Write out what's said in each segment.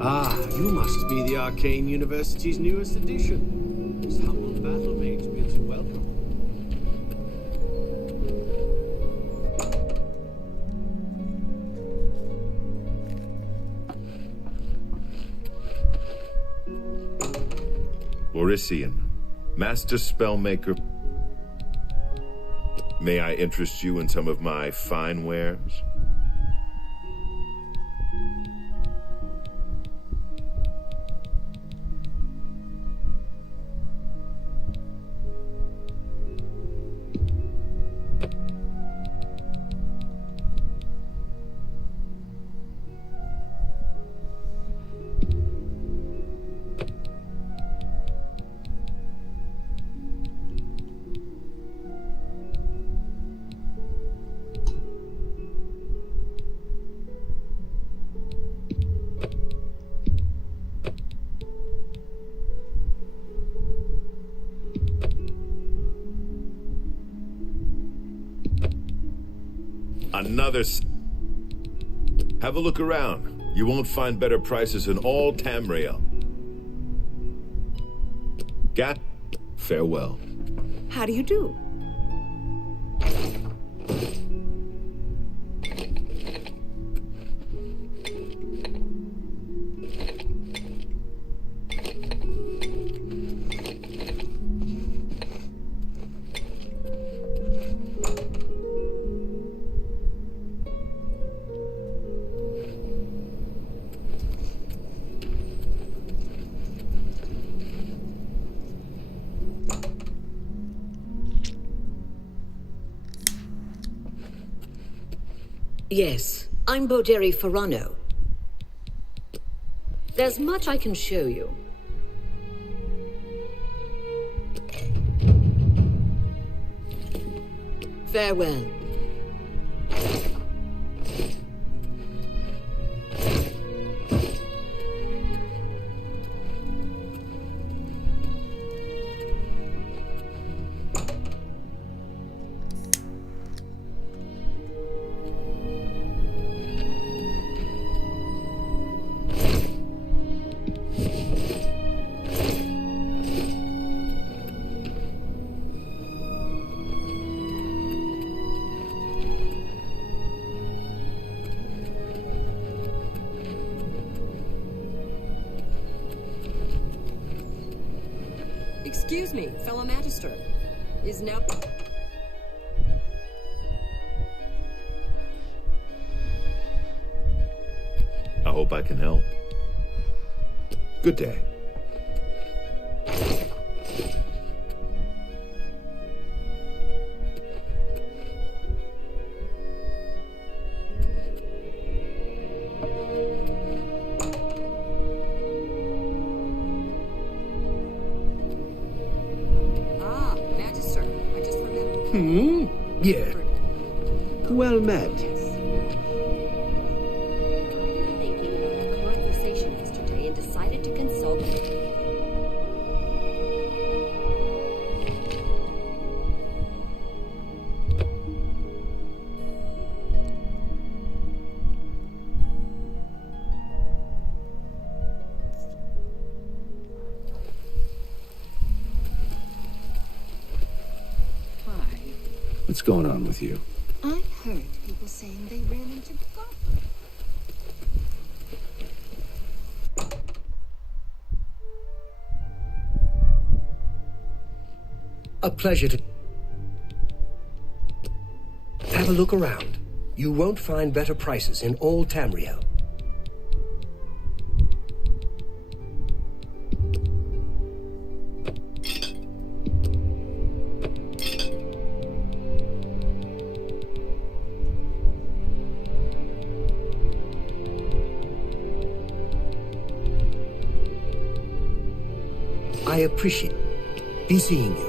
Ah, you must be the Arcane University's newest addition. This humble battle mage bids you welcome. Orisian, Master Spellmaker. May I interest you in some of my fine wares? Have a look around. You won't find better prices in all Tamriel. Gat, farewell. How do you do? Yes, I'm Boderi Ferrano. There's much I can show you. Farewell. Excuse me, fellow Magister. Is now... I hope I can help. Good day. Yeah. Well met. Thinking about our conversation yesterday and decided to consult. What's going on with you? I heard people saying they ran into God. A pleasure to... Have a look around. You won't find better prices in all Tamriel. I appreciate it. Be seeing you.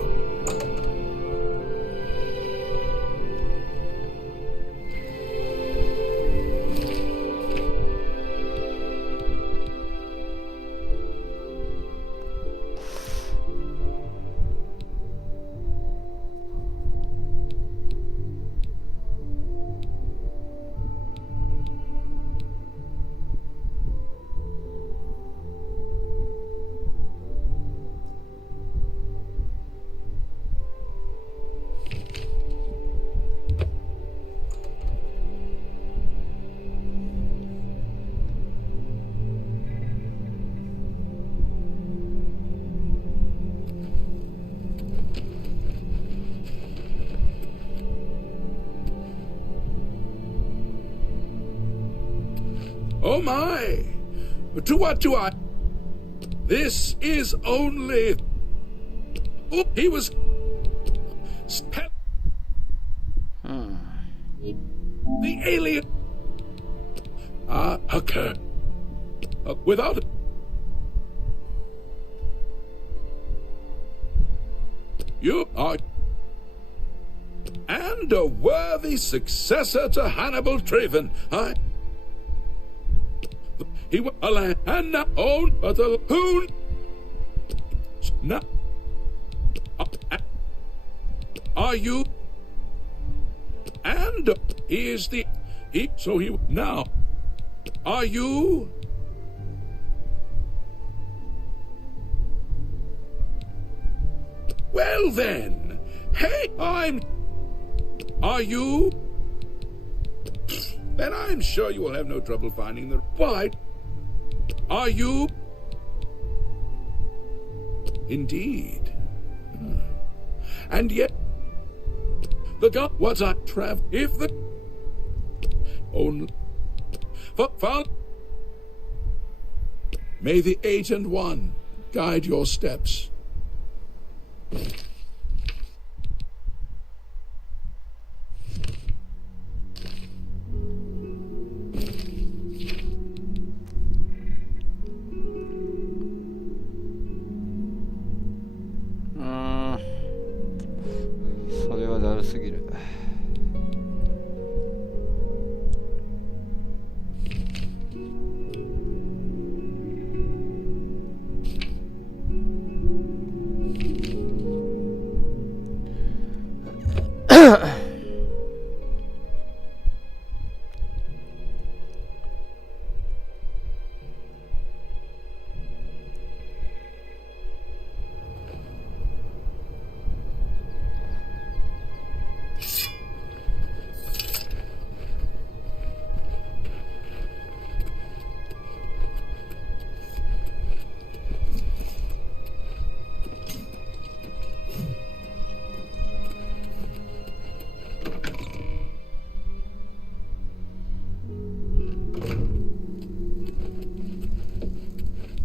Oh my! To what do I... This is only... Oh, he was... The alien... occurred. Without... You are... And a worthy successor to Hannibal Traven. He was a land and not own, but a hoon. Now, are you? And he is the he. So he now. Are you? Well then, hey, I'm. Are you? Then I'm sure you will have no trouble finding the. Why? Are you? Indeed. And yet, the God, what's I travel? If the only found, may the 8 and 1 guide your steps.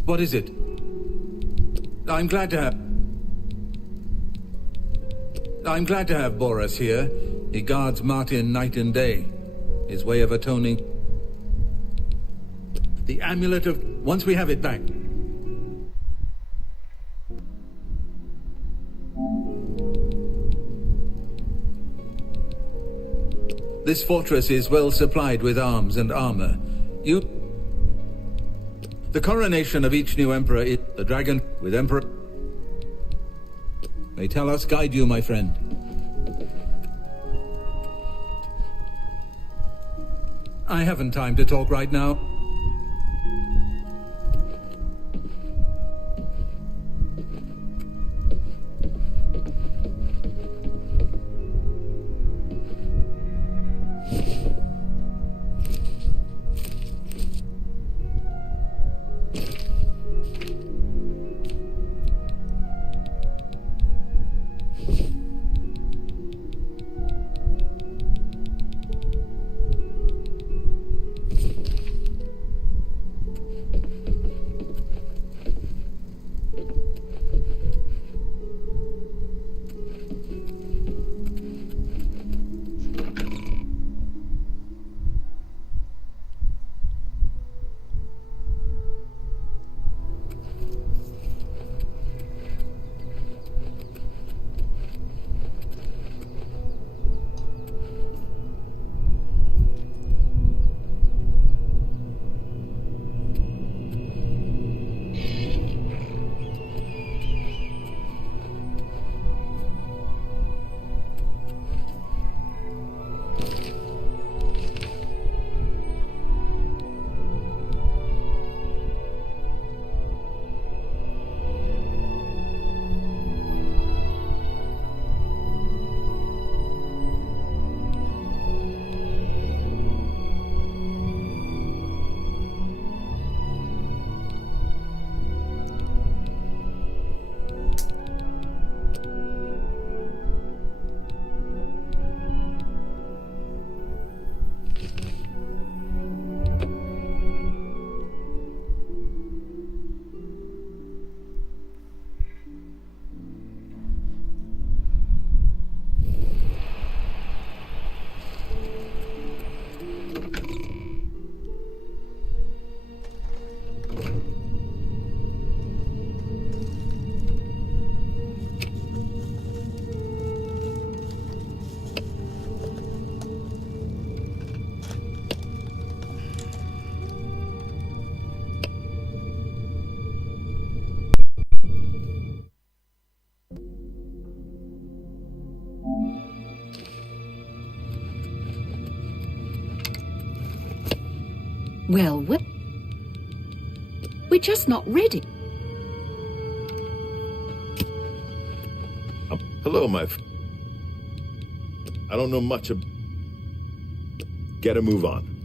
What is it? I'm glad to have Boris here. He guards Martin night and day. His way of atoning. The amulet of... Once we have it back. This fortress is well supplied with arms and armor. The coronation of each new emperor is the dragon with emperor. May Talos guide you, my friend. I haven't time to talk right now. Well, we're just not ready. Hello, my I don't know much of... Get a move on.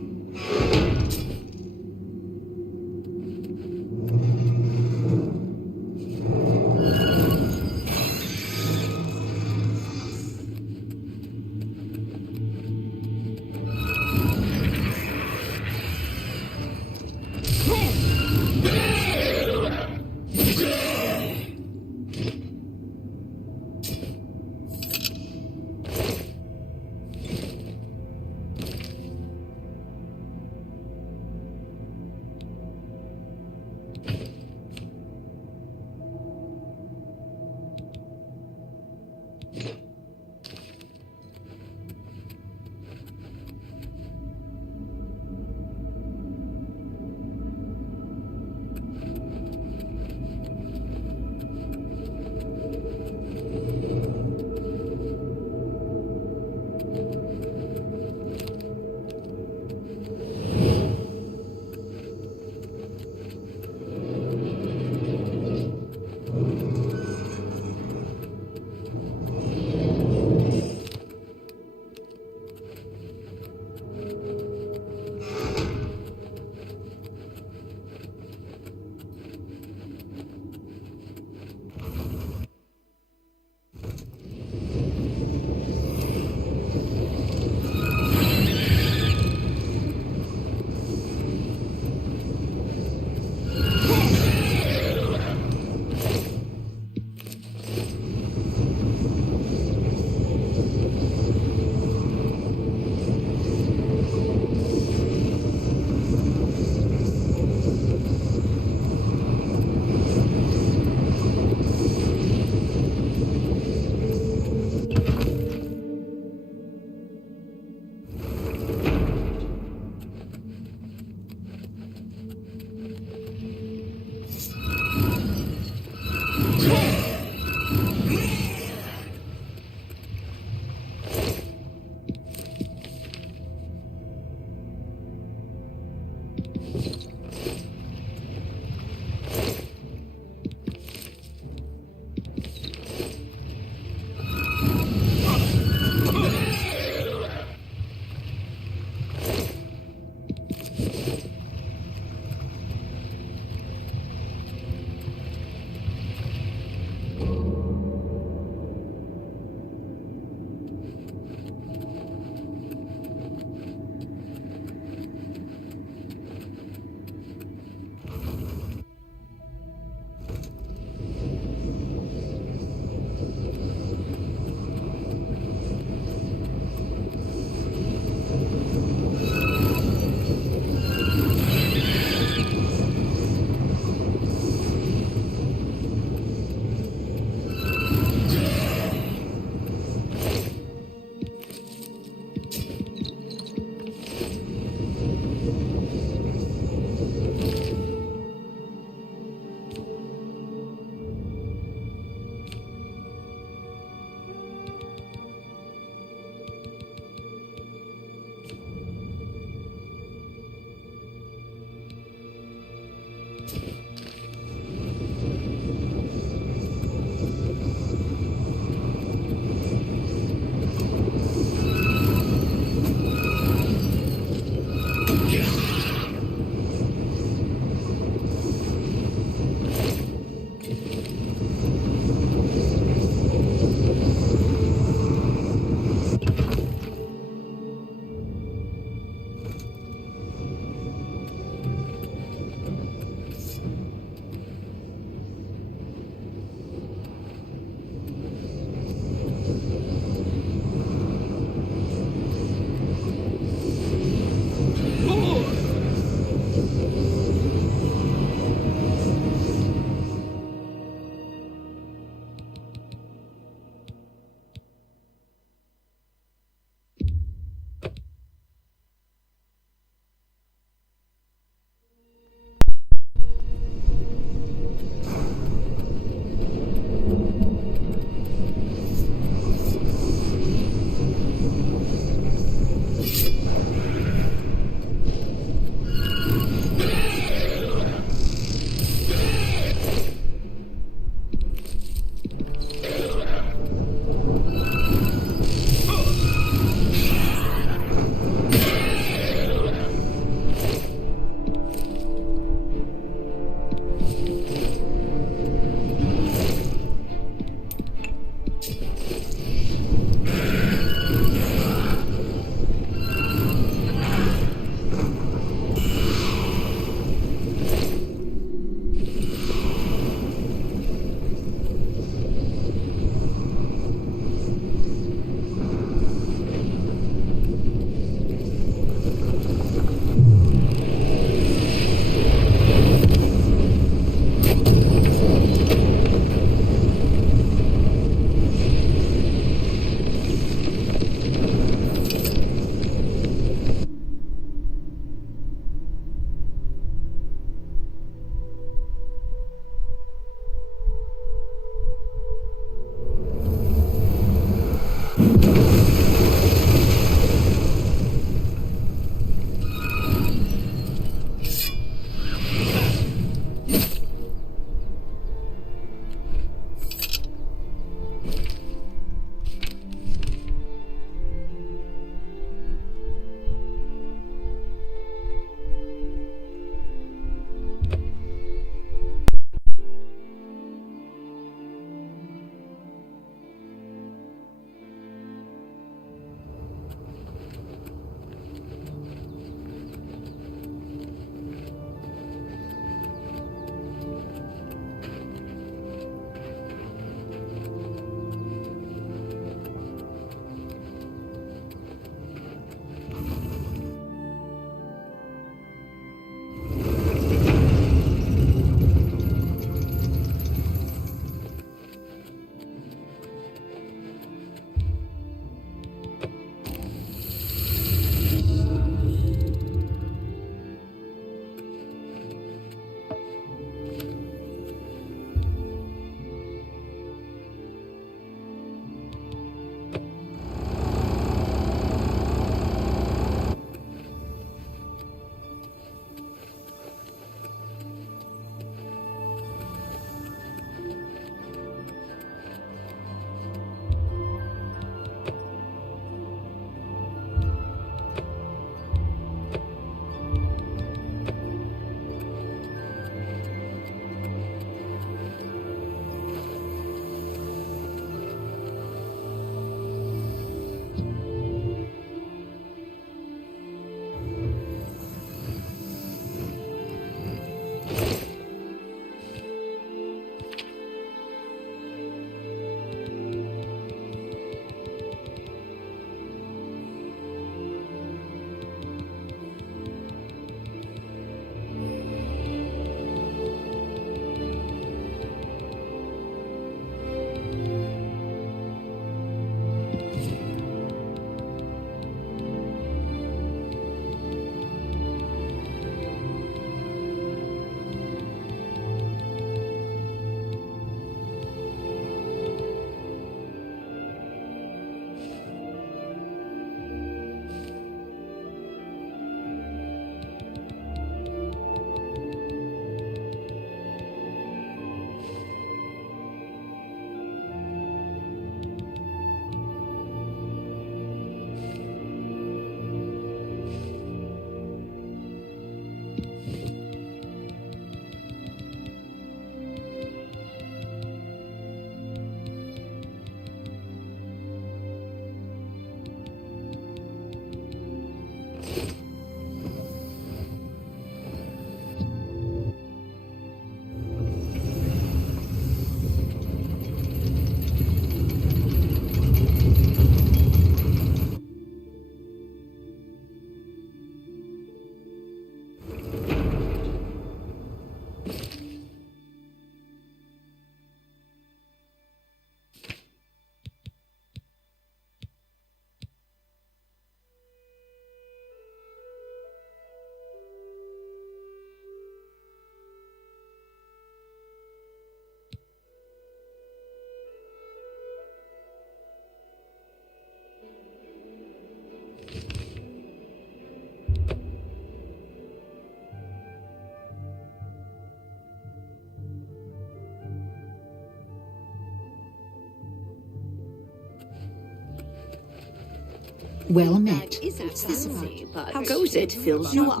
Well met. Is fancy, but how goes it? Fills you up.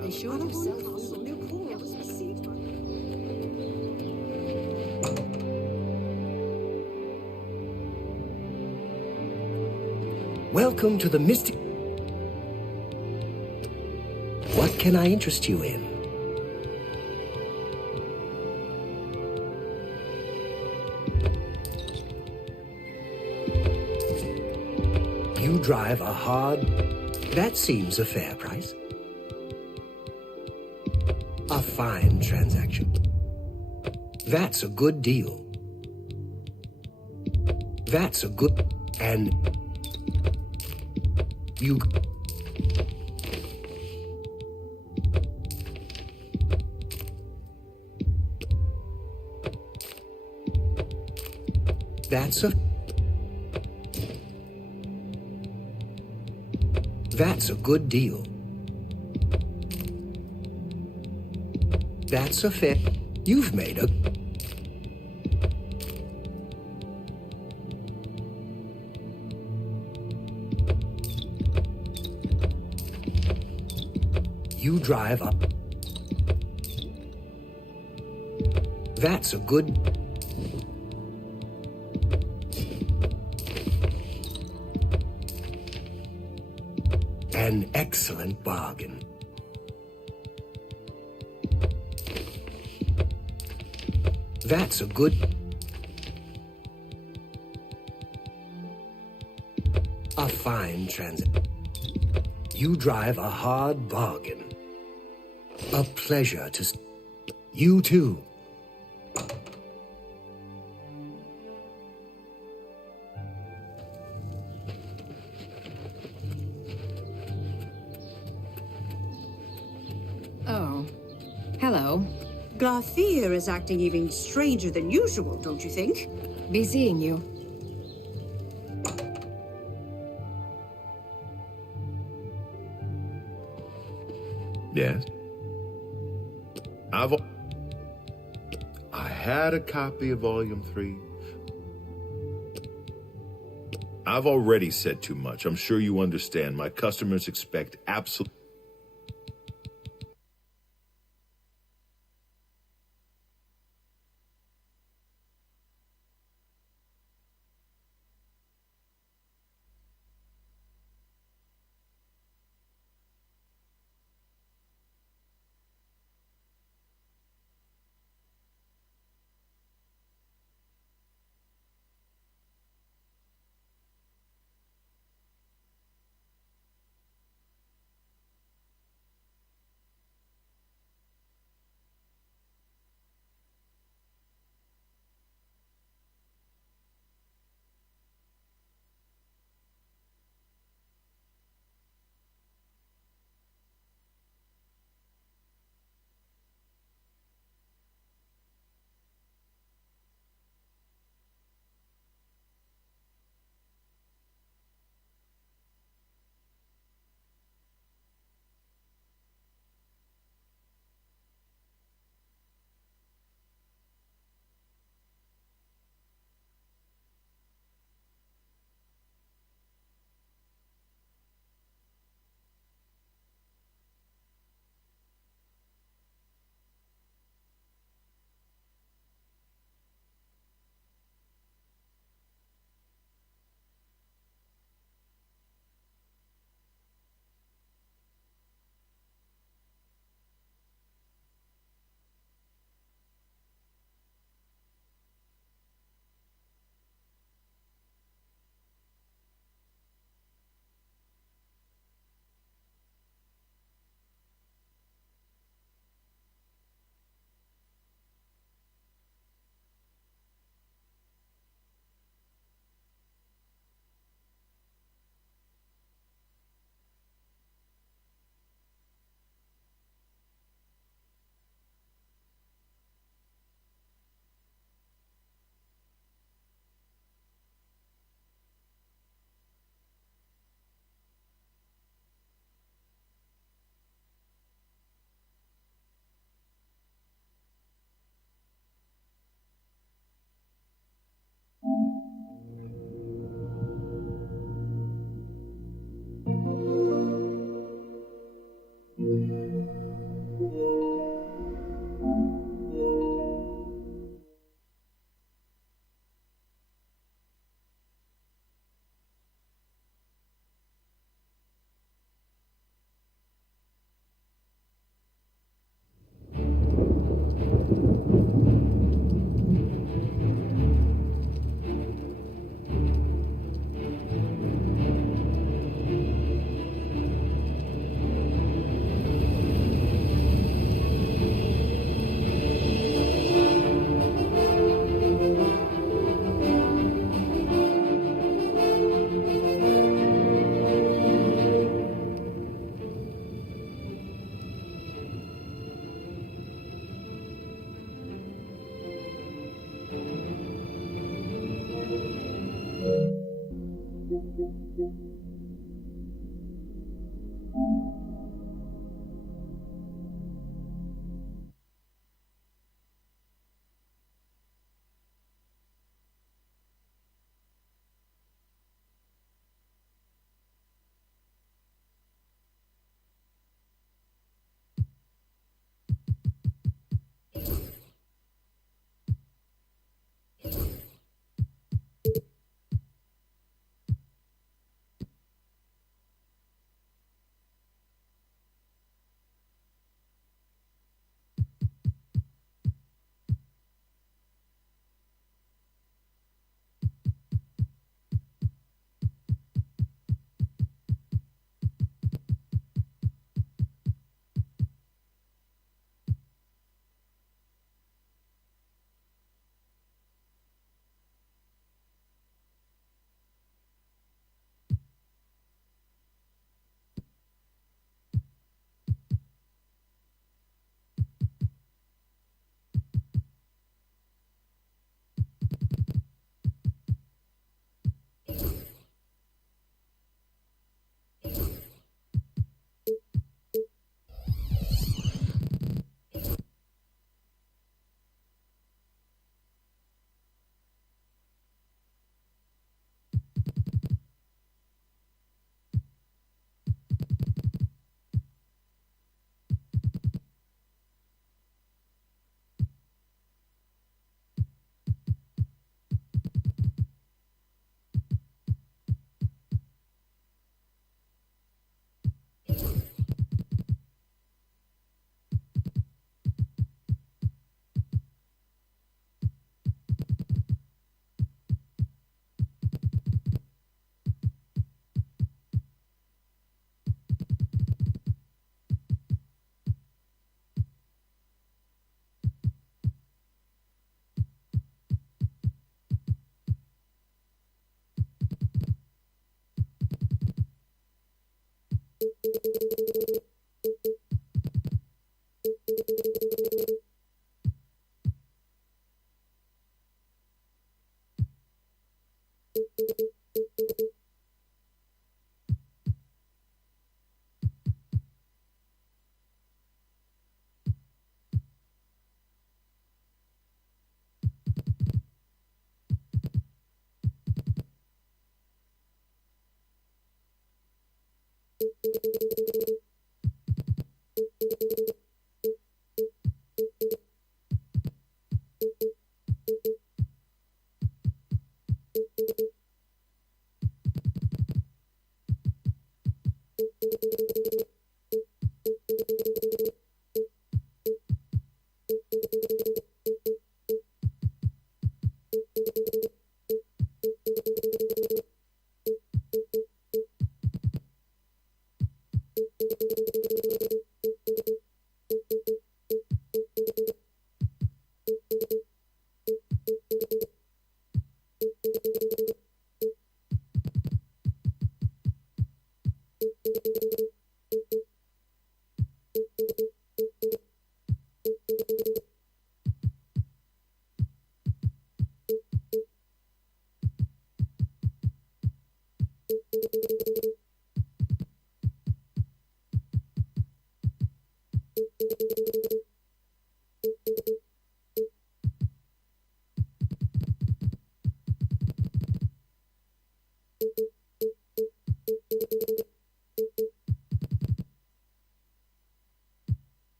They show themselves new clothes. Welcome to the Mystic. What can I interest you in? You drive a hard... That seems a fair price. A fine transaction. That's a good deal. That's a good... And... You... That's a... That's a good deal. That's a fair... You've made a... You drive up. That's a good... An excellent bargain. That's a good... A fine transit. You drive a hard bargain. A pleasure to... You too. Oh. Hello. Garthia is acting even stranger than usual, don't you think? Be seeing you. Yes. I had a copy of Volume 3. I've already said too much. I'm sure you understand. My customers expect absolute...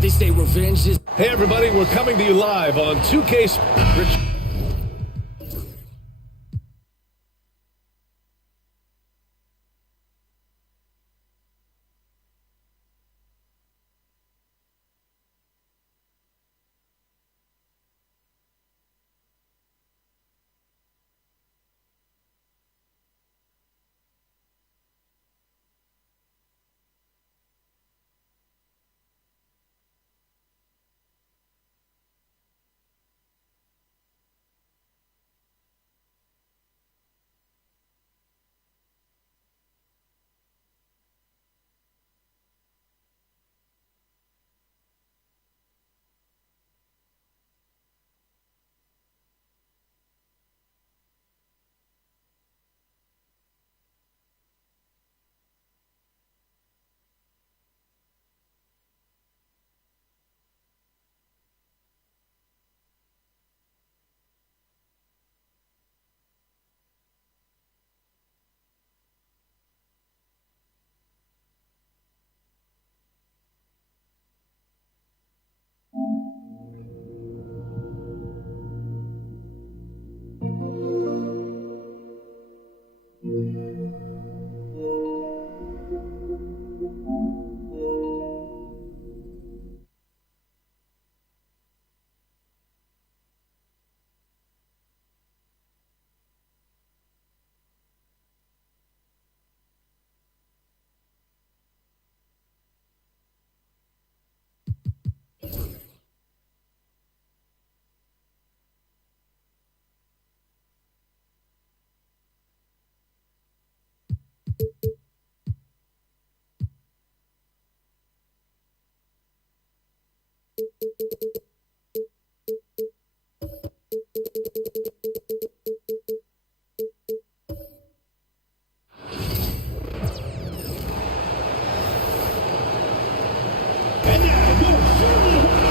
They say revenge is... Hey everybody, we're coming to you live on 2K...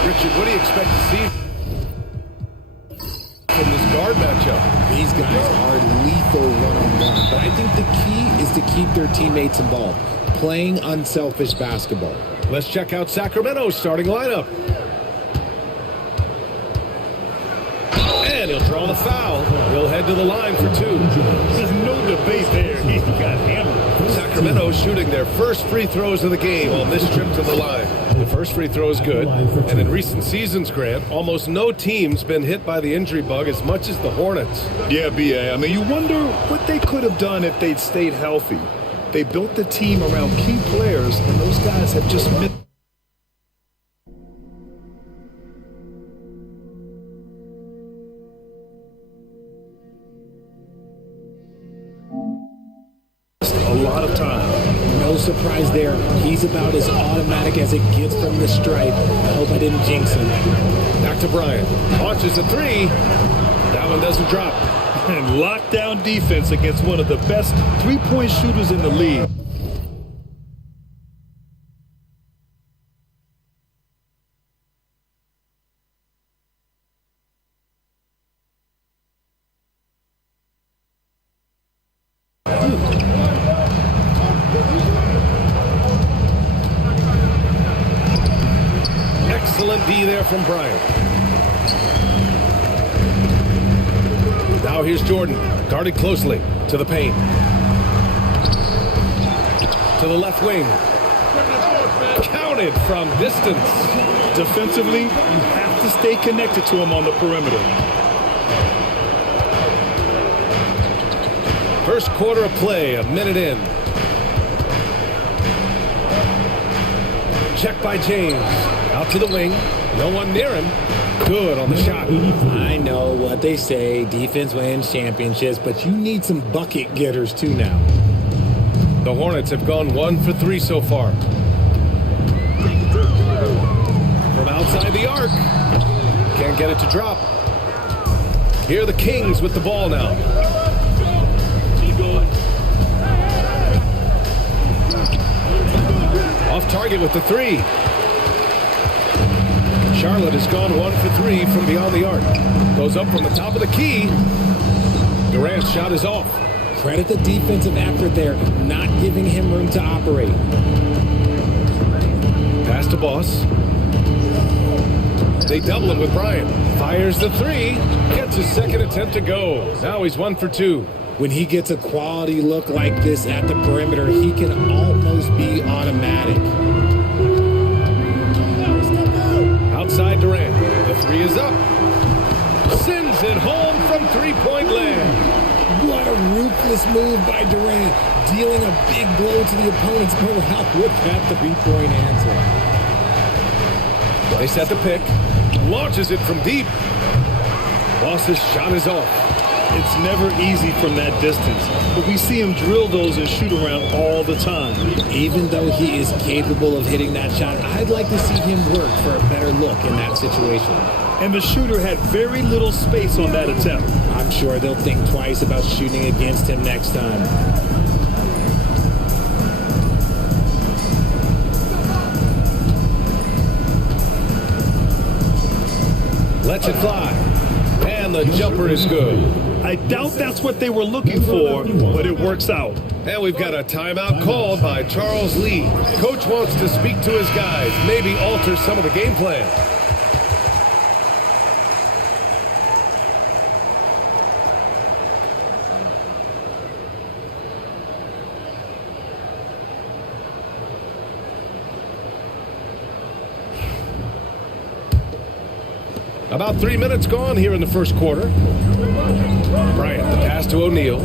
Richard, what do you expect to see from this guard matchup? These guys are lethal one-on-one, but I think the key is to keep their teammates involved, playing unselfish basketball. Let's check out Sacramento's starting lineup. And he'll draw the foul. He'll head to the line for two. There's no debate there. He got hammered. Sacramento shooting their first free throws of the game on this trip to the line. The first free throw is good. And in recent seasons, Grant, almost no team's been hit by the injury bug as much as the Hornets. Yeah, B.A. I mean, you wonder what they could have done if they'd stayed healthy. They built the team around key players, and those guys have just missed. A lot of time. No surprise there. He's about as automatic as it gets from the stripe. I hope I didn't jinx him. Back to Bryant. Launches a three. That one doesn't drop. And lockdown defense against one of the best three-point shooters in the league. Excellent D there from Bryant. Now here's Jordan, guarded closely to the paint. To the left wing. Counted from distance. Defensively, you have to stay connected to him on the perimeter. First quarter of play, a minute in. Check by James. Out to the wing. No one near him. Good on the shot. I know what they say, defense wins championships, but you need some bucket getters too now. The Hornets have gone 1 for 3 so far. From outside the arc. Can't get it to drop. Here are the Kings with the ball now. Off target with the three. Charlotte has gone 1 for 3 from beyond the arc. Goes up from the top of the key. Durant's shot is off. Credit the defensive effort there, not giving him room to operate. Pass to Boss. They double him with Bryant. Fires the three. Gets his second attempt to go. Now he's 1 for 2. When he gets a quality look like this at the perimeter, he can almost be automatic. Outside Durant. The three is up. Sends it home from three-point land. What a ruthless move by Durant, dealing a big blow to the opponent's morale with that three-point answer. They set the pick. Launches it from deep. Boss's shot is off. It's never easy from that distance, but we see him drill those and shoot around all the time. Even though he is capable of hitting that shot, I'd like to see him work for a better look in that situation. And the shooter had very little space on that attempt. I'm sure they'll think twice about shooting against him next time. Lets it fly. And the jumper is good. I doubt that's what they were looking for, but it works out. And we've got a timeout called by Charles Lee. Coach wants to speak to his guys, maybe alter some of the game plan. About 3 minutes gone here in the first quarter. Bryant, the pass to O'Neal.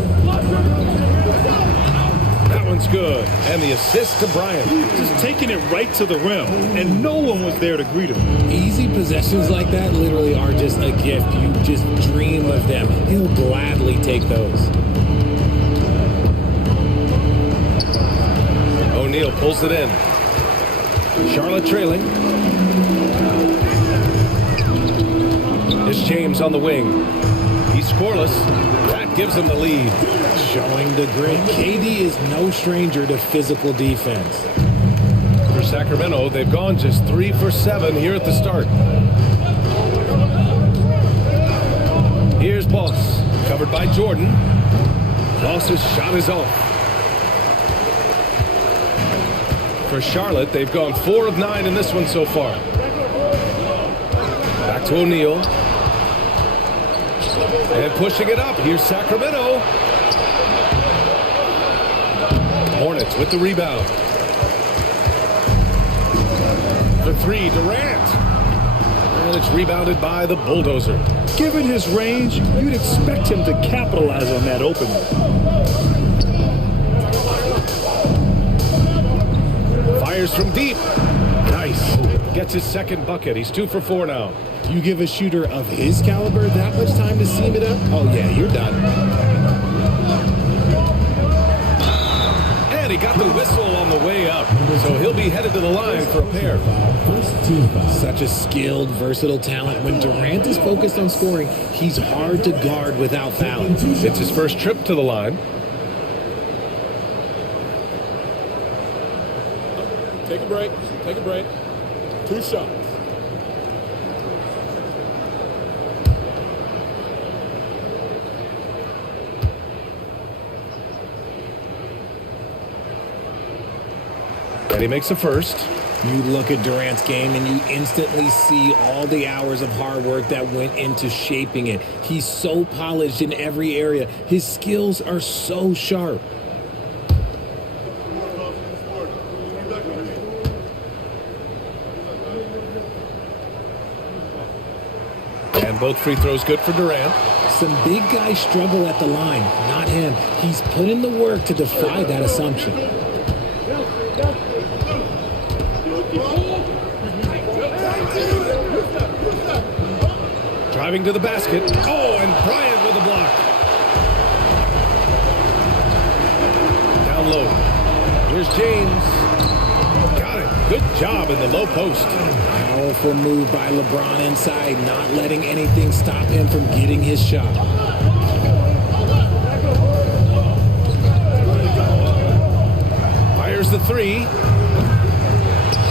That one's good. And the assist to Bryant. Just taking it right to the rim, and no one was there to greet him. Easy possessions like that literally are just a gift. You just dream of them. He'll gladly take those. O'Neal pulls it in. Charlotte trailing. It's James on the wing. He's scoreless. That gives him the lead. Showing the grit. KD is no stranger to physical defense. For Sacramento, they've gone just 3 for 7 here at the start. Here's Boss. Covered by Jordan. Boss's shot is off. For Charlotte, they've gone 4 of 9 in this one so far. Back to O'Neal. And pushing it up. Here's Sacramento. Hornets with the rebound. The three, Durant. And it's rebounded by the Bulldozer. Given his range, you'd expect him to capitalize on that opening. Fires from deep. Nice. Gets his second bucket. He's 2 for 4 now. You give a shooter of his caliber that much time to seam it up? Oh yeah, you're done. And he got the whistle on the way up. So he'll be headed to the line for a pair. Such a skilled, versatile talent. When Durant is focused on scoring, he's hard to guard without fouling. It's his first trip to the line. Take a break. Take a break. 2 shots. And he makes a first. You look at Durant's game and you instantly see all the hours of hard work that went into shaping it. He's so polished in every area. His skills are so sharp. And both free throws good for Durant. Some big guys struggle at the line, not him. He's put in the work to defy that assumption. Driving to the basket. Oh, and Bryant with a block. Down low. Here's James. Got it. Good job in the low post. Powerful move by LeBron inside, not letting anything stop him from getting his shot. Fires the three.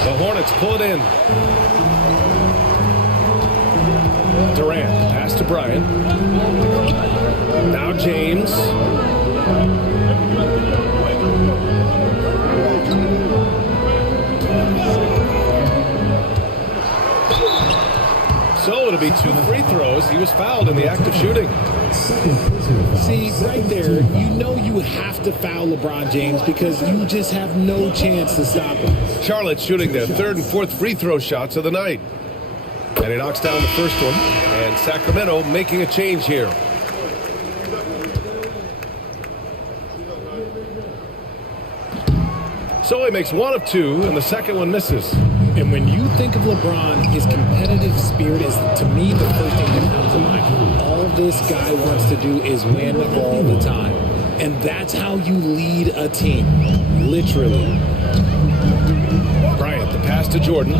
The Hornets pull it in. Durant, pass to Bryant. Now James. be 2 free throws. He was fouled in the act of shooting. See, right there, you know you have to foul LeBron James because you just have no chance to stop him. Charlotte shooting their 3rd and 4th free throw shots of the night. And he knocks down the first one. And Sacramento making a change here. So he makes 1 of 2, and the second one misses. And when you think of LeBron, his competitive spirit is, to me, the first thing that comes to mind. All this guy wants to do is win all the time. And that's how you lead a team. Literally. Bryant, the pass to Jordan.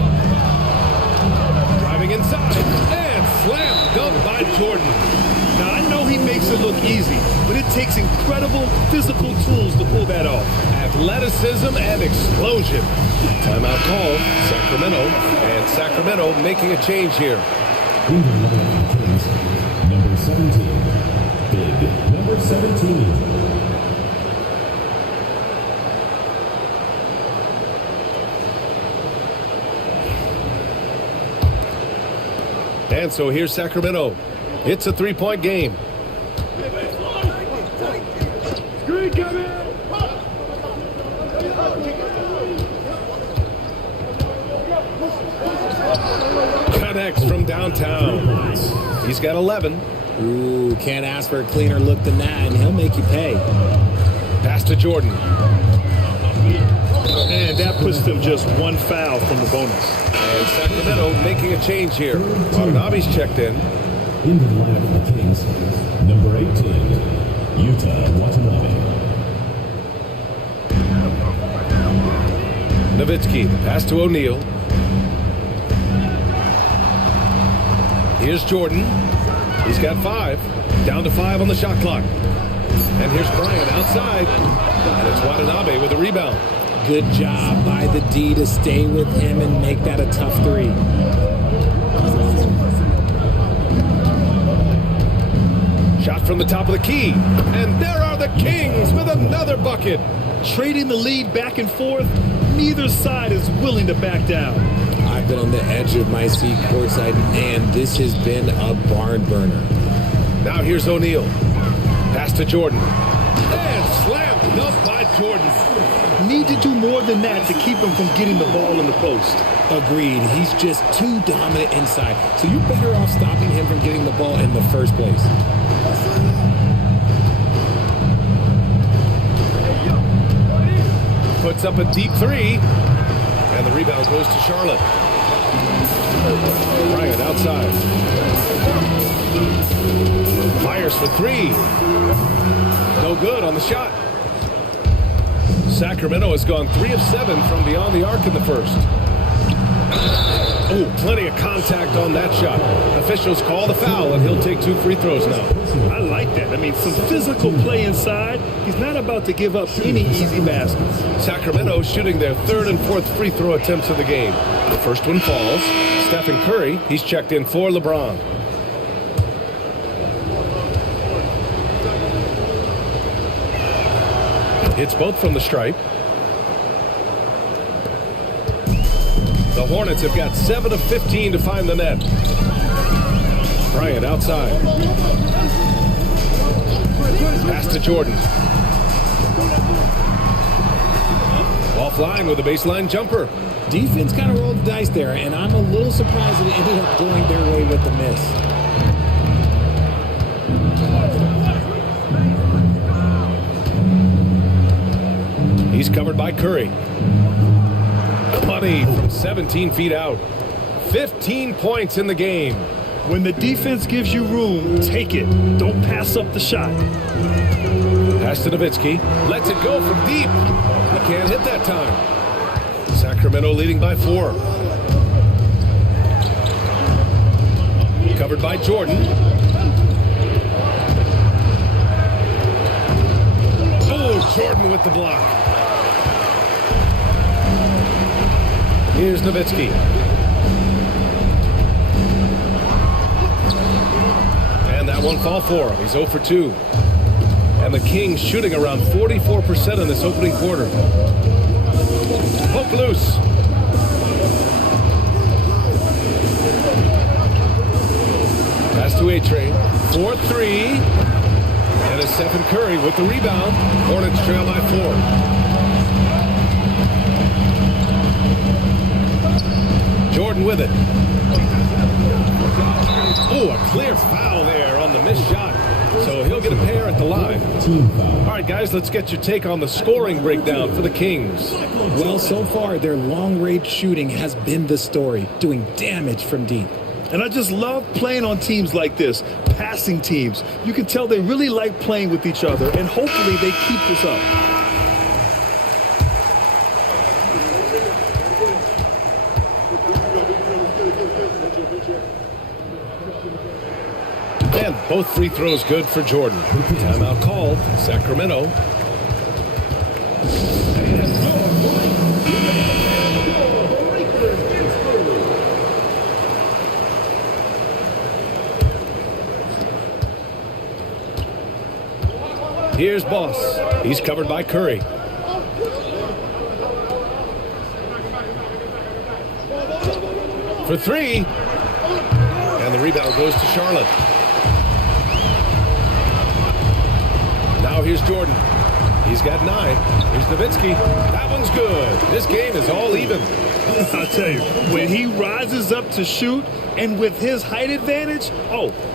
Driving inside, and slam dunk by Jordan. Now, I know he makes it look easy, but it takes incredible physical tools to pull that off. Athleticism and explosion. Timeout call, Sacramento, and Sacramento making a change here. Number 17. Big number 17. And so here's Sacramento. It's a 3-point game. Connects from downtown. He's got 11. Ooh, can't ask for a cleaner look than that, and he'll make you pay. Pass to Jordan. And that puts them just 1 foul from the bonus. And Sacramento making a change here. Watanabe's checked in. In the lineup for the Kings, number 18, Yuta Watanabe. Nowitzki, pass to O'Neal. Here's Jordan. He's got 5. Down to 5 on the shot clock. And here's Bryant outside. And it's Watanabe with a rebound. Good job by the D to stay with him and make that a tough 3. Shot from the top of the key. And there are the Kings with another bucket. Trading the lead back and forth, neither side is willing to back down. I've been on the edge of my seat courtside, and this has been a barn burner. Now here's O'Neal. Pass to Jordan. And slam dunk by Jordan. Need to do more than that to keep him from getting the ball in the post. Agreed. He's just too dominant inside. So you're better off stopping him from getting the ball in the first place. Puts up a deep 3. And the rebound goes to Charlotte. Bryant outside. Fires for 3. No good on the shot. Sacramento has gone 3 of 7 from beyond the arc in the first. Oh, plenty of contact on that shot. Officials call the foul, and he'll take 2 free throws now. I like that. I mean, some physical play inside. He's not about to give up any easy baskets. Sacramento shooting their 3rd and 4th free throw attempts of the game. The first one falls. Stephen Curry, he's checked in for LeBron. Hits both from the stripe. The Hornets have got 7 of 15 to find the net. Bryant outside. Pass to Jordan. Offline with a baseline jumper. Defense kind of rolled the dice there, and I'm a little surprised that it ended up going their way with the miss. He's covered by Curry. Money from 17 feet out. 15 points in the game. When the defense gives you room, take it. Don't pass up the shot. Pass to Nowitzki. Lets it go from deep. He can't hit that time. Sacramento leading by 4. Covered by Jordan. Oh, Jordan with the block. Here's Nowitzki. And that one fall for him. He's 0 for 2. And the Kings shooting around 44% in this opening quarter. Poke loose. Pass to A-Train. 4-3. And a Stephen Curry with the rebound. Hornets trail by 4. Jordan with it. Oh, a clear foul there on the missed shot. So he'll get a pair at the line. All right, guys, let's get your take on the scoring breakdown for the Kings. Well, so far, their long-range shooting has been the story, doing damage from deep. And I just love playing on teams like this, passing teams. You can tell they really like playing with each other, and hopefully they keep this up. And both free throws good for Jordan. Timeout called. Sacramento. Here's Boss. He's covered by Curry. For 3. And the rebound goes to Charlotte. Now here's Jordan. He's got 9. Here's Nowitzki. That one's good. This game is all even. I'll tell you, when he rises up to shoot, and with his height advantage,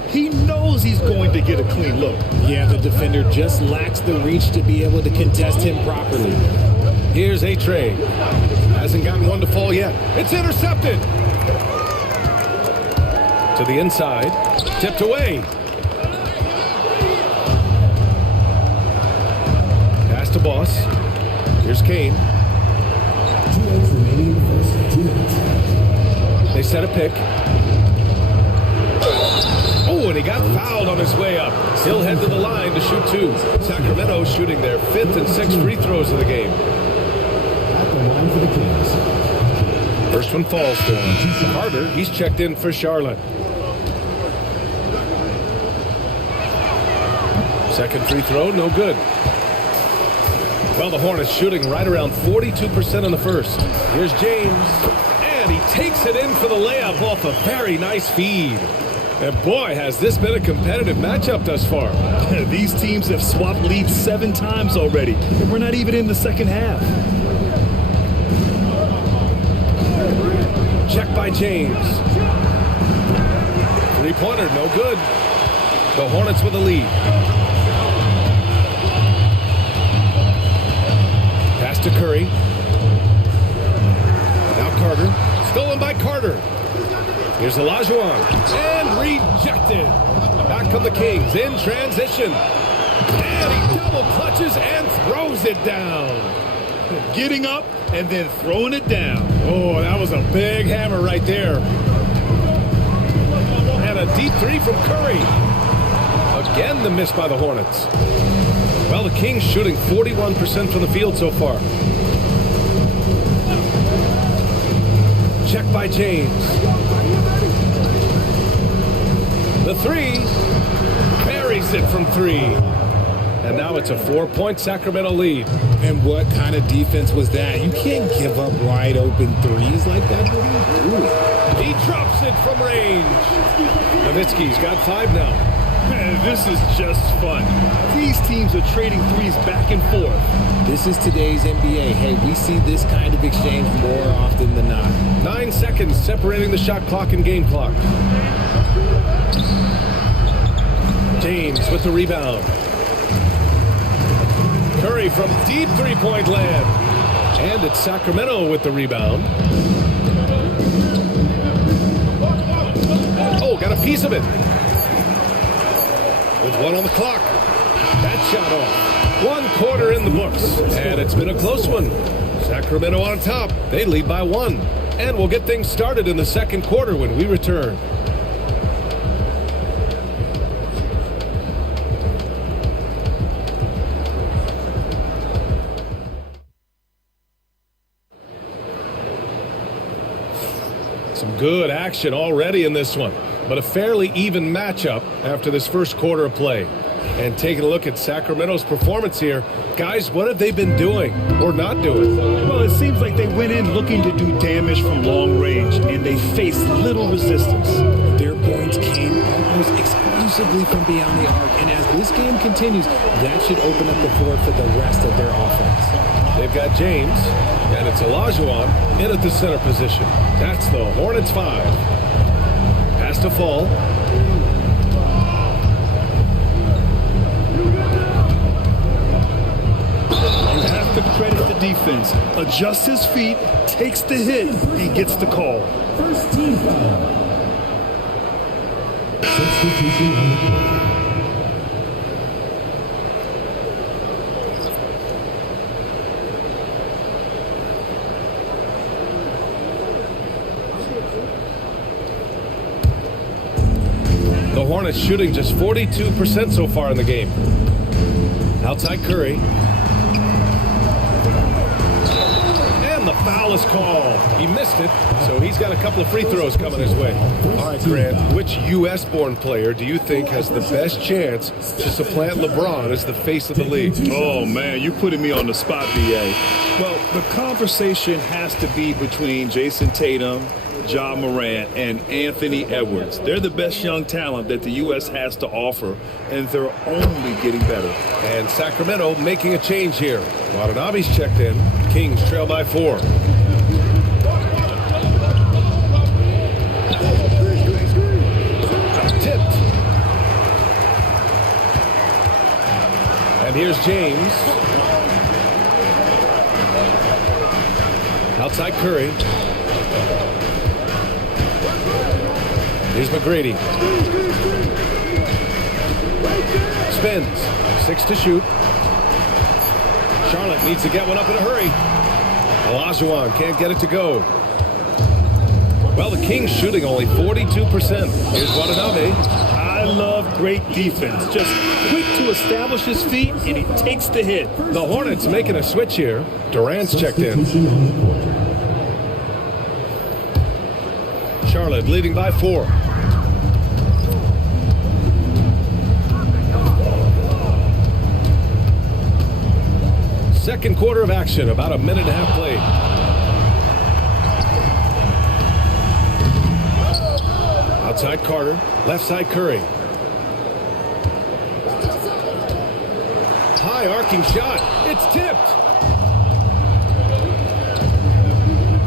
he knows he's going to get a clean look. Yeah, the defender just lacks the reach to be able to contest him properly. Here's A-Train. Hasn't gotten one to fall yet. It's intercepted. To the inside. Tipped away. Pass to Boss. Here's Kane. They set a pick. Oh, and he got fouled on his way up. He'll head to the line to shoot 2. Sacramento shooting their 5th and 6th free throws of the game. At the line for the Kings. First one falls for him. Carter, he's checked in for Charlotte. Second free throw, no good. Well, the Hornets shooting right around 42% in the first. Here's James. And he takes it in for the layup off a very nice feed. And boy, has this been a competitive matchup thus far. These teams have swapped leads 7 times already, and we're not even in the second half. Check by James. Three-pointer, no good. The Hornets with the lead. Pass to Curry. Now Carter. Stolen by Carter. Here's Olajuwon. And rejected. Back come the Kings in transition. And he double clutches and throws it down. Getting up and then throwing it down. Oh, that was a big hammer right there. And a deep 3 from Curry. Again, the miss by the Hornets. Well, the Kings shooting 41% from the field so far. Check by James. The 3. Buries it from 3. And now it's a 4-point Sacramento lead. And what kind of defense was that? You can't give up wide open threes like that. He drops it from range. Nowitzki's got 5 now. This is just fun. These teams are trading threes back and forth. This is today's NBA. Hey, we see this kind of exchange more often than not. 9 seconds separating the shot clock and game clock. James with the rebound. Curry from deep three-point land. And it's Sacramento with the rebound. Oh, got a piece of it. With 1 on the clock. That shot off. 1 quarter in the books. And it's been a close one. Sacramento on top. They lead by 1. And we'll get things started in the second quarter when we return. Some good action already in this one, but a fairly even matchup after this first quarter of play. And taking a look at Sacramento's performance here, guys, what have they been doing or not doing? Well, it seems like they went in looking to do damage from long range, and they faced little resistance. Their points came almost exclusively from beyond the arc, and as this game continues, that should open up the floor for the rest of their offense. They've got James, and it's Olajuwon in at the center position. That's the Hornets 5. Pass to Fall. You have to credit the defense. Adjusts his feet, takes the hit, and gets the call. First team foul. Substitution on the court. The Hornets shooting just 42% so far in the game. Outside Curry. And the foul is called. He missed it, so he's got a couple of free throws coming his way. All right, Grant, which U.S.-born player do you think has the best chance to supplant LeBron as the face of the league? Oh, man, you're putting me on the spot, B.A. Well, the conversation has to be between Jason Tatum, Ja Morant, and Anthony Edwards. They're the best young talent that the U.S. has to offer, and they're only getting better. And Sacramento making a change here. Watanabe's checked in. Kings trail by 4. Tipped. And here's James. Outside Curry. Here's McGrady. Spins. 6 to shoot. Charlotte needs to get one up in a hurry. Olajuwon can't get it to go. Well, the Kings shooting only 42%. Here's Watanabe. I love great defense. Just quick to establish his feet, and he takes the hit. The Hornets making a switch here. Durant's checked in. Charlotte leading by 4. Second quarter of action, about a minute and a half played. Outside Carter, left side Curry. High arcing shot, it's tipped.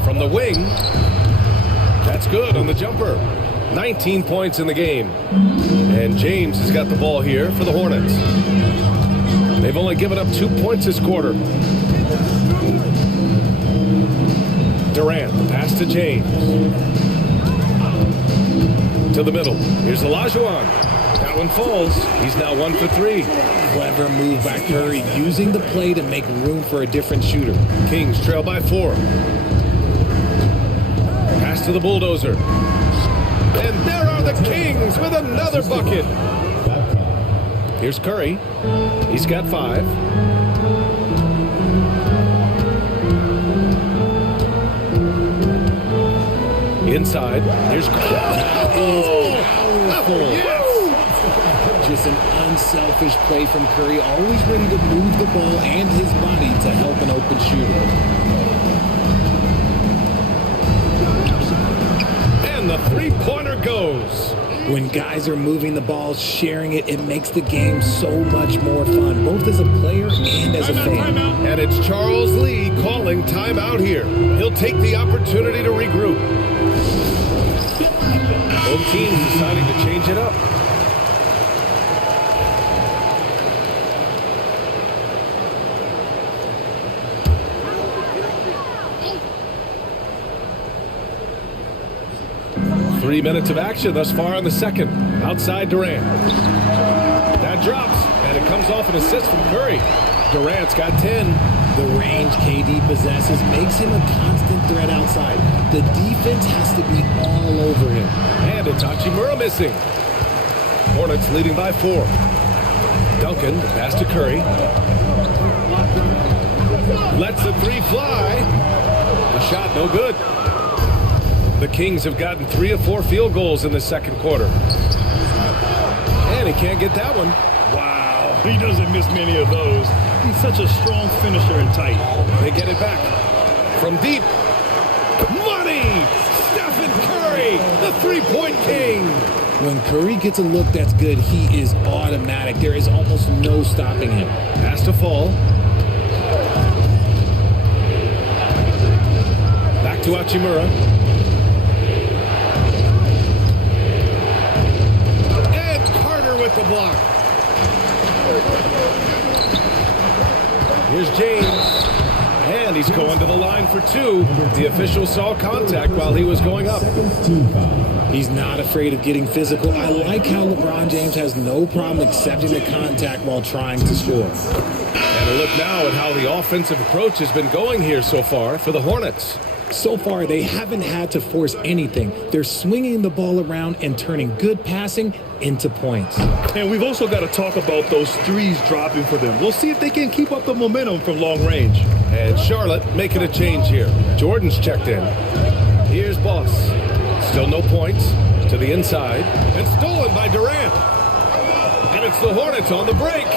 From the wing, that's good on the jumper. 19 points in the game. And James has got the ball here for the Hornets. They've only given up 2 points this quarter. Durant, the pass to James. To the middle. Here's Olajuwon. That one falls. He's now 1 for 3. Clever move by Curry, using the play to make room for a different shooter. Kings trail by 4. Pass to the bulldozer. And there are the Kings with another bucket. Here's Curry. He's got 5. Inside. Here's Curry. That is powerful. Just an unselfish play from Curry, always ready to move the ball and his body to help an open shooter. And the three-pointer goes. When guys are moving the ball, sharing it, it makes the game so much more fun, both as a player and as a fan. And it's Charles Lee calling timeout here. He'll take the opportunity to regroup. Both teams deciding to change it up. Three minutes of action thus far in the second. Outside Durant. That drops, and it comes off an assist from Curry. Durant's got 10. The range KD possesses makes him a constant threat outside. The defense has to be all over him. And it's Hachimura missing. Hornets leading by 4. Duncan, the pass to Curry. Lets the 3 fly. The shot no good. The Kings have gotten 3 of 4 field goals in the second quarter. And he can't get that one. Wow, he doesn't miss many of those. He's such a strong finisher and tight. They get it back. From deep. Money! Stephen Curry, the three-point king. When Curry gets a look that's good, he is automatic. There is almost no stopping him. Pass to Fall. Back to Hachimura. And Carter with the block. Here's James. And he's going to the line for two. The official saw contact while he was going up. He's not afraid of getting physical. I like how LeBron James has no problem accepting the contact while trying to score. And a look now at how the offensive approach has been going here so far for the Hornets. So far, they haven't had to force anything. They're swinging the ball around and turning good passing into points. And we've also got to talk about those threes dropping for them. We'll see if they can keep up the momentum from long range. And Charlotte making a change here. Jordan's checked in. Here's Boss. Still no points. To the inside. And stolen by Durant. And it's the Hornets on the break.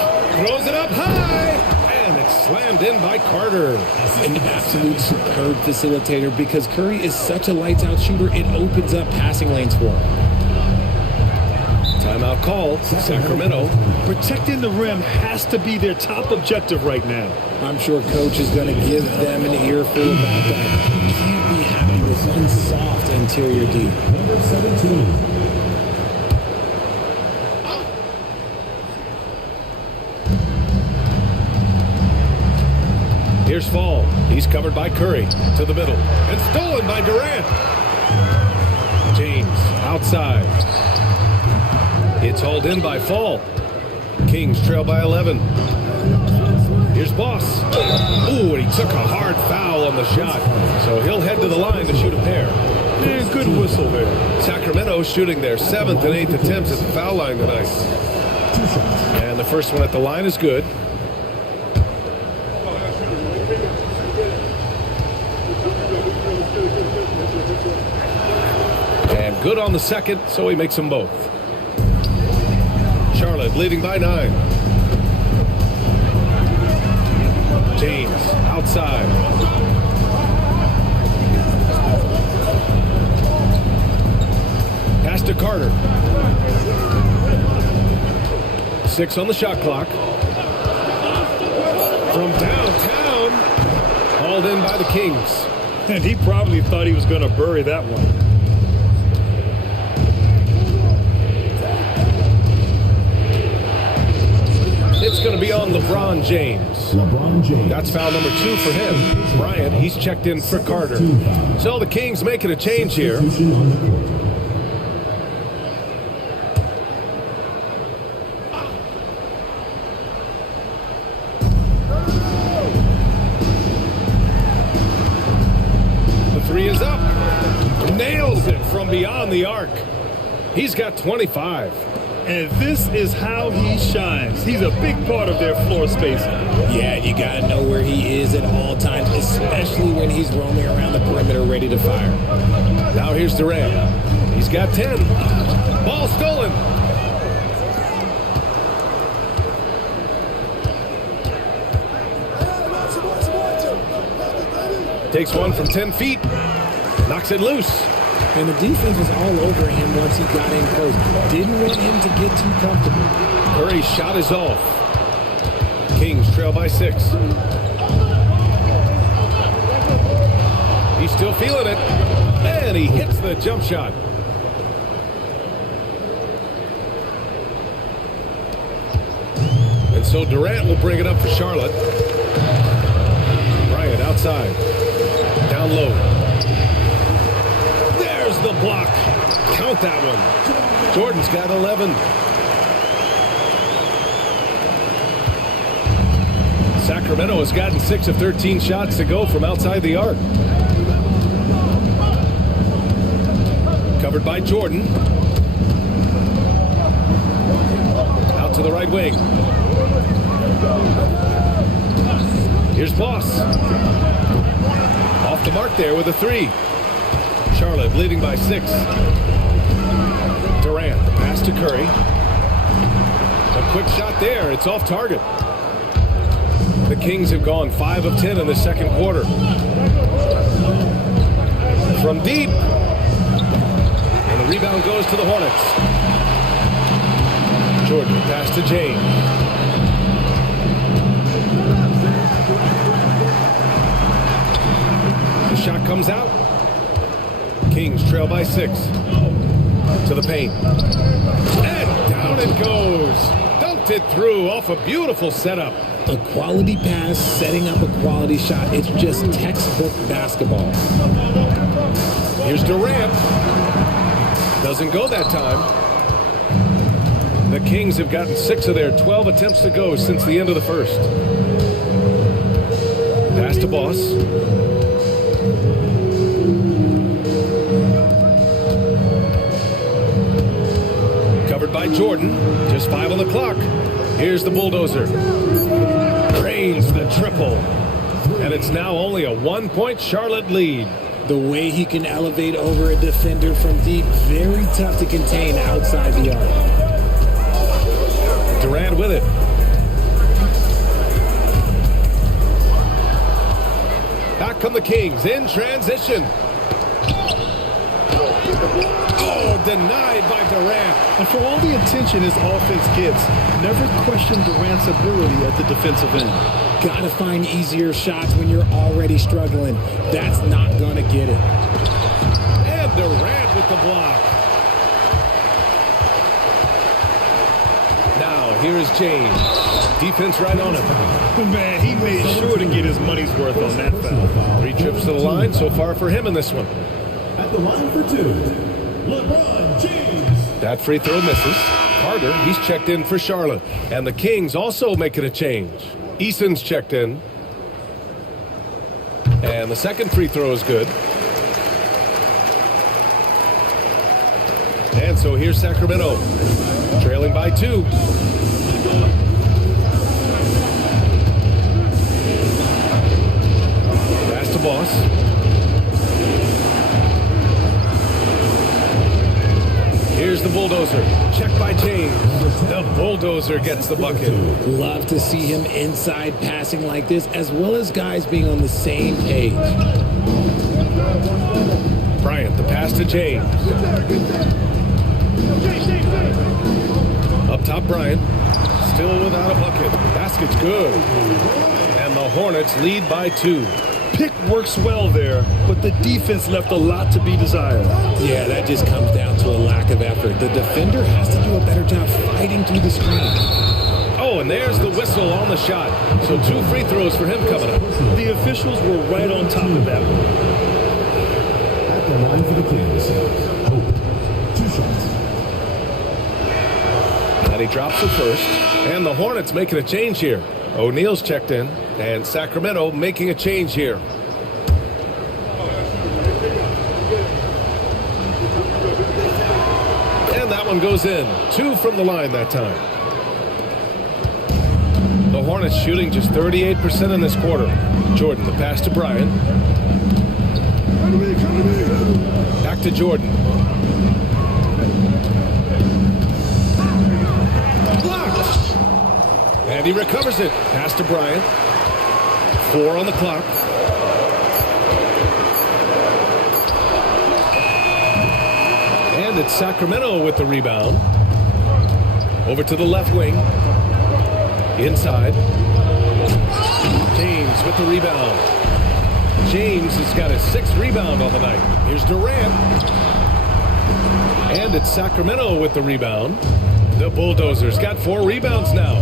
Throws it up high. And it's slammed in by Carter. An absolute superb facilitator because Curry is such a lights-out shooter, it opens up passing lanes for him. Timeout call, Sacramento. Protecting the rim has to be their top objective right now. I'm sure Coach is going to give them an earful about that. You can't be happy with one soft interior D. Number 17. Here's Fall. He's covered by Curry. To the middle. And stolen by Durant. James outside. It's hauled in by Fall. Kings trail by 11. Here's Boss. Ooh, and he took a hard foul on the shot. So he'll head to the line to shoot a pair. Yeah, good whistle there. Sacramento shooting their 7th and 8th attempts at the foul line tonight. And the first one at the line is good. And good on the second, so he makes them both. Charlotte leading by 9. James outside. Pass to Carter. 6 on the shot clock. From downtown, hauled in by the Kings. And he probably thought he was going to bury that one. It's going to be on LeBron James. LeBron James. That's foul number 2 for him. Bryant, he's checked in for Carter. So the Kings making a change here. The 3 is up. Nails it from beyond the arc. He's got 25. And this is how he shines. He's a big part of their floor spacing. Yeah, you got to know where he is at all times, especially when he's roaming around the perimeter ready to fire. Now here's Durant. He's got 10. Ball stolen. Takes one from 10 feet. Knocks it loose. And the defense was all over him once he got in close. Didn't want him to get too comfortable. Curry's shot is off. Kings trail by 6. He's still feeling it. And he hits the jump shot. And so Durant will bring it up for Charlotte. Bryant outside. Down low. The block. Count that one. Jordan's got 11. Sacramento has gotten 6 of 13 shots to go from outside the arc. Covered by Jordan. Out to the right wing. Here's Boss. Off the mark there with a 3. Charlotte leading by 6. Durant, pass to Curry. A quick shot there. It's off target. The Kings have gone 5 of 10 in the second quarter. From deep. And the rebound goes to the Hornets. Jordan, pass to James. The shot comes out. Kings trail by 6. To the paint. And down it goes. Dunked it through off a beautiful setup. A quality pass, setting up a quality shot. It's just textbook basketball. Here's Durant. Doesn't go that time. The Kings have gotten 6 of their 12 attempts to go since the end of the first. Pass to Boss. Covered by Jordan. Just 5 on the clock. Here's the bulldozer. Drains the triple. And it's now only a 1-point Charlotte lead. The way he can elevate over a defender from deep, very tough to contain outside the arc. Durant with it. Back come the Kings in transition. Oh, denied by Durant. And for all the attention his offense gets, never question Durant's ability at the defensive end. Gotta find easier shots when you're already struggling. That's not gonna get it. And Durant with the block. Now, here is James. Defense right on him. Oh, man, he made sure to get his money's worth on that foul. 3 trips to the line so far for him in this one. At the line for 2, LeBron James. That free throw misses. Carter, he's checked in for Charlotte. And the Kings also making a change. Eason's checked in. And the second free throw is good. And so here's Sacramento. Trailing by 2. Pass to Boss. Here's the bulldozer. Check by James. The bulldozer gets the bucket. Love to see him inside passing like this, as well as guys being on the same page. Bryant, the pass to James. Up top, Bryant. Still without a bucket. Basket's good. And the Hornets lead by 2. Pick works well there, but the defense left a lot to be desired. Yeah, that just comes down to a lack of effort. The defender has to do a better job fighting through the screen. Oh, and there's the whistle on the shot. So 2 free throws for him coming up. The officials were right on top of that one. At the line for the Kings, Hope. 2 shots. And he drops the first. And the Hornets making a change here. O'Neal's checked in. And Sacramento making a change here. And that one goes in. 2 from the line that time. The Hornets shooting just 38% in this quarter. Jordan, the pass to Bryant. Back to Jordan. Blocked. And he recovers it. Pass to Bryant. 4 on the clock. And it's Sacramento with the rebound. Over to the left wing. Inside. James with the rebound. James has got his 6th rebound on the night. Here's Durant. And it's Sacramento with the rebound. The Bulldozers got 4 rebounds now.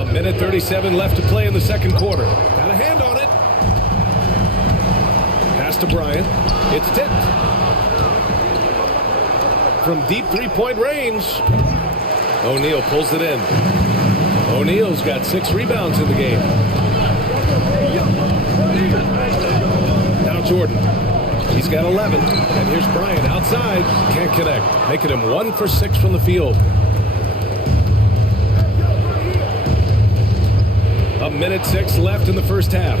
A minute 37 left to play in the second quarter. Got a hand on it. Pass to Bryant. It's tipped. From deep 3-point range. O'Neal pulls it in. O'Neal's got 6 rebounds in the game. Now Jordan. He's got 11. And here's Bryant outside. Can't connect. Making him 1 for 6 from the field. A minute 6 left in the first half.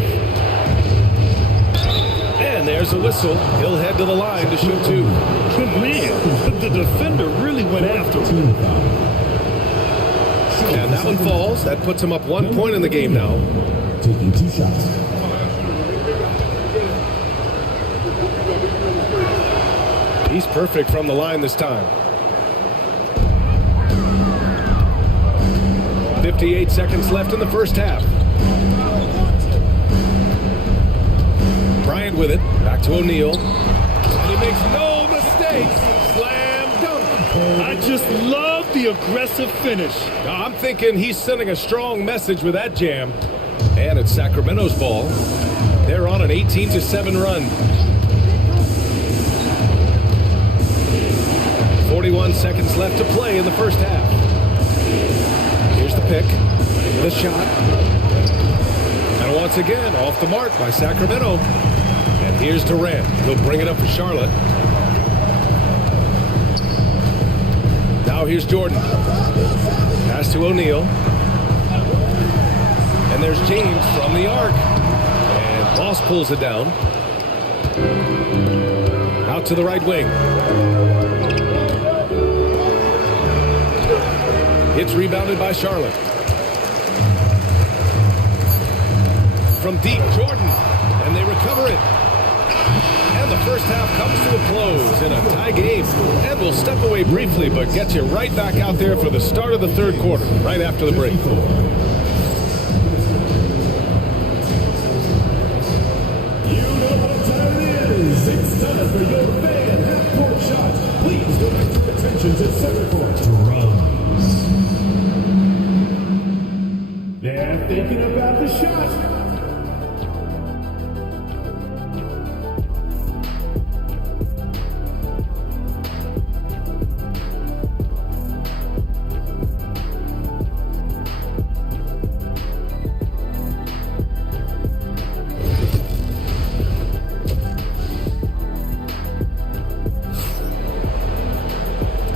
And there's a whistle. He'll head to the line to shoot 2. Man, the defender really went after him. And that one falls. That puts him up 1 point in the game now. Taking 2 shots. He's perfect from the line this time. 58 seconds left in the first half. Bryant with it. Back to O'Neal. And he makes no mistakes. Slam dunk. I just love the aggressive finish. I'm thinking he's sending a strong message with that jam. And it's Sacramento's ball. They're on an 18-7 run. 41 seconds left to play in the first half. Here's the pick, the shot, and once again off the mark by Sacramento. And here's Durant. He'll bring it up for Charlotte. Now here's Jordan. Pass to O'Neal. And there's James from the arc. And Boss pulls it down. Out to the right wing. It's rebounded by Charlotte. From deep, Jordan. And they recover it. And the first half comes to a close in a tie game. And we'll step away briefly, but get you right back out there for the start of the third quarter, right after the break. It's time for your fan half-court shot. Please direct your attention to center court. Drums. They're thinking about the shot.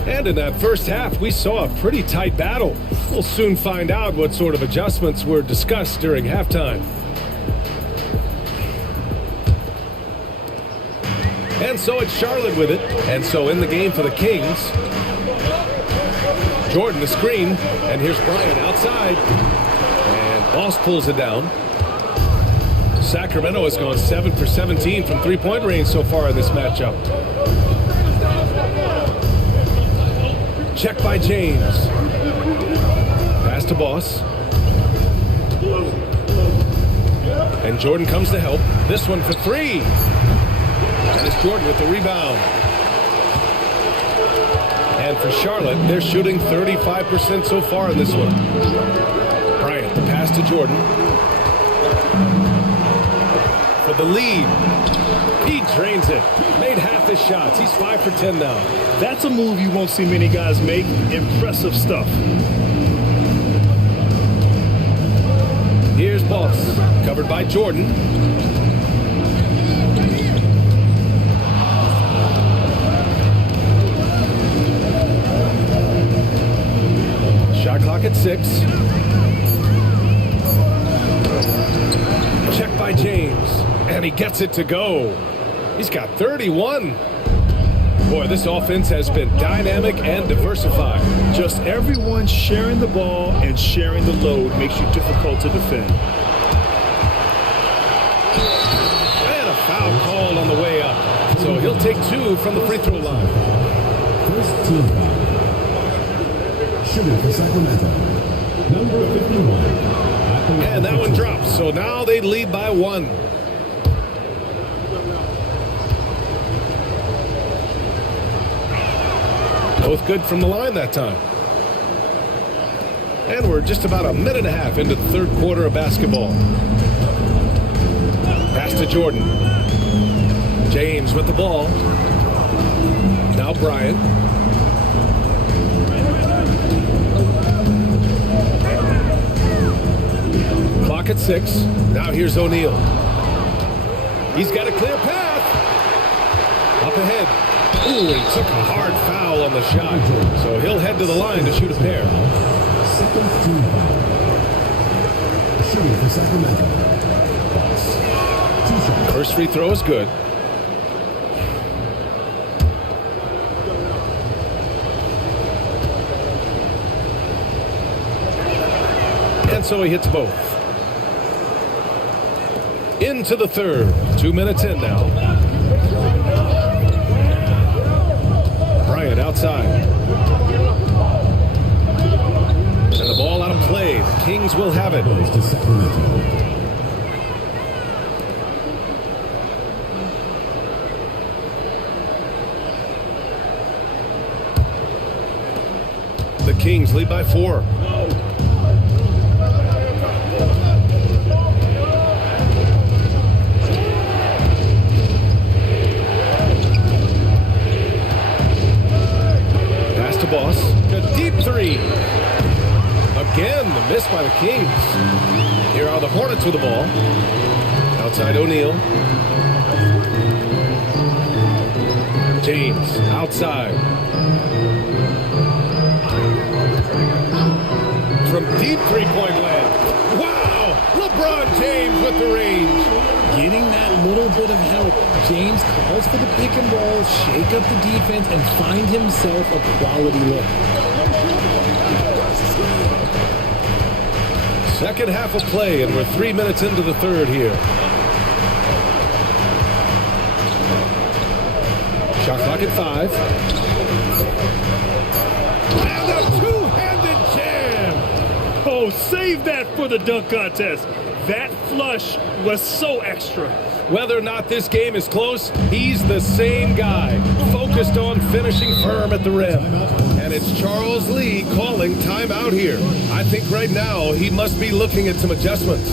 And in that first half, we saw a pretty tight battle. We'll soon find out what sort of adjustments were discussed during halftime. And so it's Charlotte with it. And so in the game for the Kings, Jordan the screen. And here's Bryant outside. And Boss pulls it down. Sacramento has gone 7 for 17 from three-point range so far in this matchup. Check by James. Pass to Boss. And Jordan comes to help. This one for three. And it's Jordan with the rebound. And for Charlotte, they're shooting 35% so far in this one. Bryant, the pass to Jordan. For the lead. He drains it. Made half his shots. He's 5 for 10 now. That's a move you won't see many guys make. Impressive stuff. Here's Boss. Covered by Jordan. Shot clock at 6. Check by James. And he gets it to go. He's got 31. Boy, this offense has been dynamic and diversified. Just everyone sharing the ball and sharing the load makes you difficult to defend. And a foul called on the way up. So he'll take 2 from the free throw line. First team foul. Shooting for Sacramento. Number 51. And that one drops. So now they lead by 1. Both good from the line that time. And we're just about a minute and a half into the third quarter of basketball. Pass to Jordan. James with the ball. Now Bryant. Clock at 6. Now here's O'Neal. He's got a clear path. Up ahead. Ooh, he took a hard foul on the shot. So he'll head to the line to shoot a pair. Second team foul. Shooting for Sacramento. Boss. 2 shots. First free throw is good. And so he hits both. Into the third. 2 minutes in now. Kings will have it. Goes to Sacramento. The Kings lead by 4. Pass to Boss. A deep 3. Again, the miss by the Kings. Here are the Hornets with the ball. Outside O'Neal. James, outside. From deep three-point land. Wow! LeBron James with the range. Getting that little bit of help, James calls for the pick and roll, shake up the defense, and find himself a quality look. Second half of play, and we're 3 minutes into the third here. Shot clock at 5. And a two-handed jam! Oh, save that for the dunk contest. That flush was so extra. Whether or not this game is close, he's the same guy, focused on finishing firm at the rim. And it's Charles Lee calling timeout here. I think right now he must be looking at some adjustments.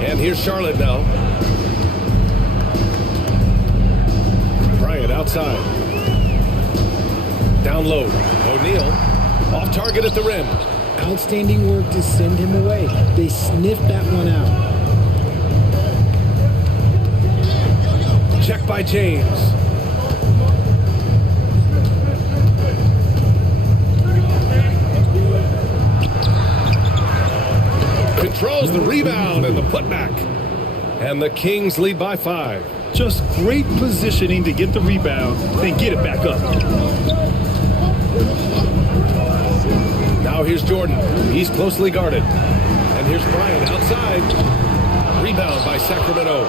And here's Charlotte now. Bryant outside. Down low. O'Neal off target at the rim. Outstanding work to send him away. They sniffed that one out. Check by James. Controls the rebound and the putback. And the Kings lead by 5. Just great positioning to get the rebound, then get it back up. Now here's Jordan. He's closely guarded. And here's Bryant outside. Rebound by Sacramento.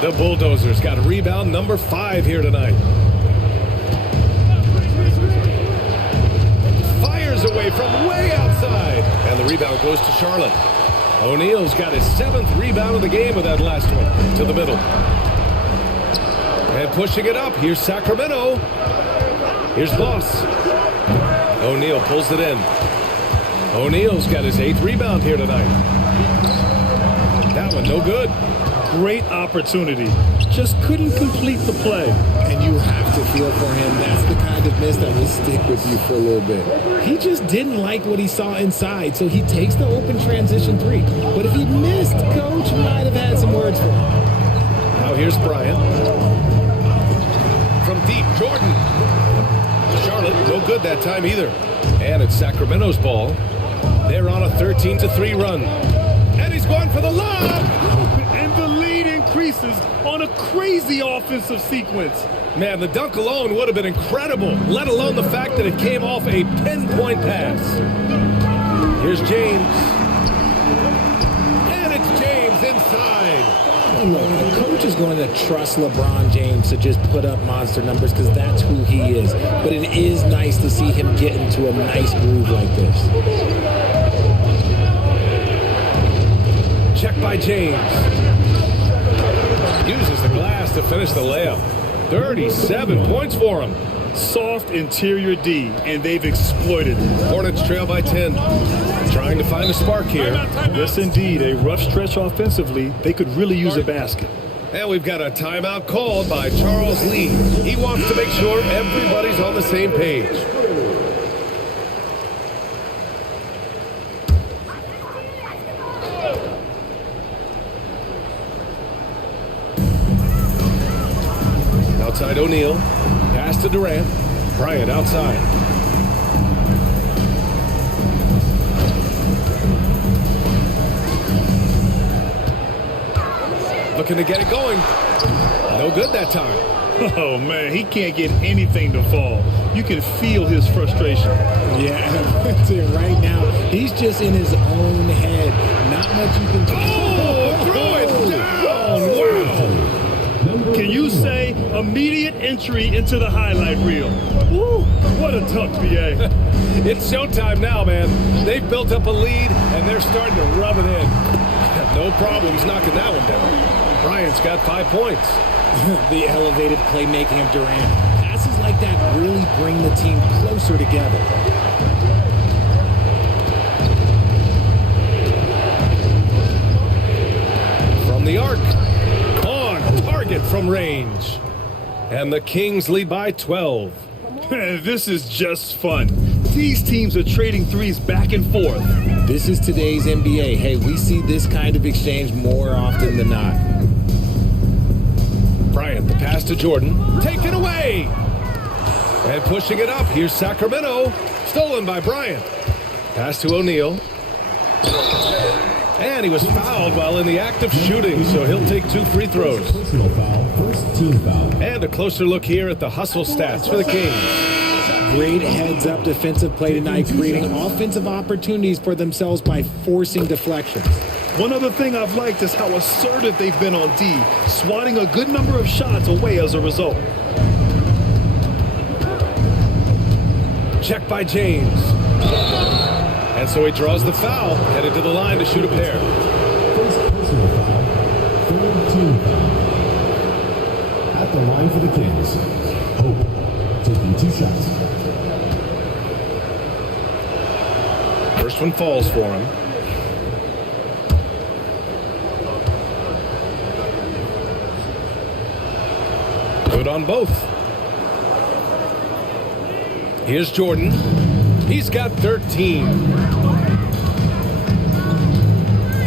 The Bulldozers got a rebound number 5 here tonight. Fires away from way outside. And the rebound goes to Charlotte. O'Neal's got his 7th rebound of the game with that last one. To the middle. And pushing it up. Here's Sacramento. Here's Voss. O'Neal pulls it in. O'Neal's got his 8th rebound here tonight. That one no good. Great opportunity. Just couldn't complete the play. And you have to feel for him. That's the kind of miss that will stick with you for a little bit. He just didn't like what he saw inside, so he takes the open transition 3. But if he missed, Coach might have had some words for him. Now here's Bryant. From deep, Jordan. Charlotte, no good that time either. And it's Sacramento's ball. They're on a 13-3 run. And he's going for the lob! And the lead increases on a crazy offensive sequence. Man, the dunk alone would have been incredible, let alone the fact that it came off a pinpoint pass. Here's James. And it's James inside. Look, the coach is going to trust LeBron James to just put up monster numbers because that's who he is. But it is nice to see him get into a nice groove like this. Check by James. Uses the glass to finish the layup. 37 points for him. Soft interior D, and they've exploited it. Hornets trail by 10. Trying to find a spark here. Yes, indeed. A rough stretch offensively. They could really use a basket. And we've got a timeout called by Charles Lee. He wants to make sure everybody's on the same page. Outside O'Neal. Pass to Durant. Bryant outside. Looking to get it going. No good that time. Oh, man, he can't get anything to fall. You can feel his frustration. Yeah, right now, he's just in his own head. Not much you can do. Oh, throw it down! Wow! Can you say immediate entry into the highlight reel? Woo! What a tuck, BA. It's showtime now, man. They've built up a lead, and they're starting to rub it in. No problems knocking that one down. Bryant's got 5 points. The elevated playmaking of Durant. Passes like that really bring the team closer together. From the arc. On target from range. And the Kings lead by 12. This is just fun. These teams are trading threes back and forth. This is today's NBA. Hey, we see this kind of exchange more often than not. Bryant, the pass to Jordan. Taken away! And pushing it up, here's Sacramento. Stolen by Bryant. Pass to O'Neal. And he was fouled while in the act of shooting, so he'll take 2 free throws. Personal foul, first team foul. And a closer look here at the hustle stats for the Kings. Great heads-up defensive play tonight, creating offensive opportunities for themselves by forcing deflections. One other thing I've liked is how assertive they've been on D, swatting a good number of shots away as a result. Check by James. And so he draws the foul, headed to the line to shoot a pair. First personal foul, third team foul. At the line for the Kings, Hope, taking 2 shots. First one falls for him. Good on both. Here's Jordan. He's got 13.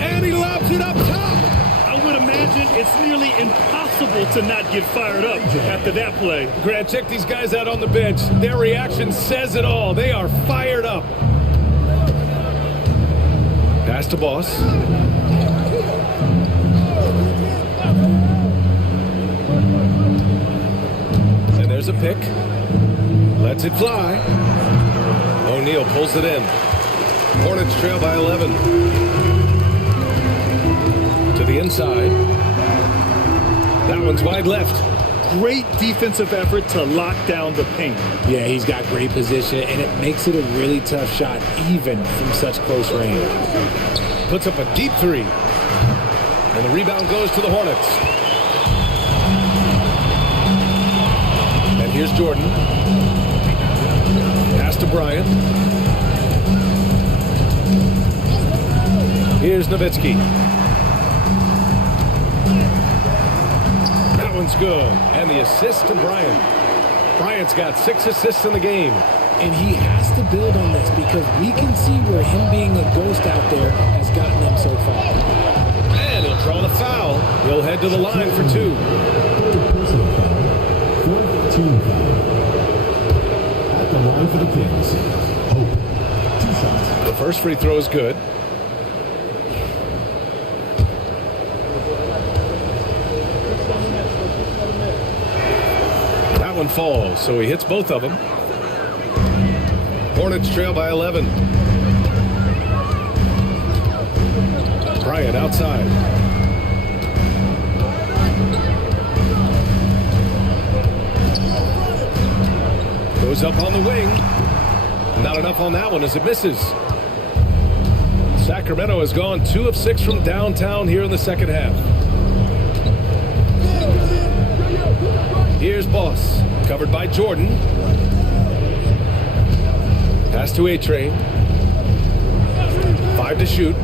And he lobs it up top. I would imagine it's nearly impossible to not get fired up after that play. Grant, check these guys out on the bench. Their reaction says it all. They are fired up. Pass to Boss. And there's a pick. Lets it fly. O'Neal pulls it in. Hornets trail by 11. To the inside. That one's wide left. Great defensive effort to lock down the paint. Yeah, he's got great position, and it makes it a really tough shot, even from such close range. Puts up a deep 3. And the rebound goes to the Hornets. And here's Jordan. Pass to Bryant. Here's Nowitzki. That one's good. And the assist to Bryant. Bryant's got 6 assists in the game. And he has to build on this because we can see where him being a ghost out there has gotten him so far. And he'll draw the foul. He'll head to the line for 2. Personal foul, fourth team foul. At the line for the Kings, Hope, 2 shots. The first free throw is good. That one falls, so he hits both of them. Hornets trail by 11. Bryant outside. Goes up on the wing. Not enough on that one as it misses. Sacramento has gone 2 of 6 from downtown here in the second half. Here's Boss, covered by Jordan. Pass to A-Train. 5 to shoot.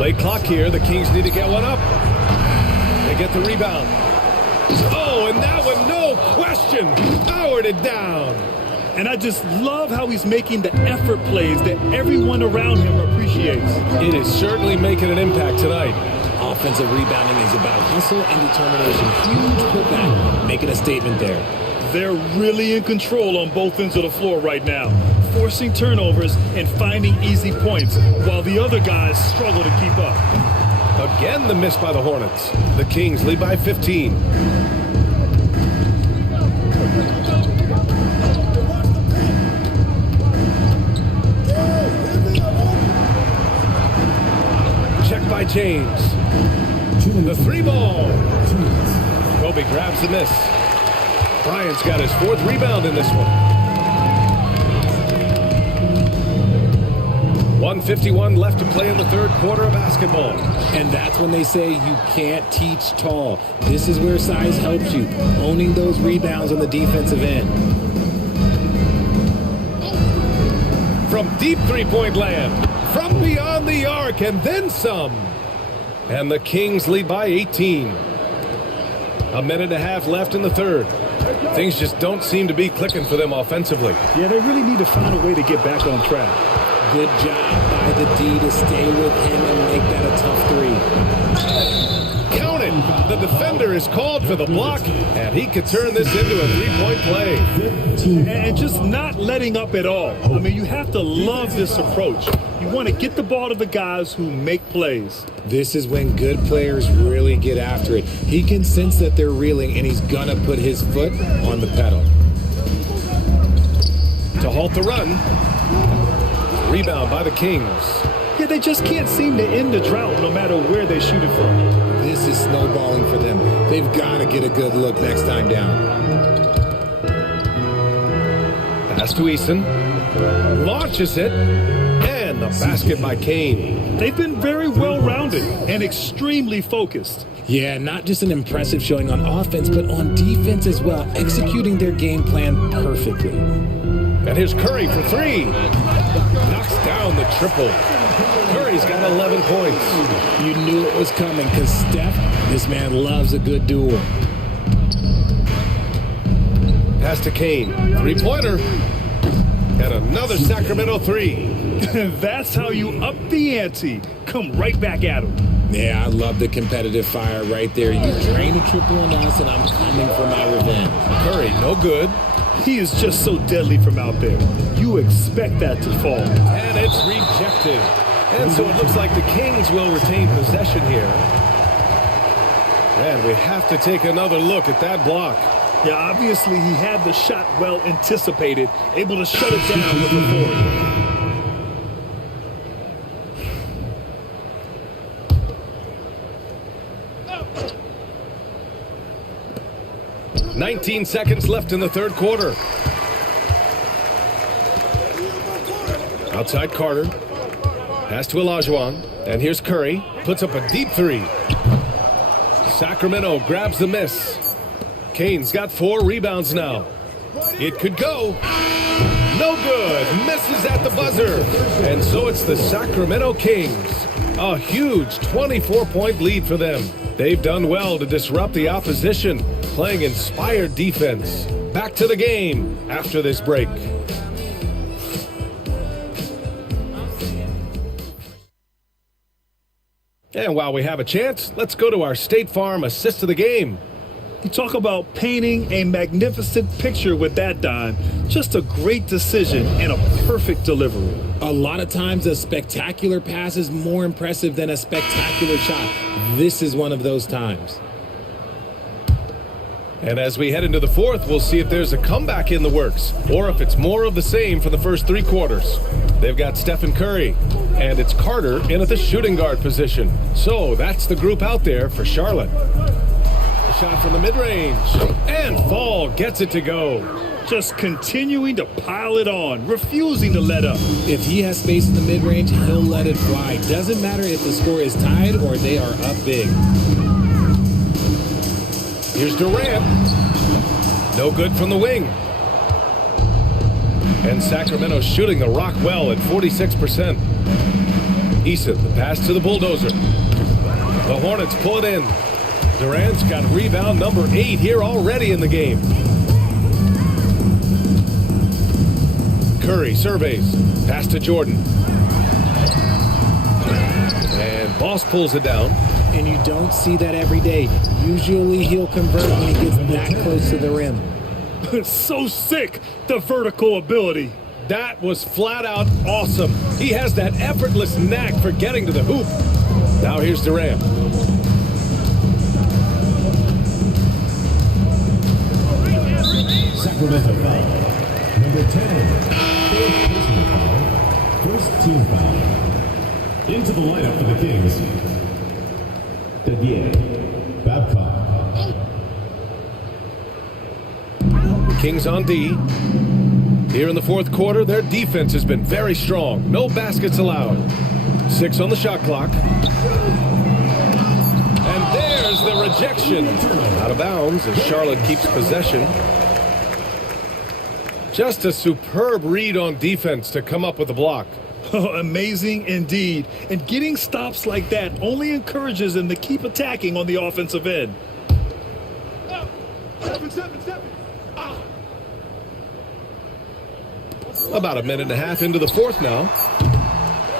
Late clock here. The Kings need to get one up. They get the rebound. Oh, and that one, no question, powered it down. And I just love how he's making the effort plays that everyone around him appreciates. It is certainly making an impact tonight. Offensive rebounding is about hustle and determination. Huge putback, making a statement there. They're really in control on both ends of the floor right now, forcing turnovers and finding easy points, while the other guys struggle to keep up. Again, the miss by the Hornets. The Kings lead by 15. change. The 3-ball. Kobe grabs the miss. Bryant's got his 4th rebound in this one. 1:51 left to play in the 3rd quarter of basketball. And that's when they say you can't teach tall. This is where size helps you, owning those rebounds on the defensive end. From deep three-point land, from beyond the arc, and then some. And the Kings lead by 18. A minute and a half left in the 3rd. Things just don't seem to be clicking for them offensively. Yeah, they really need to find a way to get back on track. Good job by the D to stay with him and make that a tough 3. Count it! The defender is called for the block, and he could turn this into a 3-point play. And just not letting up at all. I mean, you have to love this approach. You want to get the ball to the guys who make plays. This is when good players really get after it. He can sense that they're reeling, and he's going to put his foot on the pedal. To halt the run. Rebound by the Kings. Yeah, they just can't seem to end the drought no matter where they shoot it from. This is snowballing for them. They've got to get a good look next time down. Pass to Easton. Launches it. And the basket by Kane. They've been very well-rounded and extremely focused. Yeah, not just an impressive showing on offense, but on defense as well, executing their game plan perfectly. And here's Curry for 3. Knocks down the triple. Curry's got 11 points. You knew it was coming because Steph, this man loves a good duel. Pass to Kane. 3-pointer. And another Sacramento 3. That's how you up the ante. Come right back at him. Yeah, I love the competitive fire right there. You drain a triple on us, and I'm coming for my revenge. Curry, no good. He is just so deadly from out there. You expect that to fall. And it's rejected. And so it looks like the Kings will retain possession here. And we have to take another look at that block. Yeah, obviously he had the shot well anticipated, able to shut it down with the forward. 19 seconds left in the 3rd quarter. Outside Carter. Pass to Olajuwon. And here's Curry. Puts up a deep 3. Sacramento grabs the miss. Kane's got 4 rebounds now. It could go. No good. Misses at the buzzer. And so it's the Sacramento Kings. A huge 24-point lead for them. They've done well to disrupt the opposition, playing inspired defense. Back to the game after this break. And while we have a chance, let's go to our State Farm assist of the game. You talk about painting a magnificent picture with that dime. Just a great decision and a perfect delivery. A lot of times a spectacular pass is more impressive than a spectacular shot. This is one of those times. And as we head into the 4th, we'll see if there's a comeback in the works or if it's more of the same for the first 3 quarters. They've got Stephen Curry, and it's Carter in at the shooting guard position. So that's the group out there for Charlotte. A shot from the mid-range, and Fall gets it to go. Just continuing to pile it on, refusing to let up. If he has space in the mid-range, he'll let it fly. Doesn't matter if the score is tied or they are up big. Here's Durant. No good from the wing. And Sacramento shooting the rock well at 46%. Eason, the pass to the bulldozer. The Hornets pull it in. Durant's got rebound number 8 here already in the game. Curry surveys. Pass to Jordan. And Boss pulls it down. And you don't see that every day. Usually he'll convert when he gets that close to the rim. So sick, the vertical ability. That was flat out awesome. He has that effortless knack for getting to the hoop. Now here's Durant. Sacramento foul. Number 10. 4th personal foul. First team foul. Into the lineup for the Kings. Dadier. Babcock. Kings on D. Here in the fourth quarter, their defense has been very strong. No baskets allowed. 6 on the shot clock. And there's the rejection. Out of bounds as Charlotte keeps possession. Just a superb read on defense to come up with a block. Oh, amazing indeed. And getting stops like that only encourages them to keep attacking on the offensive end. About a minute and a half into the fourth now.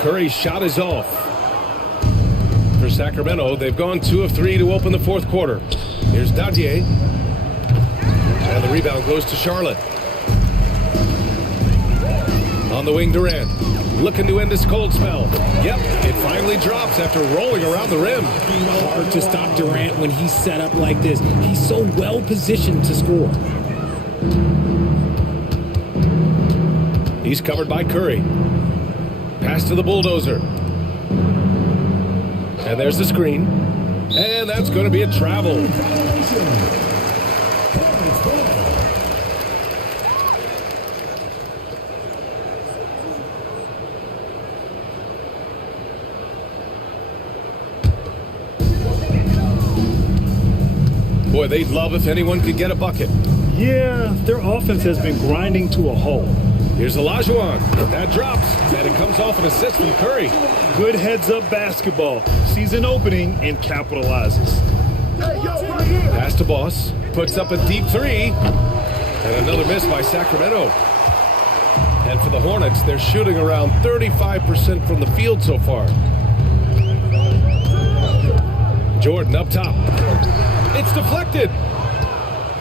Curry's shot is off. For Sacramento, they've gone 2 of 3 to open the fourth quarter. Here's Dadier. And the rebound goes to Charlotte. On the wing, Durant. Looking to end this cold spell. Yep, it finally drops after rolling around the rim. Hard to stop Durant when he's set up like this. He's so well positioned to score. He's covered by Curry. Pass to the bulldozer. And there's the screen. And that's going to be a travel. Boy, they'd love if anyone could get a bucket. Yeah, their offense has been grinding to a halt. Here's Olajuwon. That drops, and it comes off an assist from Curry. Good heads-up basketball. Sees an opening and capitalizes. Pass to Boss. Puts up a deep 3. And another miss by Sacramento. And for the Hornets, they're shooting around 35% from the field so far. Jordan up top. It's deflected.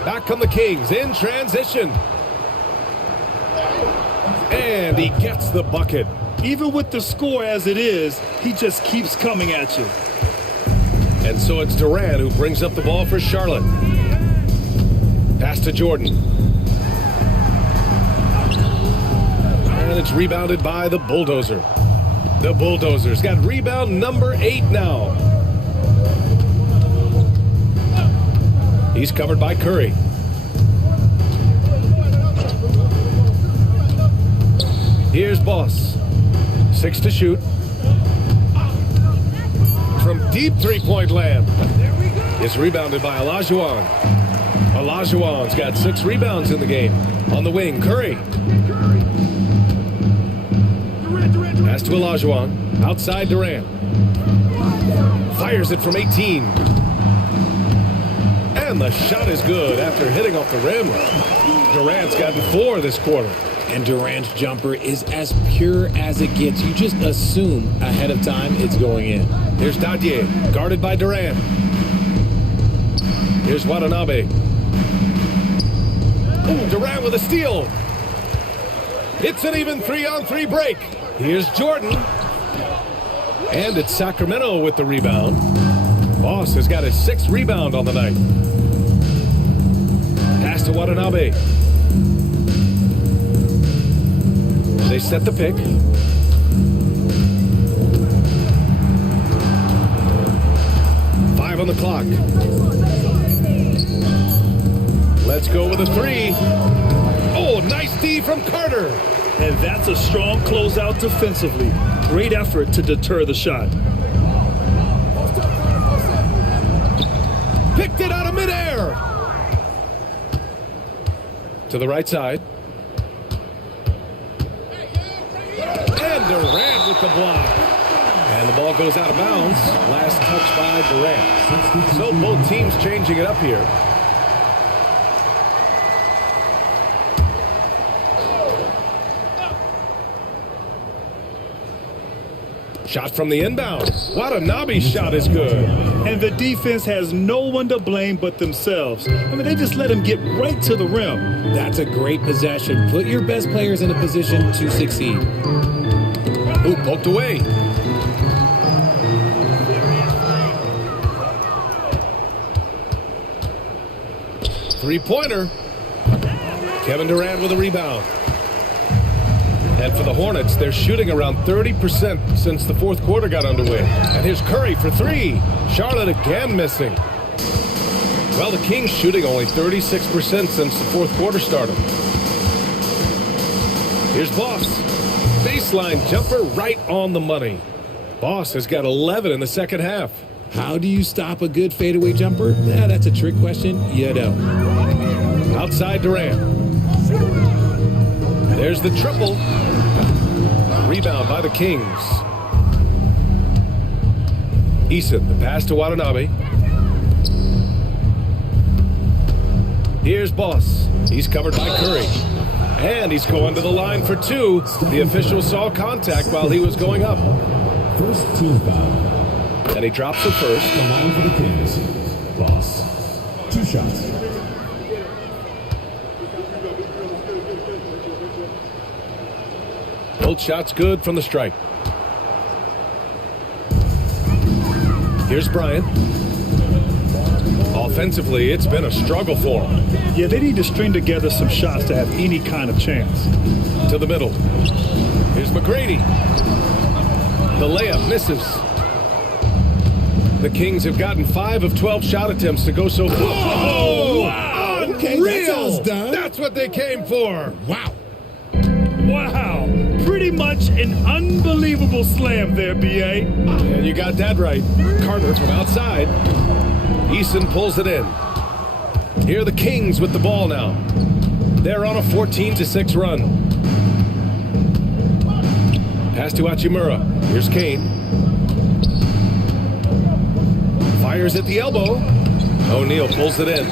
Back come the Kings in transition. And he gets the bucket. Even with the score as it is, he just keeps coming at you. And so it's Durant who brings up the ball for Charlotte. Pass to Jordan. And it's rebounded by the Bulldozer. The Bulldozer's got rebound number 8 now. He's covered by Curry. Here's Boss. 6 to shoot. From deep three-point land. It's rebounded by Olajuwon. Olajuwon's got 6 rebounds in the game. On the wing, Curry. Pass to Olajuwon. Outside Durant. Fires it from 18. And the shot is good after hitting off the rim. Durant's gotten 4 this quarter. And Durant's jumper is as pure as it gets. You just assume ahead of time it's going in. Here's Dadier, guarded by Durant. Here's Watanabe. Ooh, Durant with a steal. It's an even 3-on-3 break. Here's Jordan. And it's Sacramento with the rebound. Boss has got his 6th rebound on the night. Pass to Watanabe. They set the pick. Five on the clock. Let's go with a 3. Oh, nice D from Carter. And that's a strong closeout defensively. Great effort to deter the shot. Picked it out of midair. To the right side. And Durant with the block. And the ball goes out of bounds. Last touch by Durant. So both teams changing it up here. Shot from the inbound. Watanabe's shot is good. And the defense has no one to blame but themselves. I mean, they just let him get right to the rim. That's a great possession. Put your best players in a position to succeed. Ooh, poked away. Three-pointer. Kevin Durant with a rebound. And for the Hornets, they're shooting around 30% since the fourth quarter got underway. And here's Curry for three. Charlotte again missing. Well, the Kings shooting only 36% since the fourth quarter started. Here's Boss. Baseline jumper right on the money. Boss has got 11 in the second half. How do you stop a good fadeaway jumper? Yeah, that's a trick question. You don't. Outside Durant. There's the triple. Rebound by the Kings. Eason, the pass to Watanabe. Here's Boss. He's covered by Curry. And he's going to the line for two. The official saw contact while he was going up. First team foul. And he drops it first. The line for the Kings. Boss. 2 shots. Both shots good from the stripe. Here's Bryant. Offensively, it's been a struggle for him. Yeah, they need to string together some shots to have any kind of chance. To the middle. Here's McGrady. The layup misses. The Kings have gotten 5 of 12 shot attempts to go so far. Oh, wow. Okay, that sounds done. That's what they came for. Wow. Wow. Pretty much an unbelievable slam there, B.A. And you got that right. Carter from outside. Eason pulls it in. Here are the Kings with the ball now. They're on a 14-6 run. Pass to Hachimura. Here's Kane. Fires at the elbow. O'Neal pulls it in.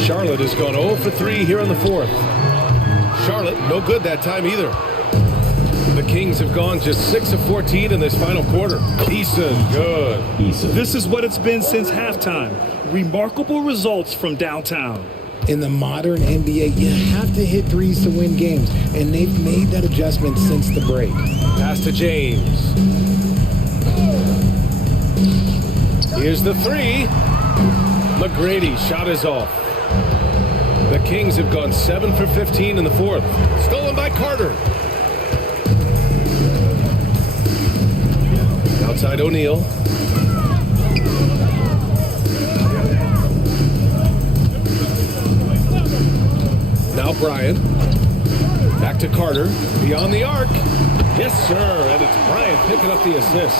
Charlotte has gone 0 for 3 here in the fourth. Charlotte, no good that time either. The Kings have gone just 6 of 14 in this final quarter. Eason, good. This is what it's been since halftime. Remarkable results from downtown. In the modern NBA, you have to hit threes to win games, and they've made that adjustment since the break. Pass to James. Here's the three. McGrady shot is off. The Kings have gone 7 for 15 in the fourth. Stolen by Carter. Outside O'Neal. Now Bryant. Back to Carter. Beyond the arc. Yes, sir. And it's Bryant picking up the assist.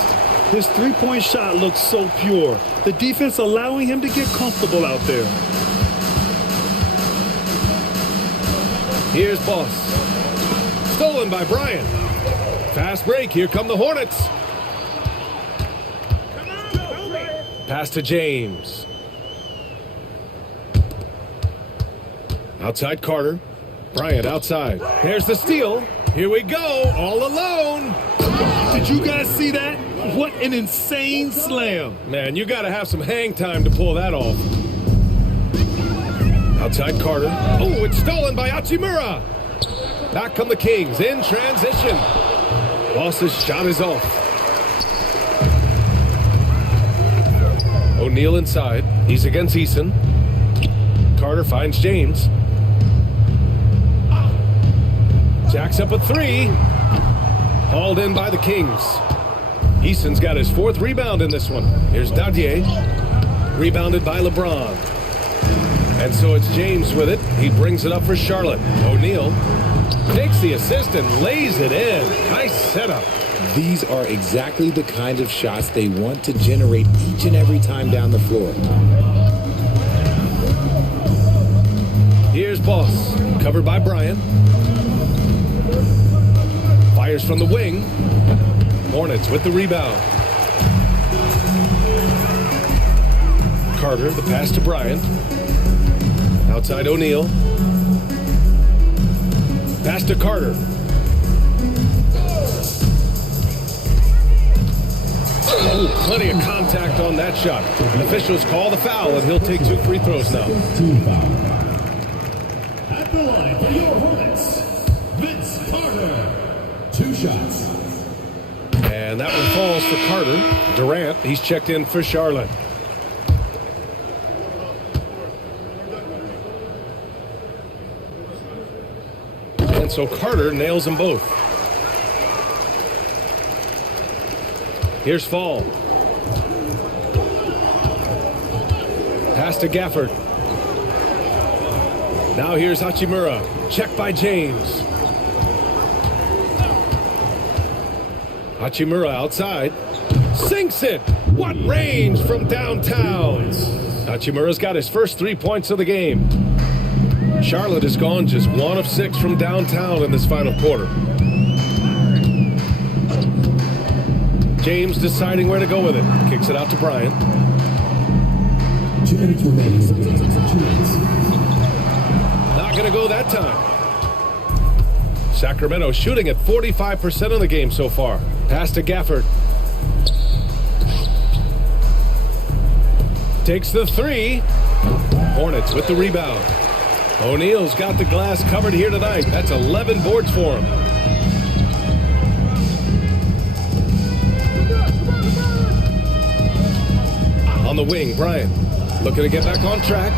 His three-point shot looks so pure. The defense allowing him to get comfortable out there. Here's Boss. Stolen by Bryant. Fast break. Here come the Hornets. Pass to James. Outside Carter. Bryant outside. There's the steal. Here we go. All alone. Did you guys see that? What an insane slam. Man, you got to have some hang time to pull that off. Outside Carter. Oh, it's stolen by Hachimura. Back come the Kings in transition. Boss's shot is off. O'Neal inside. He's against Eason. Carter finds James. Jacks up a three. Hauled in by the Kings. Eason's got his 4th rebound in this one. Here's Dadier. Rebounded by LeBron. And so it's James with it. He brings it up for Charlotte. O'Neal takes the assist and lays it in. Nice setup. These are exactly the kind of shots they want to generate each and every time down the floor. Here's Boss. Covered by Bryant. Fires from the wing. Hornets with the rebound. Carter, the pass to Bryant. Outside O'Neal. Pass to Carter. Oh, plenty of contact on that shot. Officials call the foul, and he'll take 2 free throws now. Team foul. At the line for your Hornets, Vince Carter. 2 shots. And that one falls for Carter. Durant, he's checked in for Charlotte. And so Carter nails them both. Here's Fall. Pass to Gafford. Now here's Hachimura. Check by James. Hachimura outside. Sinks it! What range from downtown! Hachimura's got his first 3 points of the game. Charlotte has gone just 1 of 6 from downtown in this final quarter. James deciding where to go with it. Kicks it out to Bryant. 2 minutes remaining in the game. 2 minutes. Not going to go that time. Sacramento shooting at 45% of the game so far. Pass to Gafford. Takes the 3. Hornets with the rebound. O'Neal's got the glass covered here tonight. That's 11 boards for him. On the wing, Bryant looking to get back on track.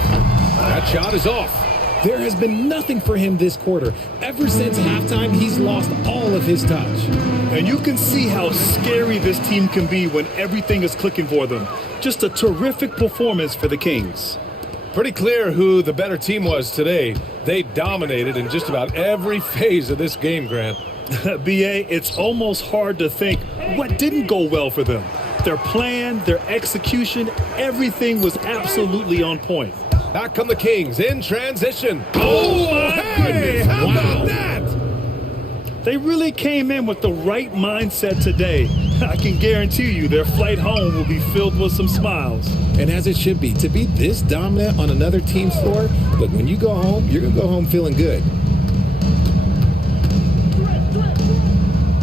That shot is off. There has been nothing for him this quarter. Ever since halftime, he's lost all of his touch. And you can see how scary this team can be when everything is clicking for them. Just a terrific performance for the Kings. Pretty clear who the better team was today. They dominated in just about every phase of this game, Grant. B.A., it's almost hard to think what didn't go well for them. Their plan, their execution, everything was absolutely on point. Back come the Kings in transition. Oh, hey! How about that? They really came in with the right mindset today. I can guarantee you their flight home will be filled with some smiles. And as it should be. To be this dominant on another team's floor, look, when you go home, you're going to go home feeling good.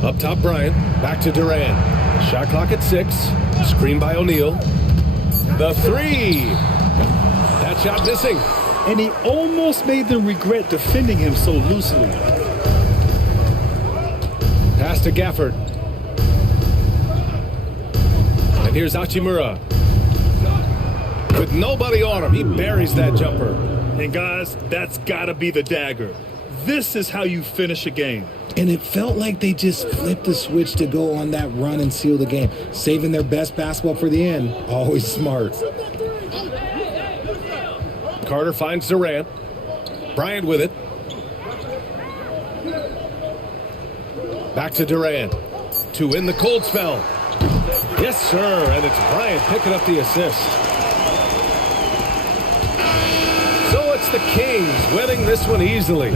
Up top, Bryant. Back to Durant. Shot clock at 6. Screen by O'Neal. The 3. That shot missing. And he almost made them regret defending him so loosely. Pass to Gafford. And here's Hachimura. With nobody on him, he buries that jumper. And guys, that's got to be the dagger. This is how you finish a game. And it felt like they just flipped the switch to go on that run and seal the game. Saving their best basketball for the end. Always smart. Carter finds Durant. Bryant with it. Back to Durant. To win the cold spell. Yes, sir. And it's Bryant picking up the assist. So it's the Kings winning this one easily.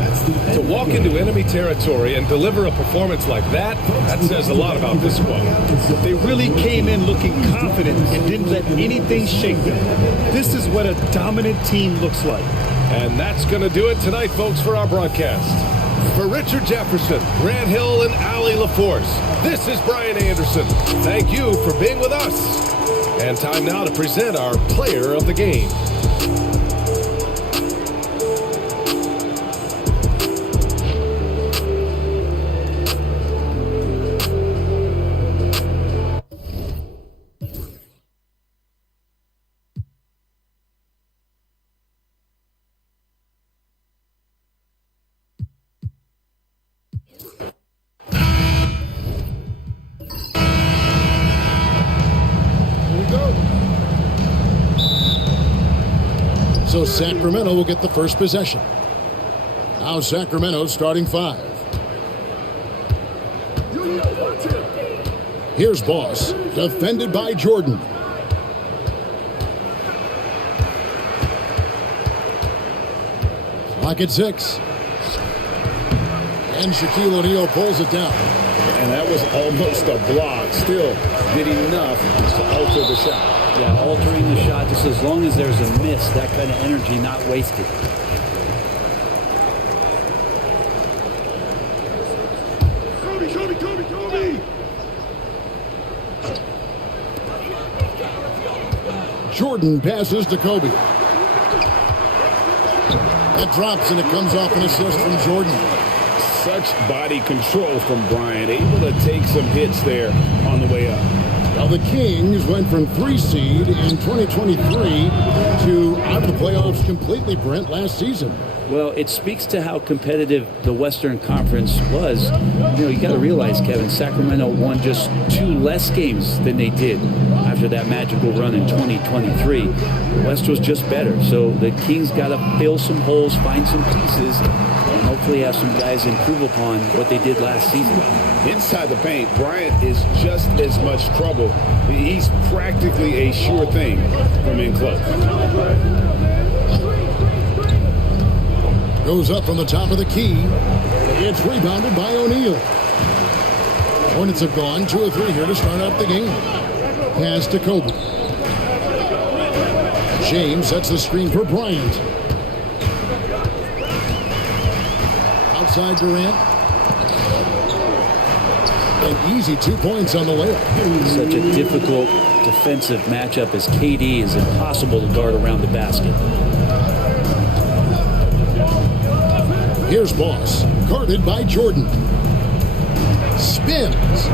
To walk into enemy territory and deliver a performance like that, that says a lot about this squad. They really came in looking confident and didn't let anything shake them. This is what a dominant team looks like. And that's going to do it tonight, folks, for our broadcast. For Richard Jefferson, Grant Hill, and Allie LaForce, this is Brian Anderson. Thank you for being with us. And time now to present our player of the game. So Sacramento will get the first possession. Now Sacramento starting 5. Here's Boss, defended by Jordan. Clock at 6. And Shaquille O'Neal pulls it down. And that was almost a block. Still did enough to alter the shot. Yeah, altering the shot, just as long as there's a miss, that kind of energy not wasted. Kobe! Jordan passes to Kobe. That drops and it comes off an assist from Jordan. Such body control from Bryant, able to take some hits there on the way up. Now the Kings went from 3 seed in 2023 to out of the playoffs completely, Brent, last season. Well, it speaks to how competitive the Western Conference was. You got to realize, Kevin, Sacramento won just 2 less games than they did after that magical run in 2023. The West was just better. So the Kings got to fill some holes, find some pieces, and hopefully have some guys improve upon what they did last season. Inside the paint, Bryant is just as much trouble. He's practically a sure thing from in close. Goes up from the top of the key. It's rebounded by O'Neal. Hornets have gone 2 of 3 here to start out the game. Pass to Kobe. James sets the screen for Bryant. Outside Durant. An easy 2 points on the layup. Such a difficult defensive matchup as KD is impossible to guard around the basket. Here's Boss, guarded by Jordan. Spins.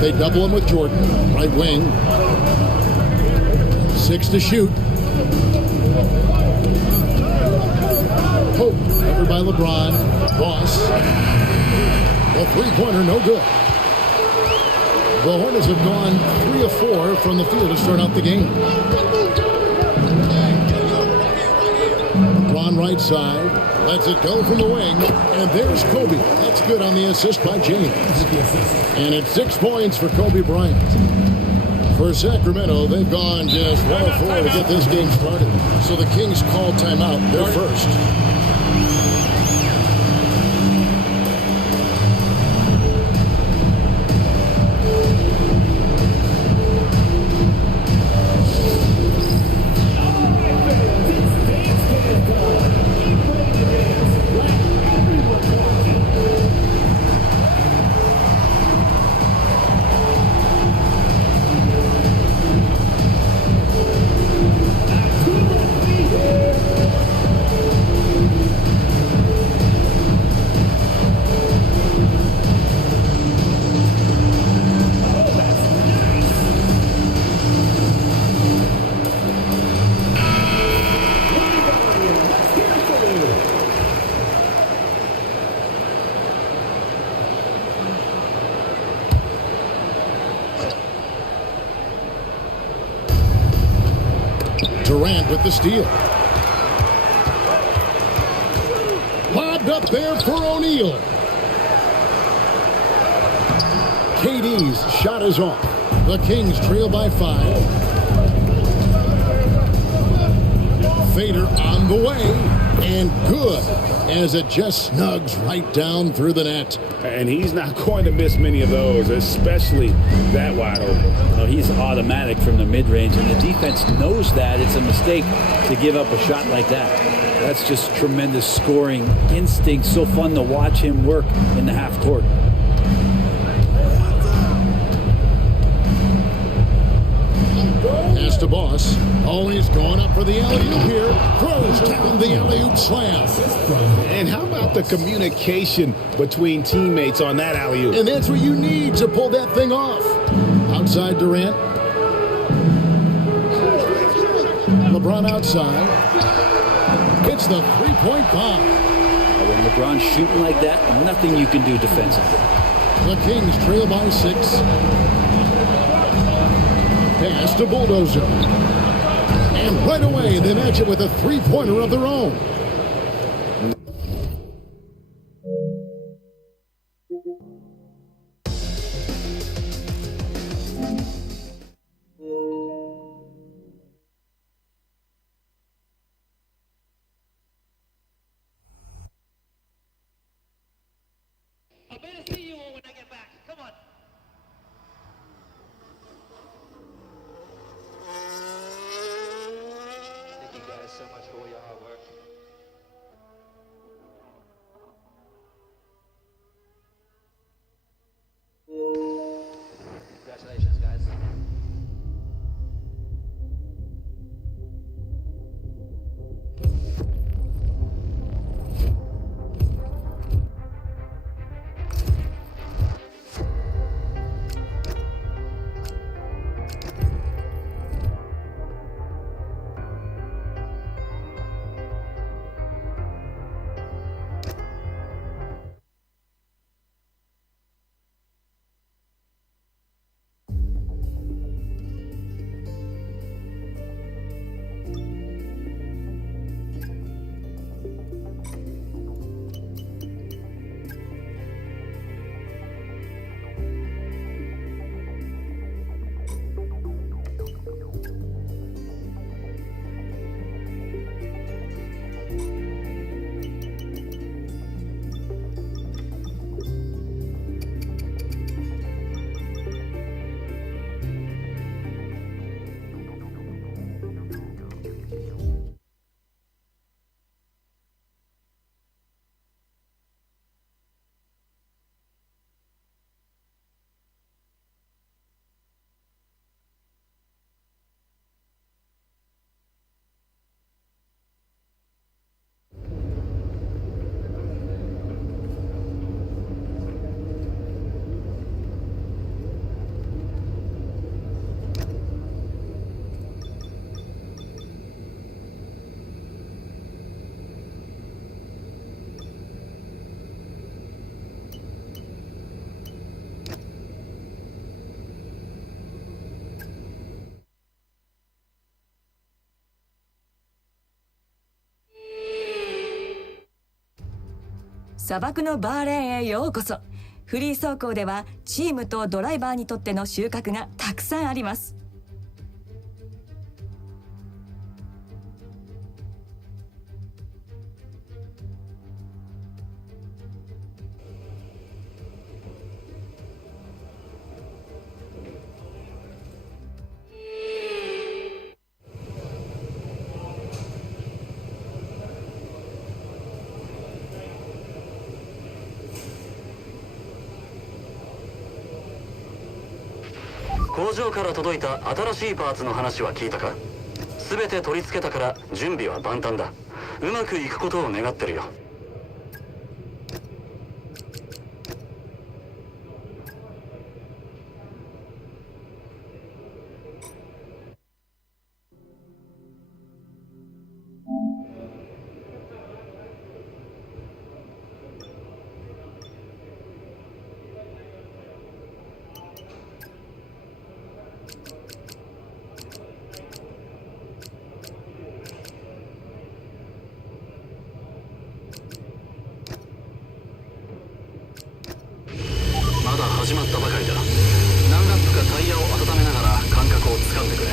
They double him with Jordan, right wing. 6 to shoot. Hope, covered by LeBron. Boss. The three-pointer, no good. The Hornets have gone 3 of 4 from the field to start out the game. LeBron right side, lets it go from the wing, and there's Kobe. That's good on the assist by James. And it's 6 points for Kobe Bryant. For Sacramento, they've gone just 1 of 4 to get this game started. So the Kings call timeout. They're first. Durant with the steal. Lobbed up there for O'Neal. KD's shot is off. The Kings trail by 5. Fader on the way, and good, as it just snugs right down through the net. And he's not going to miss many of those, especially that wide open. Oh, he's automatic from the mid-range, and the defense knows that. It's a mistake to give up a shot like that. That's just tremendous scoring instinct. So fun to watch him work in the half court. Pass to Boss. Always going up for the alley-oop here. Throws down the alley-oop slam. And how about the communication between teammates on that alley-oop? And that's what you need to pull that thing off. Outside Durant. LeBron outside. It's the three-point bomb. When LeBron's shooting like that, nothing you can do defensively. The Kings trail by 6. Pass to Bulldozer. And right away, they match it with a three-pointer of their own. I better see you all when I get back. Come on. Thank you guys so much for all your hard work. 砂漠のバーレーンへようこそ。フリー走行ではチームとドライバーにとっての収穫がたくさんあります。工場から届いた新しいパーツの話は聞いたか？全て取り付けたから準備は万端だ。うまくいくことを願ってるよ。まだ始まったばかりだ。何ラップかタイヤを温めながら感覚をつかんでくれ。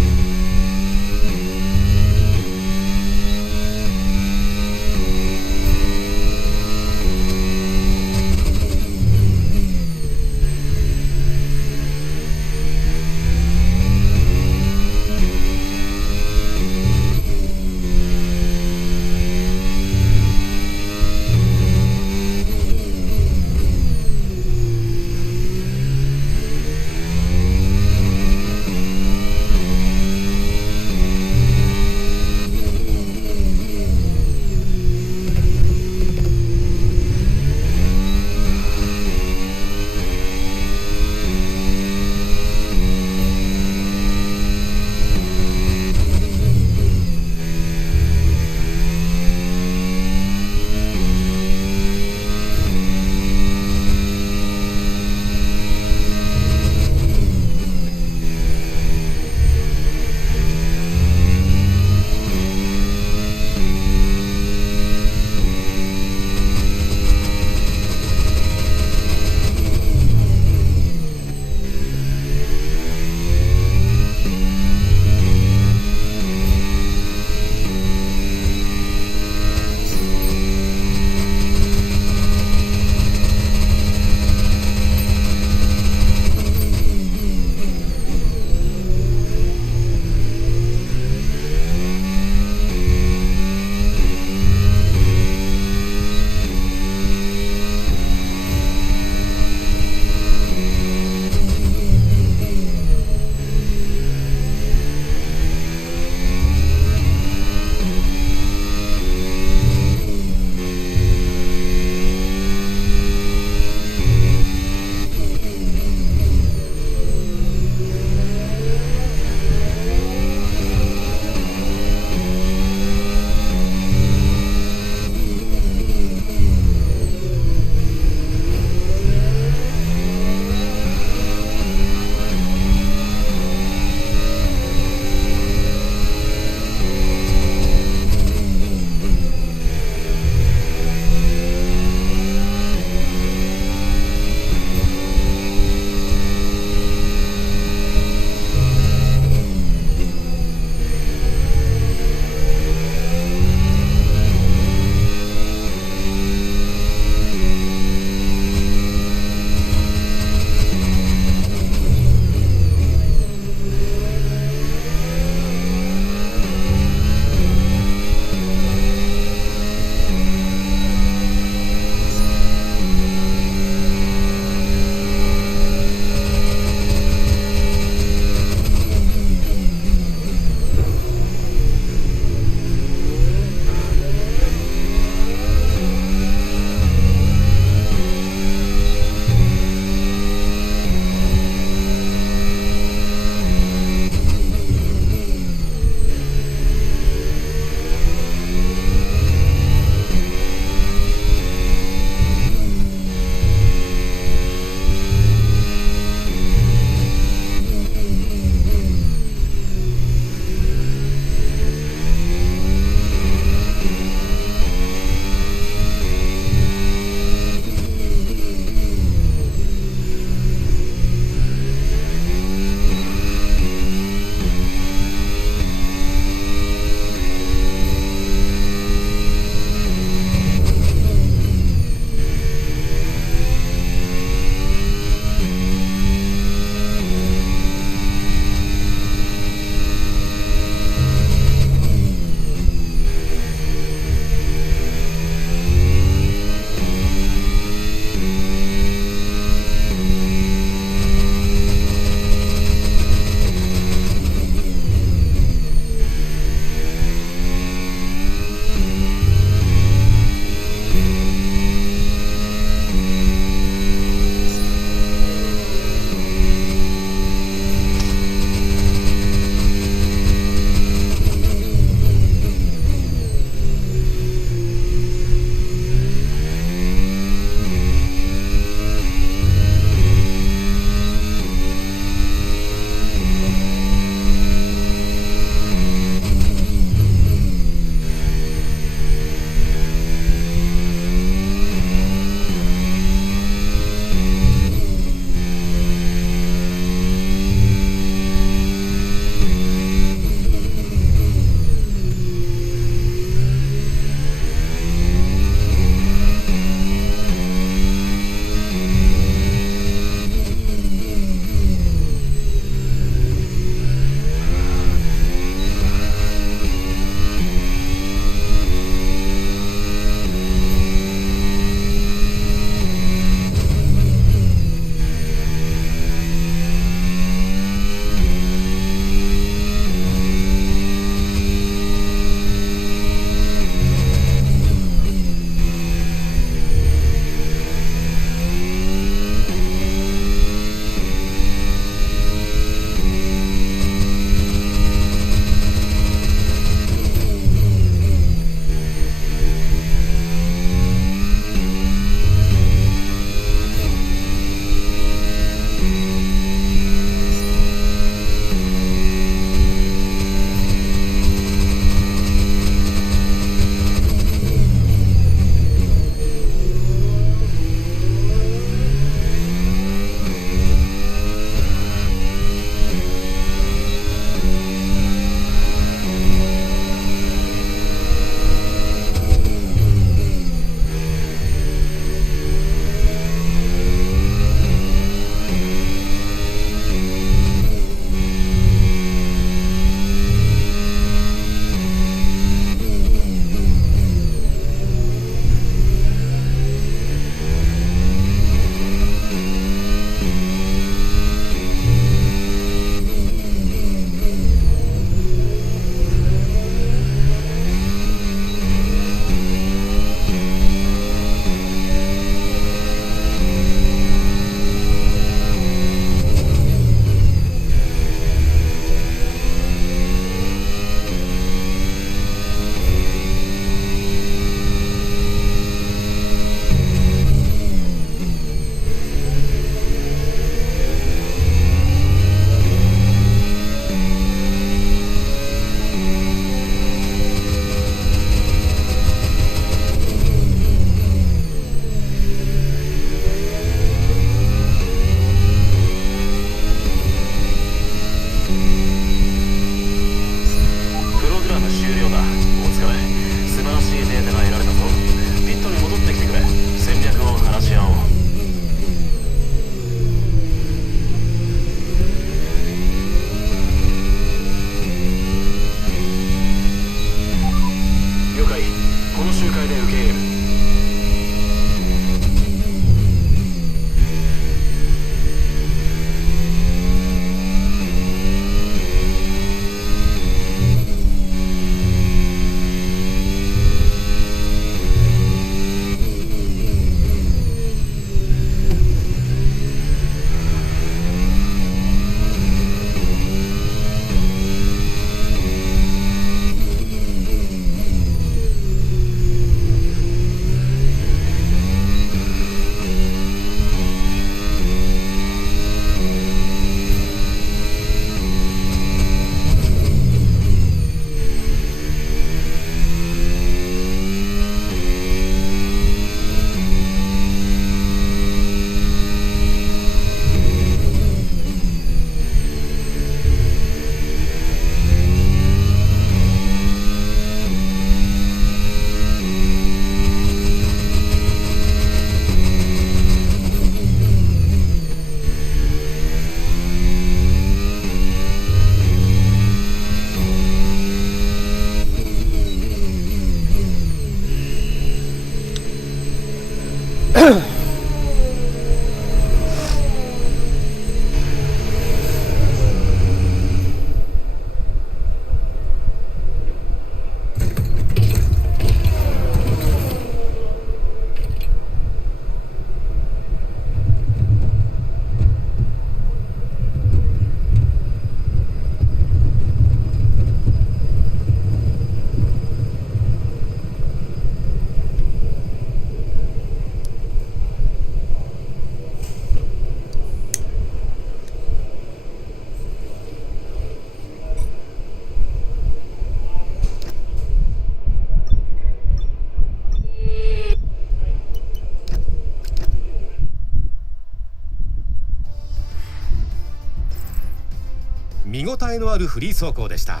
見応えのあるフリー走行でした。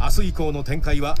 明日以降の展開は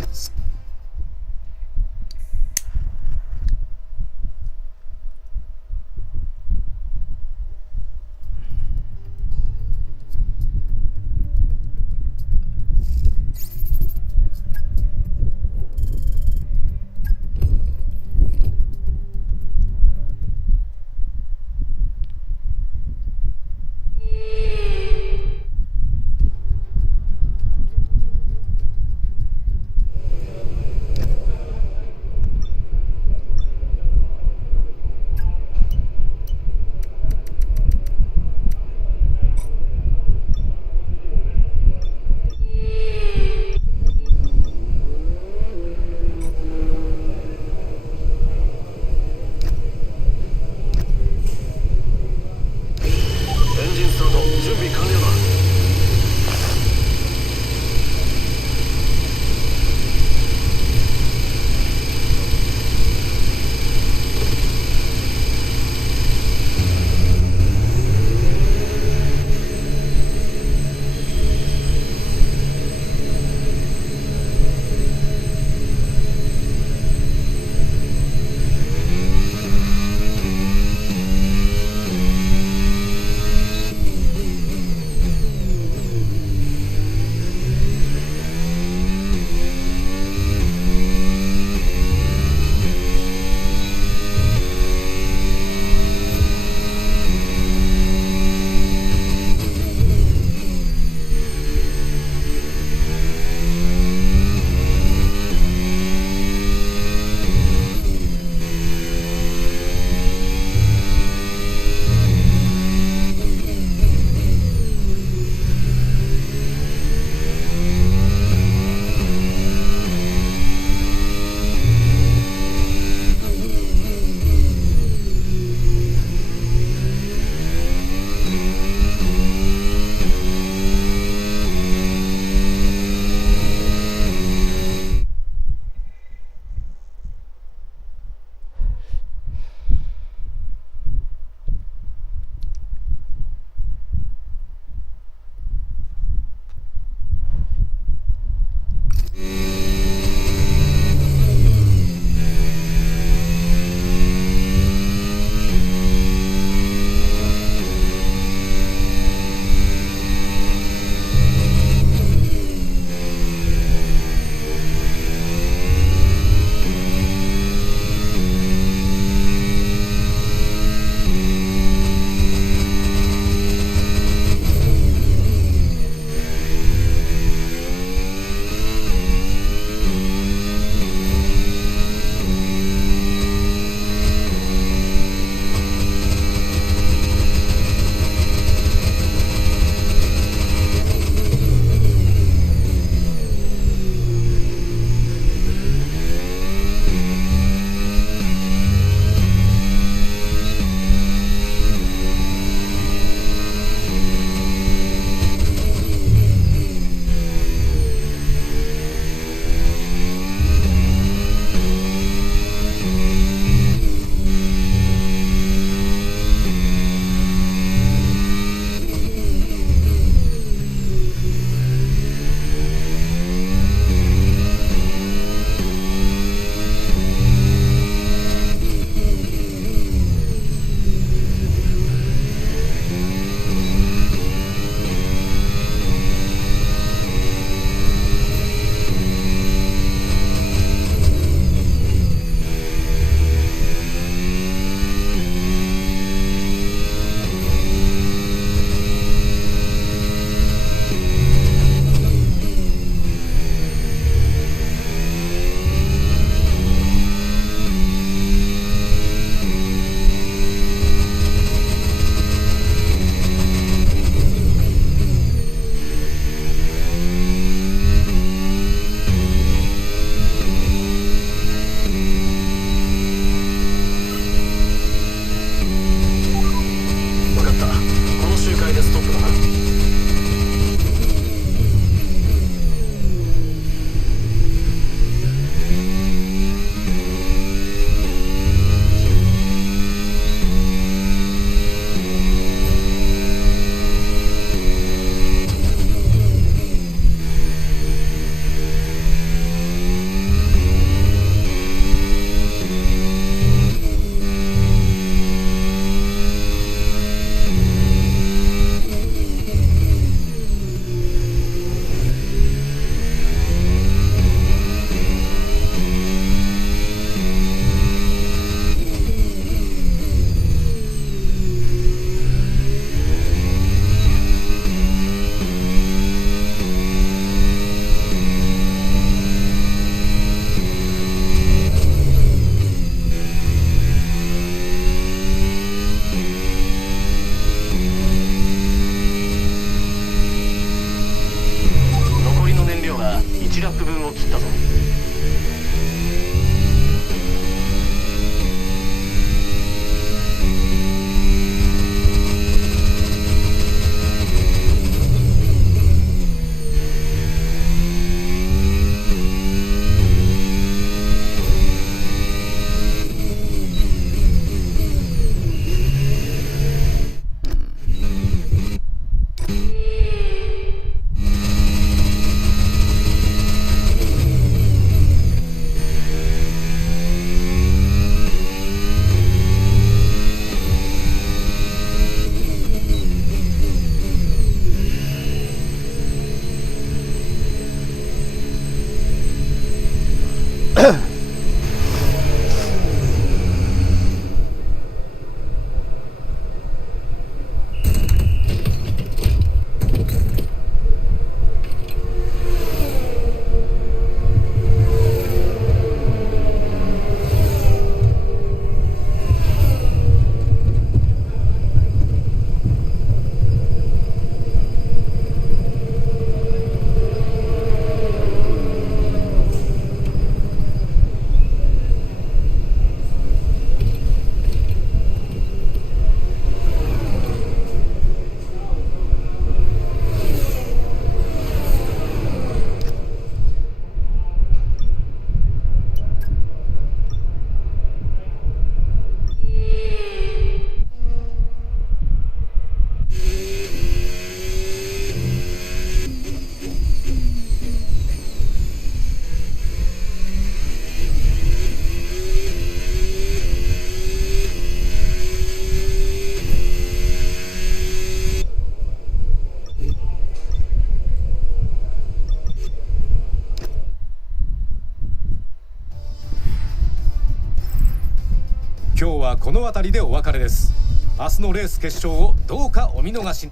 今日はこの辺りでお別れです。明日のレース決勝をどうかお見逃し。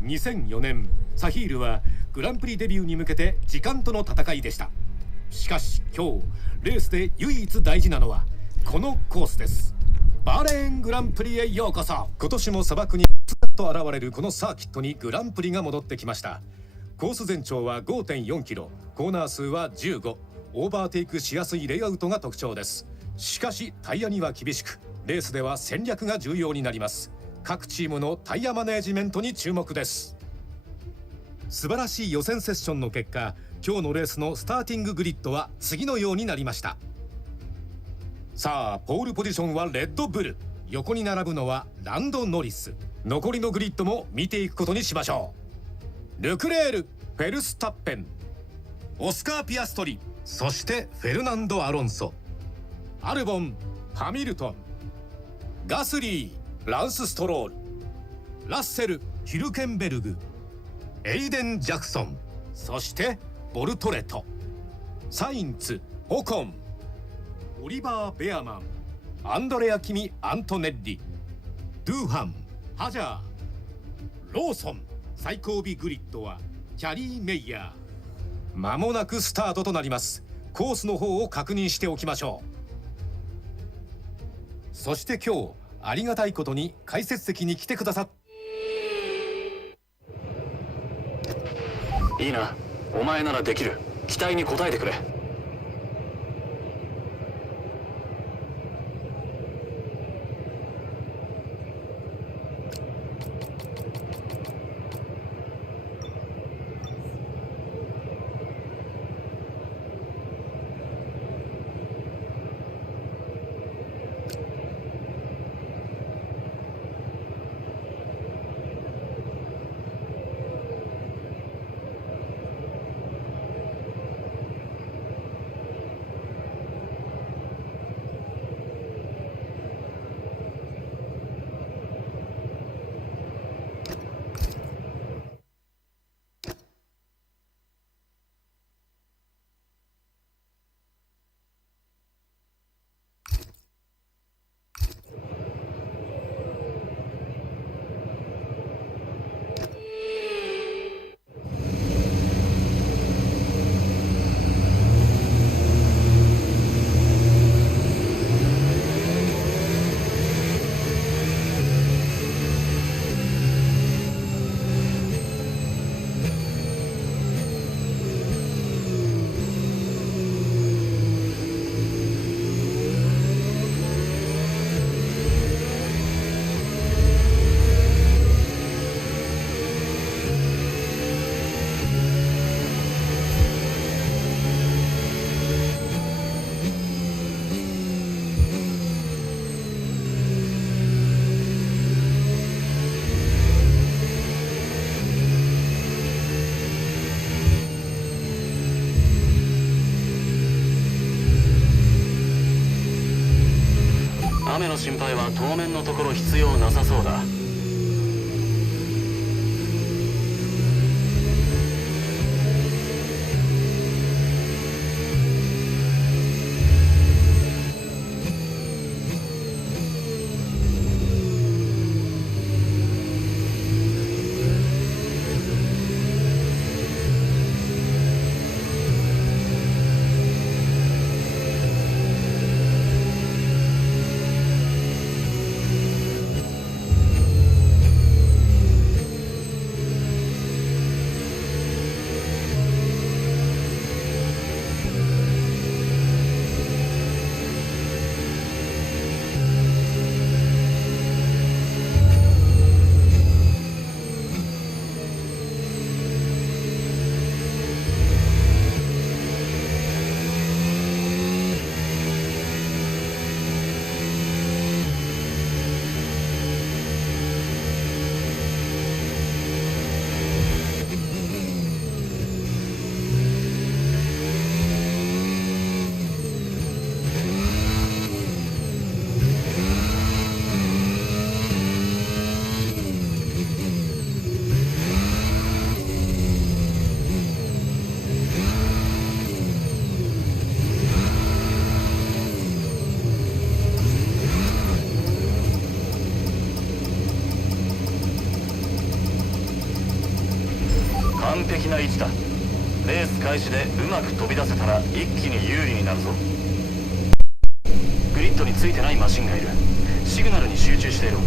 2004年サヒールはグランプリデビューに向けて時間との戦いでした。しかし今日レースで唯一大事なのはこのコースです。バーレーングランプリへようこそ。今年も砂漠にと現れるこのサーキットにグランプリが戻ってきました。コース全長は 5.4 キロ、コーナー数は15、オーバーテイクしやすいレイアウトが特徴です。しかしタイヤには厳しく、レースでは戦略が重要になります。各チームのタイヤマネージメントに注目です。素晴らしい予選セッションの結果、今日のレースのスターティンググリッドは次のようになりました。さあポールポジションはレッドブル、横に並ぶのはランドノリス。残りのグリッドも見ていくことにしましょう。ルクレール、フェルスタッペン、オスカー・ピアストリ、そしてフェルナンド・アロンソ、アルボン、ハミルトン、ガスリー、ランス・ストロール、ラッセル、ヒルケンベルグ、エイデン・ジャクソン、そしてボルトレト、サインツ、オコン、オリバー・ベアマン、アンドレア・キミ・アントネッリ、ドゥーハン、ハジャー、ローソン。最後尾グリッドはキャリー・メイヤー。間もなくスタートとなります。コースの方を確認しておきましょう。そして今日ありがたいことに解説席に来てくださっ。いいな、お前ならできる。期待に応えてくれ。の心配は当面のところ必要なさそうだ。完璧な位置だ。レース開始でうまく飛び出せたら一気に有利になるぞ。グリッドについてないマシンがいる。シグナルに集中していろ。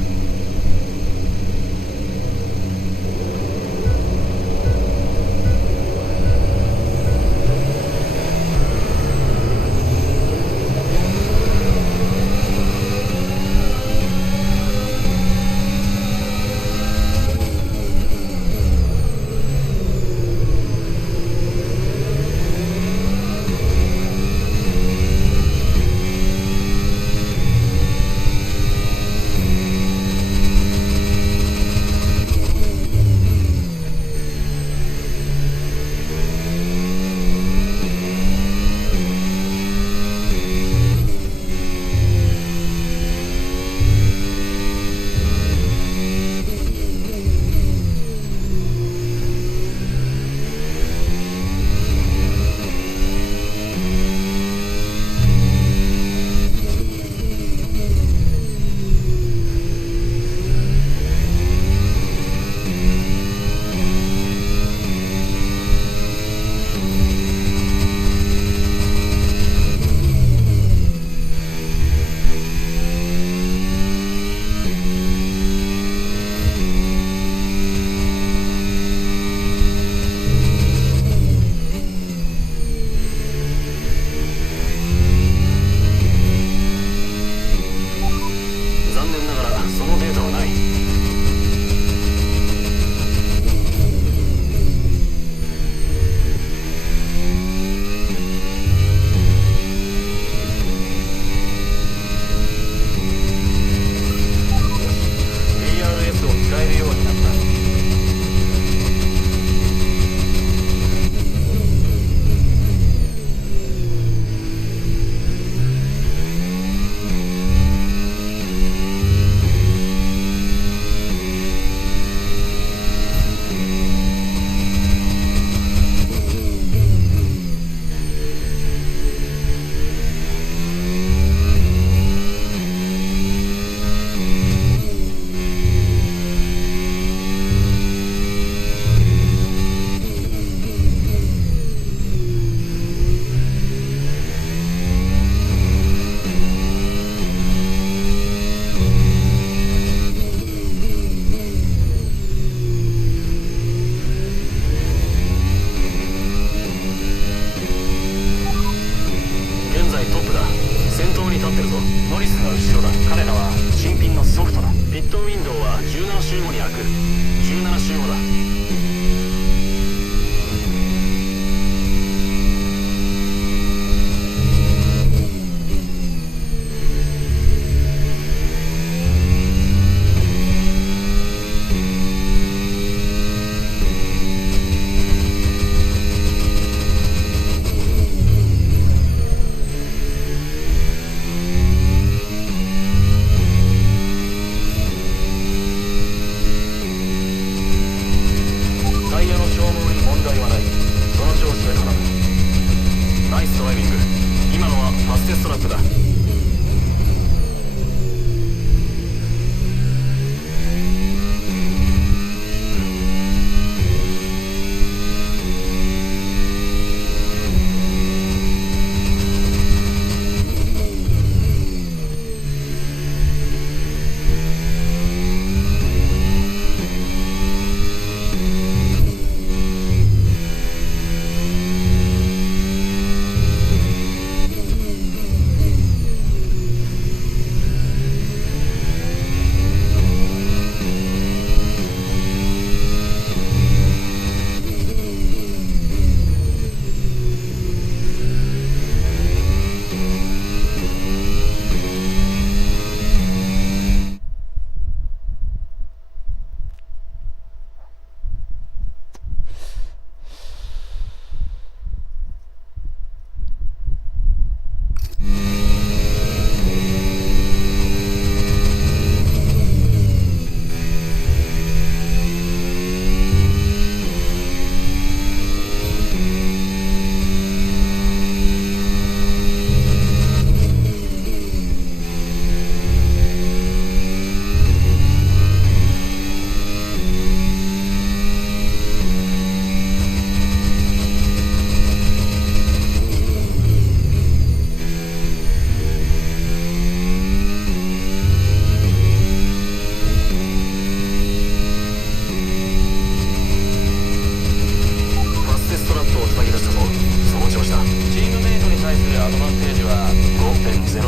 ナイスドライビング。今のはファステストラップだ。そ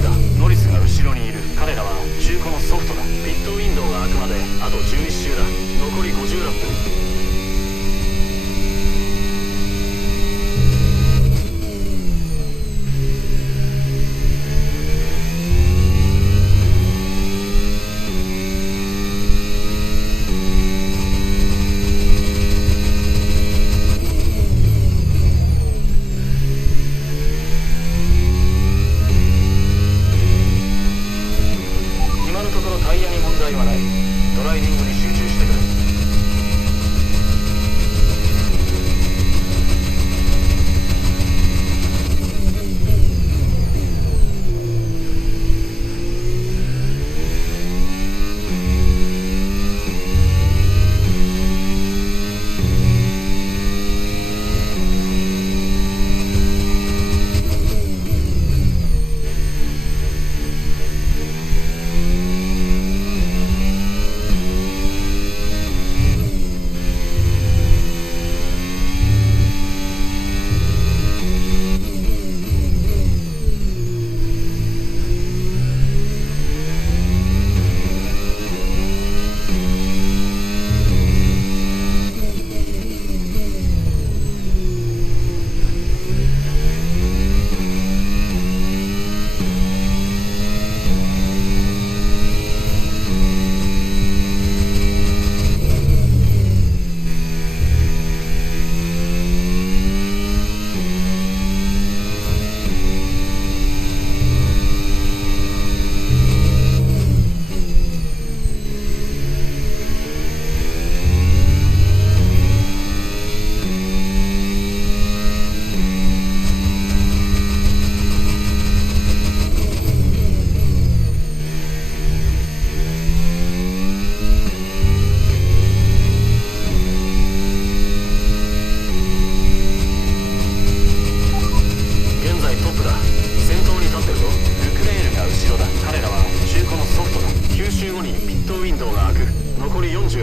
ーだ。ノリスが後ろにいる。彼らは中古のソフトだ。ピットウィンドウが開くまであと11周だ。残り50ラップ。タイヤに問題はない。ドライビングに集中してくれ。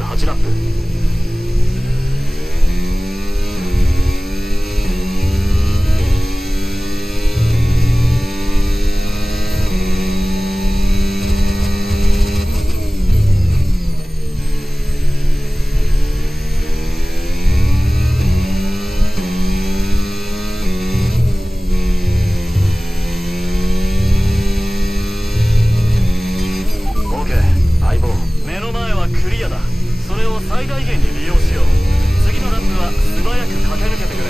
8ラップ。それを最大限に利用しよう。次のラップは素早く駆け抜けてくれ。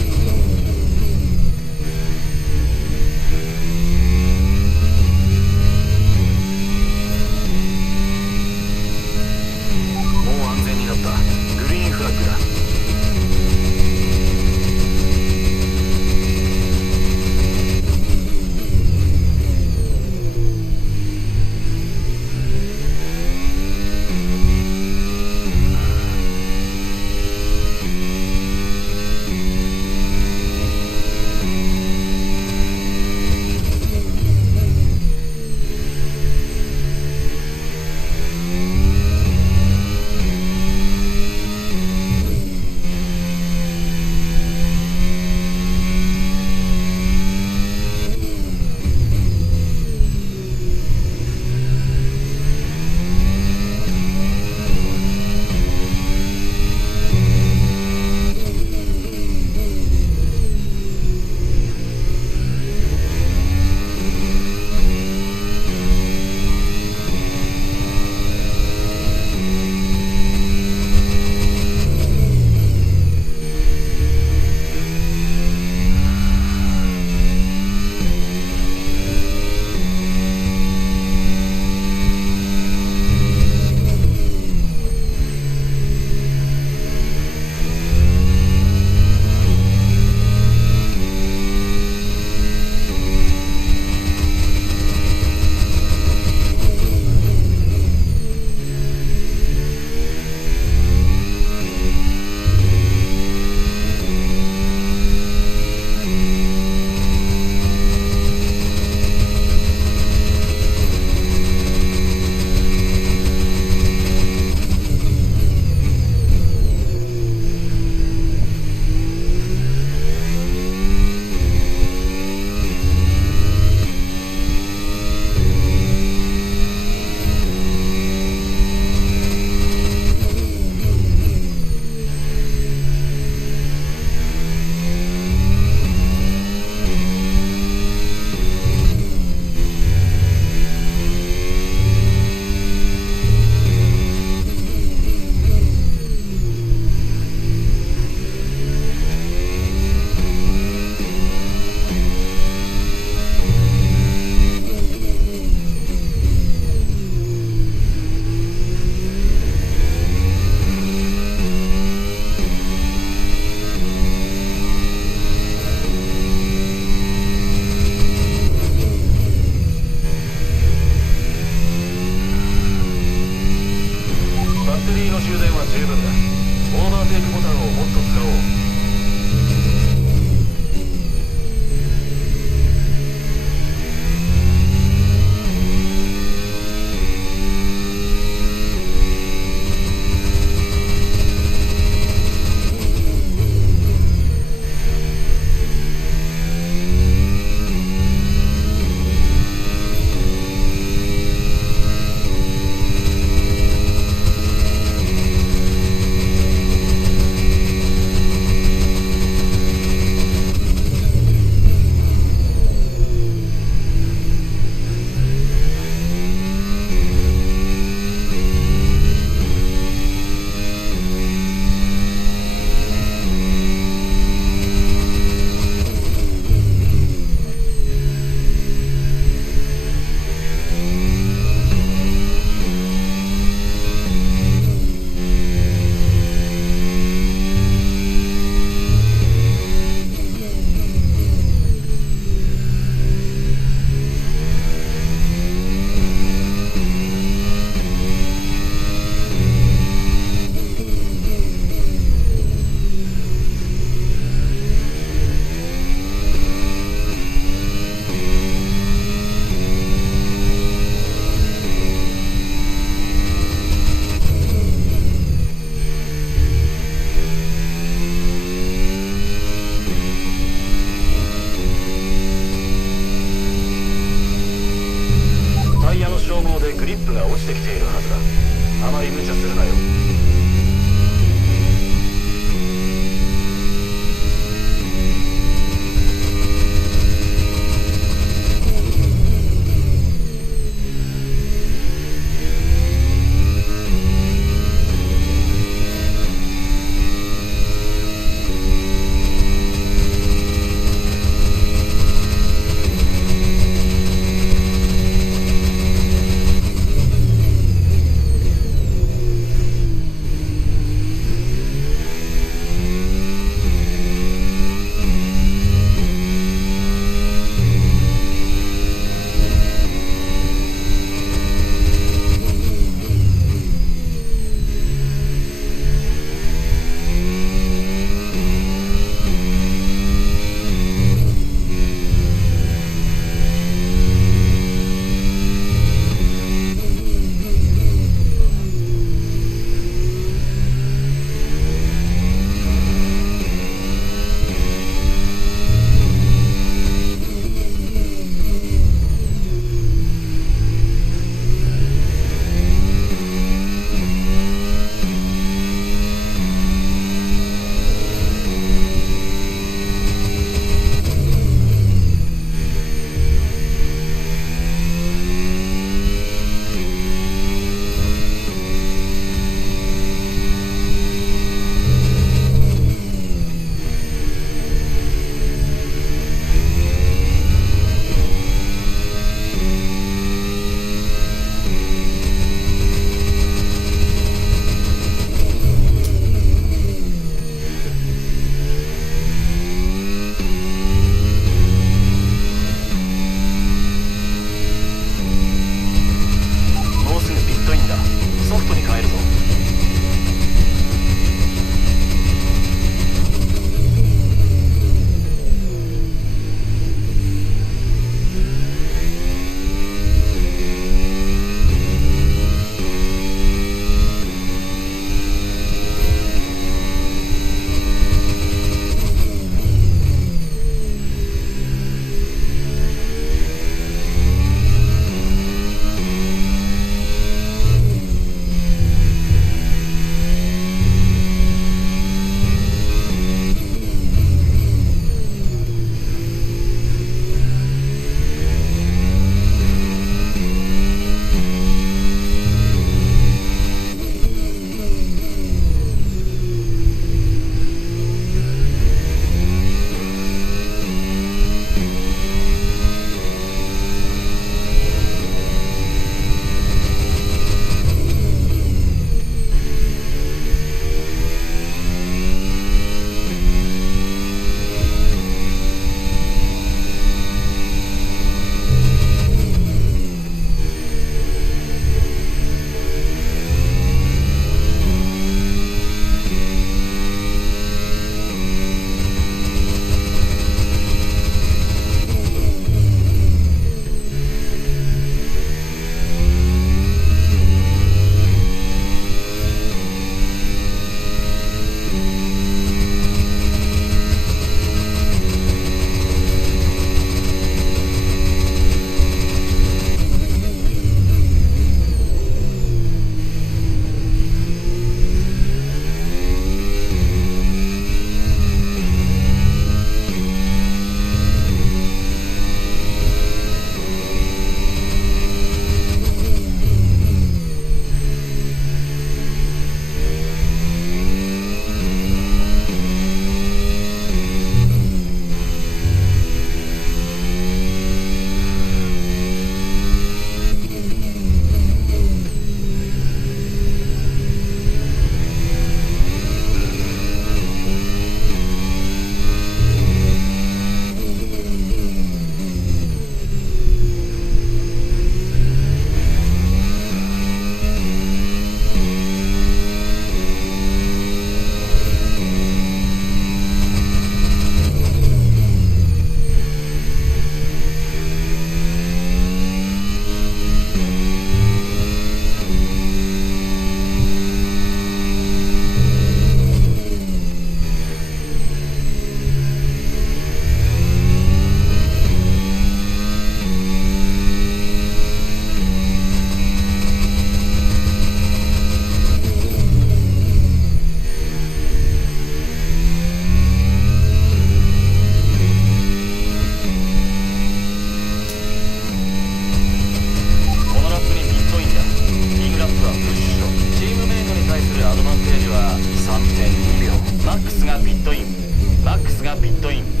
マックスがピットイン。マックスがピットイン。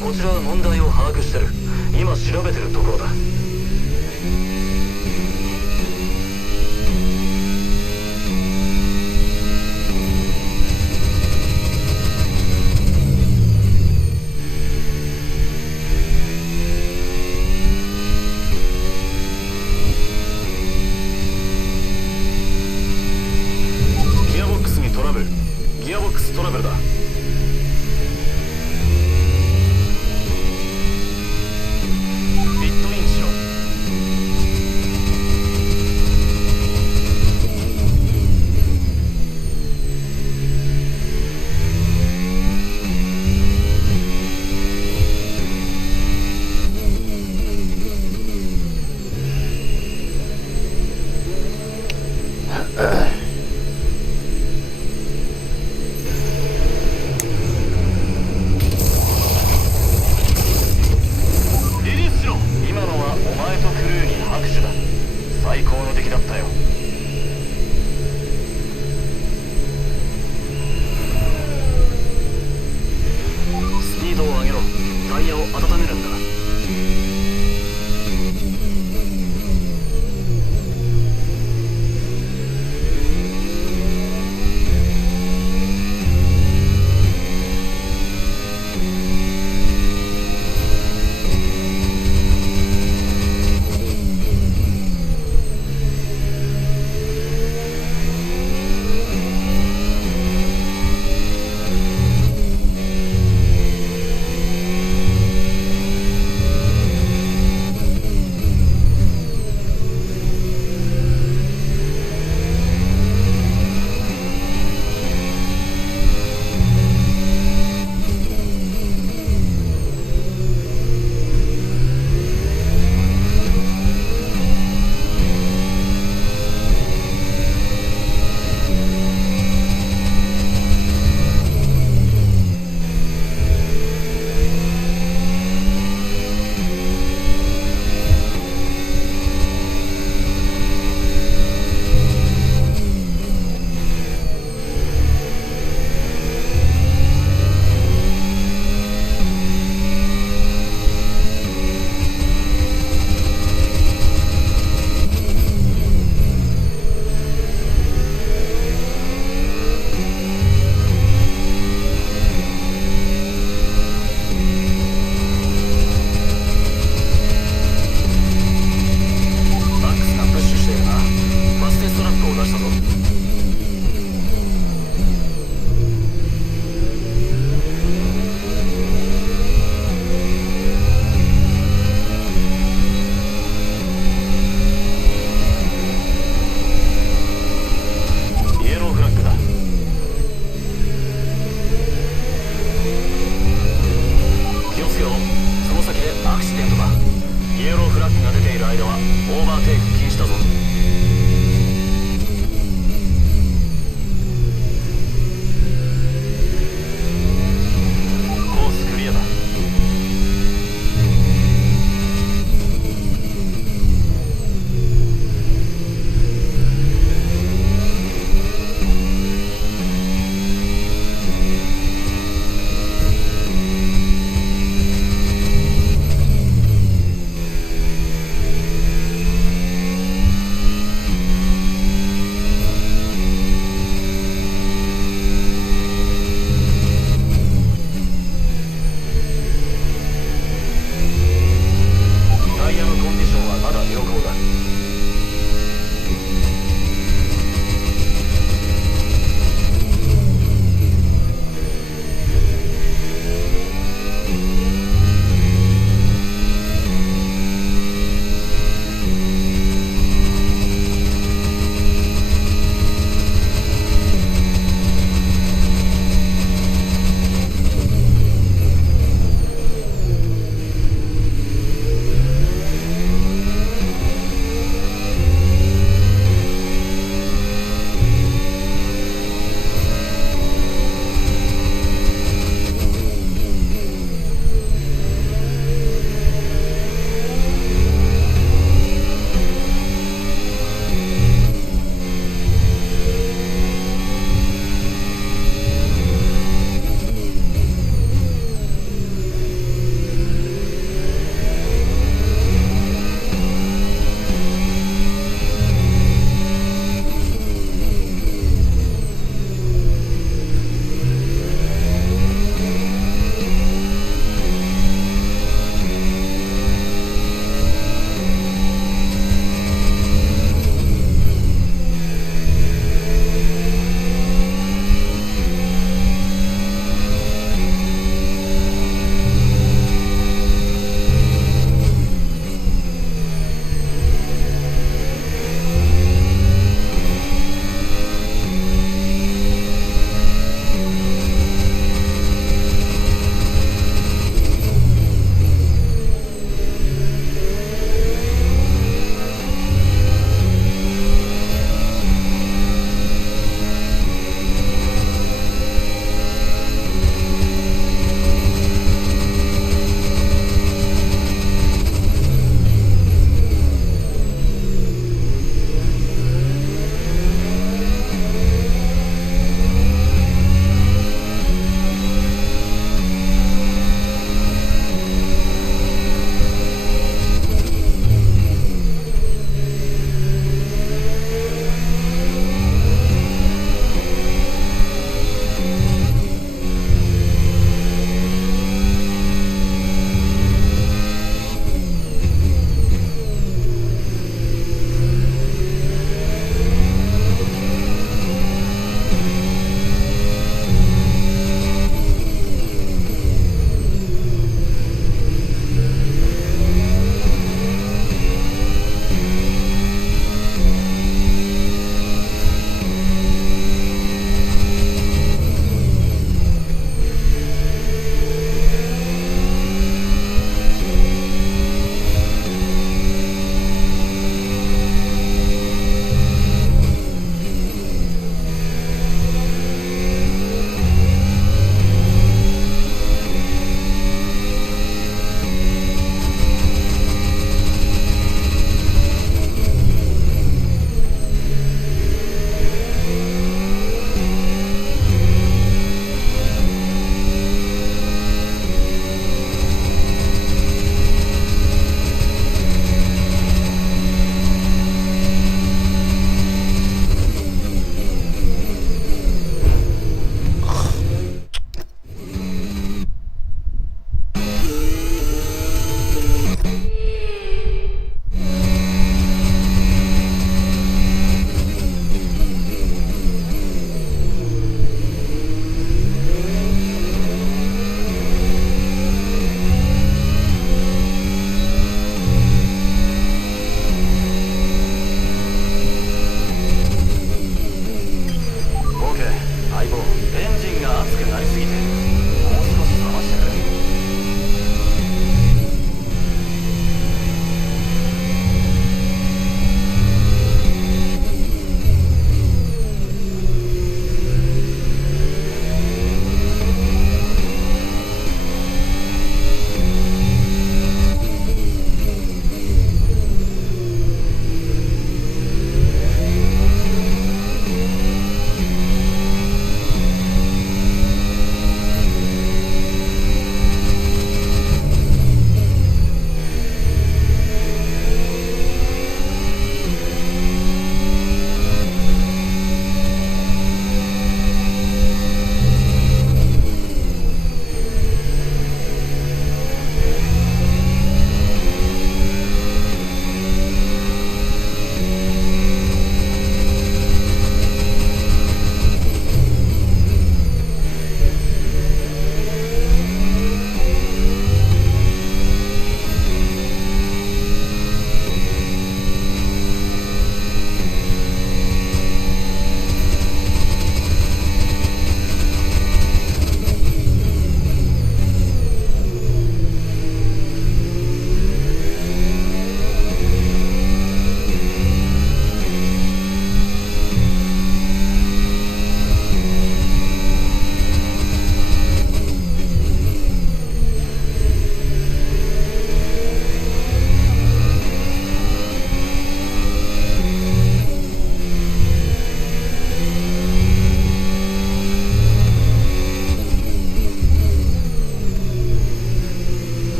こちらは問題を把握してる。今調べてるところだ。ギアボックスにトラブル。ギアボックストラブルだ。最高の出来だったよ。スピードを上げろ。タイヤを温めるんだ。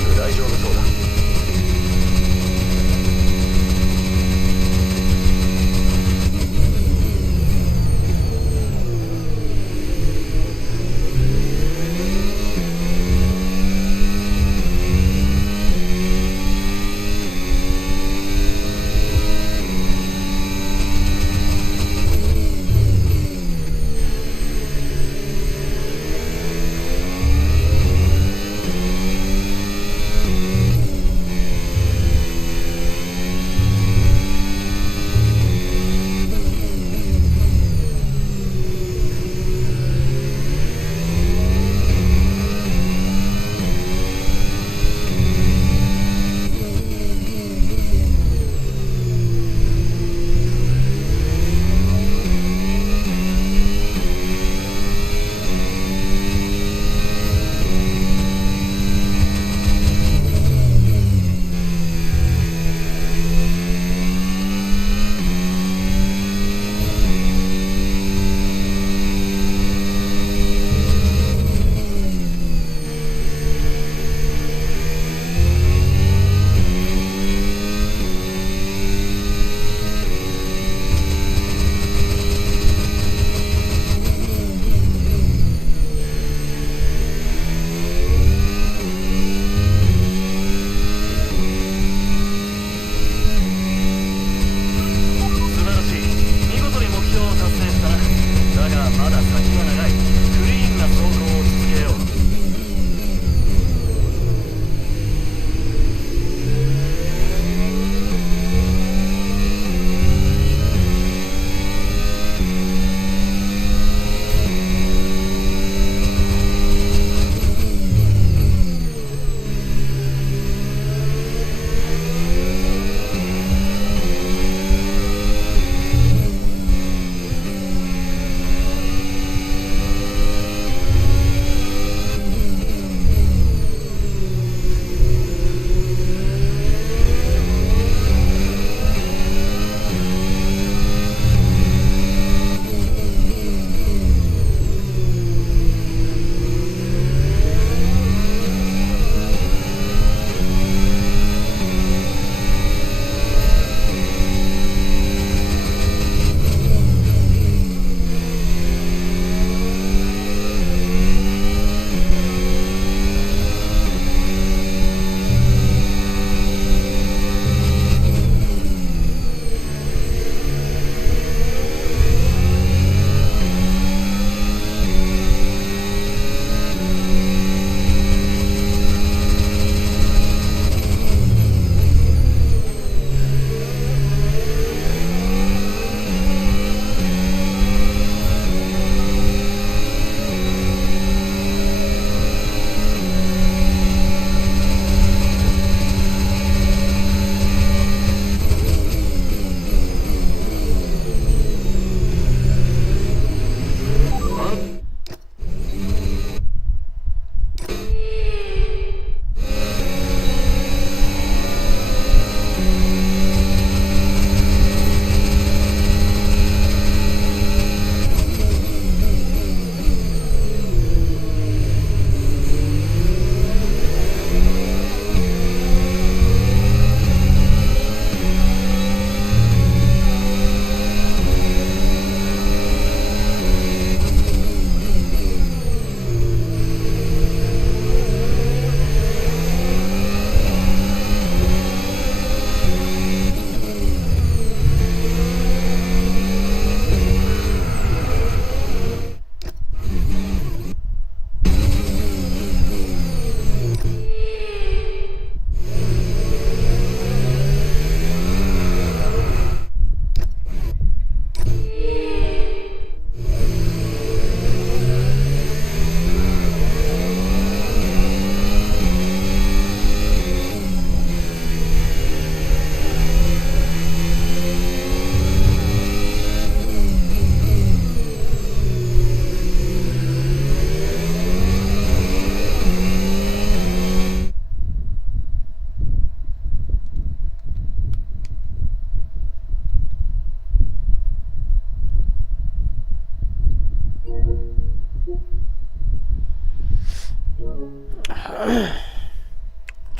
全部大丈夫そうだ。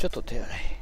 ちょっと手洗い。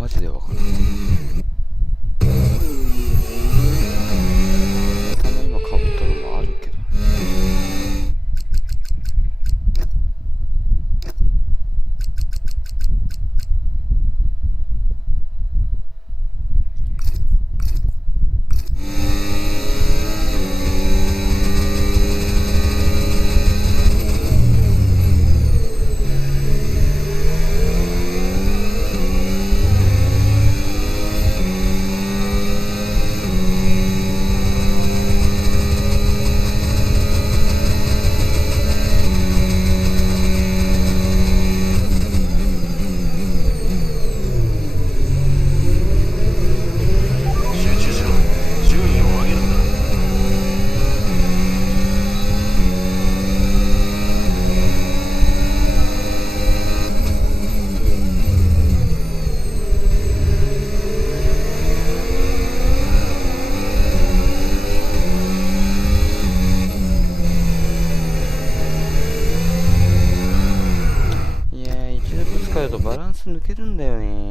マジでわかる。抜けるんだよね。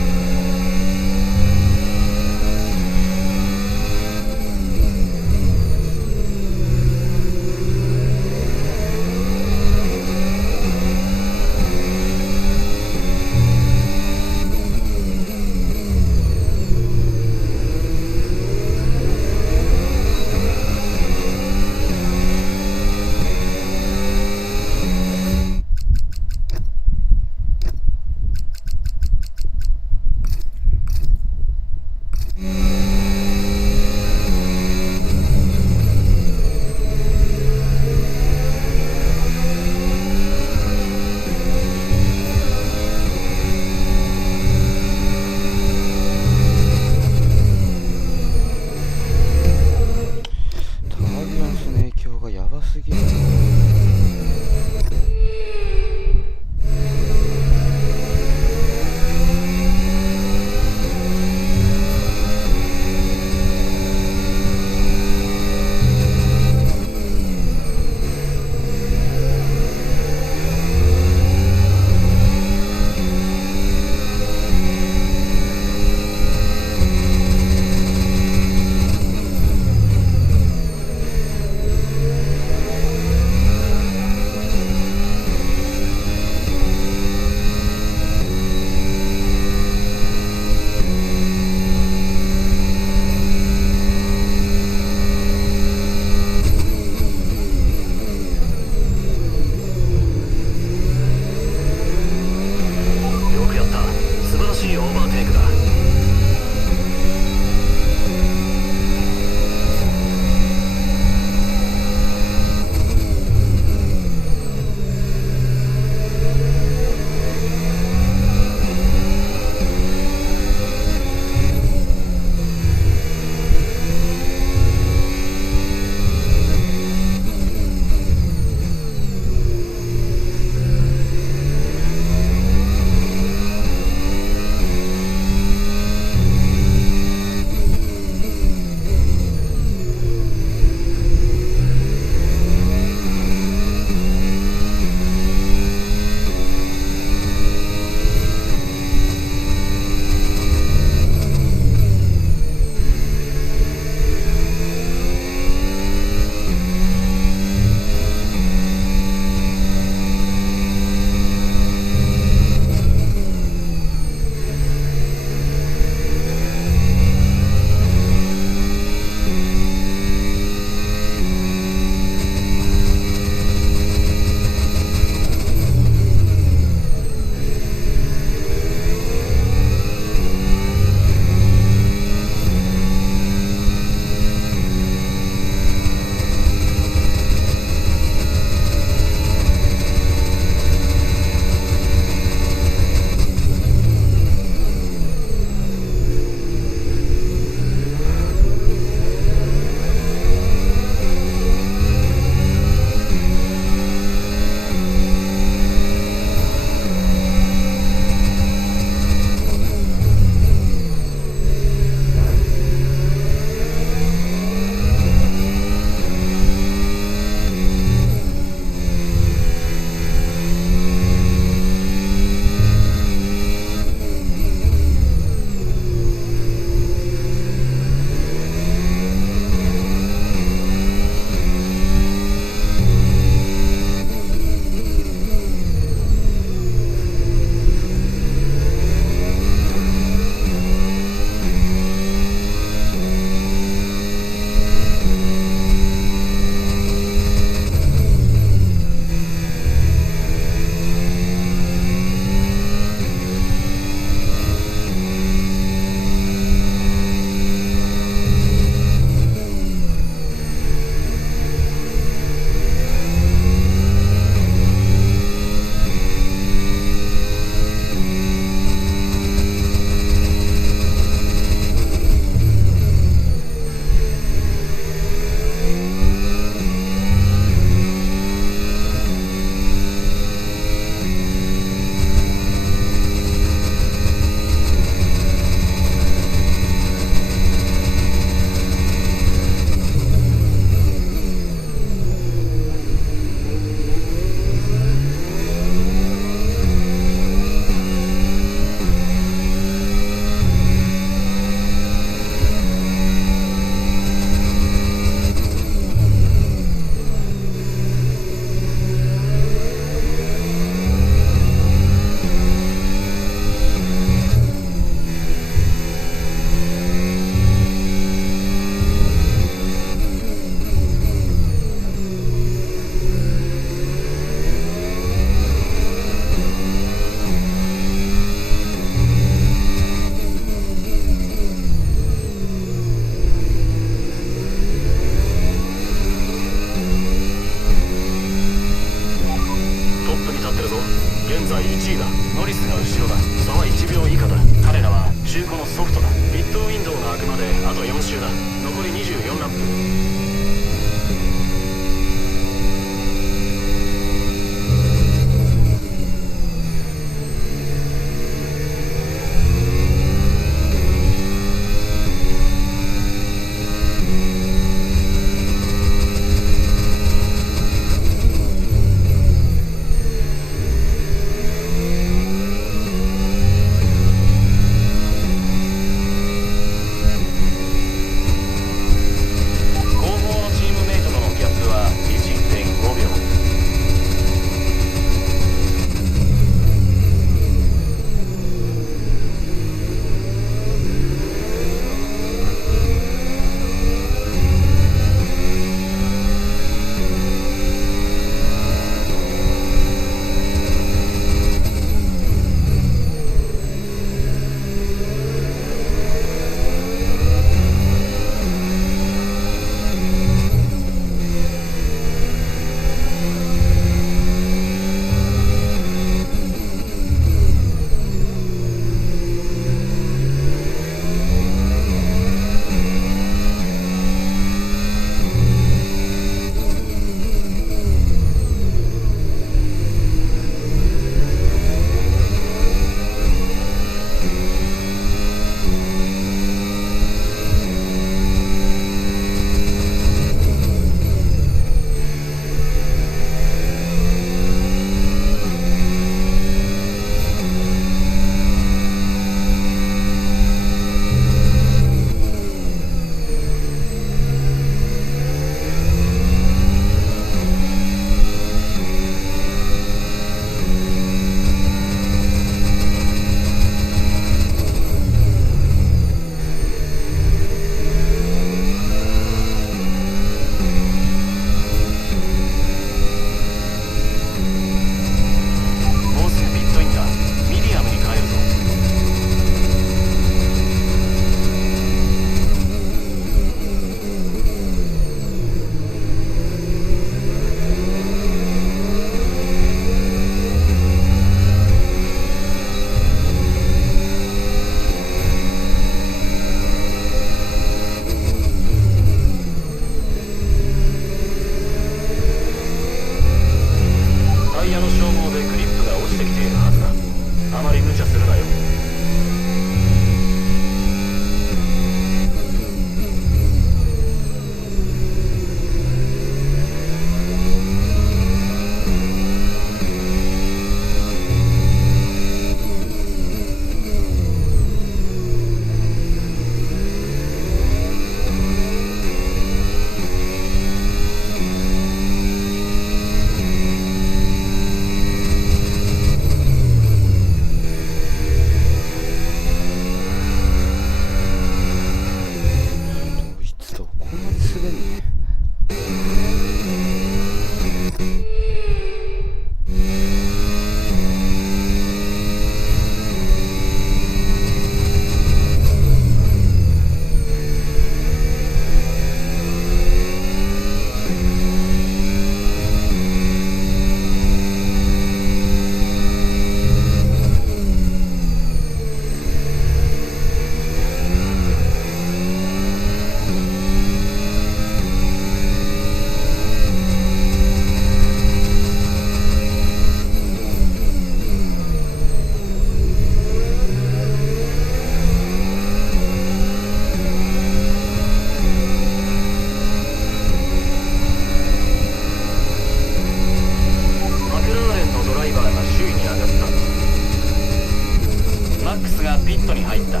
クスがピットに入った。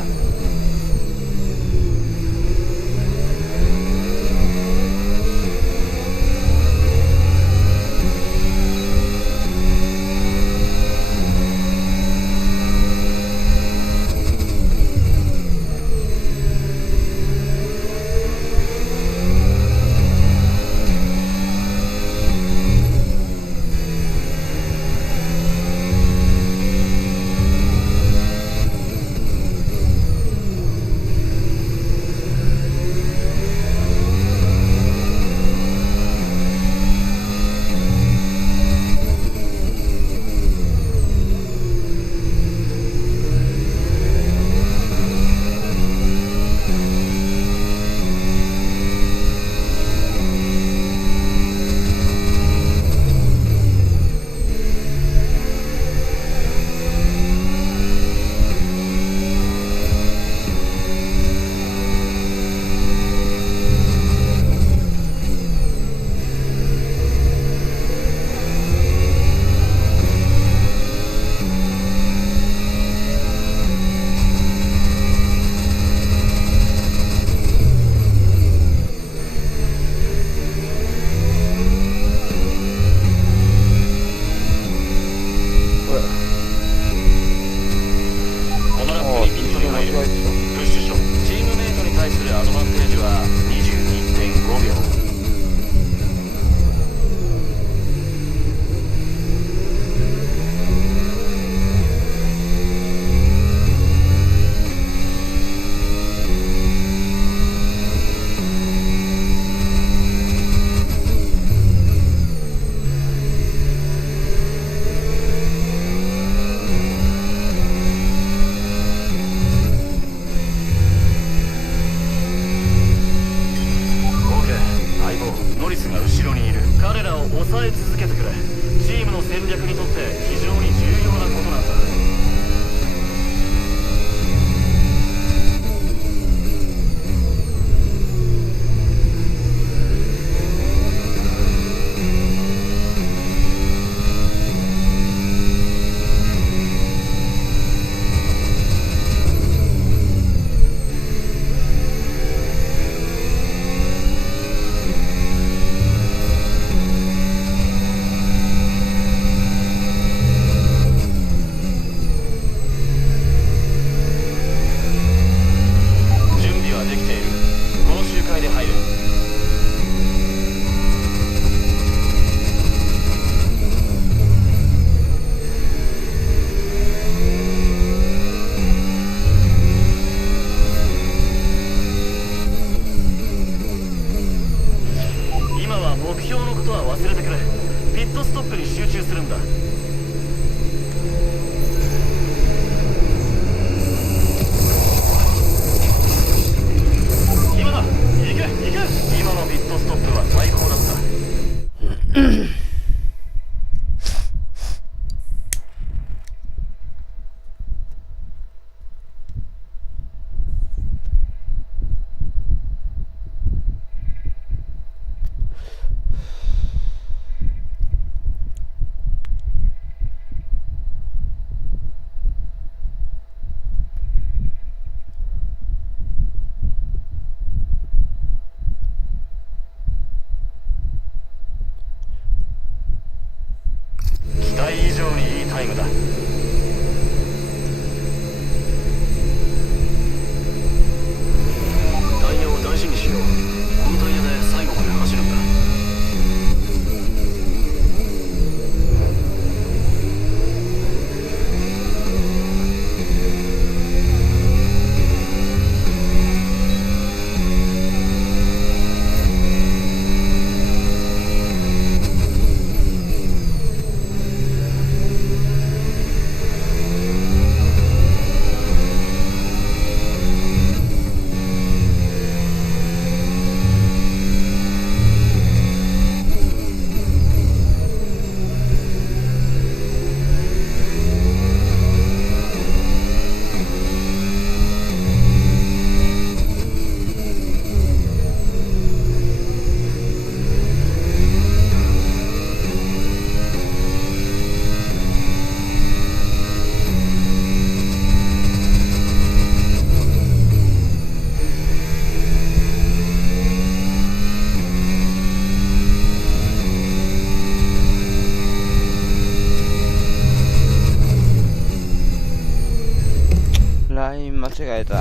ライン間違えた。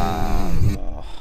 もう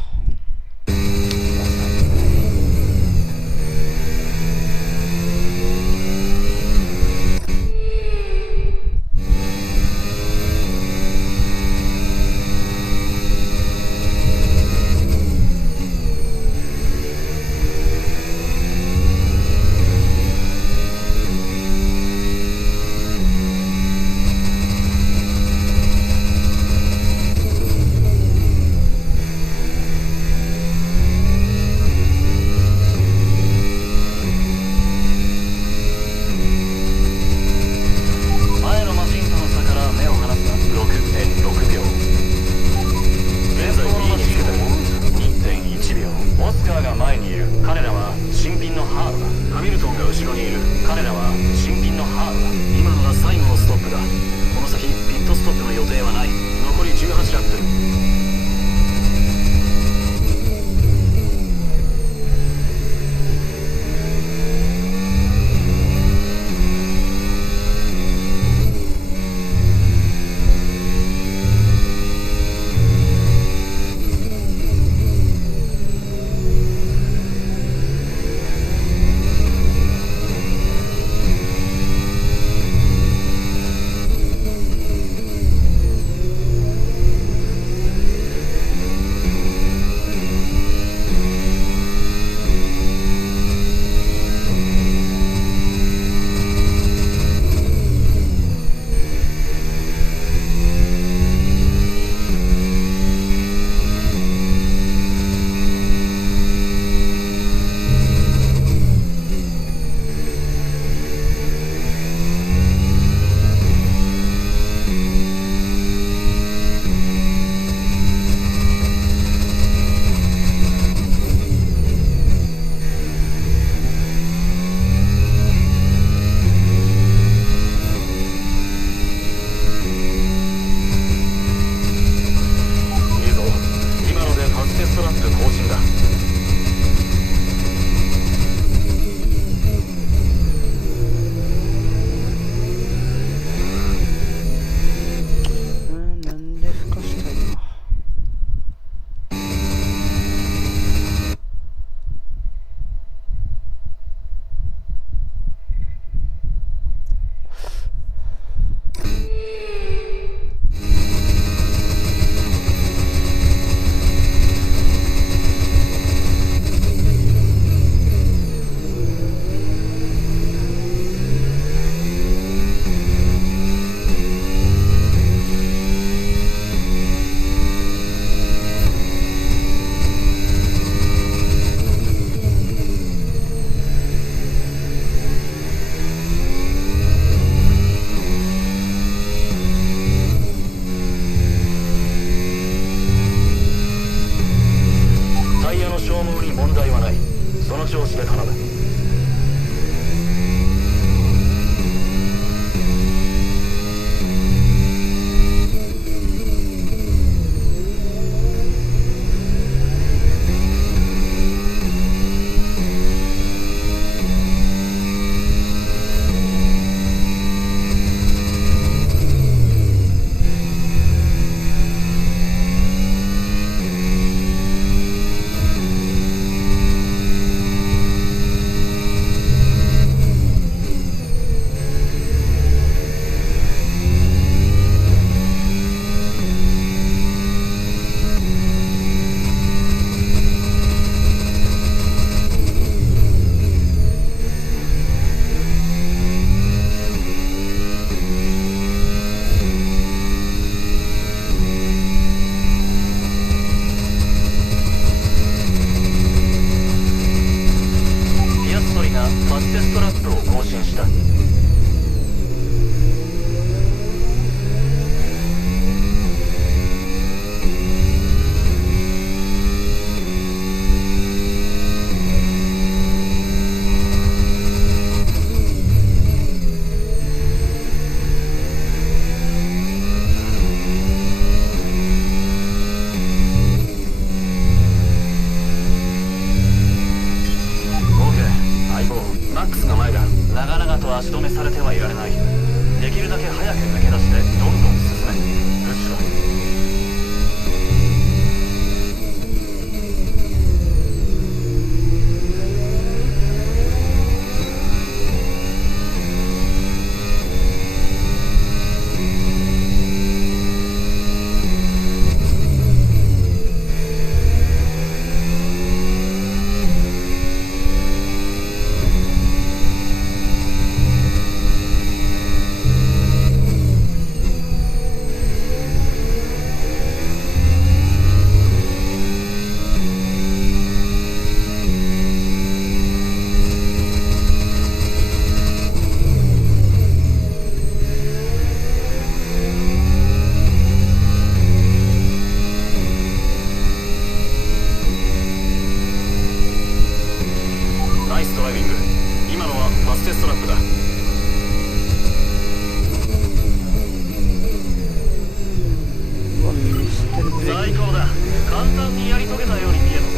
簡単にやり遂げたように見えたぞ。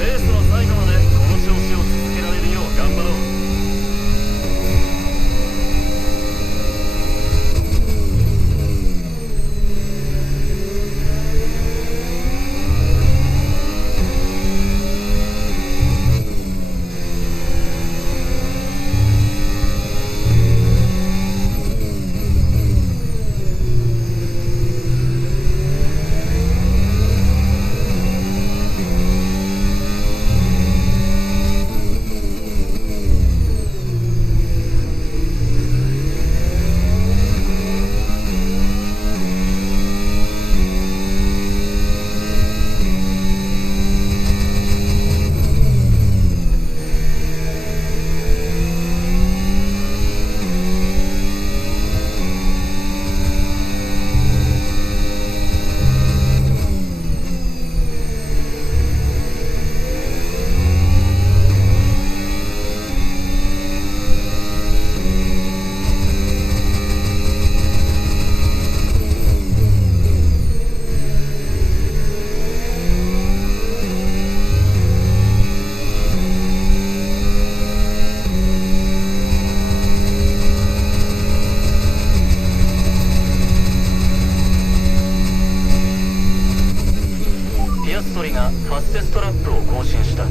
レースの最後までこの調子を続けられるよう頑張ろう。ファステストラップを更新した。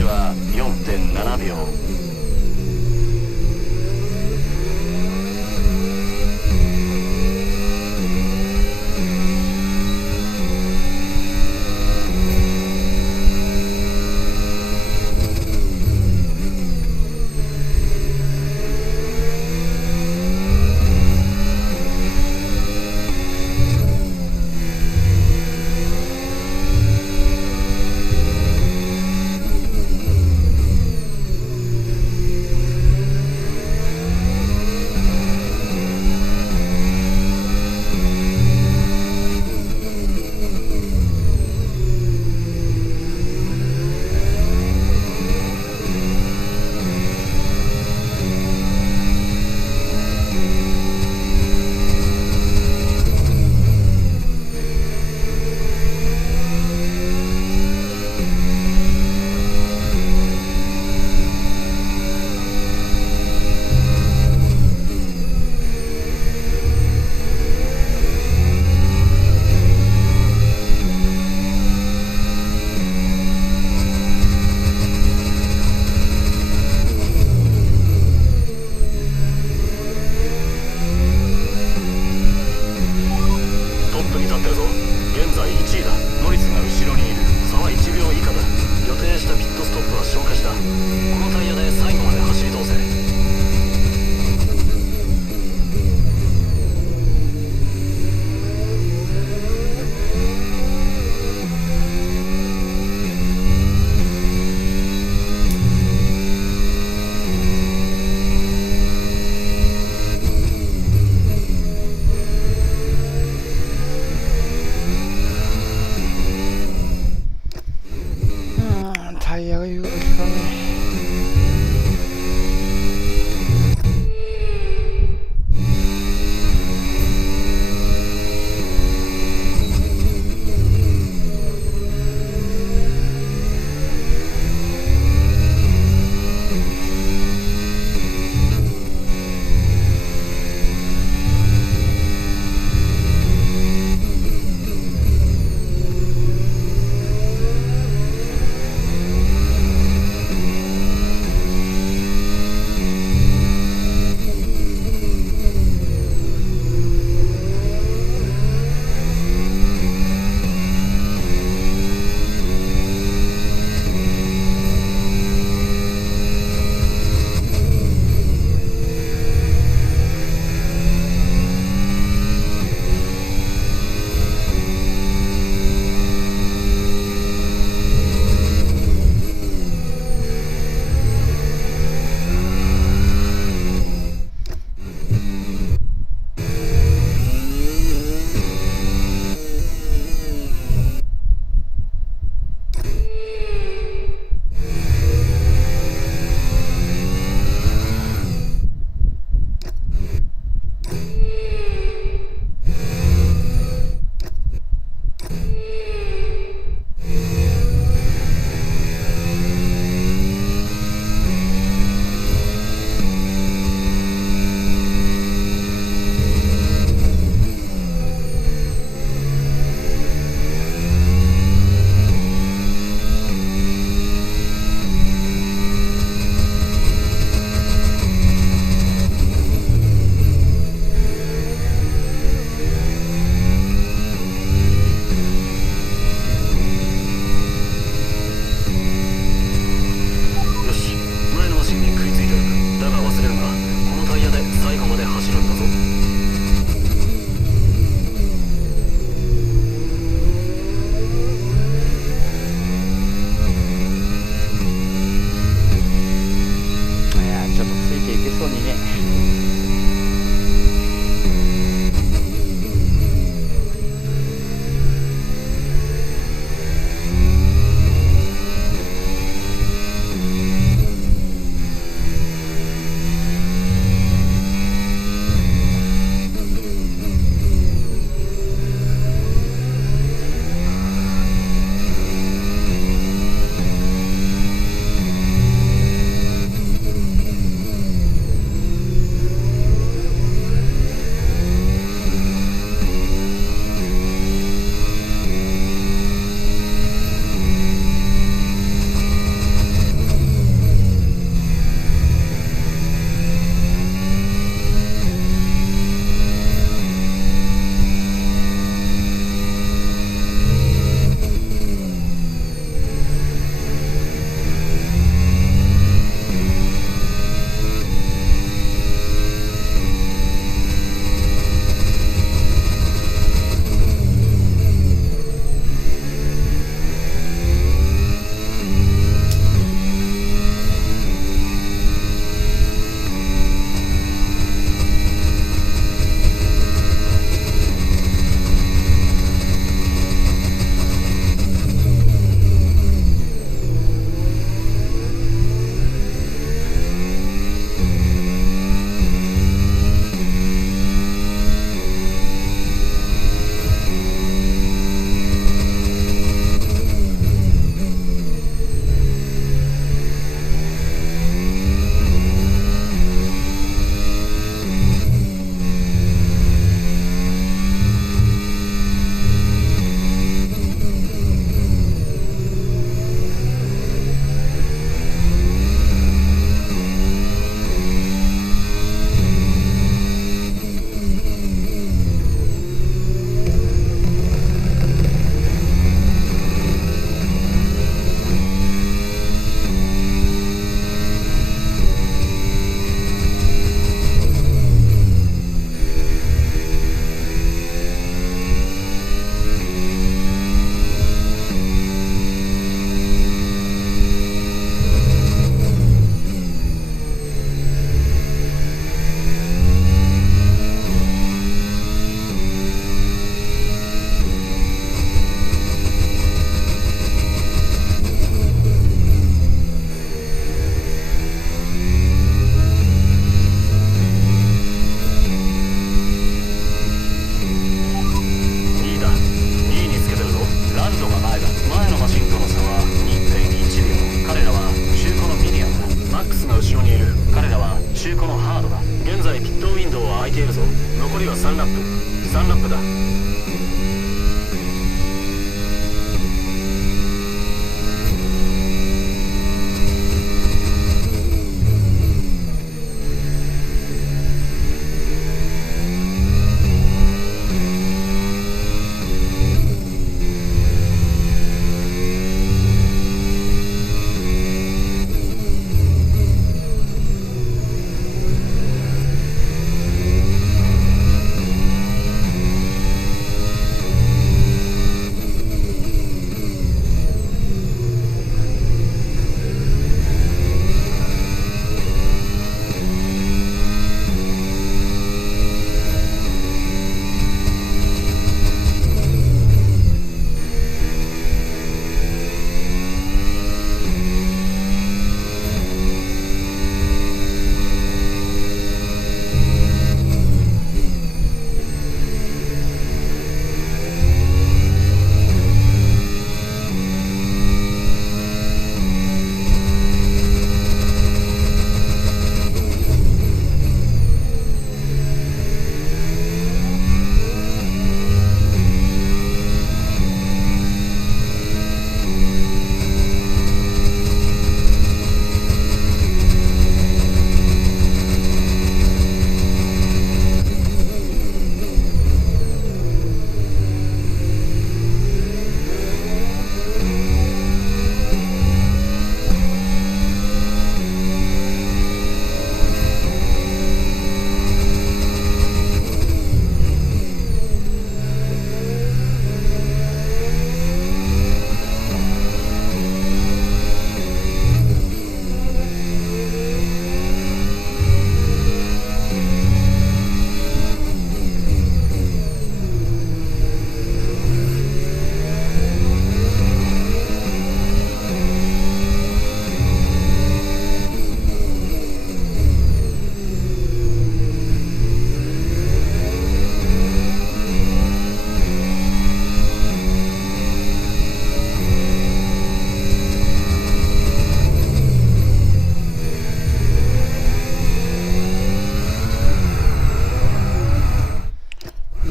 時は 4.7 秒。中古のハードだ。現在ピットウィンドウは開いているぞ。残りは3ラップ。3ラップだ。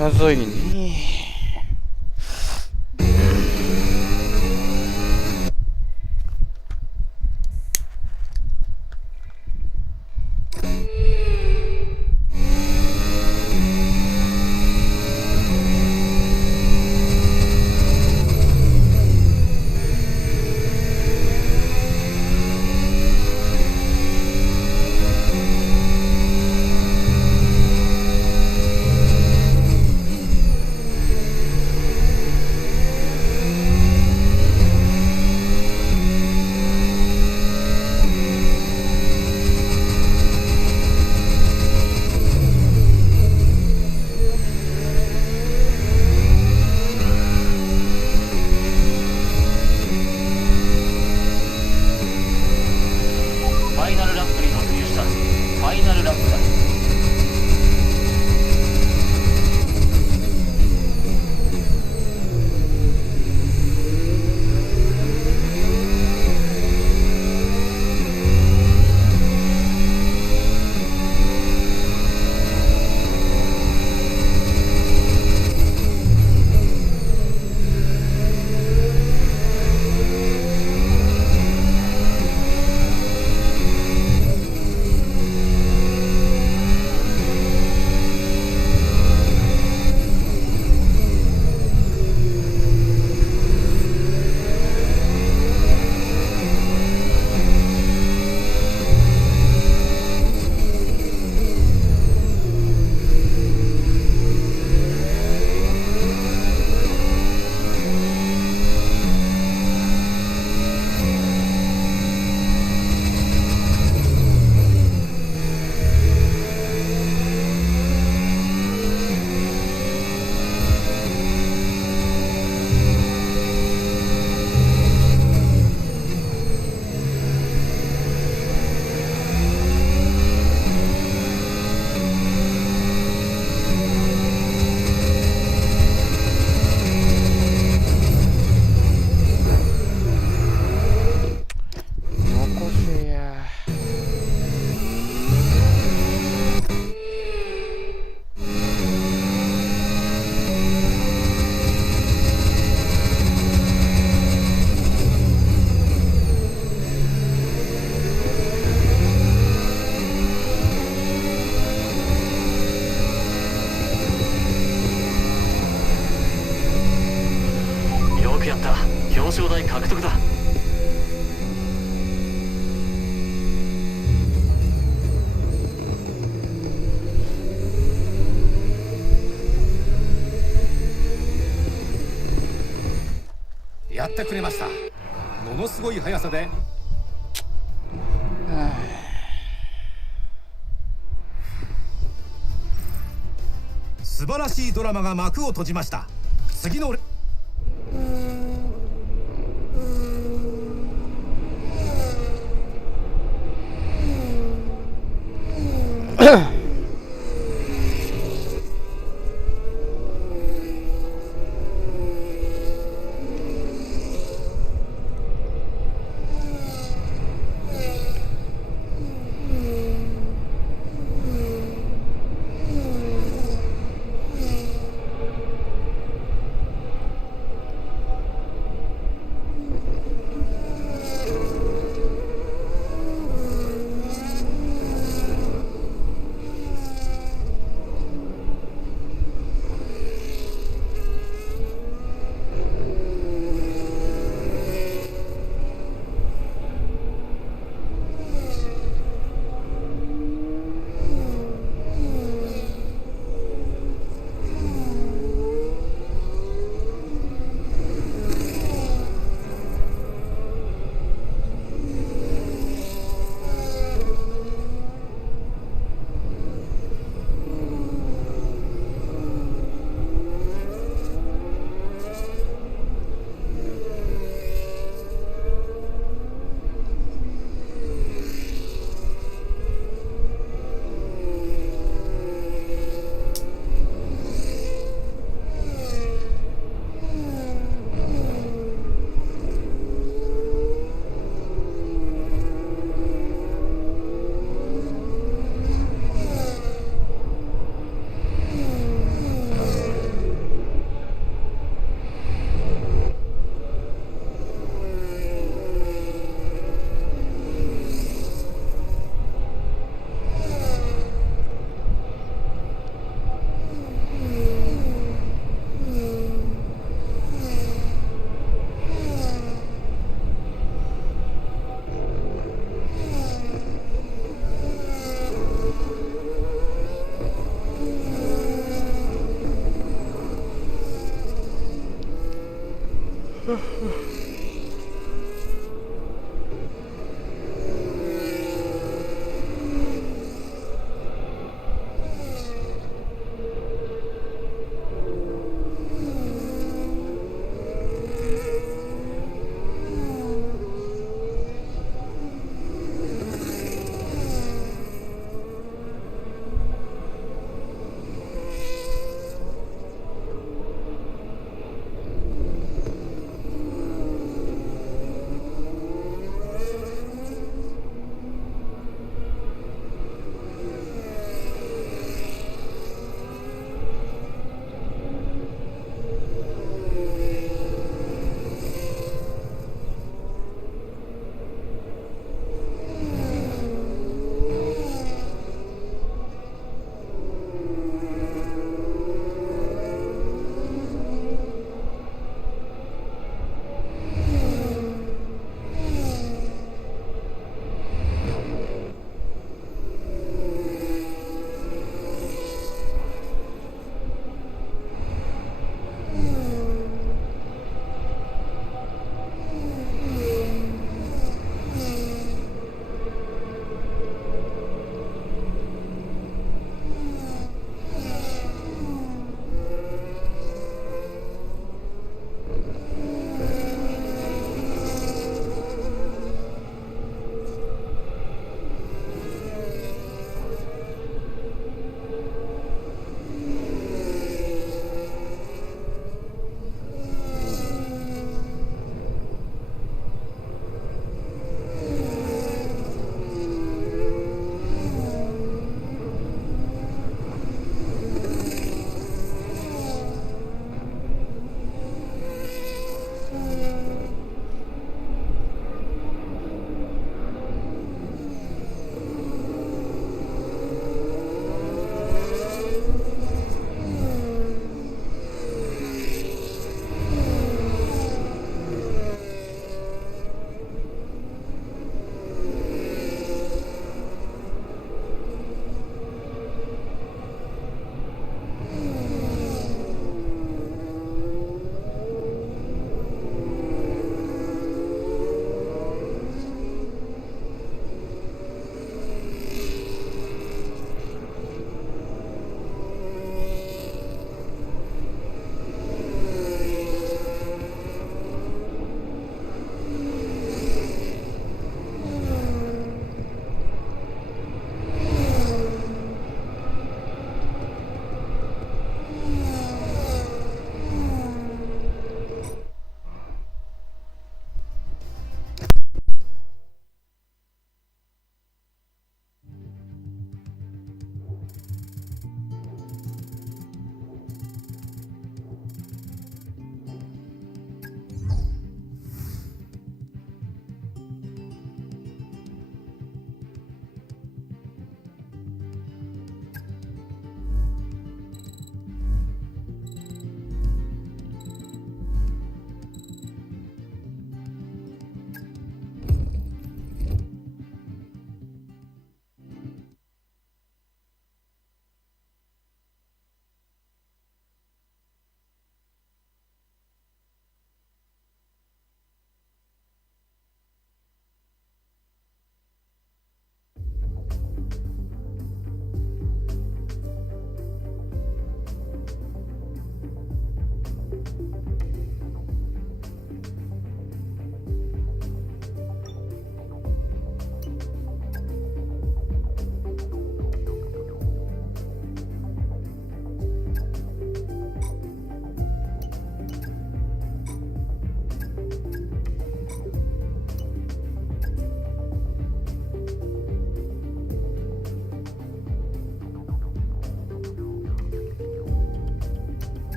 謎いね。やってくれました。ものすごい速さで素晴らしいドラマが幕を閉じました。次の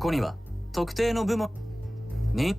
こには特定の部門に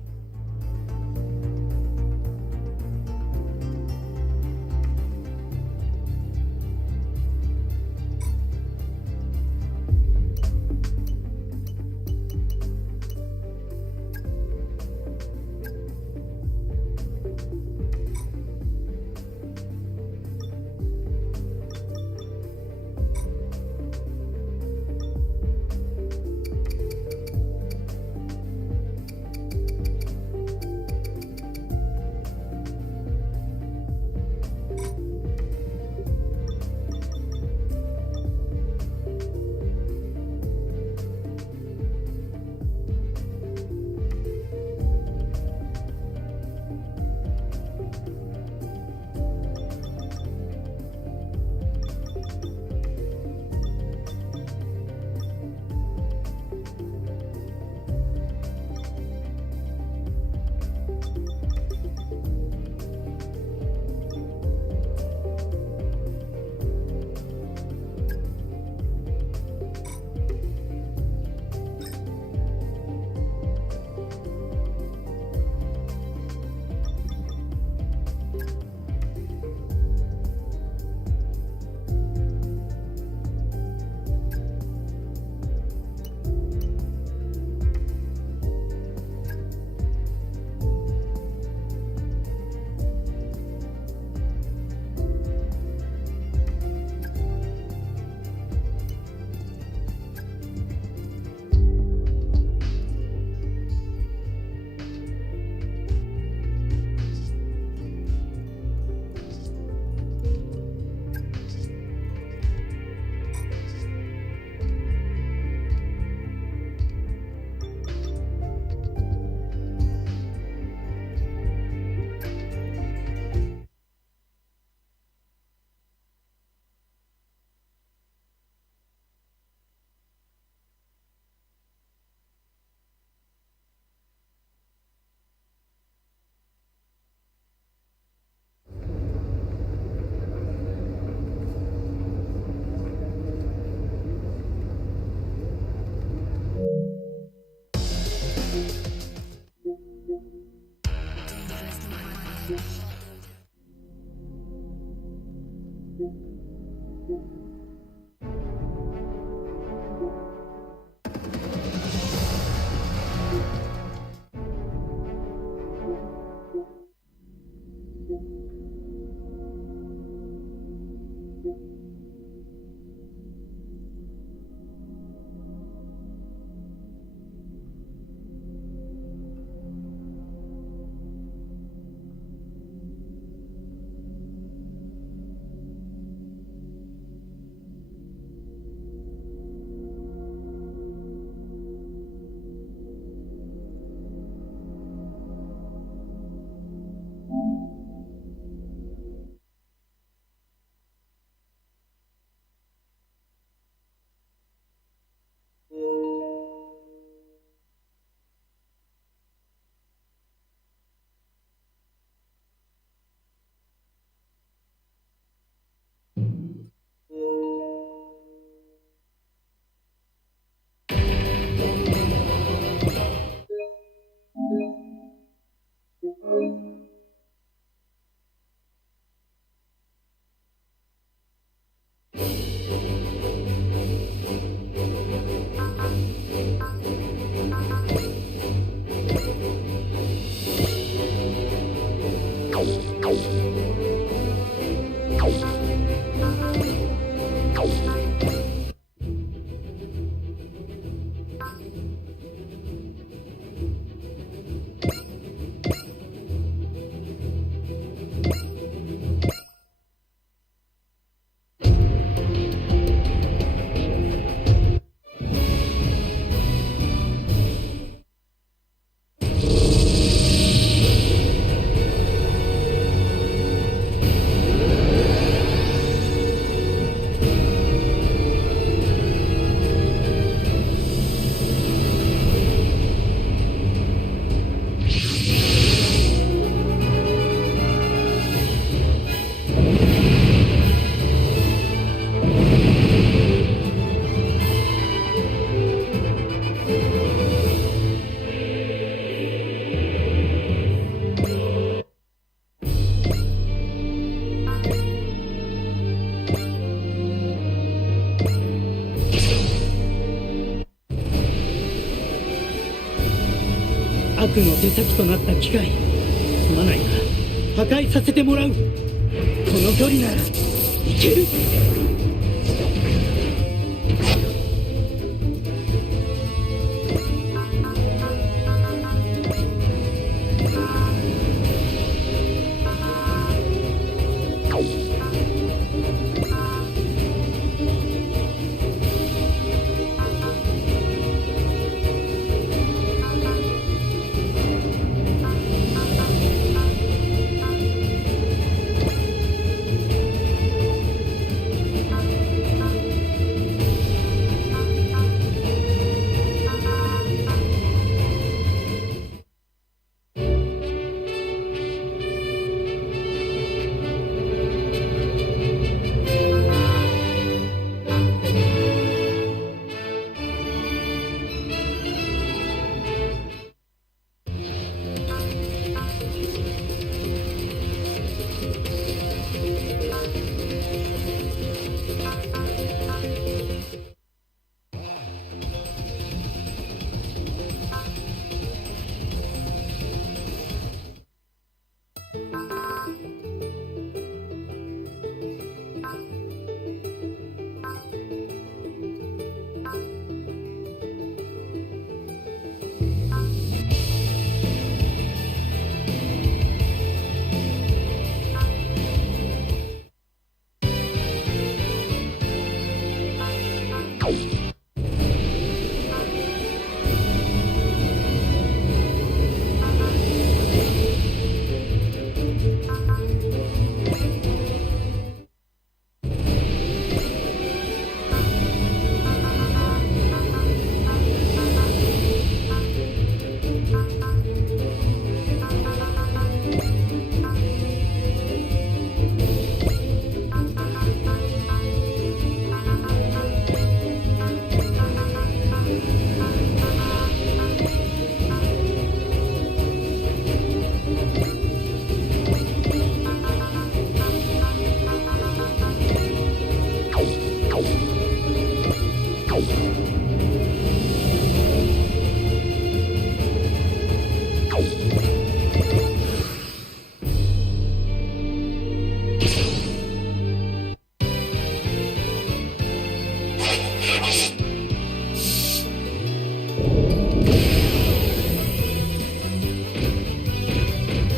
悪の手先となった機械、すまないが破壊させてもらう。この距離ならいける。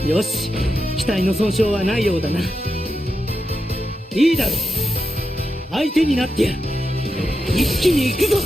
よし、機体の損傷はないようだな。いいだろう、相手になってやる。一気に行くぞ。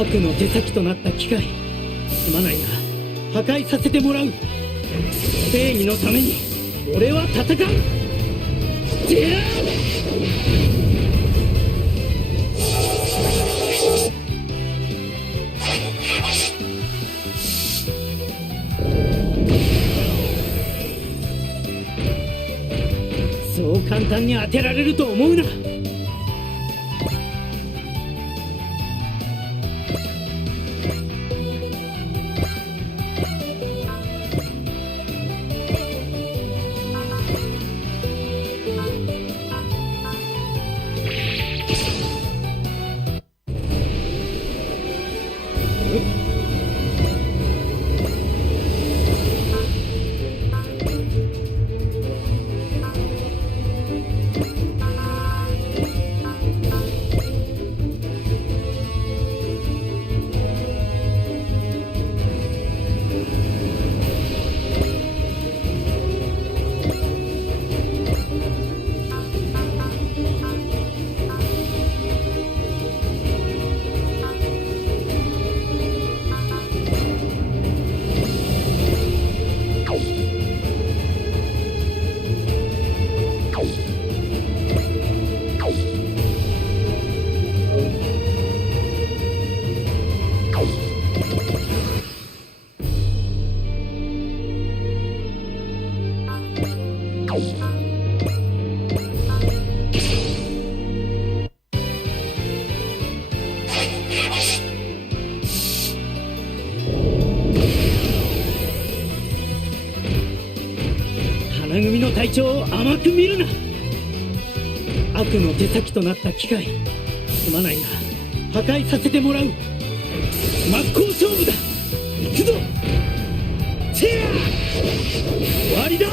悪の手先となった機械、すまないが破壊させてもらう。正義のために俺は戦う。そう簡単に当てられると思うな。花組の隊長を甘く見るな。悪の手先となった機械、すまないが破壊させてもらう。真っ向勝負だ。行くぞ。チェア終わりだ。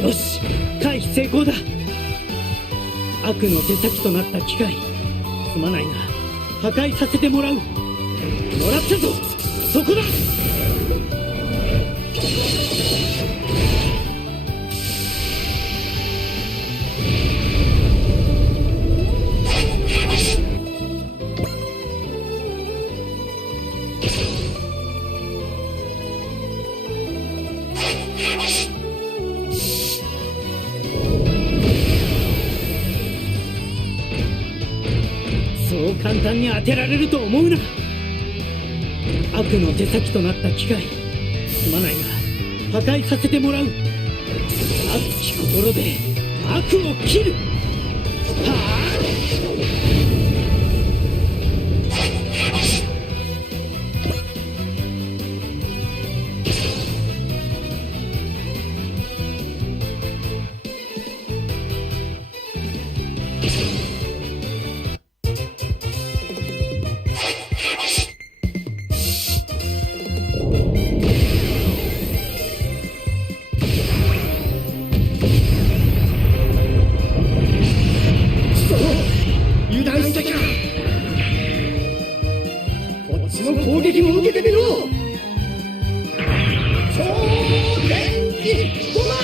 よし、回避成功だ。悪の手先となった機械、すまないが破壊させてもらう。もらったぞ。そこだ。そう簡単に当てられると思うな。悪の手先となった機械、すまないが破壊させてもらう。熱き心で悪を切る。はあ。油断したか。こっちの攻撃も受けてみろ。超電気ボマー。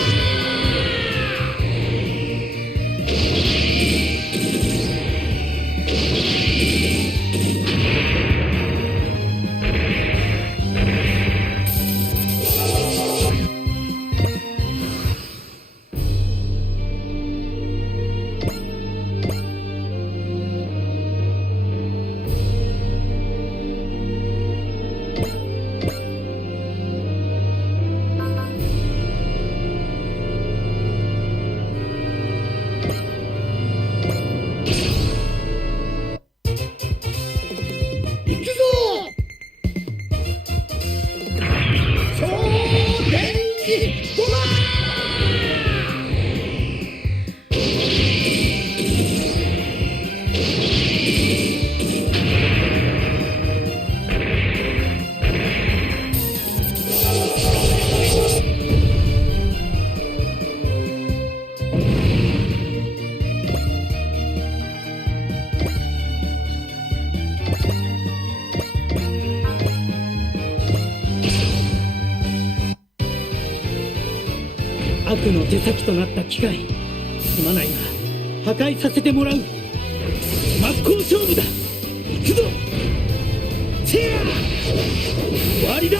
悪の手先となった機械、すまないが破壊させてもらう。真っ向勝負だ。行くぞ。チェア終わりだ。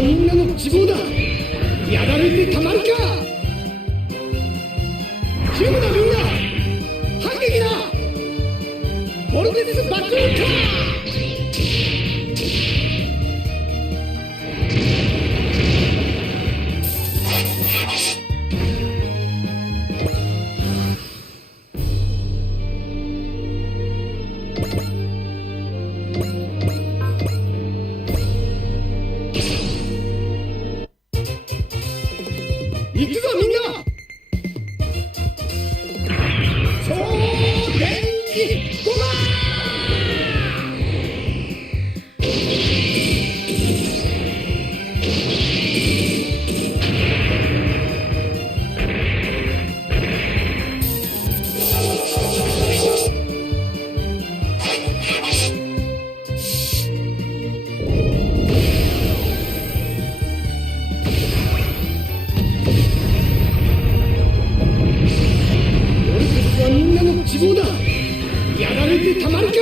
みんなの希望だ。やられてたまるか。チームだみんな、反撃だ。ボルテスバックルカー。行くぞみんな。超電気ゴマ希望だ。やられてたまるか。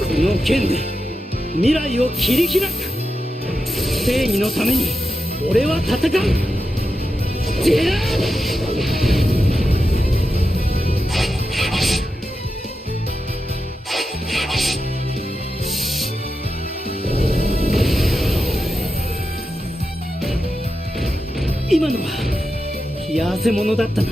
この剣で未来を切り開く。正義のために俺は戦う。ジェラ今のは冷や汗ものだったな。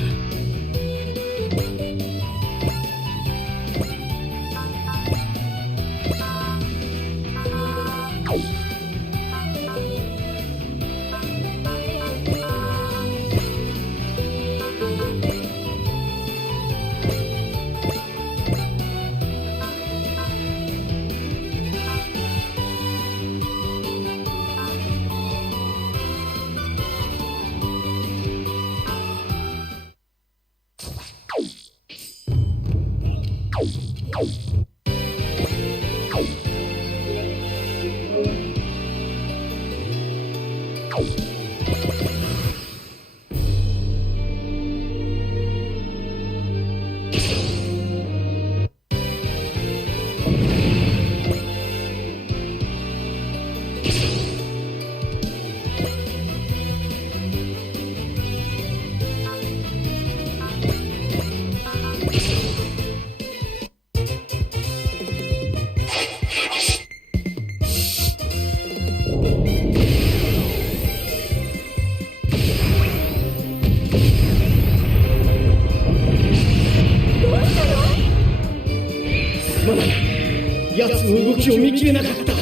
奴の動きを見切れなかった。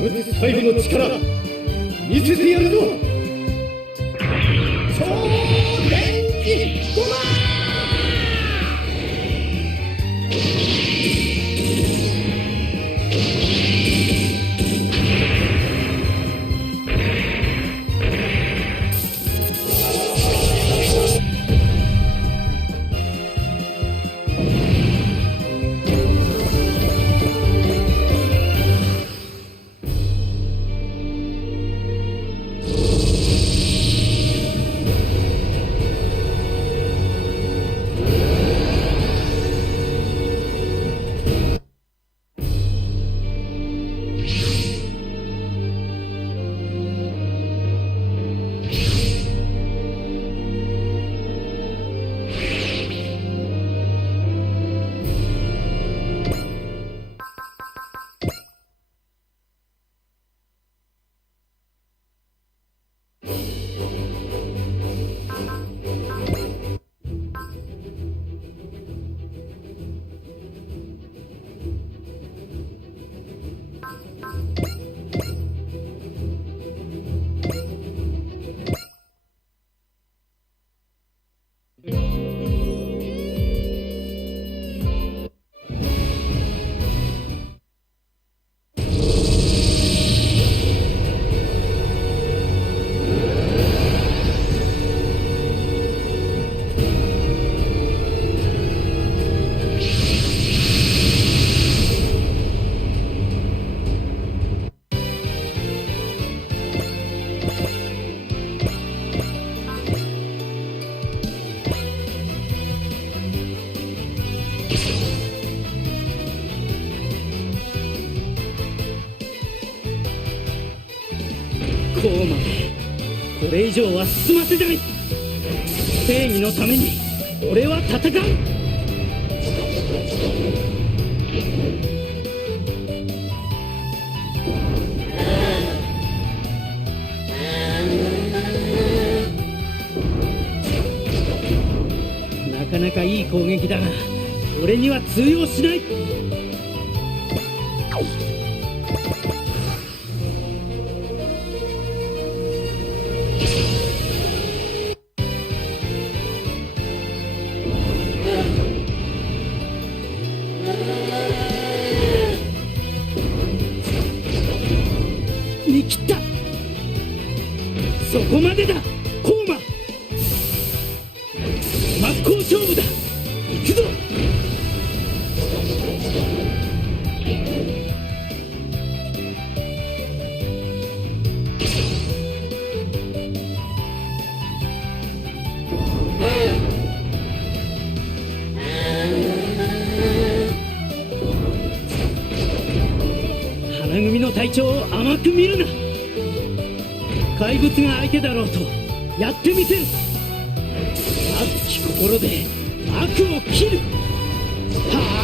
俺で最後の力見せてやるぞ。超電気ゴマこうまでこれ以上は進ませない。正義のために俺は戦う。なかいい攻撃だが俺には通用しない。見切った。そこまでだコーマ。真っ向勝負だ。行くぞ。花組の隊長を甘く見るな。怪物が相手だろうとやってみせる。熱き心で悪を切る。はあ。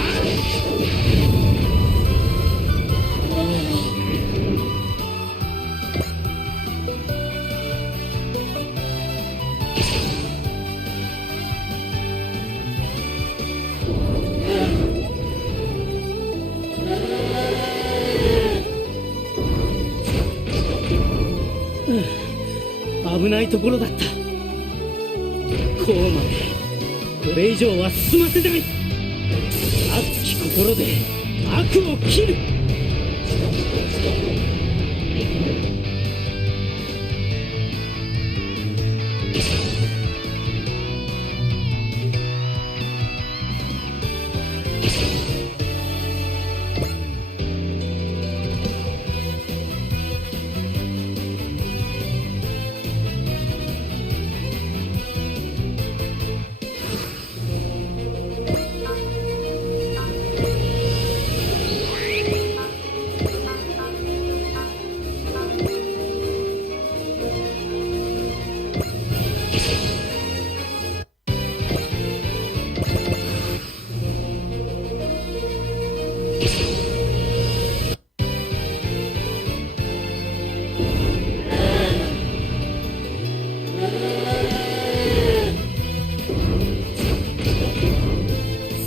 危ないところだった。こうまでこれ以上は進ませない。熱き心で悪を切る。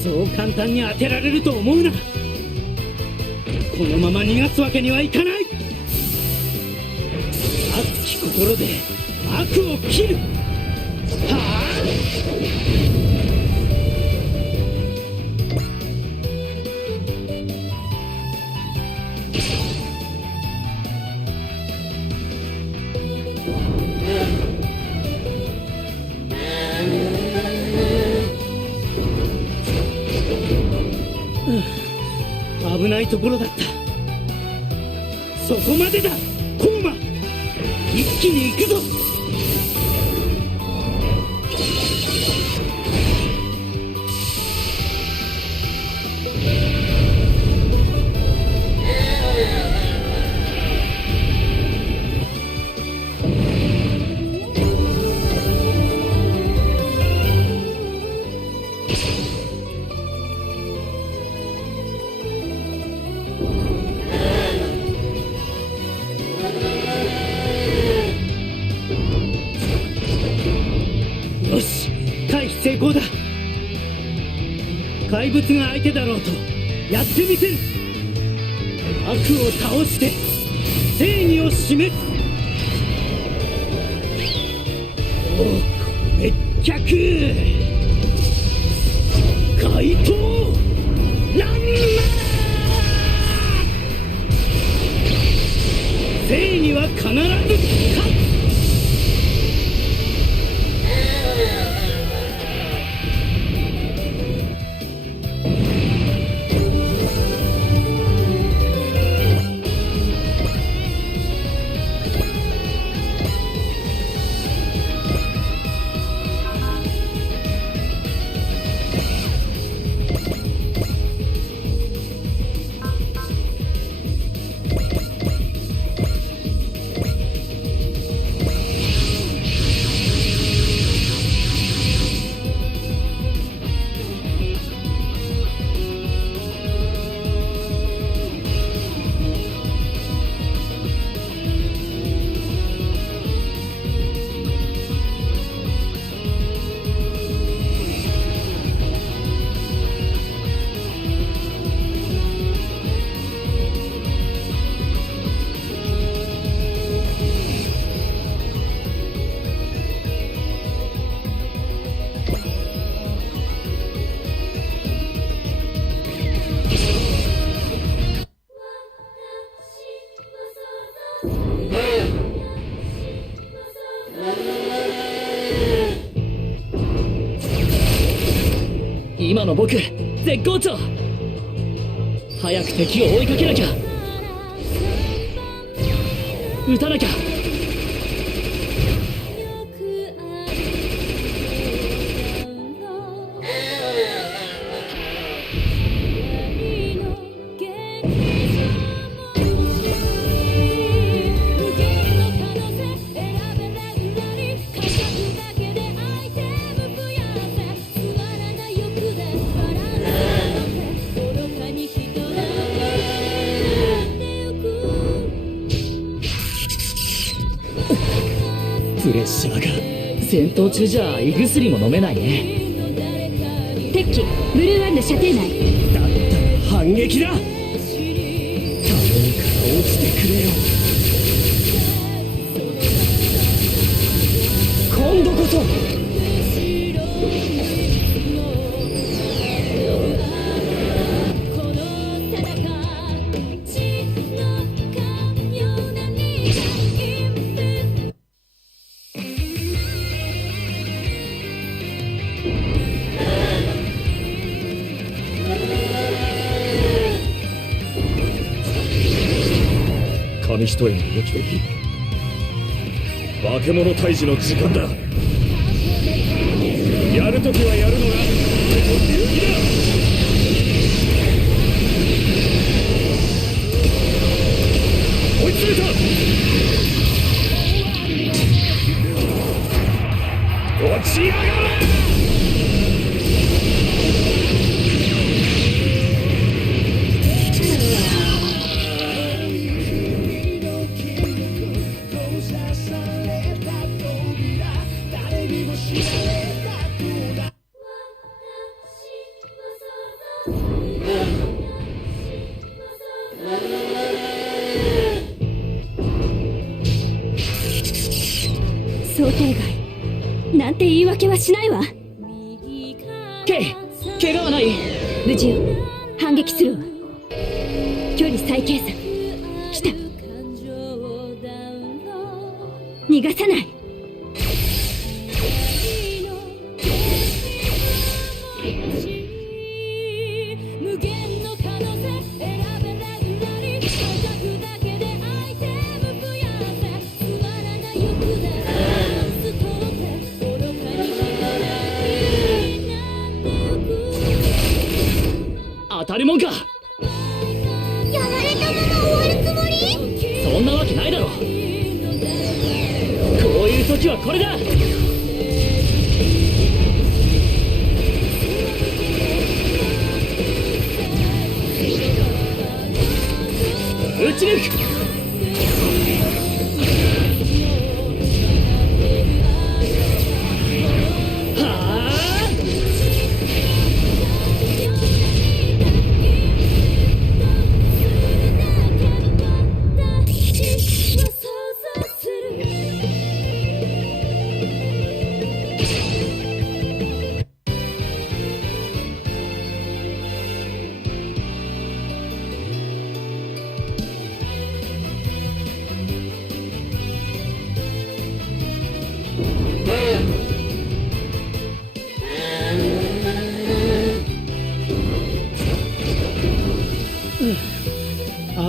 そう簡単に当てられると思うな。このまま逃がすわけにはいかない。熱き心で悪を切る。はあ。危ないところだった。そこまでだコーマ。一気に行くぞ。よし、回避成功だ。怪物が相手だろうとやってみせる。悪を倒して正義を示す。滅却怪盗ランナー。正義は必ず勝つ。今の僕絶好調。早く敵を追いかけなきゃ。撃たなきゃ。プレッシャーが。戦闘中じゃ胃薬も飲めないね。敵機ブルー1射程内。だったら反撃だ。頼むから落ちてくれよ。今度こそ。紙一重の動きでいい。化け物退治の時間だ。やるときはやるのが流儀だ。追い詰めた。落ちやがれ。想定外なんて言い訳はしないわ。怪我はない？無事よ。反撃するわ。距離再計算。来た。逃がさない。当たりもんか。やられたまま終わるつもり？そんなわけないだろ。こういう時はこれだ。撃ち抜く。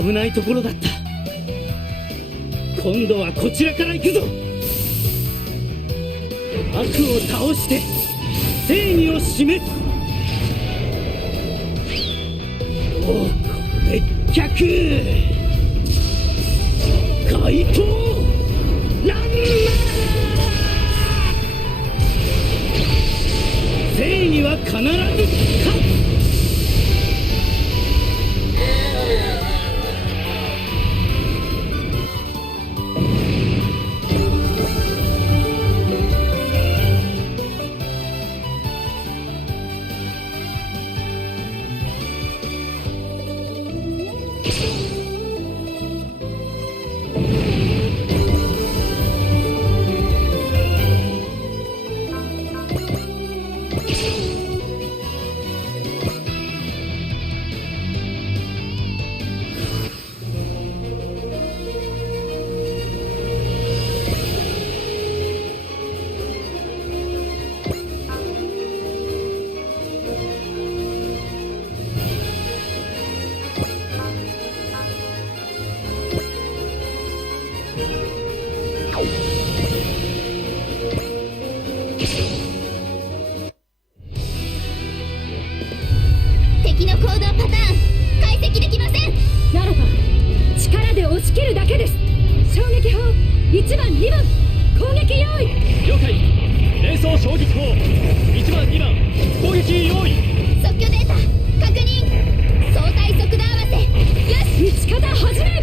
危ないところだった。今度はこちらから行くぞ。悪を倒して正義を示す。お滅却怪盗ランナー。正義は必ず勝つ。敵の行動パターン解析できません。ならば力で押し切るだけです。衝撃砲1番2番攻撃用意。了解。連装衝撃砲1番2番攻撃用意。即興データ確認。相対速度合わせ。よし、撃ち方始め。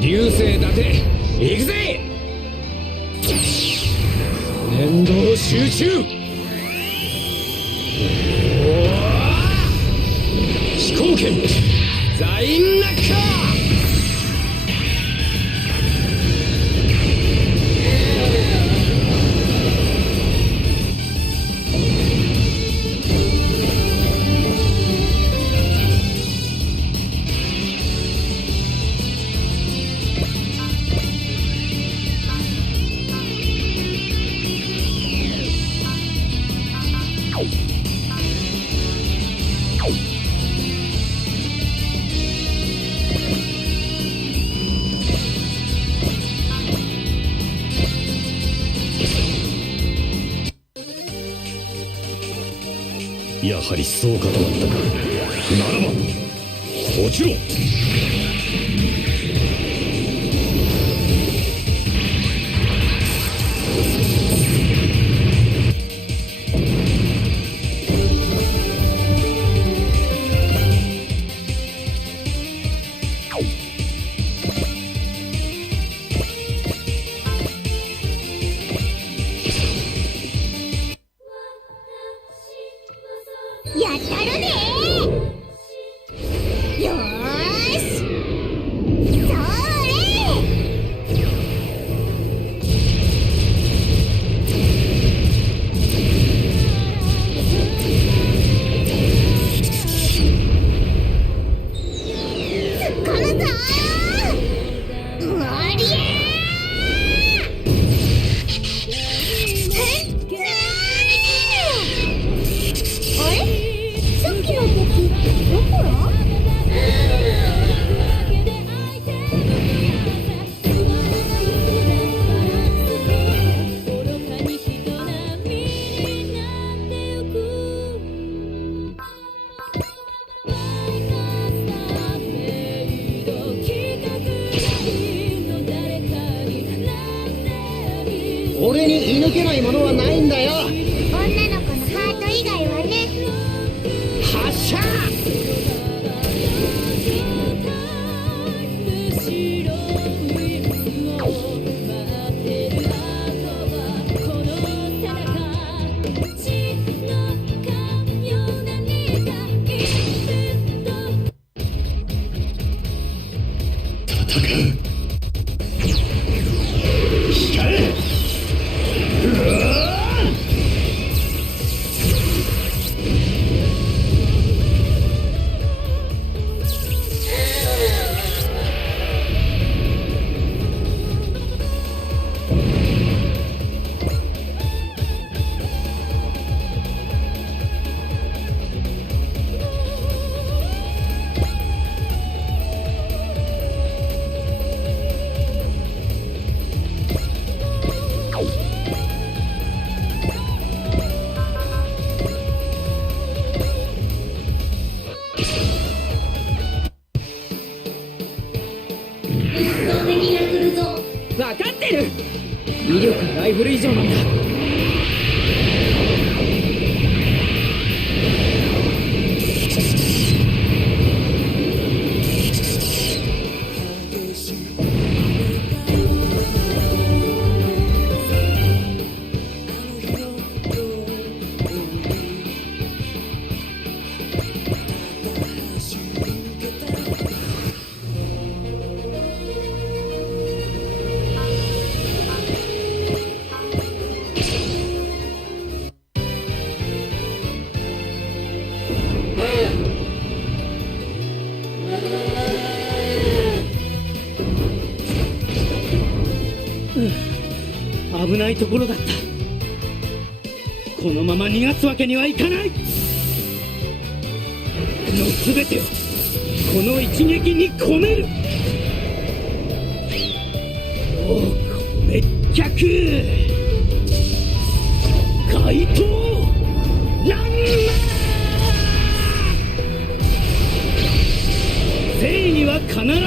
流星立て行くぜ。念動集中。飛行剣ザインナッカー。やはりそうかと思ったか。ならば落ちろ。やったるねー。よーし、それ突っ込むぞー。おりゃー。あれ、さっきの敵どこら？俺に射抜けないものはないんだよ。女の子のハート以外はね。発射。分かってる。威力はライフル以上なんだ。危ないところだった。このまま逃がすわけにはいかない。の全てをこの一撃に込める。滅却怪盗ランマー。正義は必ず勝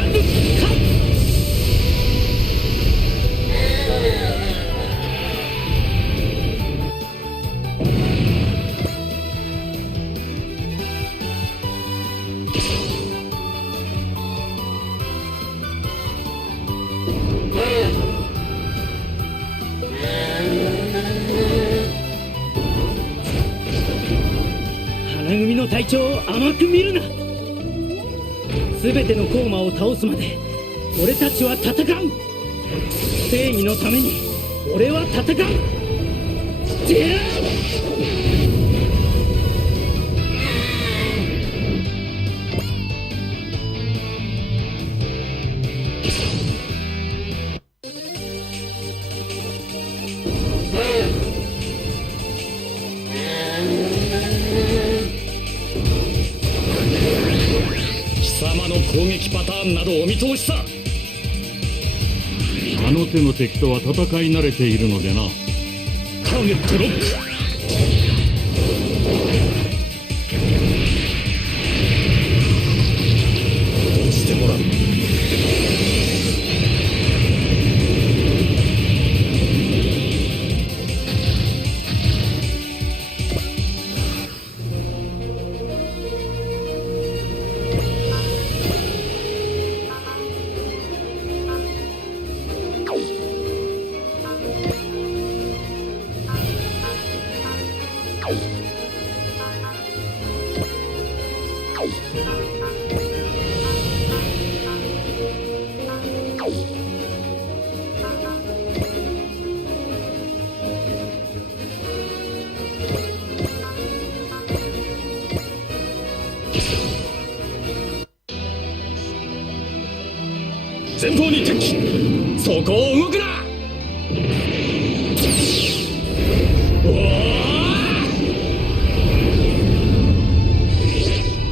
つ。花組の隊長を甘く見るな。全てのコーマを倒すまで俺たちは戦う。正義のために俺は戦う。攻撃パターンなどお見通しさ。あの手の敵とは戦い慣れているのでな。ターゲットロック。押してもらう。前方に敵。そこを動くな。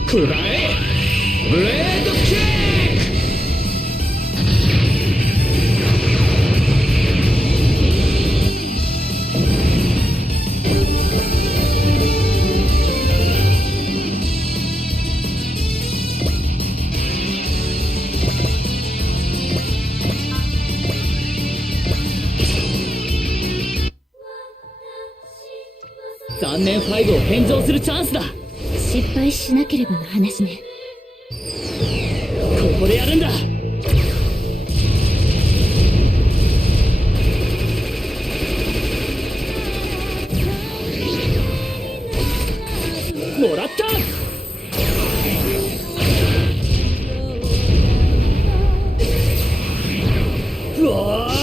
食らえブレードキッ残念5を返上するチャンスだ。失敗しなければの話ね。ここでやるんだ。もらった。うわー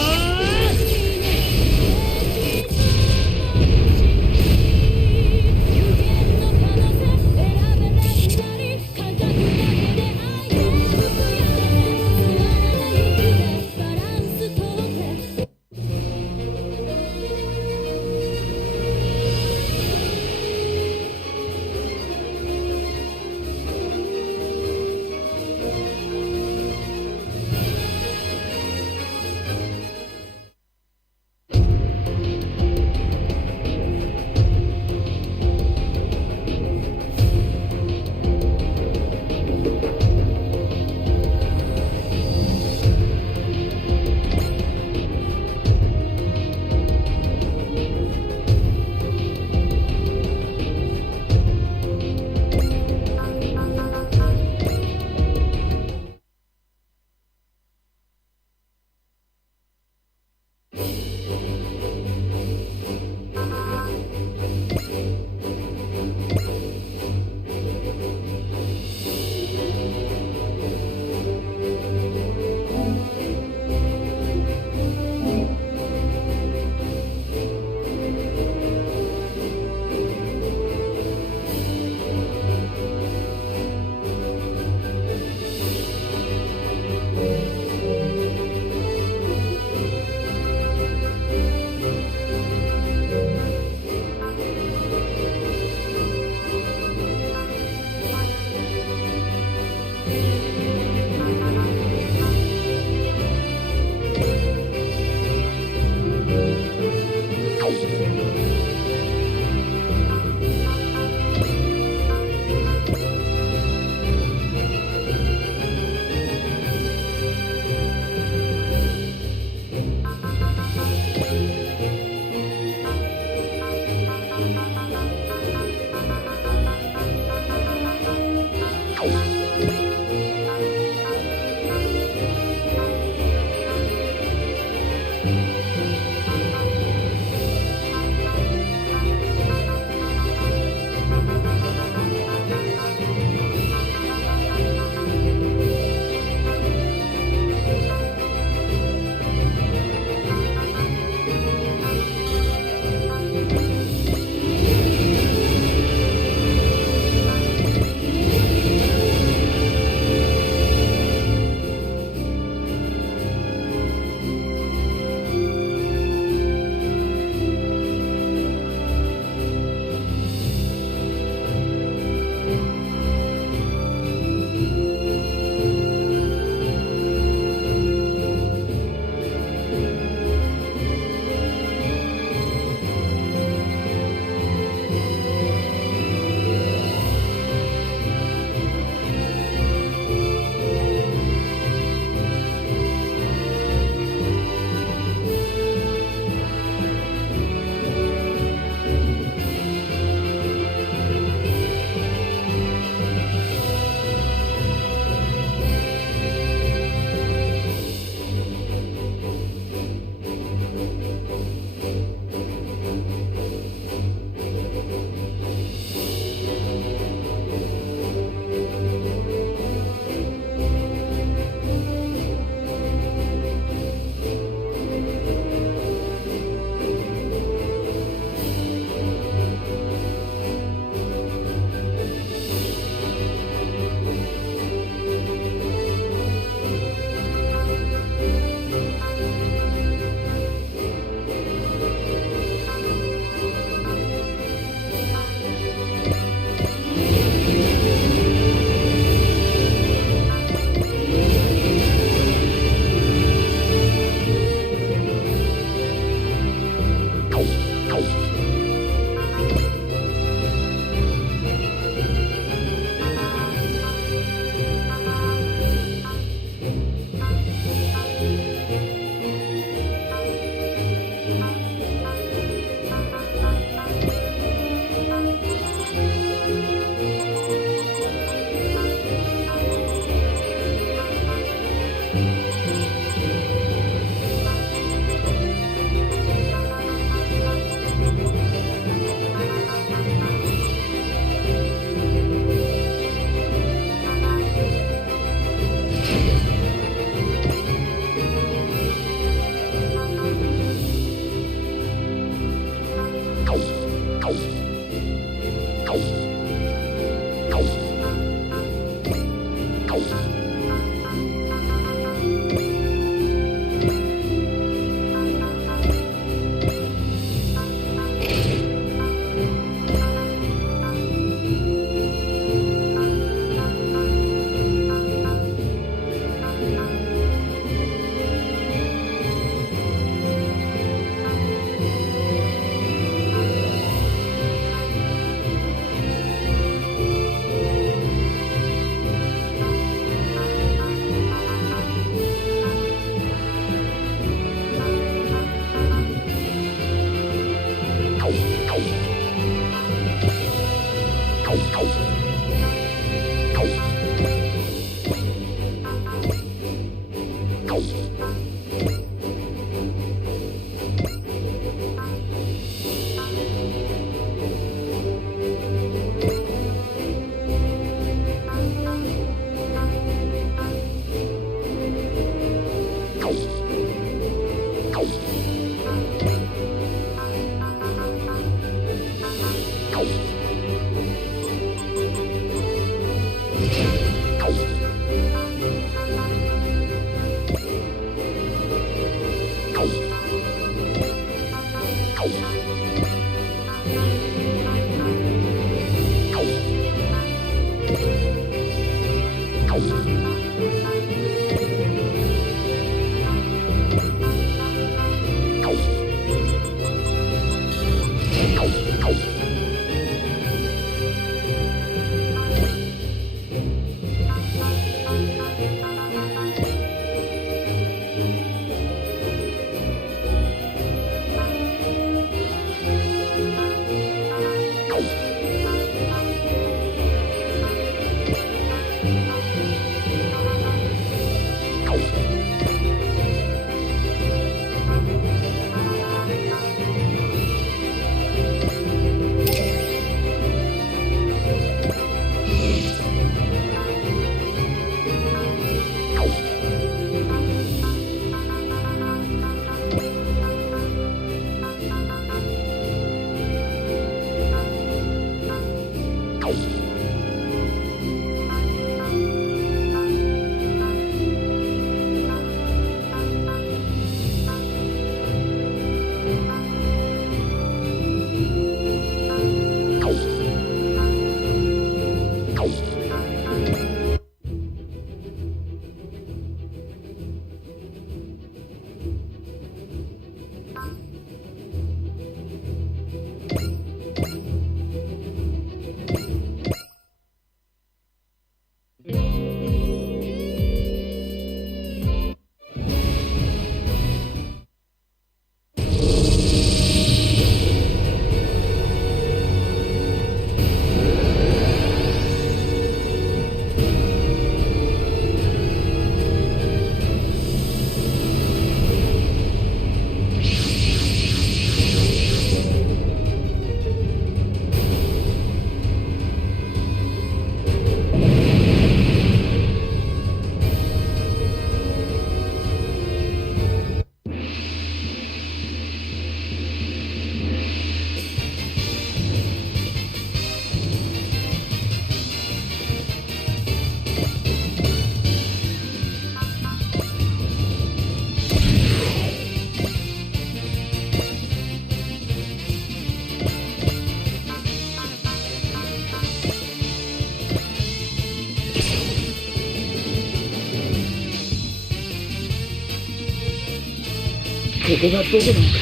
ここがどこなのか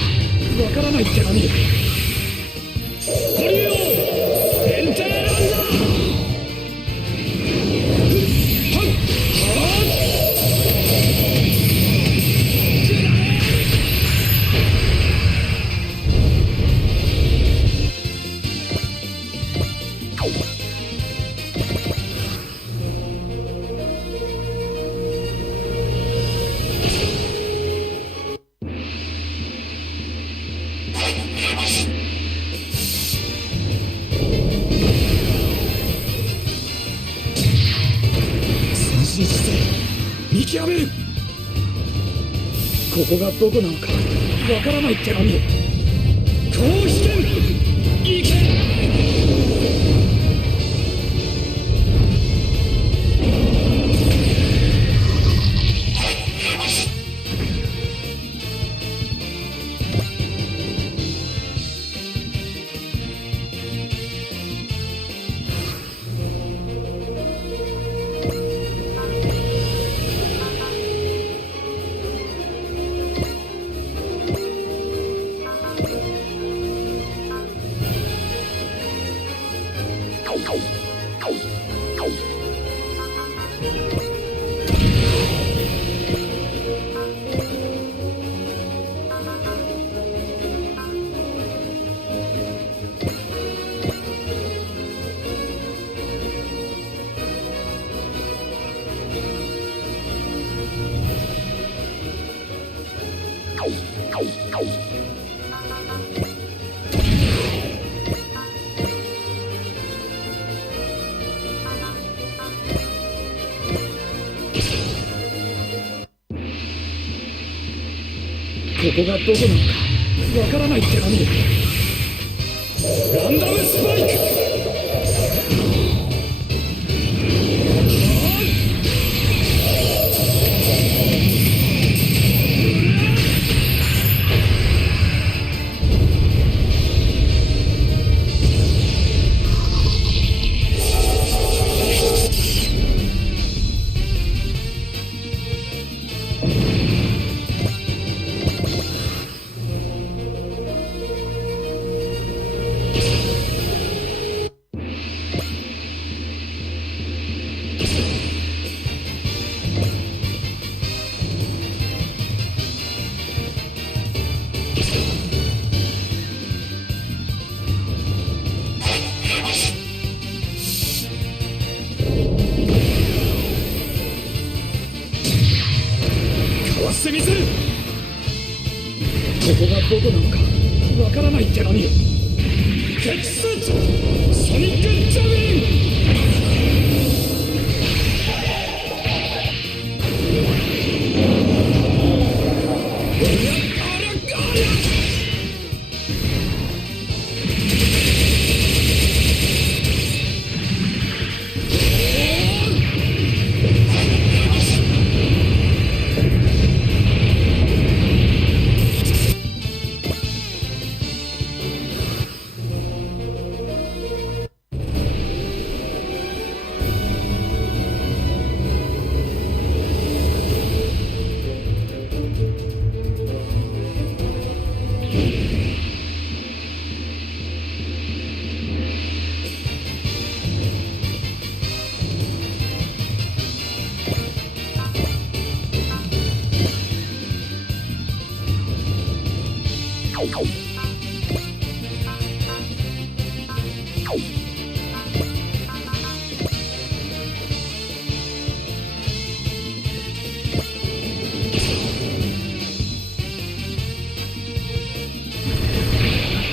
わからないって何で。見極める。ここがどこなのかわからないって何で。こうして行け。ここがどこなのかわからないって何？ガンダムスパイク！してみせる。ここがどこなのかわからないって何よ。激戦ソニックジャグリング。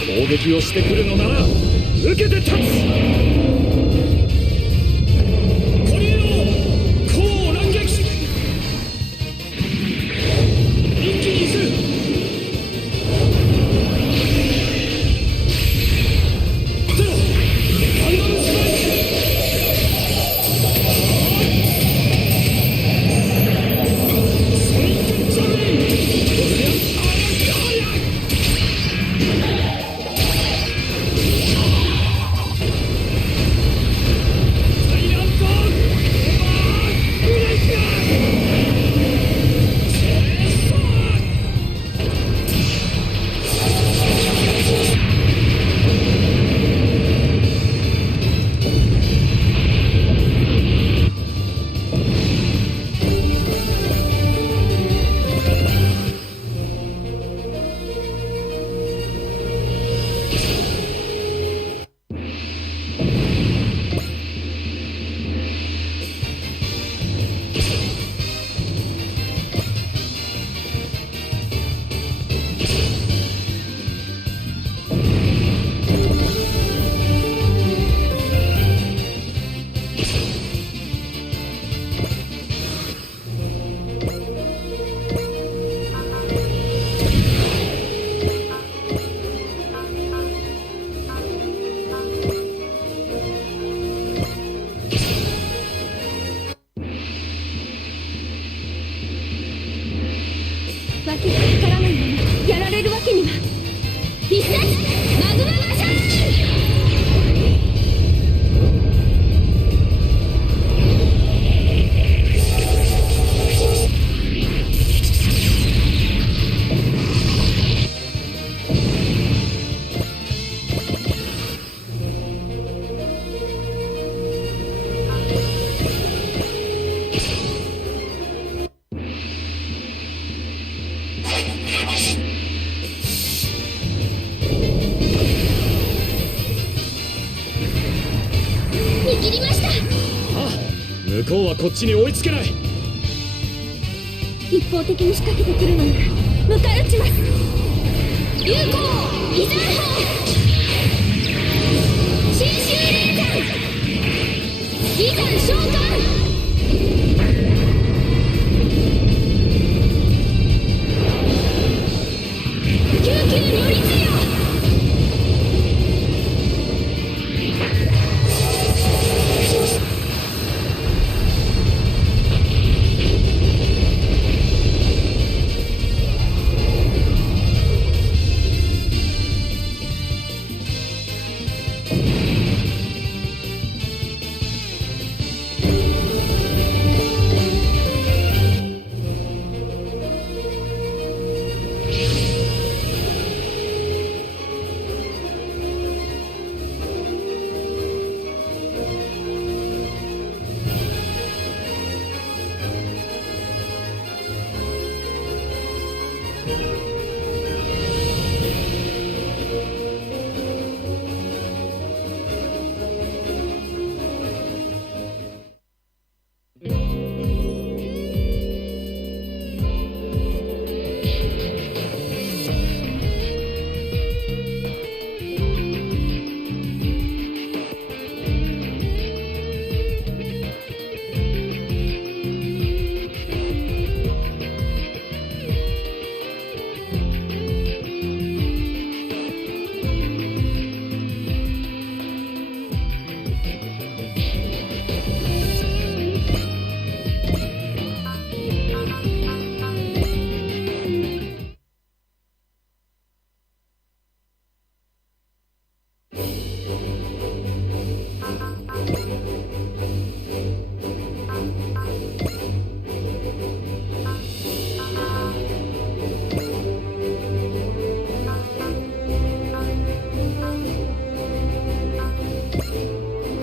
攻撃をしてくるのなら受けて立つ。コリエの攻乱撃。一気にする。ゼロガンダムスパイク。ソニックジャグリング。握りました。向こうはこっちに追いつけない。一方的に仕掛けてくるのなら迎え撃ちます。有効イザー砲新襲霊山イザン召喚。救急如律よ。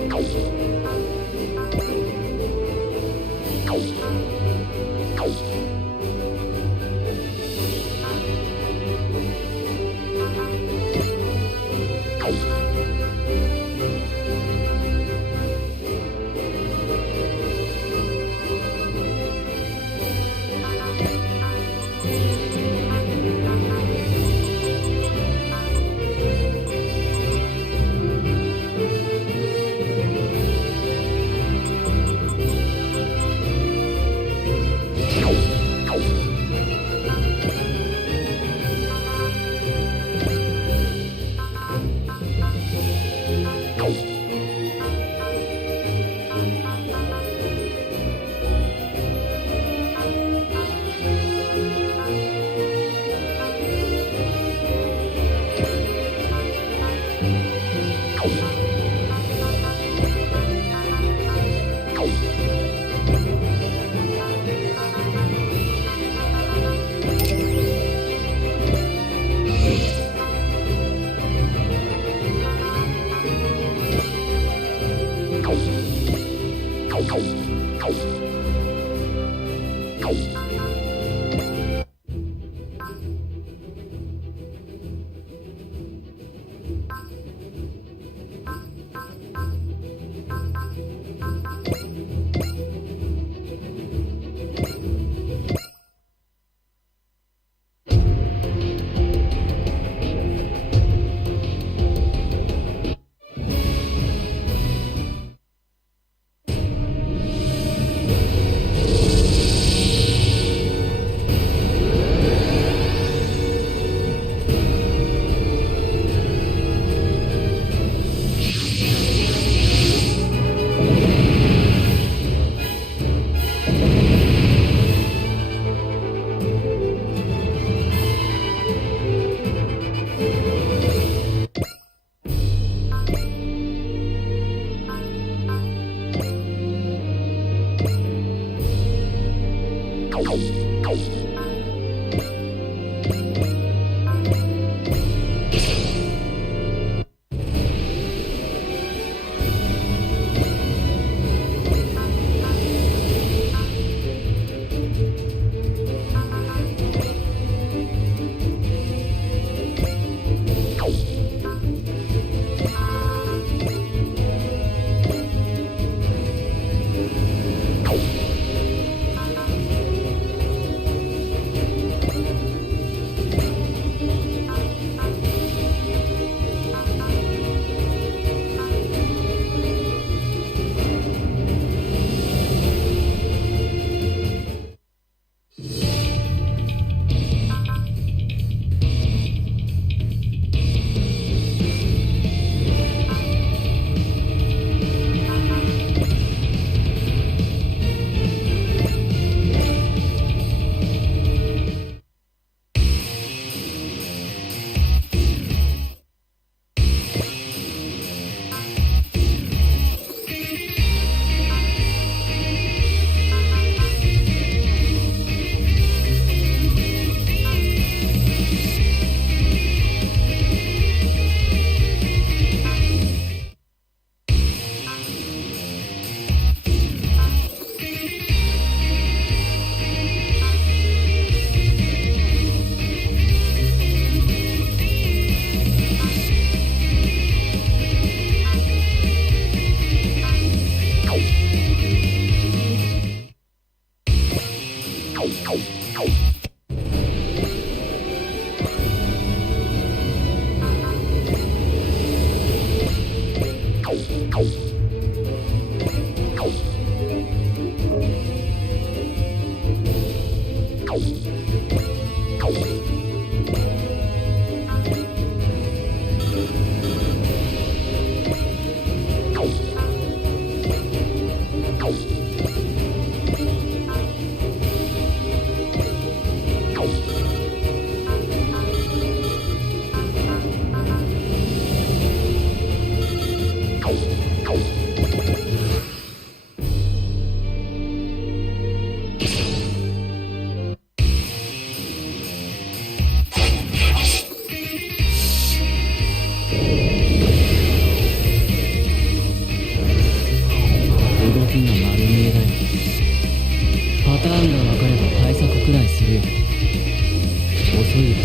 こ金は丸見えだよ。パターンが分かれば対策くらいするよ。遅いよ。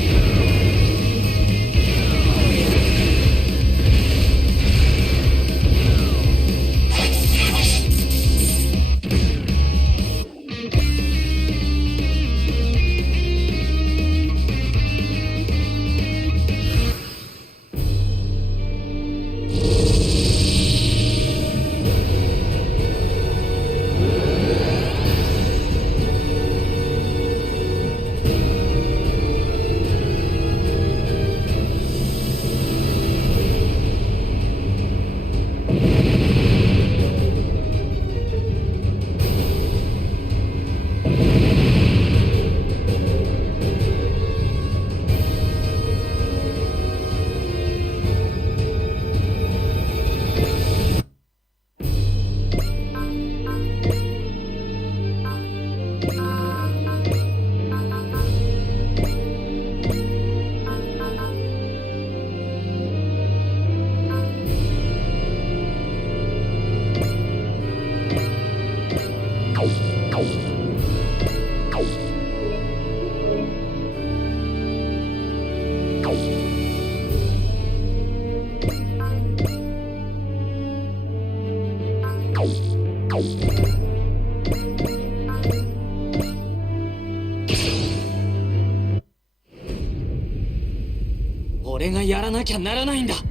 俺がやらなきゃならないんだ。食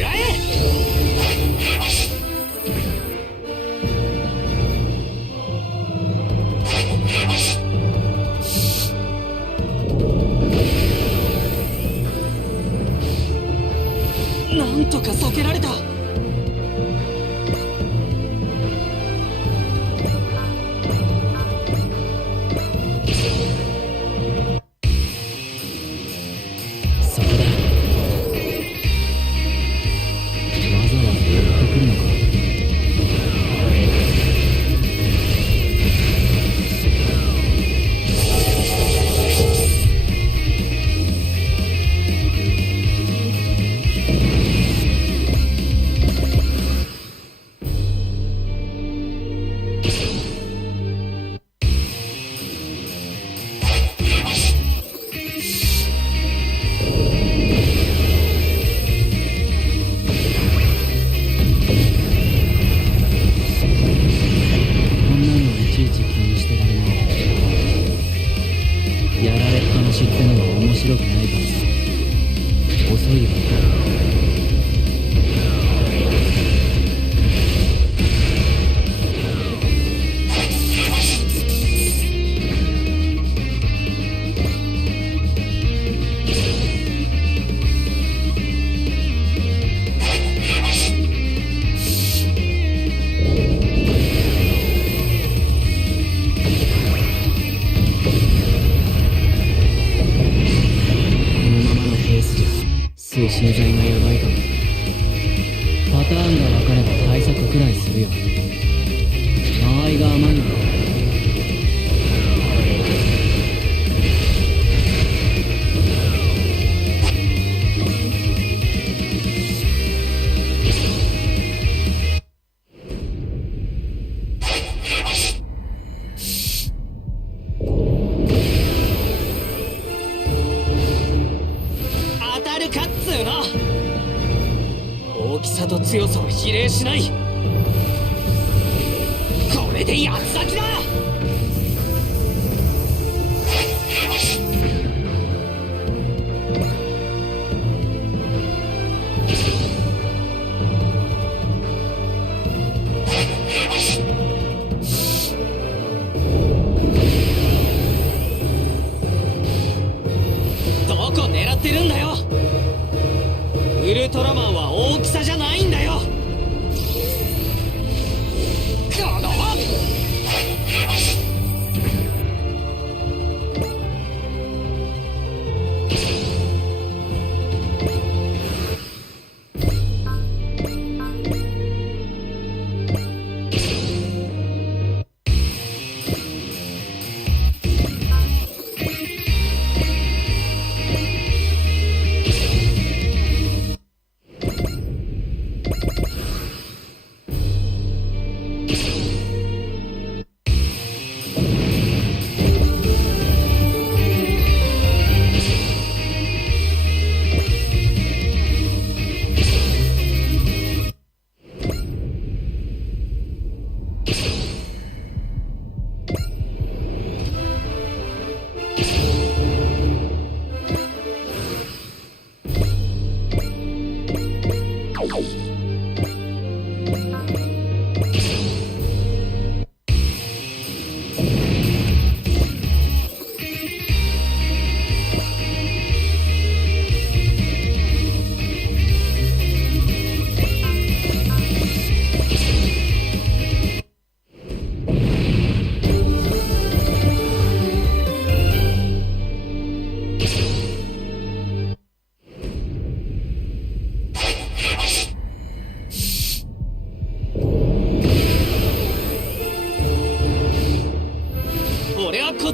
らえ。なんとか避けられた。推進剤がやばいかも。パターンが分かれば対策くらいするよ。間合いが甘いのか。大きさと強さは比例しない。これで八つ咲きだ。どこ狙ってるんだよ。ウルトラマンは大きさじゃないんだよ。この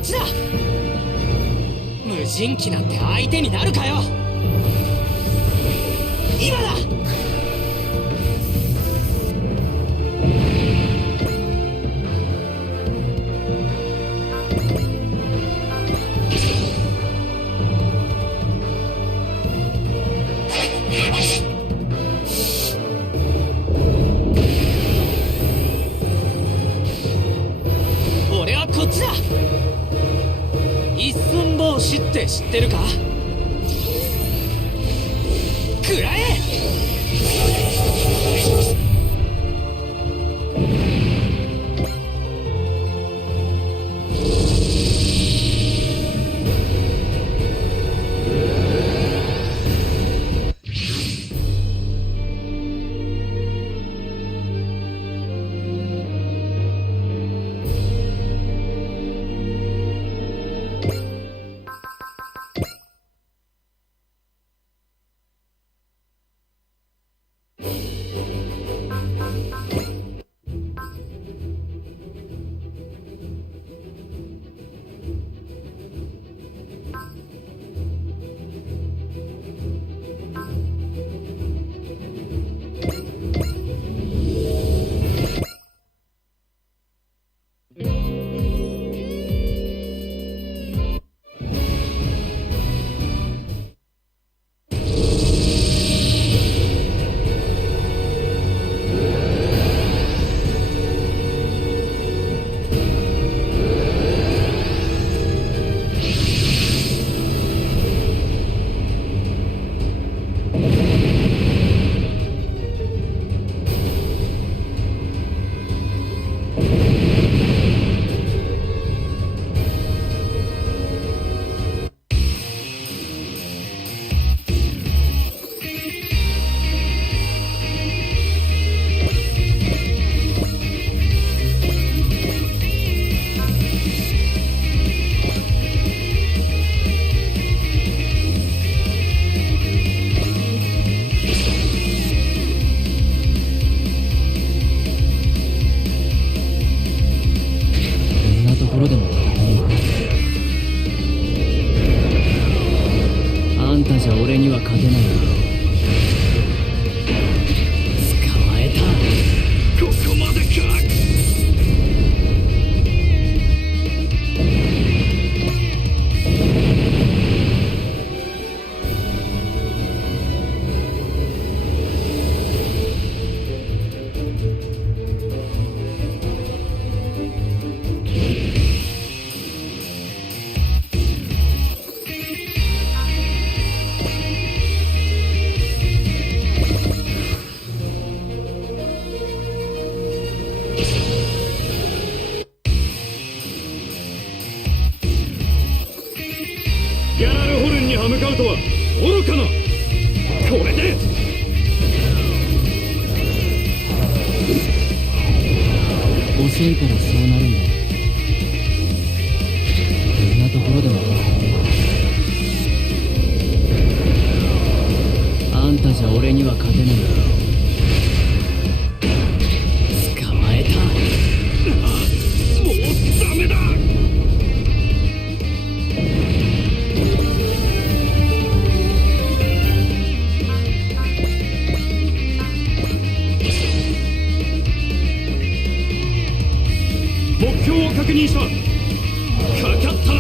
ちだ。無人機なんて相手になるかよ。今だ。俺はこっちだ。一寸法師って知ってるか？食らえ！向かうとは愚かな。これで遅いからそうなるんだ。こんなところでもあんたじゃ俺には勝てない。捕まえた。もうダメだ。目標を確認した。かかったな。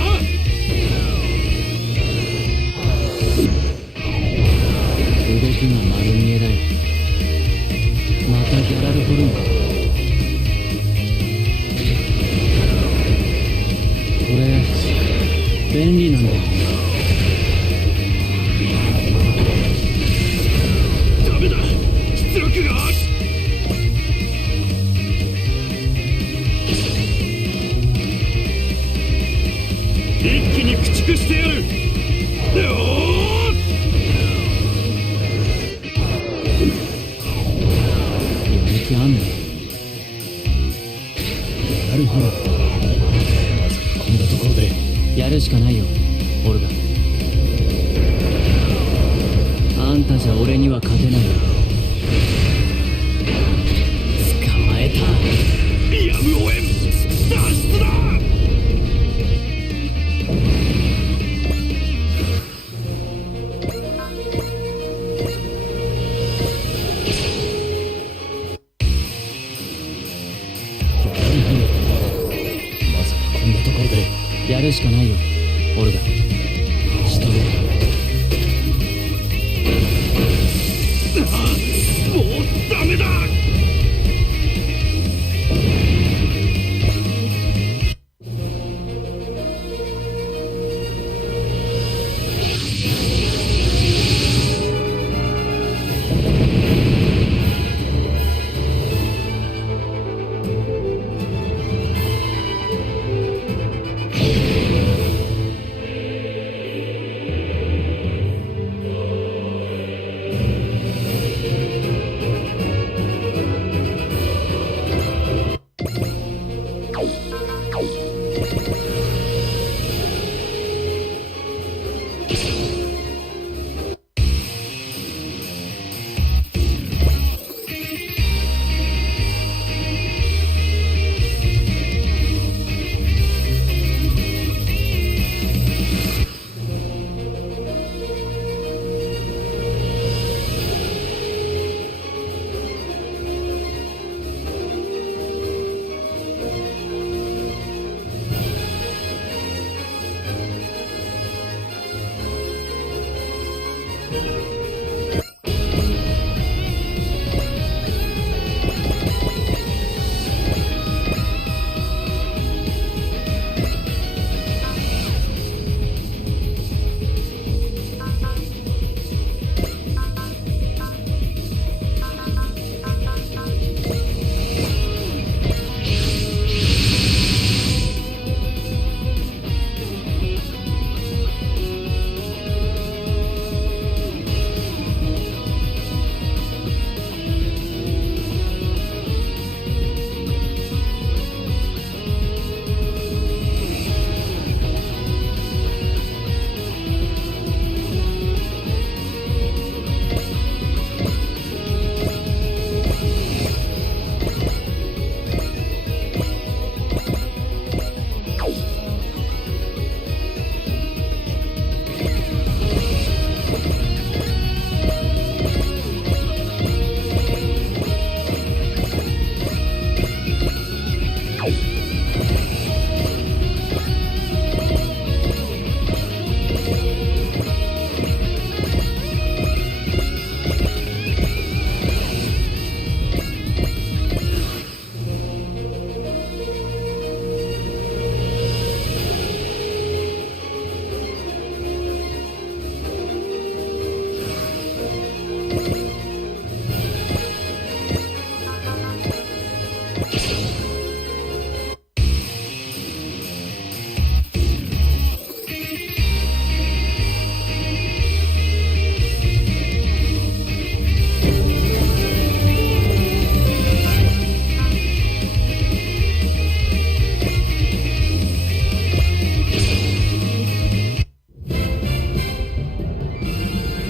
動きが丸見えだよ。またギャラルホルンか。これ便利なんだよ。ダメだ、出力が。一気に駆逐してやる。よーやる気あんの？なるほど。こんなところでやるしかないよ、オルガ。あんたじゃ俺には勝てない。捕まえた。やむを得ん。脱出だ。やるしかないよオルガ。仕留めろ。もうダメだ。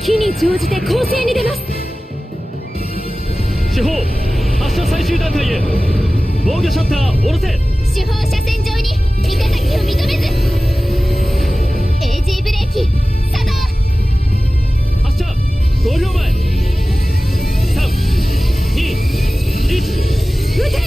機に乗じて攻勢に出ます。四方発射最終段階へ。防御シャッター下ろせ。四方車線上に三日月を認めず AG ブレーキ作動。発射5秒前。3、2、1撃て。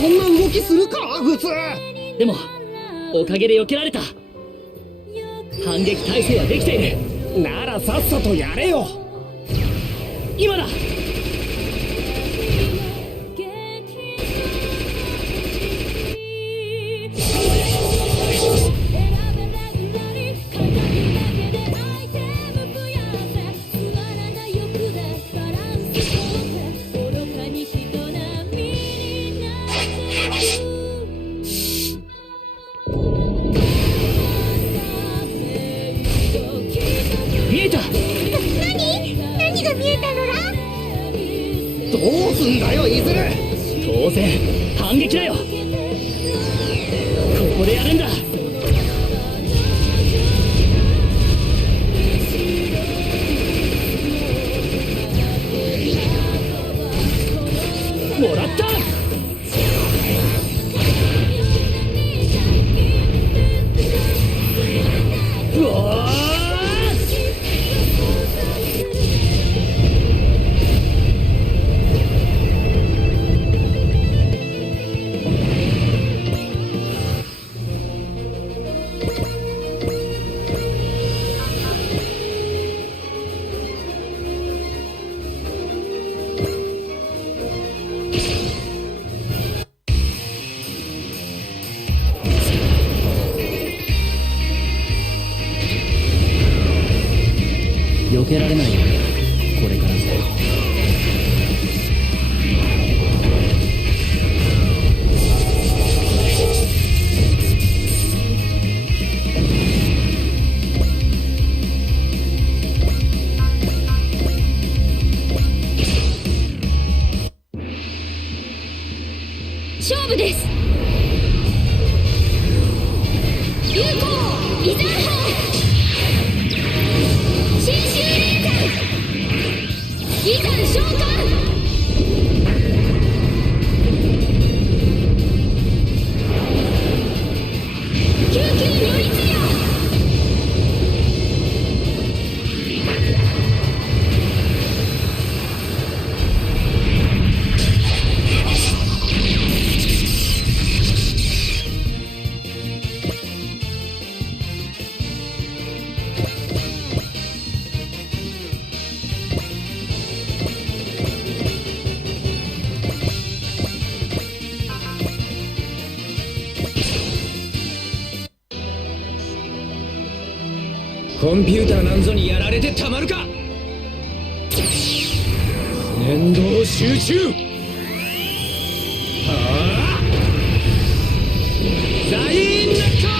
そんな動きするか普通。でもおかげで避けられた。反撃態勢はできている。ならさっさとやれよ。今だ。どうすんだよいずる。当然反撃だよ。ここでやるんだ。もらった。うわー避けられないよ、これからぜ。勝負です。有効リザーハ新種連山離山召喚。救急如律よ。コンピューターなんぞにやられてたまるか。念動集中。はあザインナッコ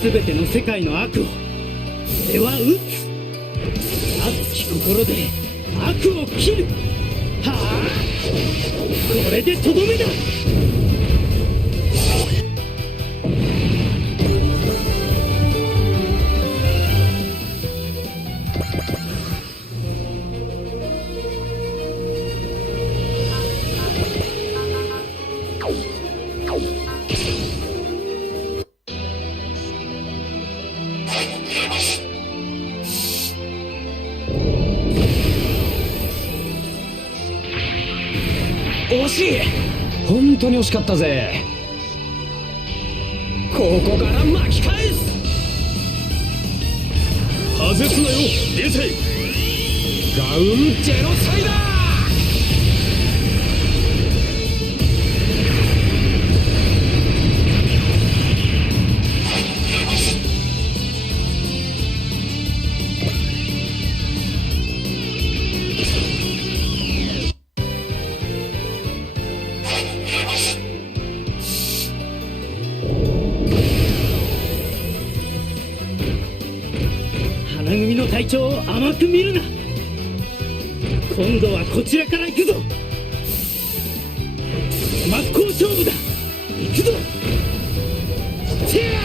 すべての世界の悪を俺は撃つ。熱き心で悪を切る。はあこれでとどめだ。惜しい。本当に惜しかったぜ。ここから巻き返す。外すなよ出て。ガウンジェノサイダー。花組の隊長を甘く見るな。今度はこちらから行くぞ。真っ向勝負だ。行くぞ。チェア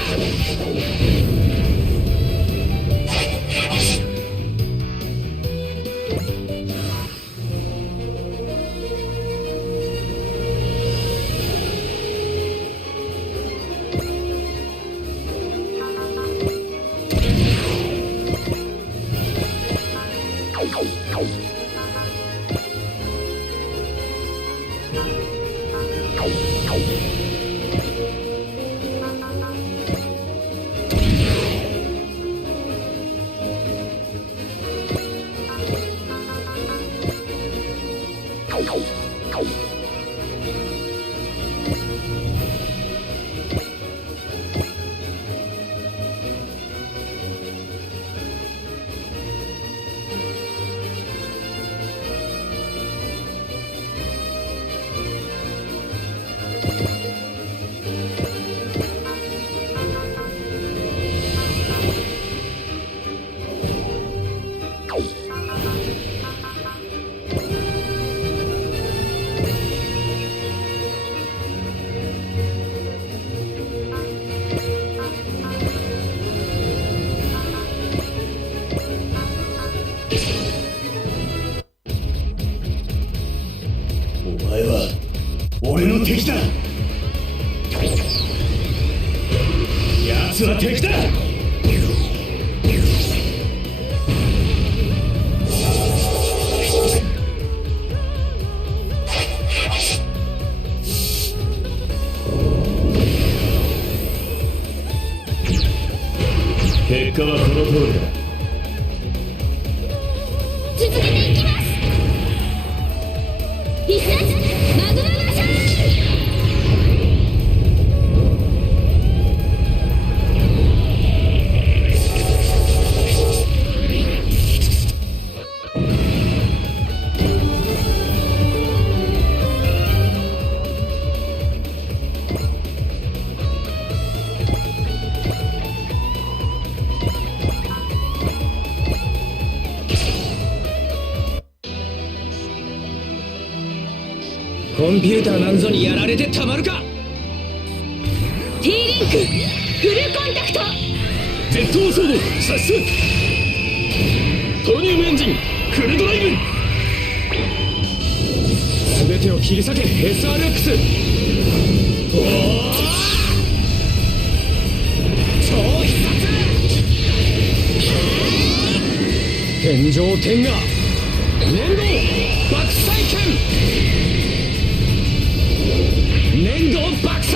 俺の敵だ。奴は敵だ。結果はこの通りだ。続けていきます。必殺マグママシャン。コンピューターなんぞにやられてたまるか。 T リンクフルコンタクト。ジェットオーソード射出。トロニウムエンジンフルドライブ。全てを切り裂け SRX。 おお超必殺。天上天下粘土爆砕剣。粘土爆砕。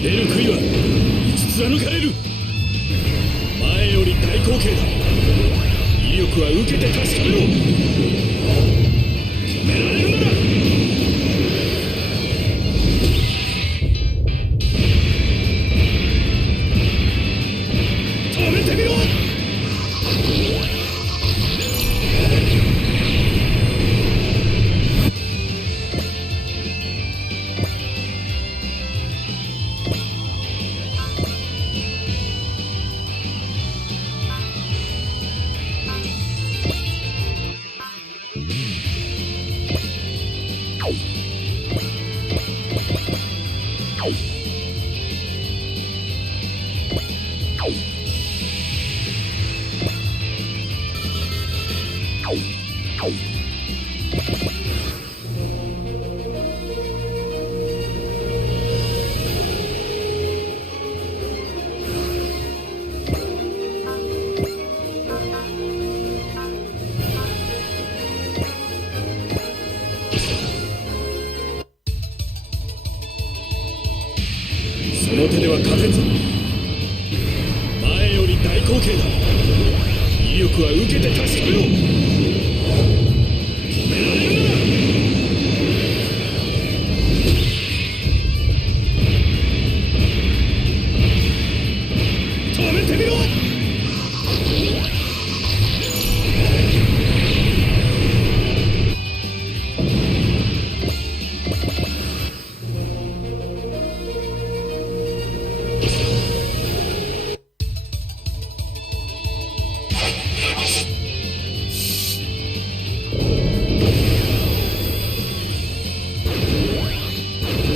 出る杭は5つ貫かれる。前より大口径だ。威力は受けて確かめろ。止められるなら止めてみろ。その手では勝てんぞ。前より大口径だ。威力は受けて確かめろ。止められるなら止めてみろ。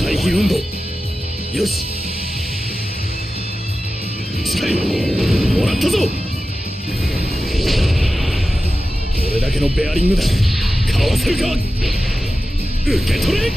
回避運動よし。近い。もらったぞ。これだけのベアリングだ。かわせるか。受け取れ。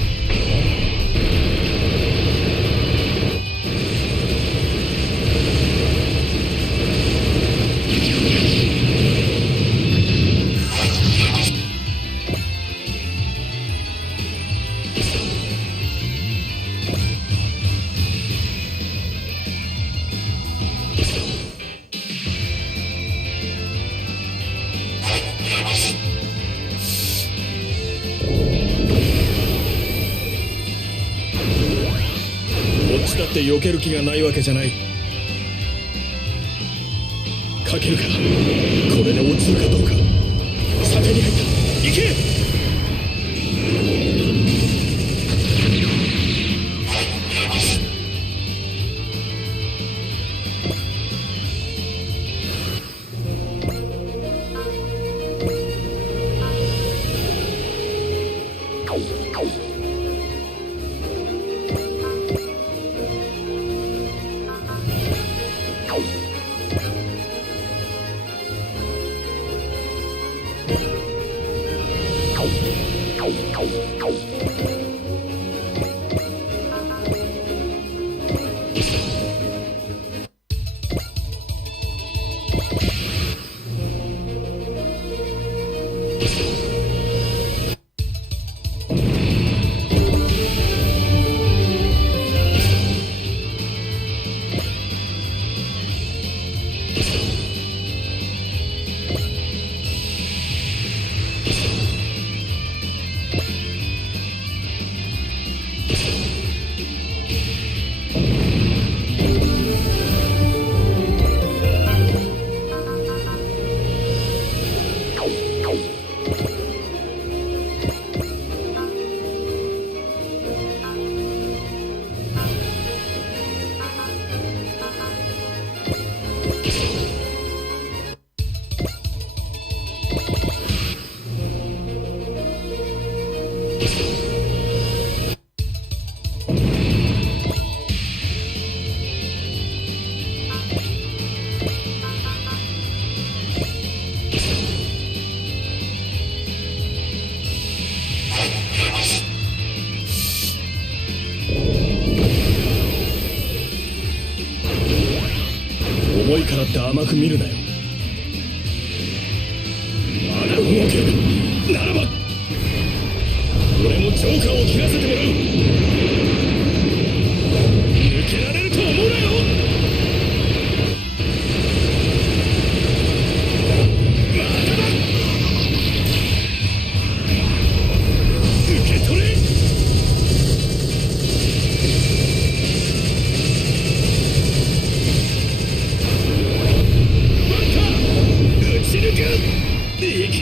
こっちだって避ける気がないわけじゃない。かけるから。これで落ちるかどうか。査定に入った。行け。重いからって甘く見るなよ。まだ動けならば俺もジョーカーを切らせてもらう。抜けられると思うなよ。まただ。受け取れ。バカ撃ち抜く。いけ。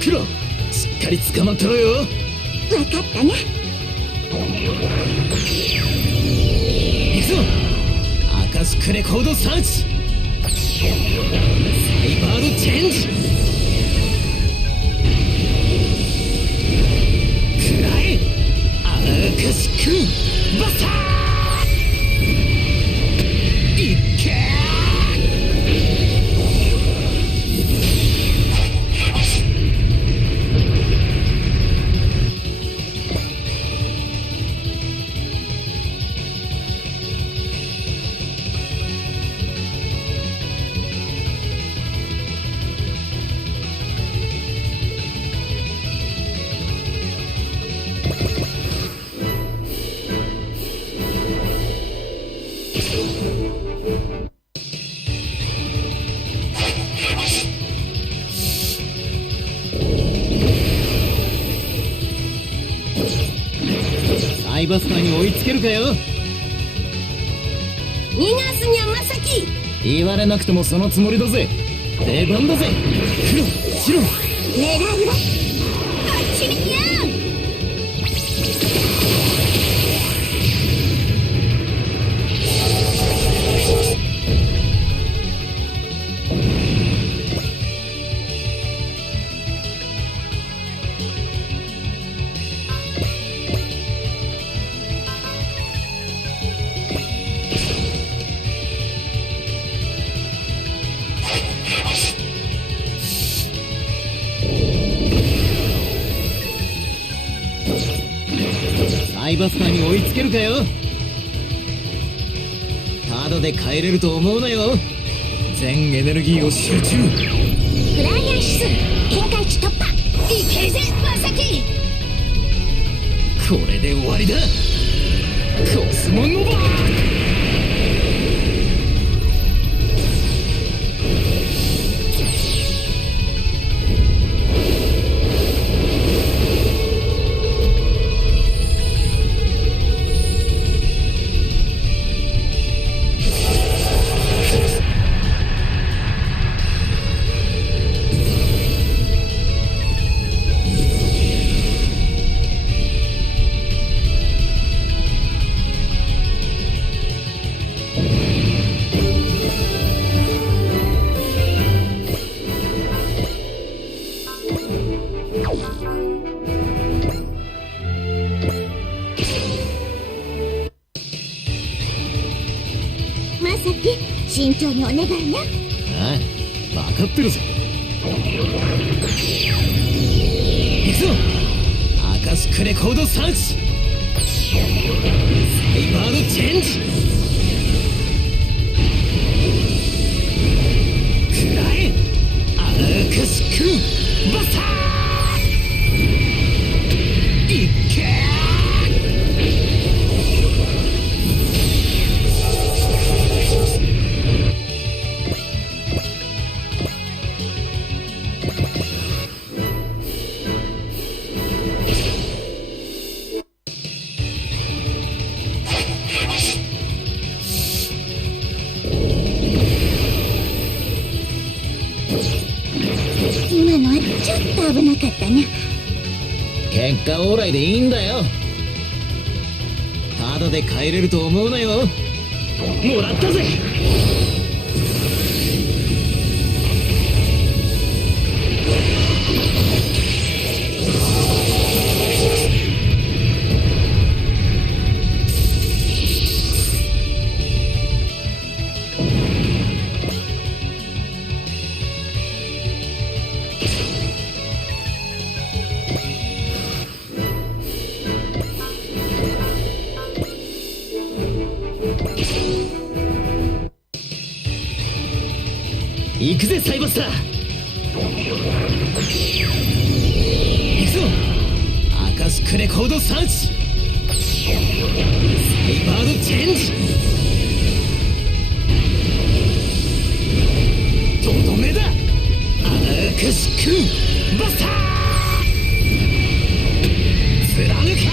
クロ、しっかり捕まってろよ。わかったな。行くぞ。アカシックレコードサーチ、サイバードチェンジ、くらえアカシックバスター。いっけー。サイバスターに追いつけるかよ。逃がすにゃまさき。言われなくてもそのつもりだぜ。出番だぜ。黒白狙うわ。あっちにやん。サイバスターに追いつけるかよ。ただで帰れると思うなよ。全エネルギーを集中。フライヤー指数限界値突破。いけるぜまさき。これで終わりだ。コスモノバまさき慎重にお願いな。ああ、分かってるぜ。行くぞ。アカシックレコードサーチ。サイバードチェンジ。くらえ。アカシックバスター。いっけ今のはちょっと危なかったな。結果オーライでいいんだよ。ただで帰れると思うなよ。もらったぜ。行くぜサイバスター。行くぞ。アカシックレコードサーチ。サイバードチェンジ。とどめだ。アカシックバスター。貫か。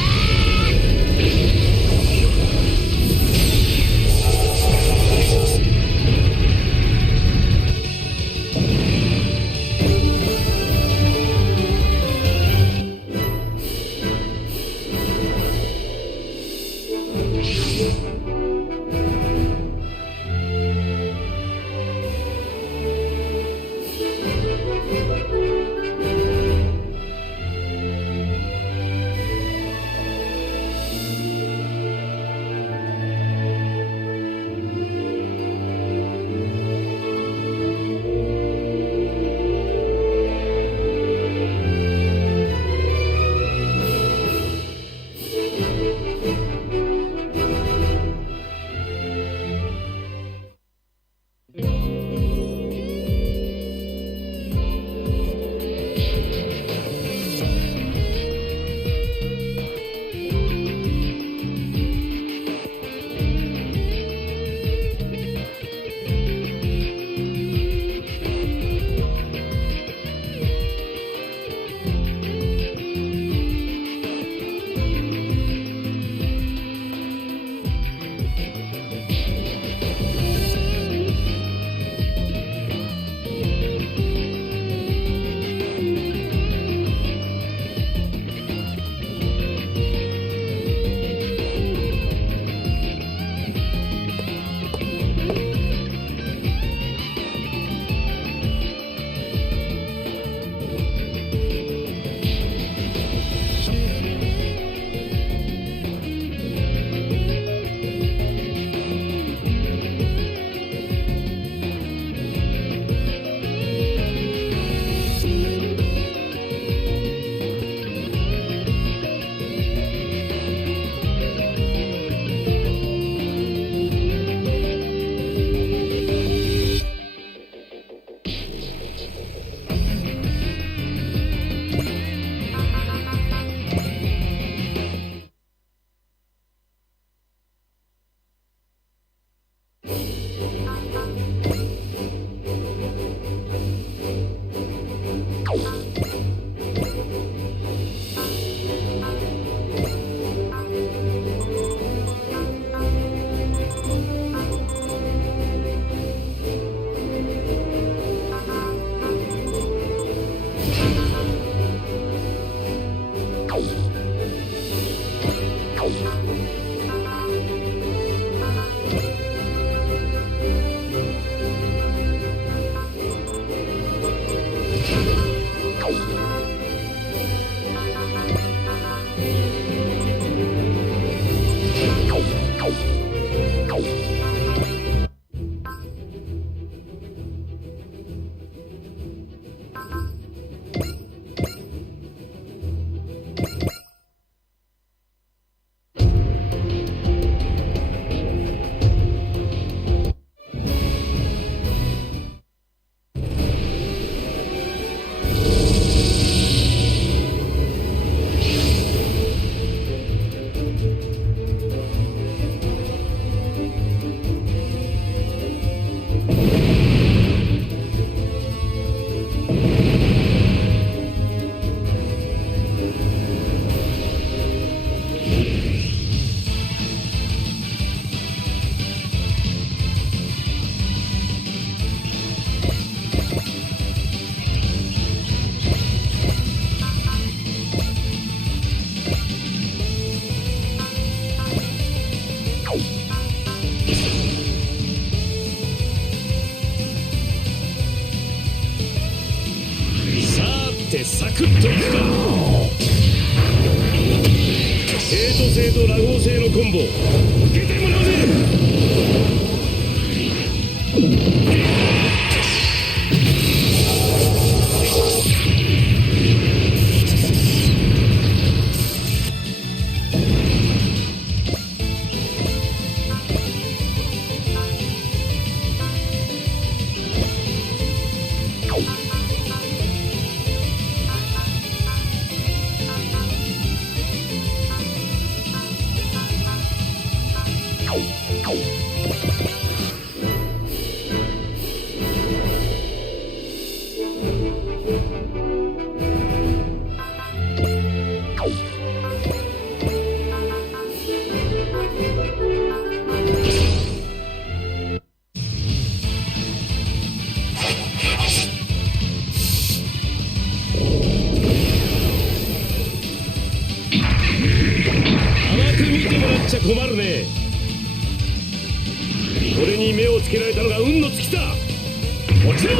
サクッといくか。生徒性と羅合性のコンボ受けてもらうぜ。困るね。俺に目をつけられたのが運の尽きさ。落ちろ。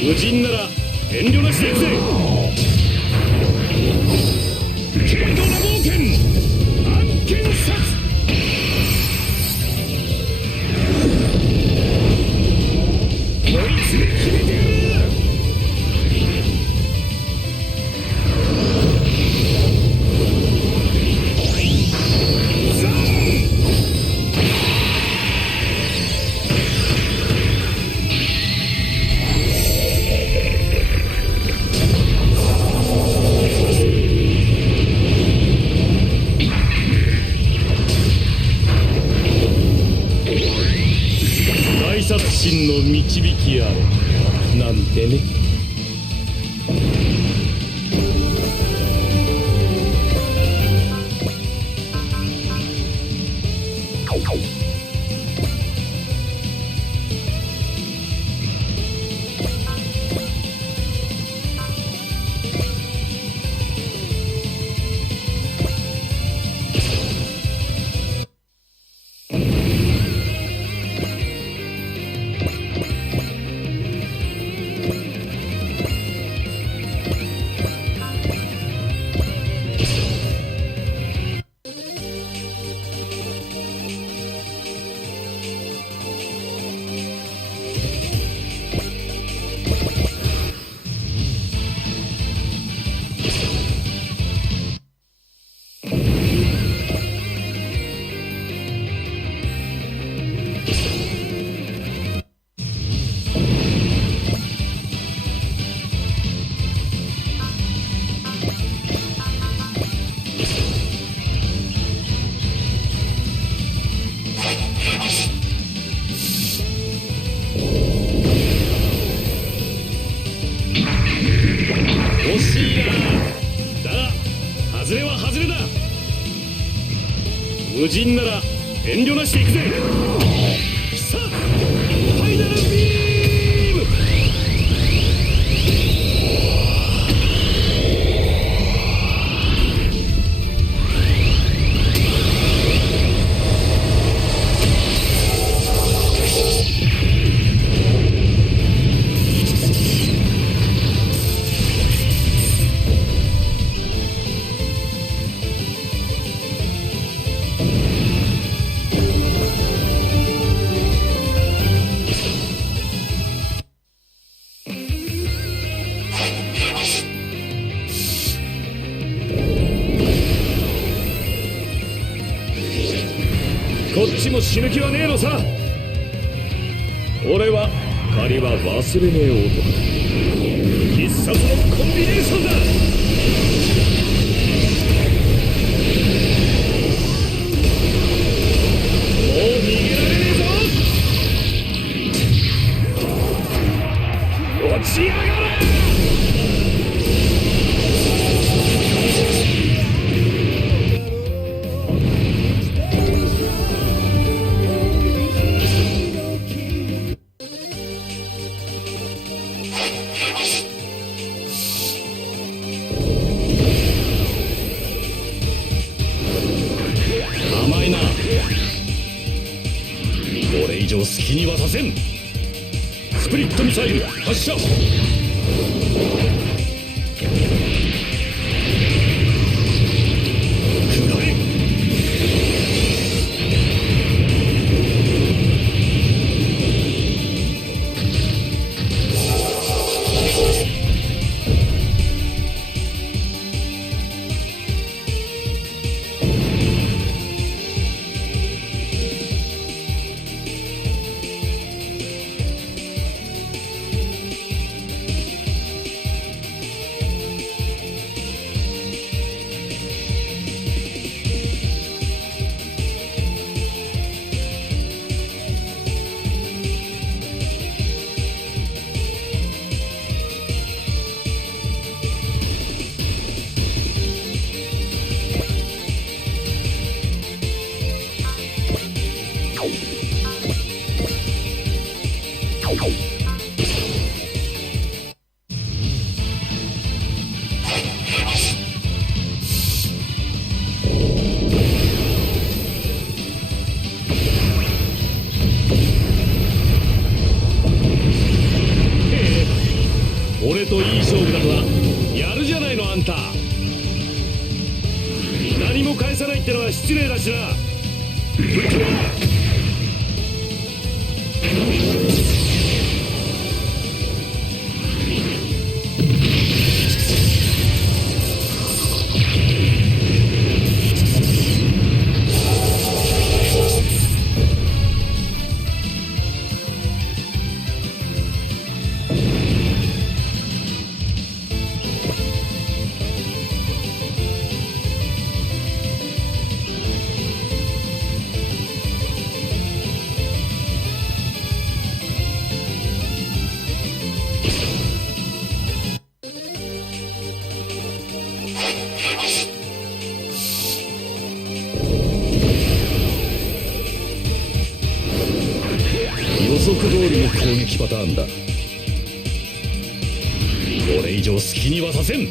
無人なら遠慮なしで行くぜ。軽度な冒険案件殺。こいつで決めてやる。真の導きあれなんてね。だ。無人なら遠慮なしで行くぜ。さあファイナルビーム。こっちも死ぬ気はねえのさ。俺は借りは忘れねえ男だ。必殺のコンビネーションだ。もう逃げられねえぞ。落ちやがれ。甘いな。これ以上好きにはさせん。スプリットミサイル発射。俺といい勝負だとはやるじゃないのあんた。何も返さないってのは失礼だしな。予測通りの攻撃パターンだ。これ以上好きにはさせん。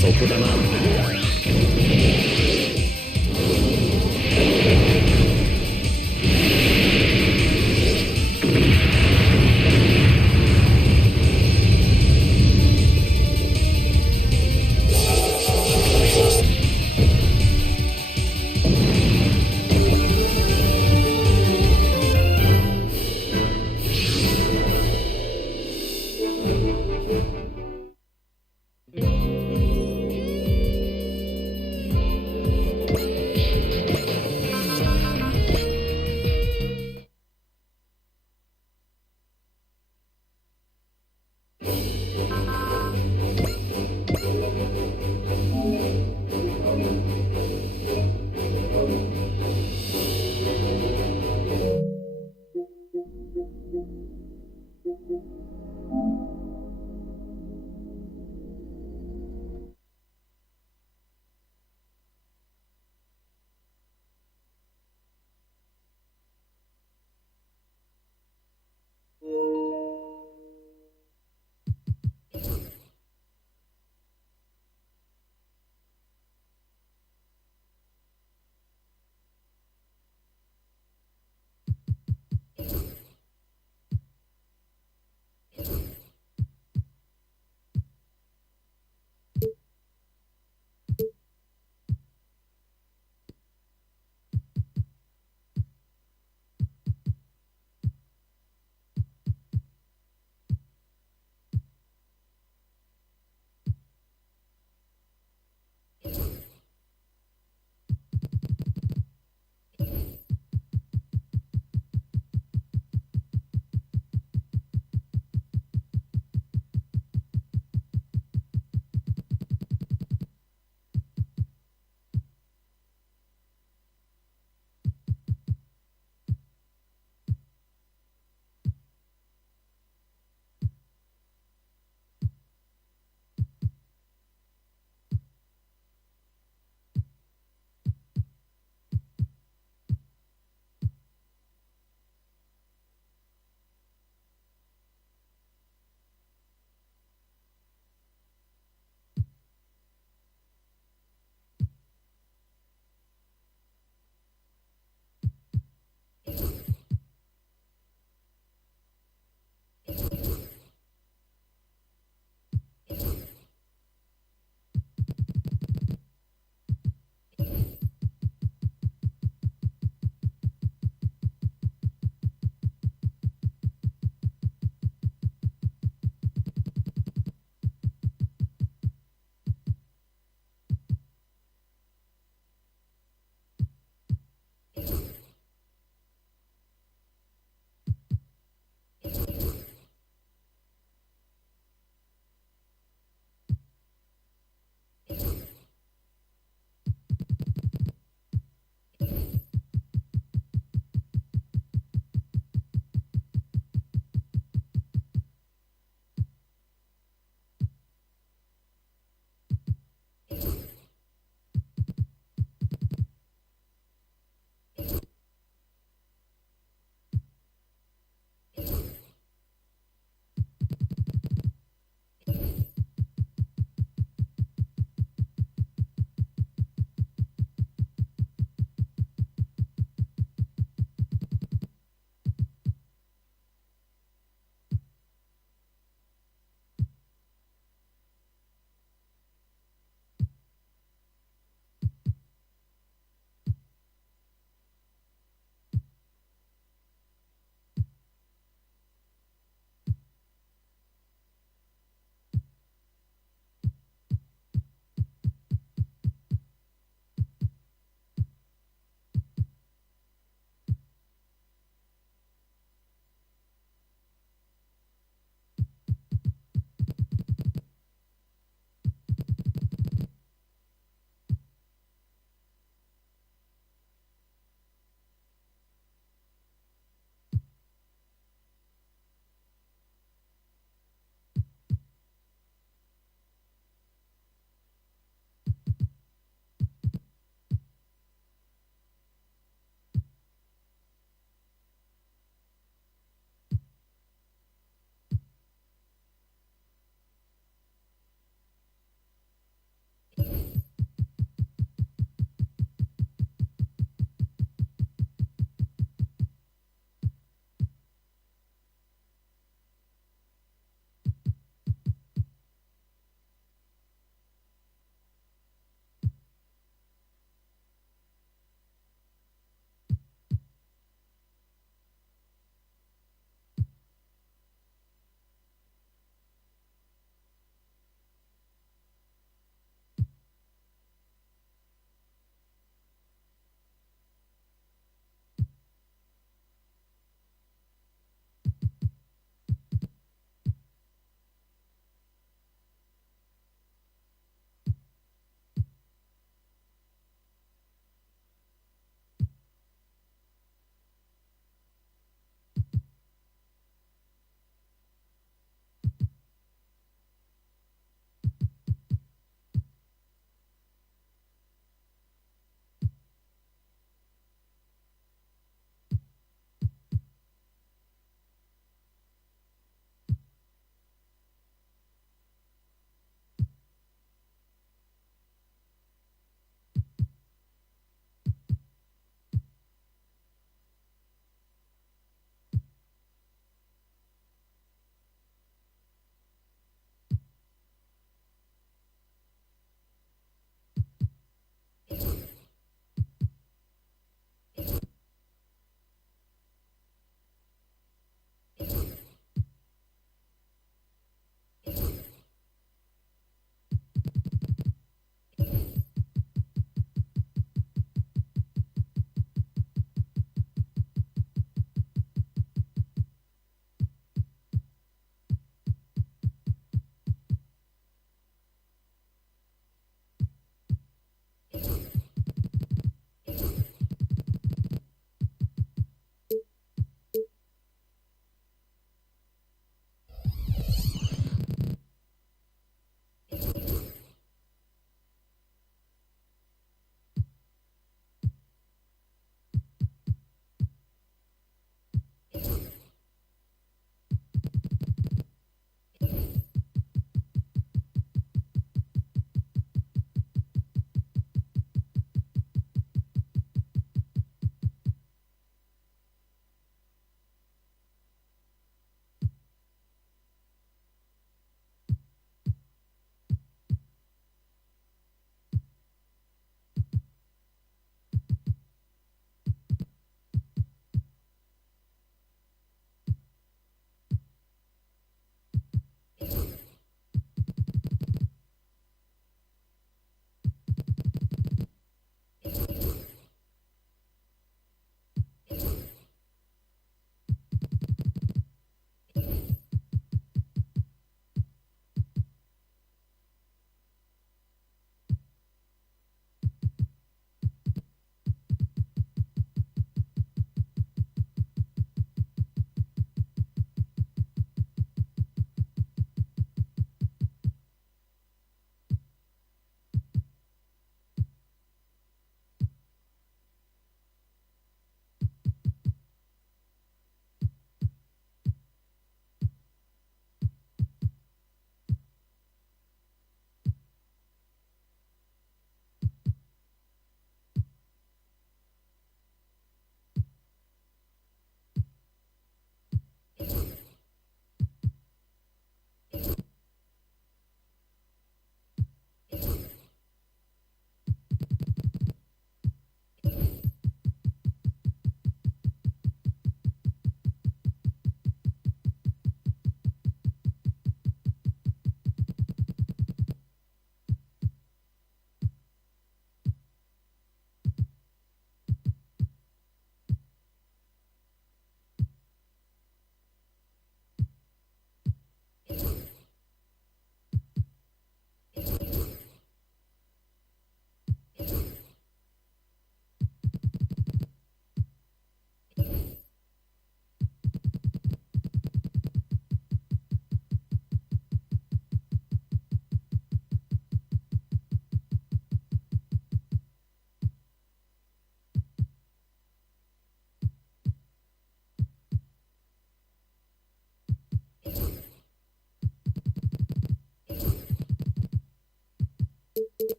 そこだな。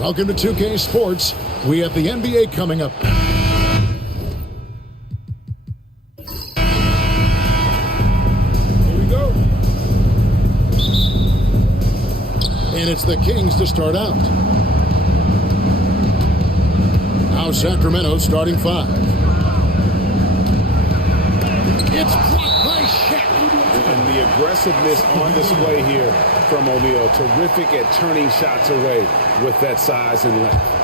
Welcome to 2K Sports. We have the NBA coming up. Here we go. And it's the Kings to start out. Now Sacramento starting 5. It's blocked by Shaq. And the aggressiveness on display here from O'Neal. Terrific at turning shots away with that size and length.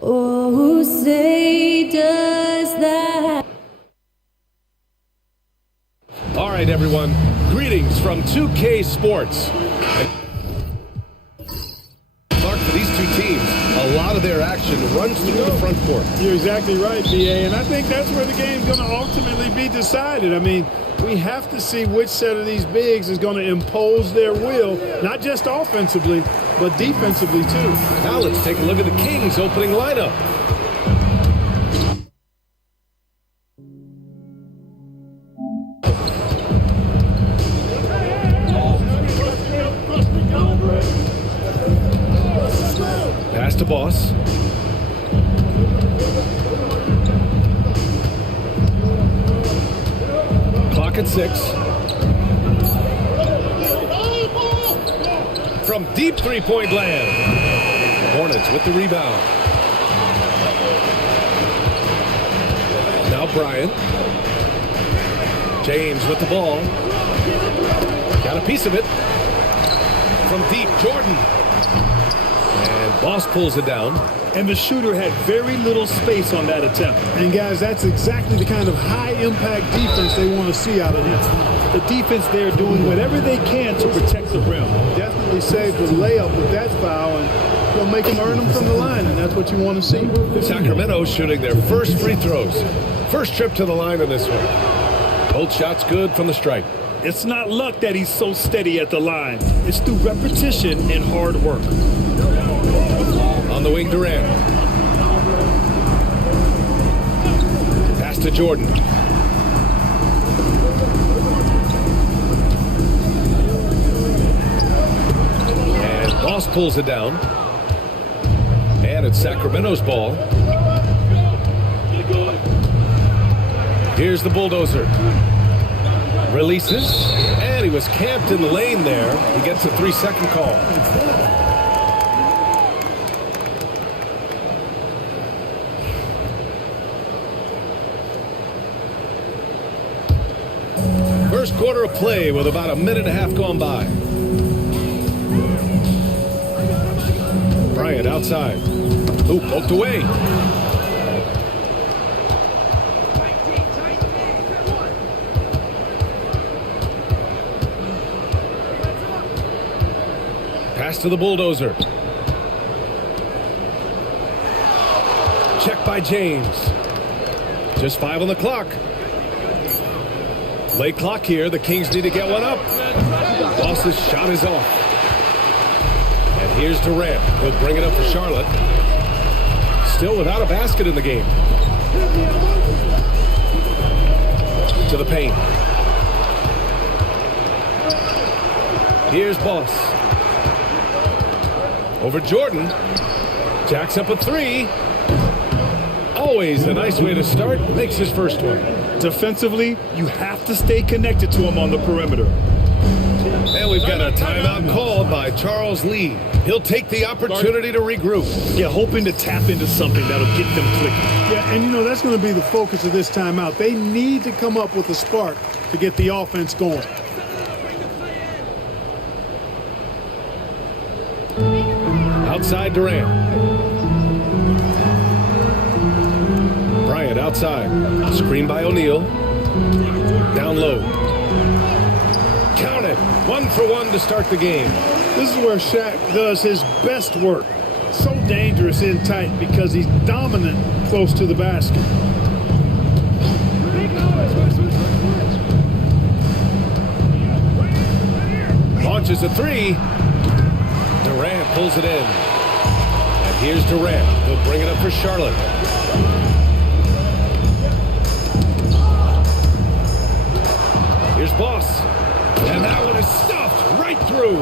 Oh, say does that. All right, everyone. Greetings from 2K Sports. Mark, for these two teams, a lot of their action runs through the front court. You're exactly right, BA, and I think that's where the game's going to ultimately be decided. I mean, we have to see which set of these bigs is going to impose their will, not just offensively, but defensively, too. Now let's take a look at the Kings' opening lineup. Pass to Boss. Clock at 6. From deep three-point land. Hornets with the rebound. Now Bryant. James with the ball. Got a piece of it. From deep, Jordan. And Boss pulls it down. And the shooter had very little space on that attempt. And guys, that's exactly the kind of high-impact defense they want to see out of him. The defense there doing whatever they can to protect the rim. Definitely saved the layup with that foul, and he'll make him earn them from the line, and that's what you want to see. Sacramento shooting their first free throws. First trip to the line in this one. Both shots good from the stripe. It's not luck that he's so steady at the line. It's through repetition and hard work. On the wing, Durant. Pass to Jordan. And Boss pulls it down. And it's Sacramento's ball. Here's the bulldozer. Releases. And he was camped in the lane there. He gets a 3-second call. First quarter of play with about a minute and a half gone by. Bryant outside. Ooh, poked away. Pass to the bulldozer. Check by James. Just 5 on the clock. Late clock here. The Kings need to get one up. Boss's shot is off. And here's Durant. He'll bring it up for Charlotte. Still without a basket in the game. To the paint. Here's Boss. Over Jordan. Jacks up a 3. Always a nice way to start. Makes his first one. Defensively, you have to stay connected to him on the perimeter. And we've got a timeout called by Charles Lee. He'll take the opportunity to regroup. Yeah, hoping to tap into something that'll get them clicking. Yeah, and you know, that's going to be the focus of this timeout. They need to come up with a spark to get the offense going. Outside Durant. Bryant outside. Screen by O'Neal. Down low. Count it. 1-for-1 to start the game. This is where Shaq does his best work. So dangerous in tight because he's dominant close to the basket. Launches a three. Durant pulls it in. And here's Durant. He'll bring it up for Charlotte. Here's Boss. And that one is stuffed right through.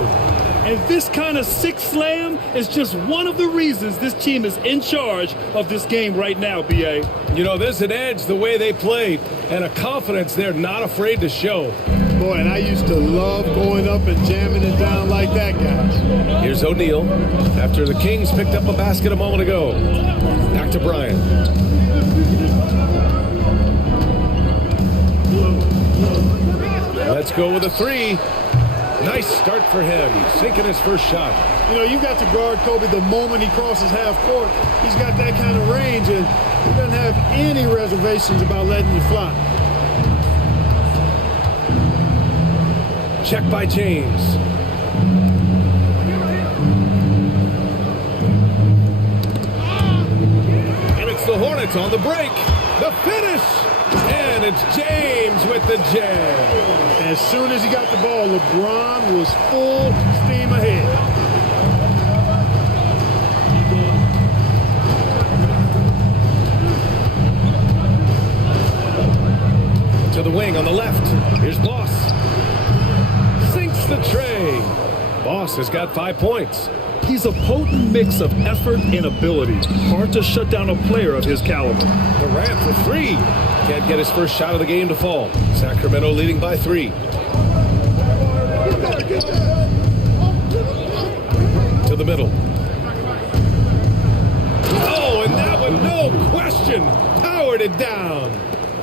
And this kind of sick slam is just one of the reasons this team is in charge of this game right now, B.A. You know, there's an edge the way they play and a confidence they're not afraid to show. Boy, and I used to love going up and jamming it down like that, guys. Here's O'Neal after the Kings picked up a basket a moment ago. Back to Bryant. Let's go with a three. Nice start for him. Sinking his first shot. You know, you got to guard Kobe the moment he crosses half court. He's got that kind of range, and he doesn't have any reservations about letting it fly. Check by James. And it's the Hornets on the break. The finish. And it's James with the jam. As soon as he got the ball, LeBron was full steam ahead. To the wing on the left. Here's Boss. Sinks the tray. Boss has got 5 points. He's a potent mix of effort and ability. Hard to shut down a player of his caliber. Durant for three. Can't get his first shot of the game to fall. Sacramento leading by 3. To the middle. Oh, and that one, no question, powered it down.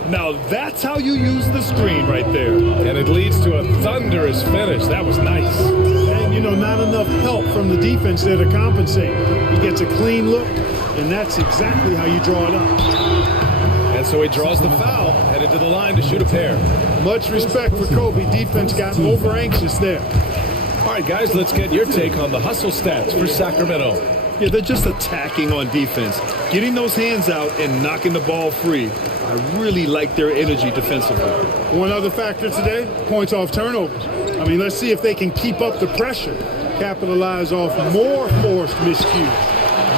Now that's how you use the screen right there. And it leads to a thunderous finish. That was nice. And, you know, not enough help from the defense there to compensate. He gets a clean look, and that's exactly how you draw it up. And so he draws the foul, headed to the line to shoot a pair. Much respect for Kobe. Defense got over-anxious there. All right, guys, let's get your take on the hustle stats for Sacramento. Yeah, they're just attacking on defense. Getting those hands out and knocking the ball free. I really like their energy defensively. One other factor today, points off turnovers. I mean, let's see if they can keep up the pressure, capitalize off more forced miscues.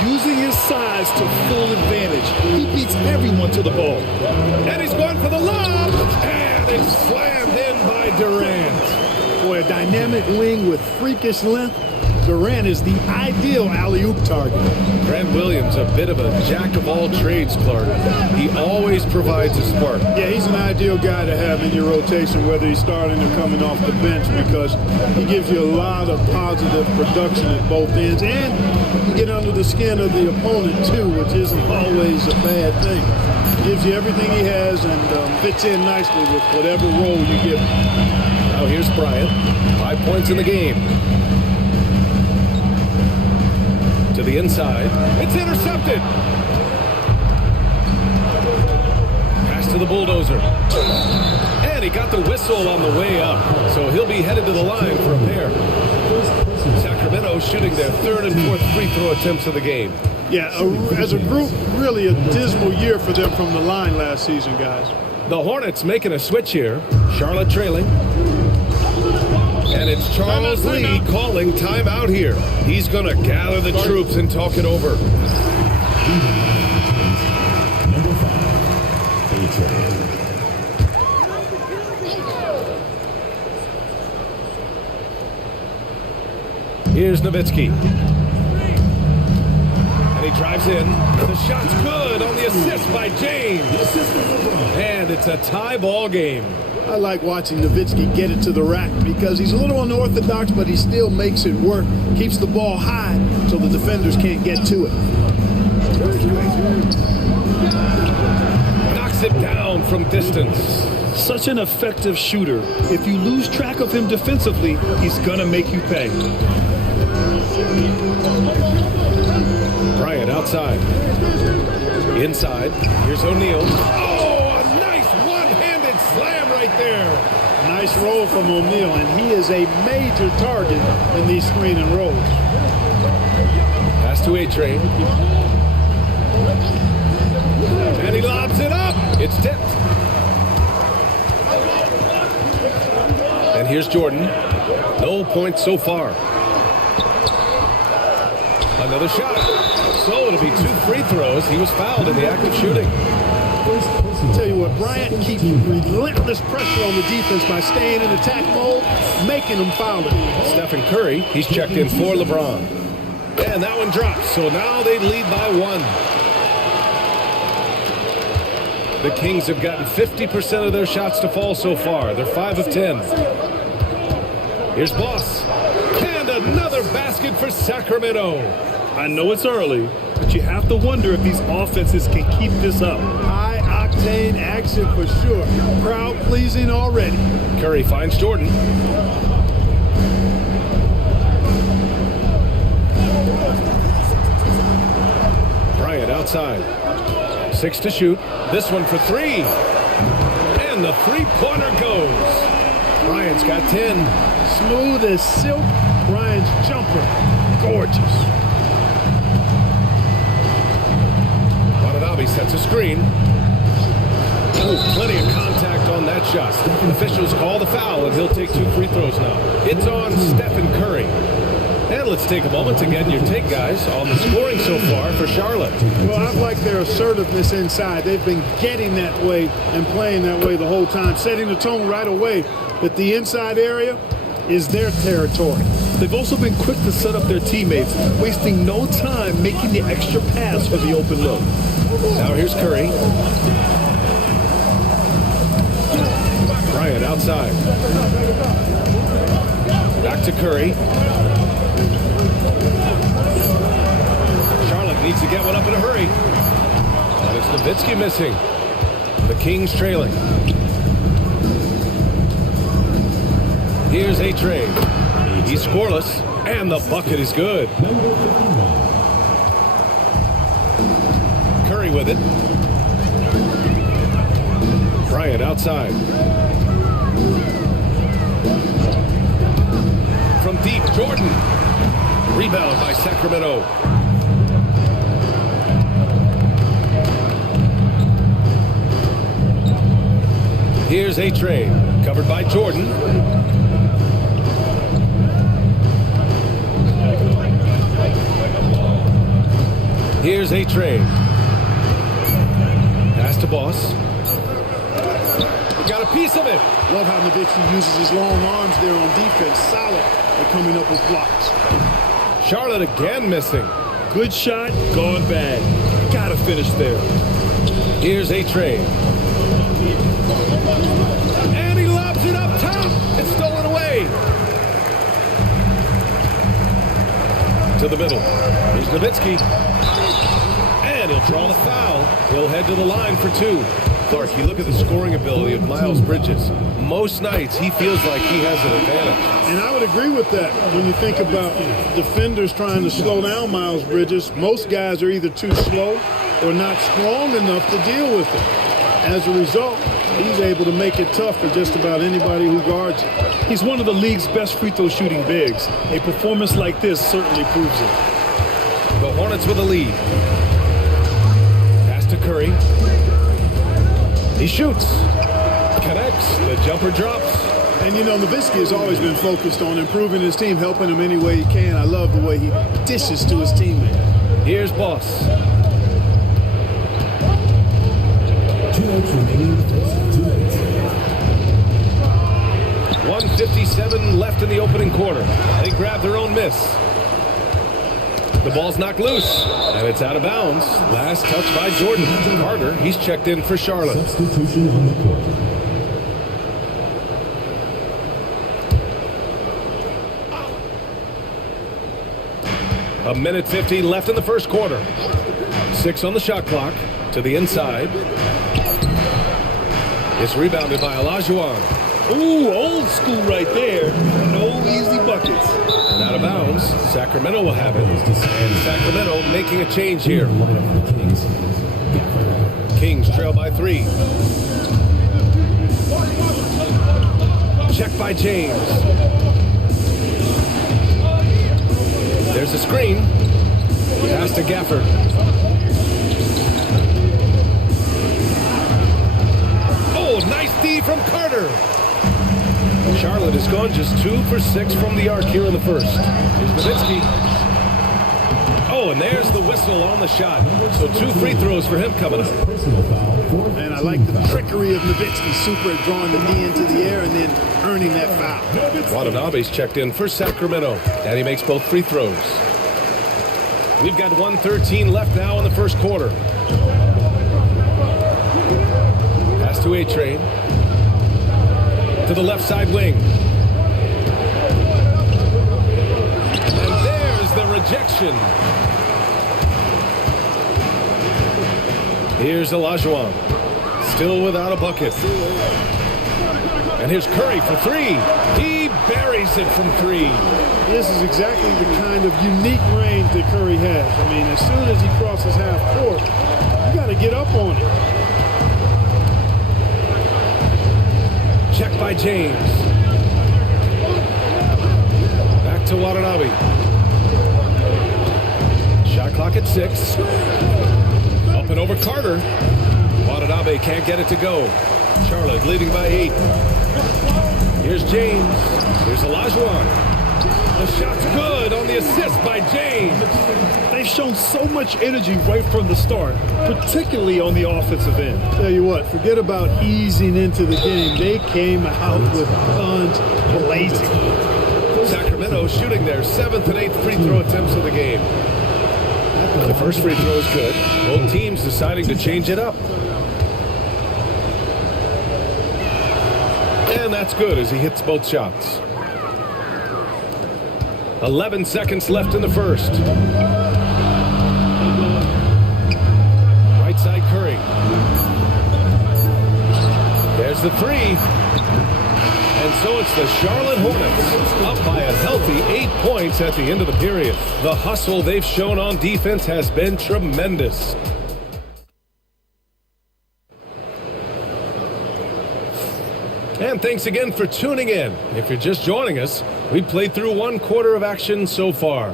Using his size to full advantage. He beats everyone to the ball. And he's going for the lob. And it's slammed in by Durant. Boy, a dynamic wing with freakish length. Durant is the ideal alley-oop target. Grant Williams, a bit of a jack-of-all-trades, Clark. He always provides a spark. Yeah, he's an ideal guy to have in your rotation, whether he's starting or coming off the bench, because he gives you a lot of positive production at both ends, and you can get under the skin of the opponent, too, which isn't always a bad thing. Gives you everything he has and fits in nicely with whatever role you give him. Now here's Bryant. 5 points in the game. To the inside. It's intercepted. Pass to the bulldozer. And he got the whistle on the way up. So he'll be headed to the line for a pair. Sacramento shooting their 3rd and 4th free throw attempts of the game. Yeah, as a group, really a dismal year for them from the line last season, guys. The Hornets making a switch here. Charlotte trailing. And it's Charles Lee calling timeout here. He's going to gather the troops and talk it over. Number 5, A-Train. Here's Nowitzki. And he drives in. The shot's good on the assist by James. And it's a tie ball game. I like watching Nowitzki get it to the rack because he's a little unorthodox, but he still makes it work. Keeps the ball high so the defenders can't get to it. Knocks it down from distance. Such an effective shooter. If you lose track of him defensively, he's gonna make you pay. Bryant outside. Inside. Here's O'Neal. Oh, a nice one-handed slam right there. Nice roll from O'Neal, and he is a major target in these screen and rolls. Pass to A-Train. And he lobs it up. It's tipped. And here's Jordan. No points so far. Another shot. So it'll be 2 free throws. He was fouled in the act of shooting. Tell you what, Bryant keeps relentless pressure on the defense by staying in attack mode, making them foul it. Stephen Curry, he's checked in for LeBron. And that one drops. So now they lead by 1. The Kings have gotten 50% of their shots to fall so far. They're 5 of 10. Here's Boss. And another basket for Sacramento. I know it's early, but you have to wonder if these offenses can keep this up. High-octane action for sure. Crowd-pleasing already. Curry finds Jordan. Bryant outside. 6 to shoot. This one for 3. And the three-pointer goes. Bryant's got 10. Smooth as silk. Bryant's jumper. Gorgeous. Watanabe sets a screen. Ooh, plenty of contact on that shot. Officials call the foul, and he'll take 2 free throws now. It's on Stephen Curry. And let's take a moment to get your take, guys, on the scoring so far for Charlotte. Well, I like their assertiveness inside. They've been getting that way and playing that way the whole time, setting the tone right away that the inside area is their territory. They've also been quick to set up their teammates, wasting no time making the extra pass for the open look. Now here's Curry. Bryant outside. Back to Curry. Charlotte needs to get one up in a hurry. And it's Nowitzki missing. The Kings trailing. Here's A-Train. He's scoreless, and the bucket is good. Curry with it. Bryant outside. From deep, Jordan. Rebound by Sacramento. Here's A-Train, covered by Jordan. Here's A-Train. Pass to Boss. Got a piece of it. Love how Nowitzki uses his long arms there on defense. Solid at coming up with blocks. Charlotte again missing. Good shot, gone bad. Gotta finish there. Here's A-Train. And he lobs it up top. It's stolen away. To the middle. Here's Nowitzki. And he'll draw the foul. He'll head to the line for 2. Clark, you look at the scoring ability of Miles Bridges. Most nights, he feels like he has an advantage. And I would agree with that. When you think about defenders trying to slow down Miles Bridges, most guys are either too slow or not strong enough to deal with it. As a result, he's able to make it tough for just about anybody who guards him. He's one of the league's best free throw shooting bigs. A performance like this certainly proves it. The Hornets with a lead. Pass to Curry. He shoots. Connects. The jumper drops. And, you know, Nowitzki has always been focused on improving his team, helping him any way he can. I love the way he dishes to his teammate. Here's Boss. 2 minutes remaining. 1:57 left in the opening quarter. They grab their own miss. The ball's knocked loose, and it's out of bounds. Last touch by Jordan. Carter, he's checked in for Charlotte. Substitution on the court. A minute 50 left in the first quarter. 6 on the shot clock. To the inside. It's rebounded by Olajuwon. Ooh, old school right there. No easy buckets. And out of bounds. Sacramento will have it. And Sacramento making a change here. Kings trail by 3. Check by James. There's a screen. Pass to Gafford. Oh, nice D from Carter. Charlotte has gone just 2 for 6 from the arc here in the first. Here's Nowitzki. Oh, and there's the whistle on the shot. So 2 free throws for him coming up. And I like the trickery of Nowitzki, super at drawing the knee into the air and then earning that foul. Watanabe's checked in for Sacramento, and he makes both free throws. We've got 1:13 left now in the first quarter. Pass to A-Train. To the left side wing. And there's the rejection. Here's Olajuwon. Still without a bucket. And here's Curry for 3. He buries it from 3. This is exactly the kind of unique range that Curry has. I mean, as soon as he crosses half court, you got to get up on it. Check by James. Back to Watanabe. Shot clock at 6. Up and over Carter. Watanabe can't get it to go. Charlotte leading by 8. Here's James. Here's Olajuwon. The shot's good on the assist by James. They've shown so much energy right from the start, particularly on the offensive end. Tell you what, forget about easing into the game. They came out with guns blazing. Sacramento shooting their 7th and 8th free throw attempts of the game. The first free throw is good. Both teams deciding to change it up. And that's good as he hits both shots. 11 seconds left in the first. Right side Curry. There's the 3. And so it's the Charlotte Hornets up by a healthy 8 points at the end of the period. The hustle they've shown on defense has been tremendous. And thanks again for tuning in. If you're just joining us, we've played through 1 quarter of action so far.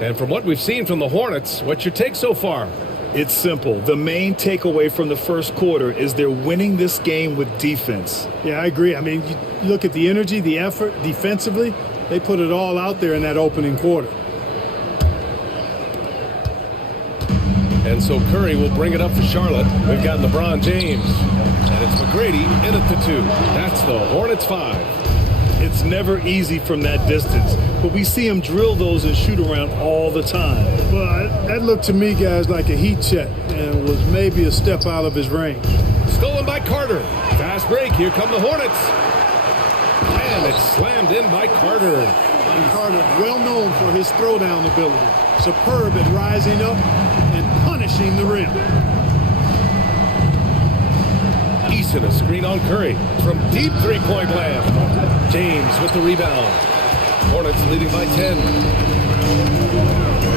And from what we've seen from the Hornets, what's your take so far? It's simple. The main takeaway from the first quarter is they're winning this game with defense. Yeah, I agree. I mean, you look at the energy, the effort defensively, they put it all out there in that opening quarter. And so Curry will bring it up for Charlotte. We've got LeBron James. And it's McGrady in at the 2. That's the Hornets 5. It's never easy from that distance, but we see him drill those and shoot around all the time. Well, that looked to me, guys, like a heat check and was maybe a step out of his range. Stolen by Carter. Fast break. Here come the Hornets. And it's slammed in by Carter. And Carter, well known for his throwdown ability. Superb at rising up and punishing the rim. Eason, a screen on Curry from deep three-point land. James with the rebound. Hornets leading by 10.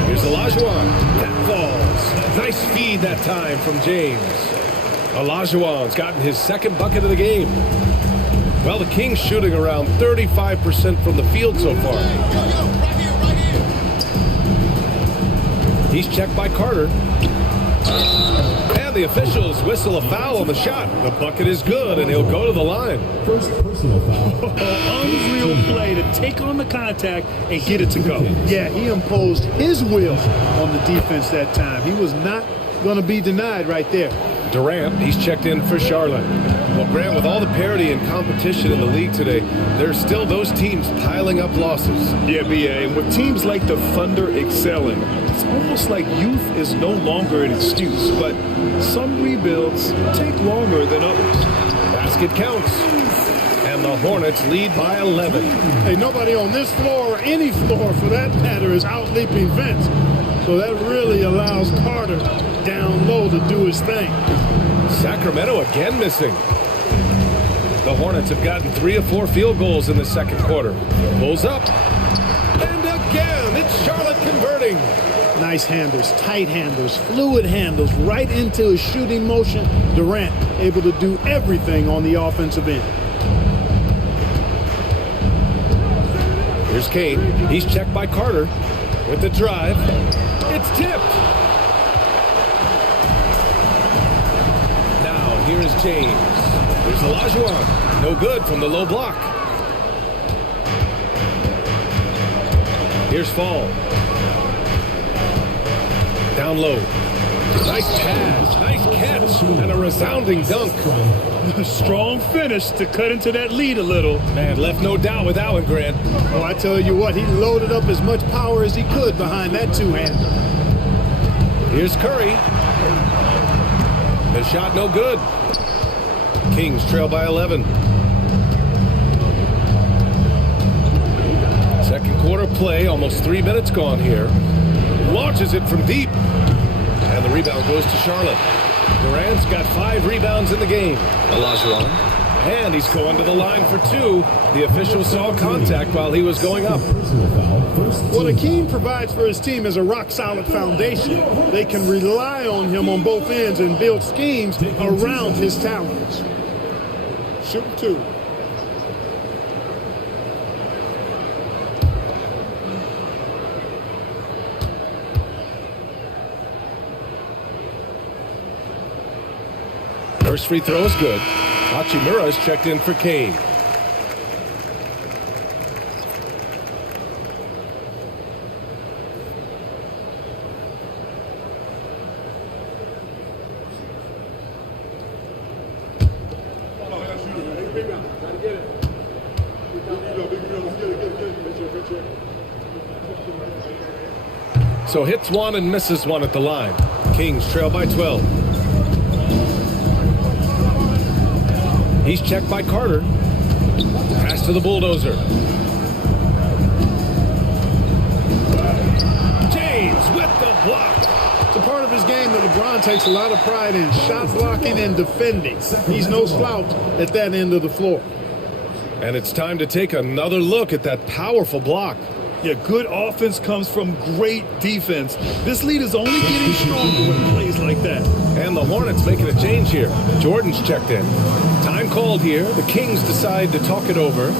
Here's Olajuwon. That falls. Nice feed that time from James. Olajuwon's gotten his 2nd bucket of the game. Well, the Kings shooting around 35% from the field so far. He's checked by Carter. And the officials whistle a foul on the shot. The bucket is good, and he'll go to the line. First personal foul. Unreal play to take on the contact and get it to go. Yeah, he imposed his will on the defense that time. He was not going to be denied right there. Durant, he's checked in for Charlotte. Well, Grant, with all the parity and competition in the league today, there's still those teams piling up losses. Yeah, BA, and with teams like the Thunder excelling, it's almost like youth is no longer an excuse, but some rebuilds take longer than others. Basket counts. And the Hornets lead by 11. Hey, nobody on this floor or any floor for that matter is out-leaping Vince. So that really allows Carter down low to do his thing. Sacramento again missing. The Hornets have gotten 3 of 4 field goals in the second quarter. Pulls up. And starting. Nice handles, tight handles, fluid handles, right into his shooting motion. Durant able to do everything on the offensive end. Here's Kane. He's checked by Carter with the drive. It's tipped. Now here is James. There's Olajuwon. No good from the low block. Here's Fall. Down low. Nice pass, nice catch, and a resounding dunk. Strong finish to cut into that lead a little. Man, left no doubt with that one, Grant. Oh, I tell you what, he loaded up as much power as he could behind that two-hander. Here's Curry. The shot no good. Kings trail by 11. Second quarter play, almost 3 minutes gone here. Launches it from deep. And the rebound goes to Charlotte. Durant's got 5 rebounds in the game. Olajuwon. And he's going to the line for 2. The official saw contact while he was going up. What Akeem provides for his team is a rock-solid foundation. They can rely on him on both ends and build schemes around his talents. Shoot 2. First free throw is good. Hachimura's checked in for Kane. So hits one and misses one at the line. Kings trail by 12. He's checked by Carter. Pass to the bulldozer. James with the block. It's a part of his game that LeBron takes a lot of pride in, shot blocking and defending. He's no slouch at that end of the floor. And it's time to take another look at that powerful block. Yeah, good offense comes from great defense. This lead is only getting stronger with plays like that. And the Hornets making a change here. Jordan's checked in. Time called here. The Kings decide to talk it over.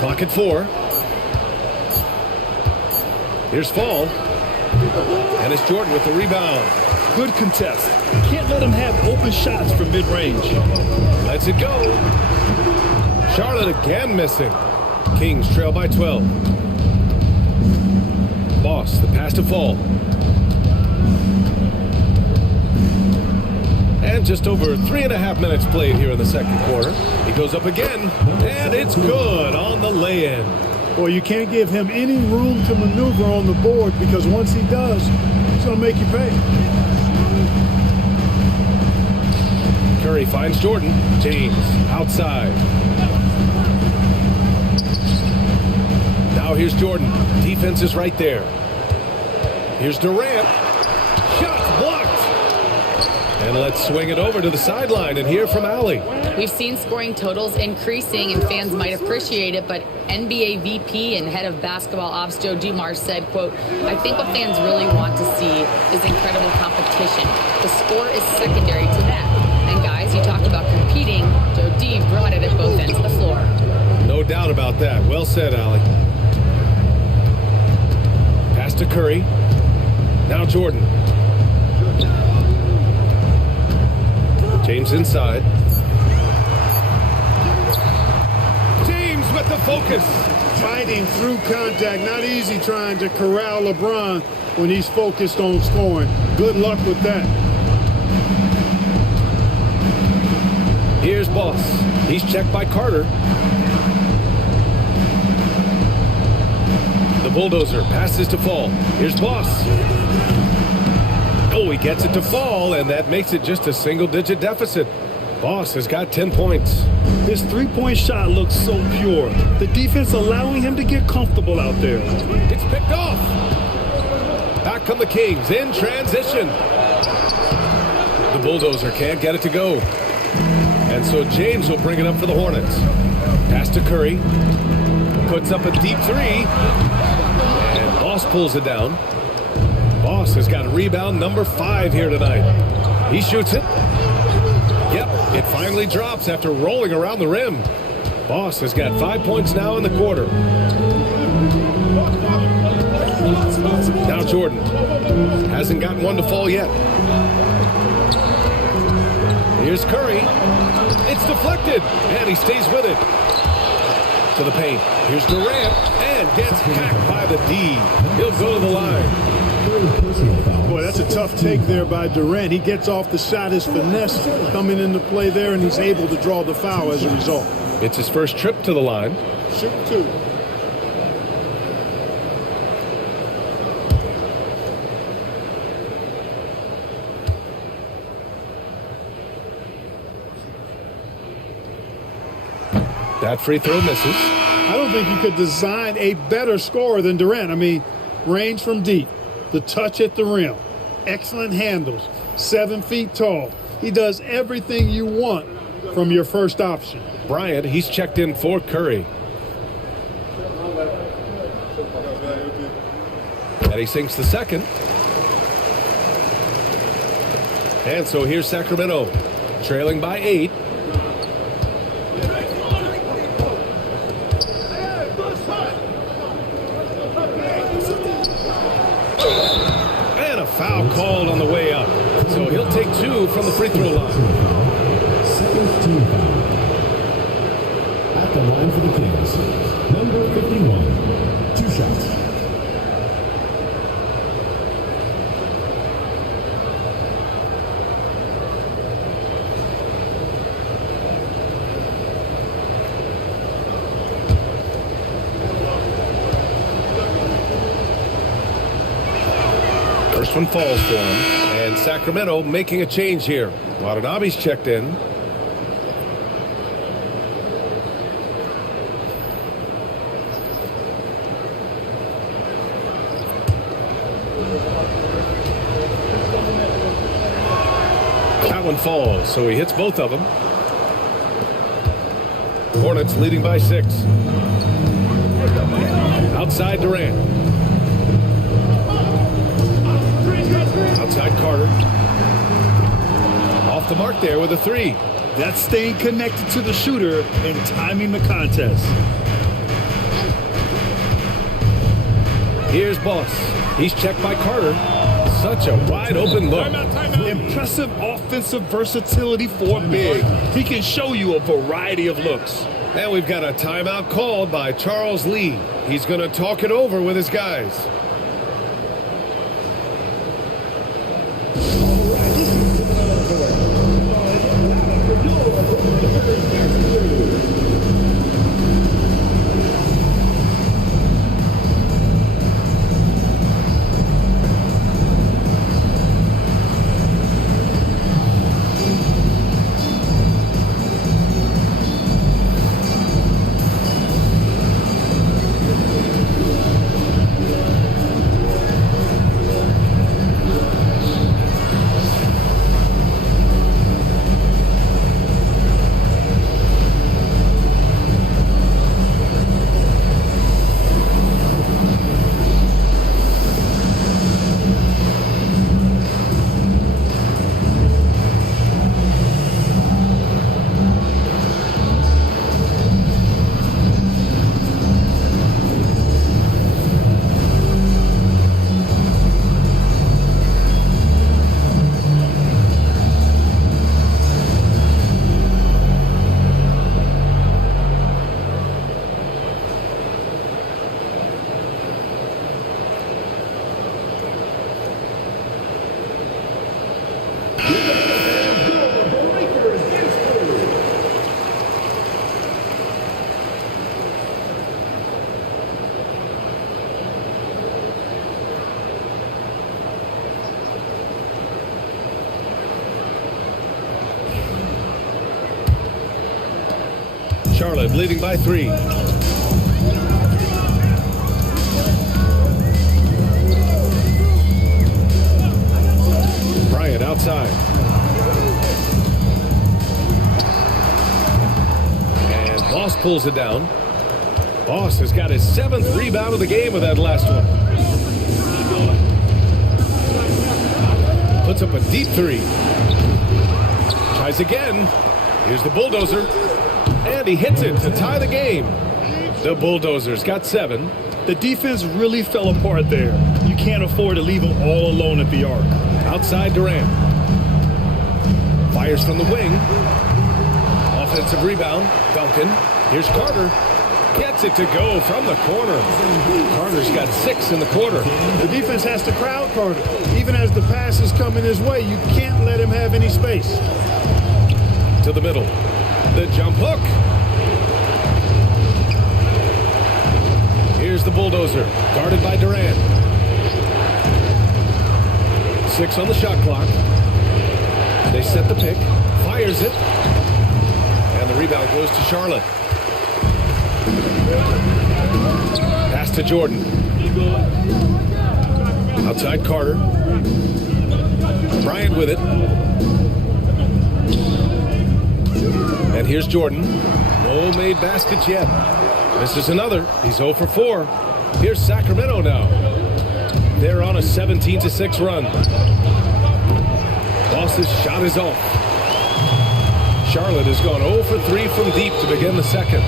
Clock at 4. Here's Fall. And it's Jordan with the rebound. Good contest. Can't let him have open shots from mid-range. Lets it go. Charlotte again missing. Kings trail by 12. Boss, the pass to Fall. And just over 3.5 minutes played here in the second quarter. He goes up again, and it's good on the lay-in. Well, you can't give him any room to maneuver on the board because once he does, he's going to make you pay. Curry finds Jordan. James outside. Now here's Jordan. Defense is right there. Here's Durant. Shots blocked. And let's swing it over to the sideline and hear from Allie. We've seen scoring totals increasing and fans might appreciate it, but NBA VP and head of basketball ops Joe Dumars said, quote, I think what fans really want to see is incredible competition. The score is secondary to that. And guys, you talked about competing. Joe D brought it at both ends of the floor. No doubt about that. Well said, Allie. Pass to Curry. Now Jordan. James inside. James with the focus. Fighting through contact. Not easy trying to corral LeBron when he's focused on scoring. Good luck with that. Here's Boss. He's checked by Carter. The bulldozer passes to Fall. Here's Boss. Oh, he gets it to Fall, and that makes it just a single-digit deficit. Boss has got 10 points. His three-point shot looks so pure. The defense allowing him to get comfortable out there. It's picked off. Back come the Kings in transition. The bulldozer can't get it to go. And so James will bring it up for the Hornets. Pass to Curry. Puts up a deep three. And Boss pulls it down. Boss has got rebound number 5 here tonight. He shoots it. Yep, it finally drops after rolling around the rim. Boss has got 5 points now in the quarter. Now Jordan. Hasn't gotten one to fall yet. Here's Curry. It's deflected, and he stays with it. To the paint. Here's Durant, and gets packed by the D. He'll go to the line. Boy, that's a tough take there by Durant. He gets off the shot, his finesse coming into play there, and he's able to draw the foul as a result. It's his first trip to the line. Shoot 2. That free throw misses. I don't think you could design a better scorer than Durant. I mean, range from deep, the touch at the rim, excellent handles, 7 feet tall. He does everything you want from your first option. Bryant, he's checked in for Curry. And he sinks the second. And so here's Sacramento, trailing by 8. Foul called on the way up. So he'll take 2 from the free throw line. Second team foul. At the line for the Kings, number 51. 2 shots. First one falls for him, and Sacramento making a change here. Watanabe's checked in. That one falls, so he hits both of them. Hornets leading by 6. Outside Durant. Outside Carter. Off the mark there with a 3. That's staying connected to the shooter and timing the contest. Here's Boss. He's checked by Carter. Such a wide open look. Impressive offensive versatility for big. He can show you a variety of looks. And we've got a timeout called by Charles Lee. He's going to talk it over with his guys. Charlotte leading by 3. Bryant outside. And Boss pulls it down. Boss has got his 7th rebound of the game with that last one. Puts up a deep 3. Tries again. Here's the bulldozer. And he hits it to tie the game. The Bulldozers got 7. The defense really fell apart there. You can't afford to leave them all alone at the arc. Outside Durant. Fires from the wing. Offensive rebound. Duncan. Here's Carter. Gets it to go from the corner. Carter's got 6 in the quarter. The defense has to crowd Carter. Even as the pass is coming his way, you can't let him have any space. To the middle. The jump hook. Here's the bulldozer. Guarded by Durant. 6 on the shot clock. They set the pick. Fires it. And the rebound goes to Charlotte. Pass to Jordan. Outside Carter. Bryant with it. And here's Jordan. No made baskets yet. This is another. He's 0 for 4. Here's Sacramento now. They're on a 17-6 run. Boss's shot is off. Charlotte has gone 0 for 3 from deep to begin the second.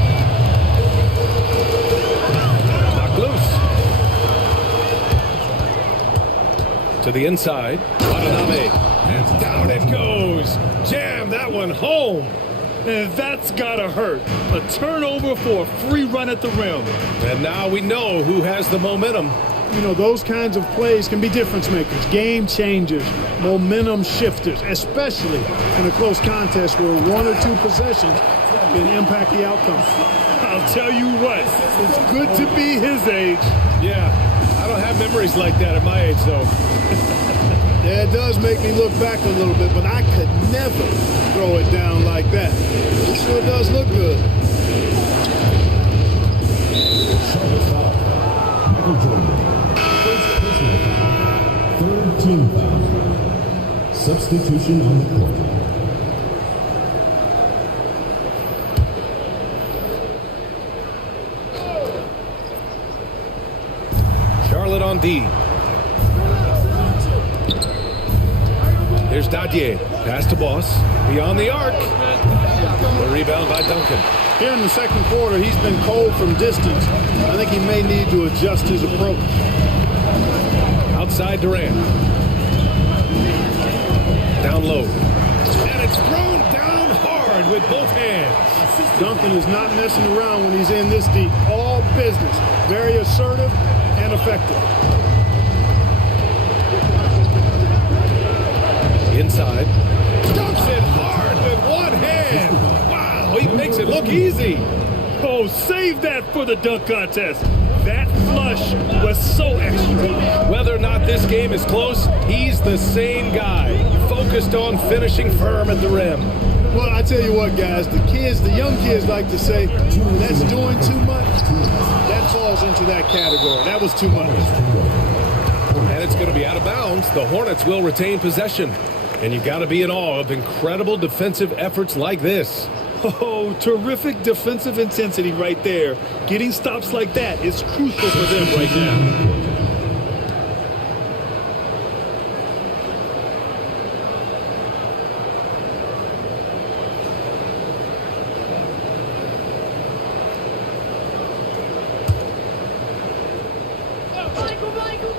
To the inside, Watanabe, and down it goes. Jam that one home. And that's gotta hurt. A turnover for a free run at the rim. And now we know who has the momentum. You know, those kinds of plays can be difference makers, game changers, momentum shifters, especially in a close contest where 1 or 2 possessions can impact the outcome. I'll tell you what, it's good to be his age. Yeah, I don't have memories like that at my age, though. Yeah, it does make me look back a little bit, but I could never throw it down like that. It sure does look good. Michael Jordan. First personal foul. Third team foul. Substitution on the court. Charlotte on D. Here's Dadier. Pass to Boss. Beyond the arc. The rebound by Duncan. Here in the second quarter, he's been cold from distance. I think he may need to adjust his approach. Outside Durant. Down low. And it's thrown down hard with both hands. Duncan is not messing around when he's in this deep. All business. Very assertive and effective. Inside. Dunks it hard with one hand. Wow, he makes it look easy. Oh, save that for the dunk contest. That flush was so extra. Whether or not this game is close, he's the same guy. Focused on finishing firm at the rim. Well, I tell you what, guys, the young kids like to say, that's doing too much. That falls into that category. That was too much. And it's going to be out of bounds. The Hornets will retain possession. And you've got to be in awe of incredible defensive efforts like this. Oh, terrific defensive intensity right there. Getting stops like that is crucial for them right now.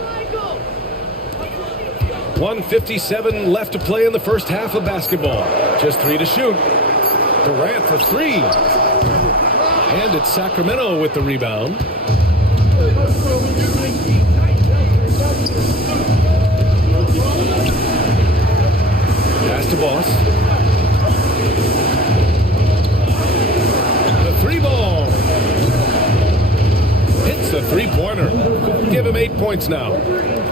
Michael! 1:57 left to play in the first half of basketball. Just 3 to shoot. Durant for 3. And it's Sacramento with the rebound. Pass to Boss. The 3-ball. Hits the 3-pointer. Give him 8 points now.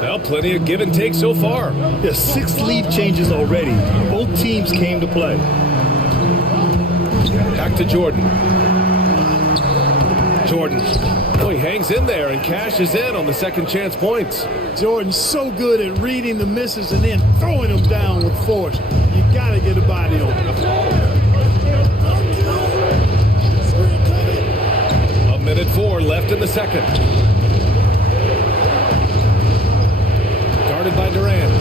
Well, plenty of give and take so far. There's 6 lead changes already. Both teams came to play. Back to Jordan. Jordan. Oh, he hangs in there and cashes in on the second chance points. Jordan's so good at reading the misses and then throwing them down with force. You got to get a body on him. A minute 4 left in the second. Guarded by Durant.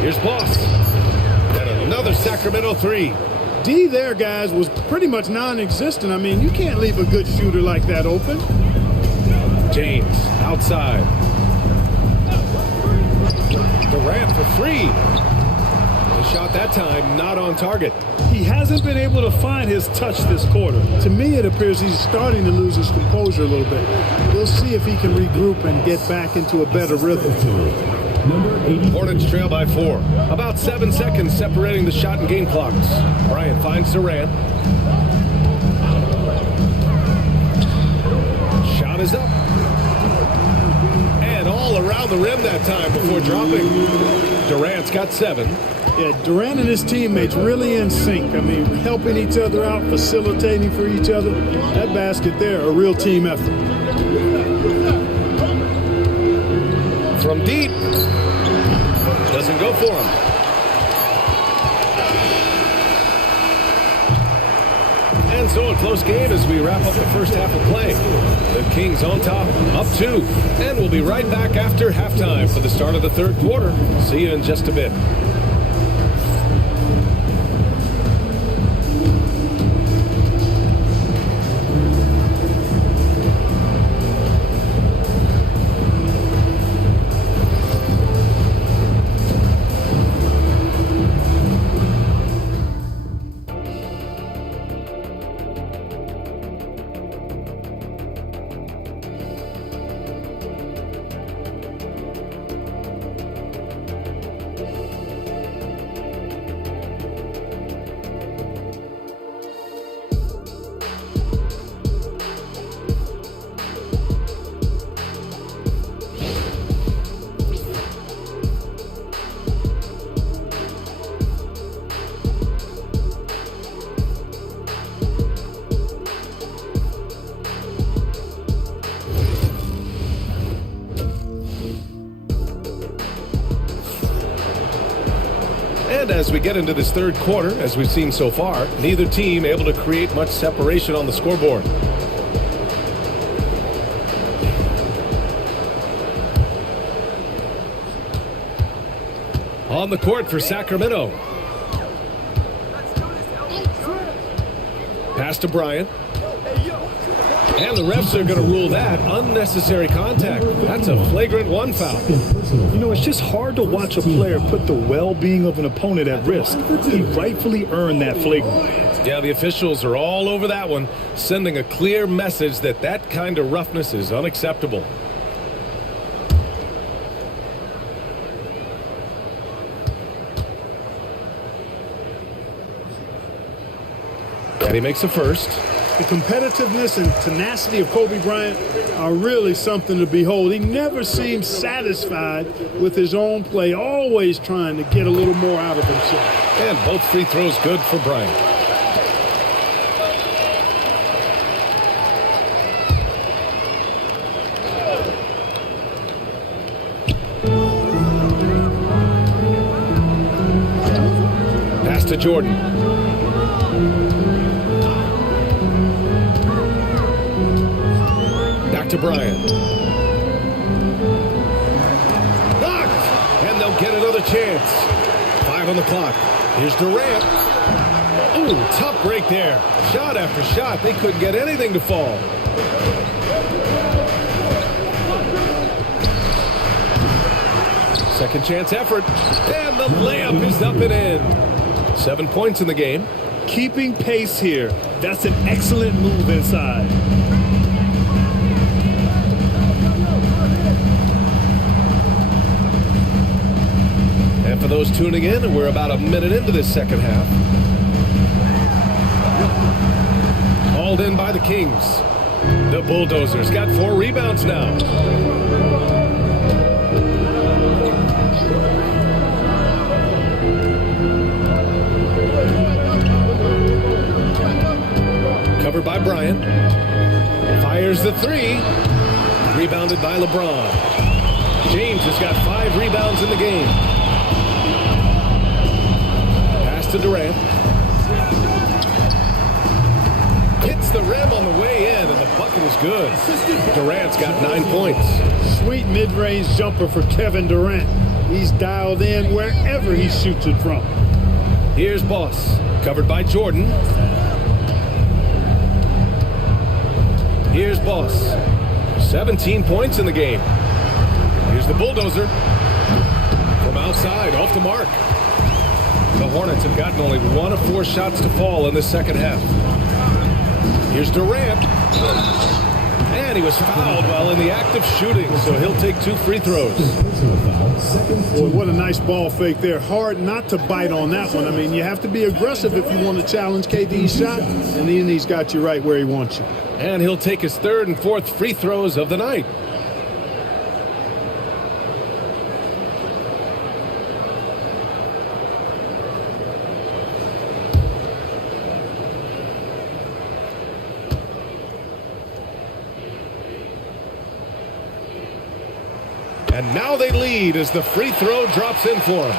Here's Boss. And another Sacramento 3. D there, guys, was pretty much non-existent. I mean, you can't leave a good shooter like that open. James outside. Durant for 3. The shot that time not on target. He hasn't been able to find his touch this quarter. To me, it appears he's starting to lose his composure a little bit. We'll see if he can regroup and get back into a better rhythm. Hornets trail by 4. About 7 seconds separating the shot and game clocks. Bryant finds Durant. Shot is up. And all around the rim that time before dropping. Durant's got 7. Yeah, Durant and his teammates really in sync. I mean, helping each other out, facilitating for each other. That basket there, a real team effort. From deep. Doesn't go for him. And so a close game as we wrap up the first half of play. The Kings on top, up 2. And we'll be right back after halftime for the start of the third quarter. See you in just a bit. And as we get into this third quarter, as we've seen so far, neither team able to create much separation on the scoreboard. On the court for Sacramento. Pass to Bryant. And the refs are going to rule that unnecessary contact. That's a flagrant 1 foul. You know, it's just hard to watch a player put the well-being of an opponent at risk. He rightfully earned that flagrant. Yeah, the officials are all over that one, sending a clear message that that kind of roughness is unacceptable. And he makes a first. The competitiveness and tenacity of Kobe Bryant are really something to behold. He never seems satisfied with his own play, always trying to get a little more out of himself. And both free throws good for Bryant. Pass to Jordan. To Bryant. Knocked! And they'll get another chance. 5 on the clock. Here's Durant. Ooh, tough break there. Shot after shot. They couldn't get anything to fall. Second chance effort. And the layup is up and in. 7 points in the game. Keeping pace here. That's an excellent move inside. And for those tuning in, we're about a minute into this second half. Hauled in by the Kings. The Bulldozers got 4 rebounds now. Covered by Bryant. Fires the three. Rebounded by LeBron. James has got 5 rebounds in the game. Pass to Durant. Hits the rim on the way in, and the bucket is good. Durant's got 9 points. Sweet mid-range jumper for Kevin Durant. He's dialed in wherever he shoots it from. Here's Boss, covered by Jordan. Here's Boss. 17 points in the game. Here's the bulldozer. From outside, off the mark. The Hornets have gotten only 1 of 4 shots to fall in the second half. Here's Durant. And he was fouled while in the act of shooting, so he'll take 2 free throws. Boy, what a nice ball fake there. Hard not to bite on that one. I mean, you have to be aggressive if you want to challenge KD's shot, and then he's got you right where he wants you. And he'll take his 3rd and 4th free throws of the night. And now they lead as the free throw drops in for him.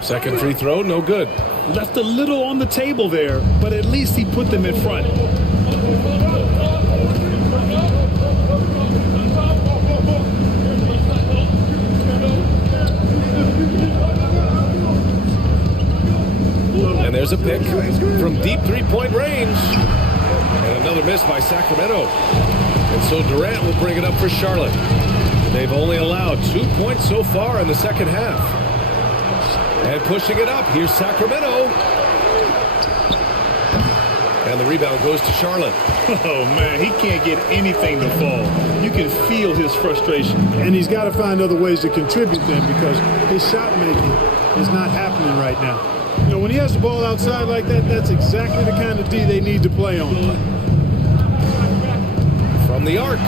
Second free throw, no good. Left a little on the table there, but at least he put them in front. And there's a pick from deep three-point range. And another miss by Sacramento. And so Durant will bring it up for Charlotte. They've only allowed 2 points so far in the second half. And pushing it up, here's Sacramento. And the rebound goes to Charlotte. Oh, man, he can't get anything to fall. You can feel his frustration. And he's got to find other ways to contribute then, because his shot making is not happening right now. You know, when he has the ball outside like that, that's exactly the kind of D they need to play on. From the arc.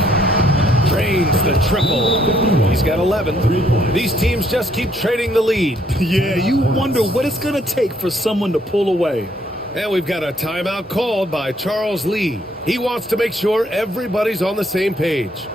Drains the triple. He's got 11. These teams just keep trading the lead. Yeah, you wonder what it's going to take for someone to pull away. And we've got a timeout called by Charles Lee. He wants to make sure everybody's on the same page.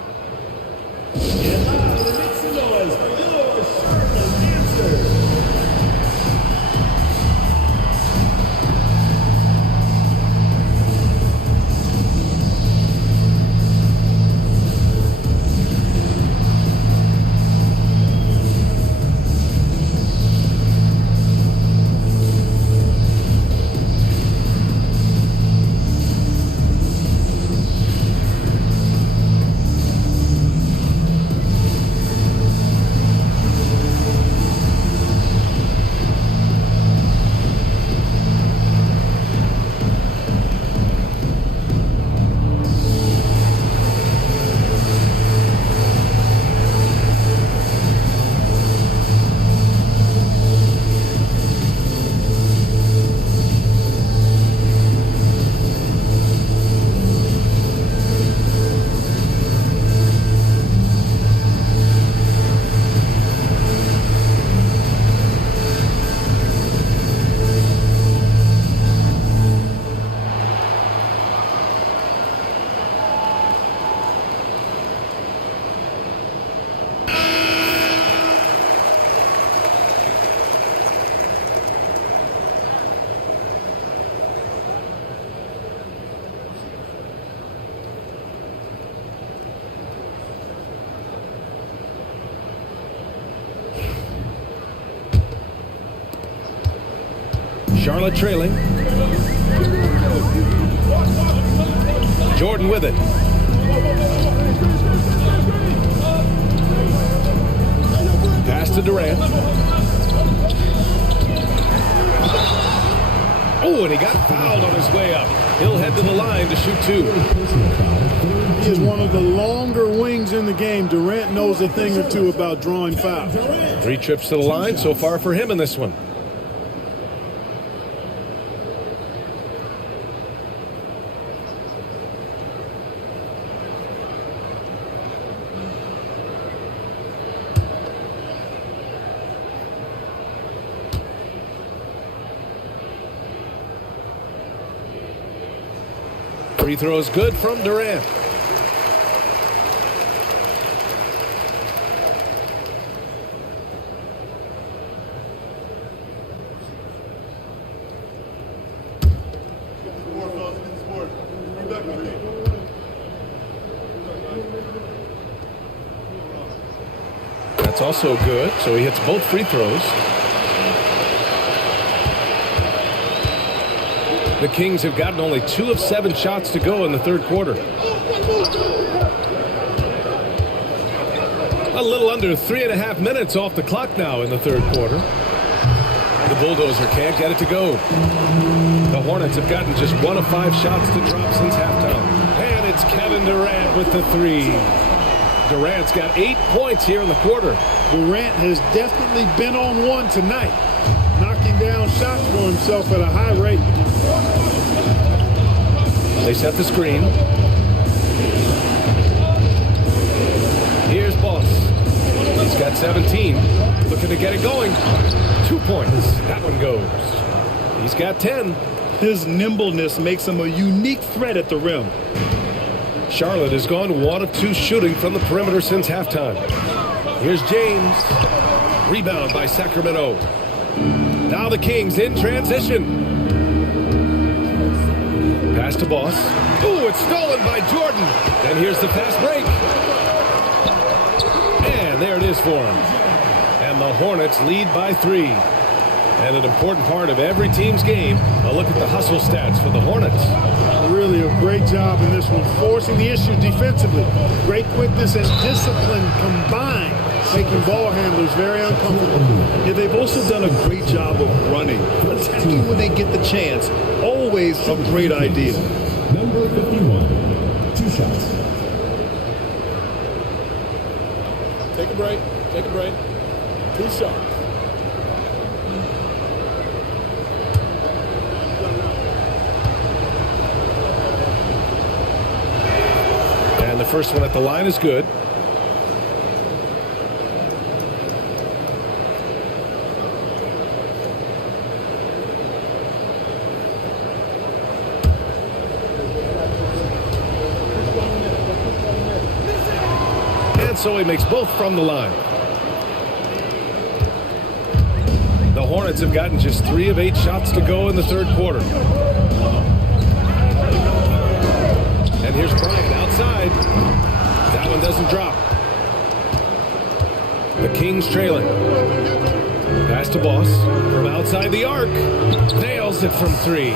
Charlotte trailing. Jordan with it. Pass to Durant. Oh, and he got fouled on his way up. He'll head to the line to shoot 2. He is one of the longer wings in the game. Durant knows a thing or two about drawing fouls. 3 trips to the line so far for him in this one. Free throw is good from Durant. That's also good, so he hits both free throws. The Kings have gotten only 2 of 7 shots to go in the third quarter. A little under 3.5 minutes off the clock now in the third quarter. The Bulldozer can't get it to go. The Hornets have gotten just 1 of 5 shots to drop since halftime. And it's Kevin Durant with the 3. Durant's got 8 points here in the quarter. Durant has definitely been on one tonight, knocking down shots for himself at a high rate. They set the screen. Here's Boss. He's got 17. Looking to get it going. 2 points. That one goes. He's got 10. His nimbleness makes him a unique threat at the rim. Charlotte has gone 1 of 2 shooting from the perimeter since halftime. Here's James. Rebound by Sacramento. Now the Kings in transition. Pass to Boss. Ooh, it's stolen by Jordan. And here's the fast break. And there it is for him. And the Hornets lead by 3. And an important part of every team's game, a look at the hustle stats for the Hornets. Really a great job in this one, forcing the issue defensively. Great quickness and discipline combined, making ball handlers very uncomfortable. Yeah, they've also done a great job of running, attacking when they get the chance. Always a great idea. Number 51, 2 shots. Take a break. Take a break. 2 shots. And the first one at the line is good. And so he makes both from the line. The Hornets have gotten just 3 of 8 shots to go in the third quarter. And here's Bryant outside. That one doesn't drop. The Kings trailing. Pass to Boss from outside the arc. Nails it from 3.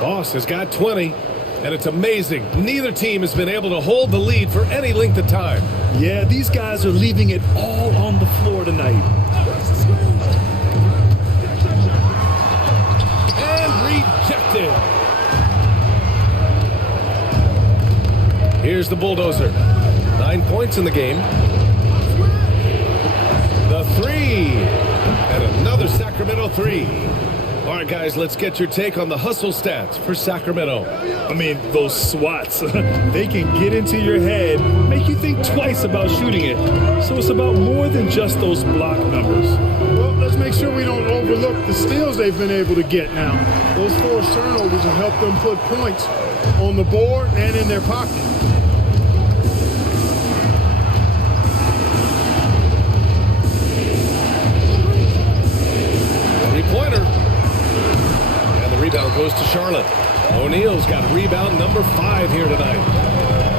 Boss has got 20. And it's amazing. Neither team has been able to hold the lead for any length of time. Yeah, these guys are leaving it all on the floor tonight. And rejected. Here's the Bulldozer. 9 points in the game. The 3. And another Sacramento 3. All right, guys, let's get your take on the hustle stats for Sacramento. I mean, those swats, they can get into your head, make you think twice about shooting it. So it's about more than just those block numbers. Well, let's make sure we don't overlook the steals they've been able to get now. Those 4 turnovers have helped them put points on the board and in their pocket. Three-pointer. And the rebound goes to Charlotte. O'Neal's got rebound number 5 here tonight.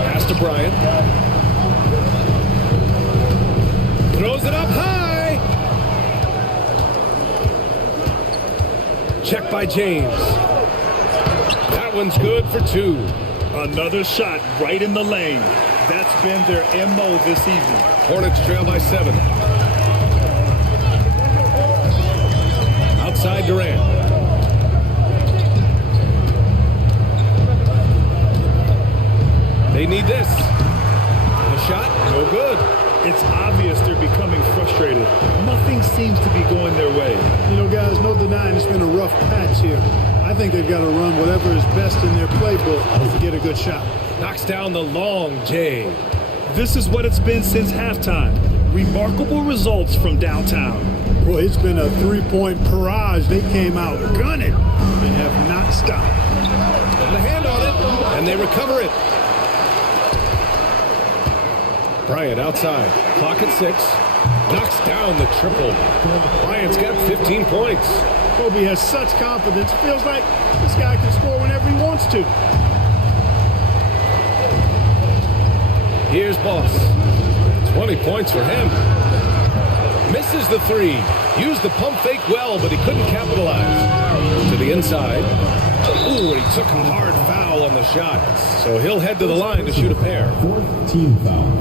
Pass to Bryant. Throws it up high. Check by James. That one's good for 2. Another shot right in the lane. That's been their MO this evening. Hornets trail by 7. Outside Durant. They need this. The shot, no good. It's obvious they're becoming frustrated. Nothing seems to be going their way. You know, guys, no denying it's been a rough patch here. I think they've got to run whatever is best in their playbook to get a good shot. Knocks down the long J. This is what it's been since halftime. Remarkable results from downtown. Boy, it's been a 3-point barrage. They came out gunning and have not stopped. And the hand on it. And they recover it. Bryant outside. Clock at 6. Knocks down the triple. Bryant's got 15 points. Kobe has such confidence. Feels like this guy can score whenever he wants to. Here's Boss. 20 points for him. Misses the 3. Used the pump fake well, but he couldn't capitalize. To the inside. Ooh, and he took a hard foul on the shot. So he'll head to the line to shoot a pair. 4th team foul.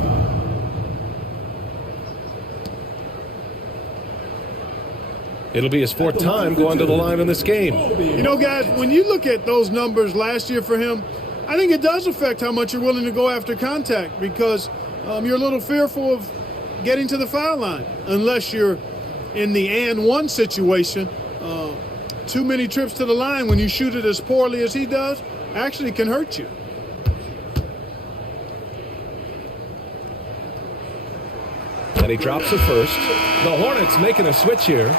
It'll be his 4th time going to the line in this game. You know, guys, when you look at those numbers last year for him, I think it does affect how much you're willing to go after contact because you're a little fearful of getting to the foul line unless you're in the and one situation. Too many trips to the line when you shoot it as poorly as he does actually can hurt you. And he drops it first. The Hornets making a switch here.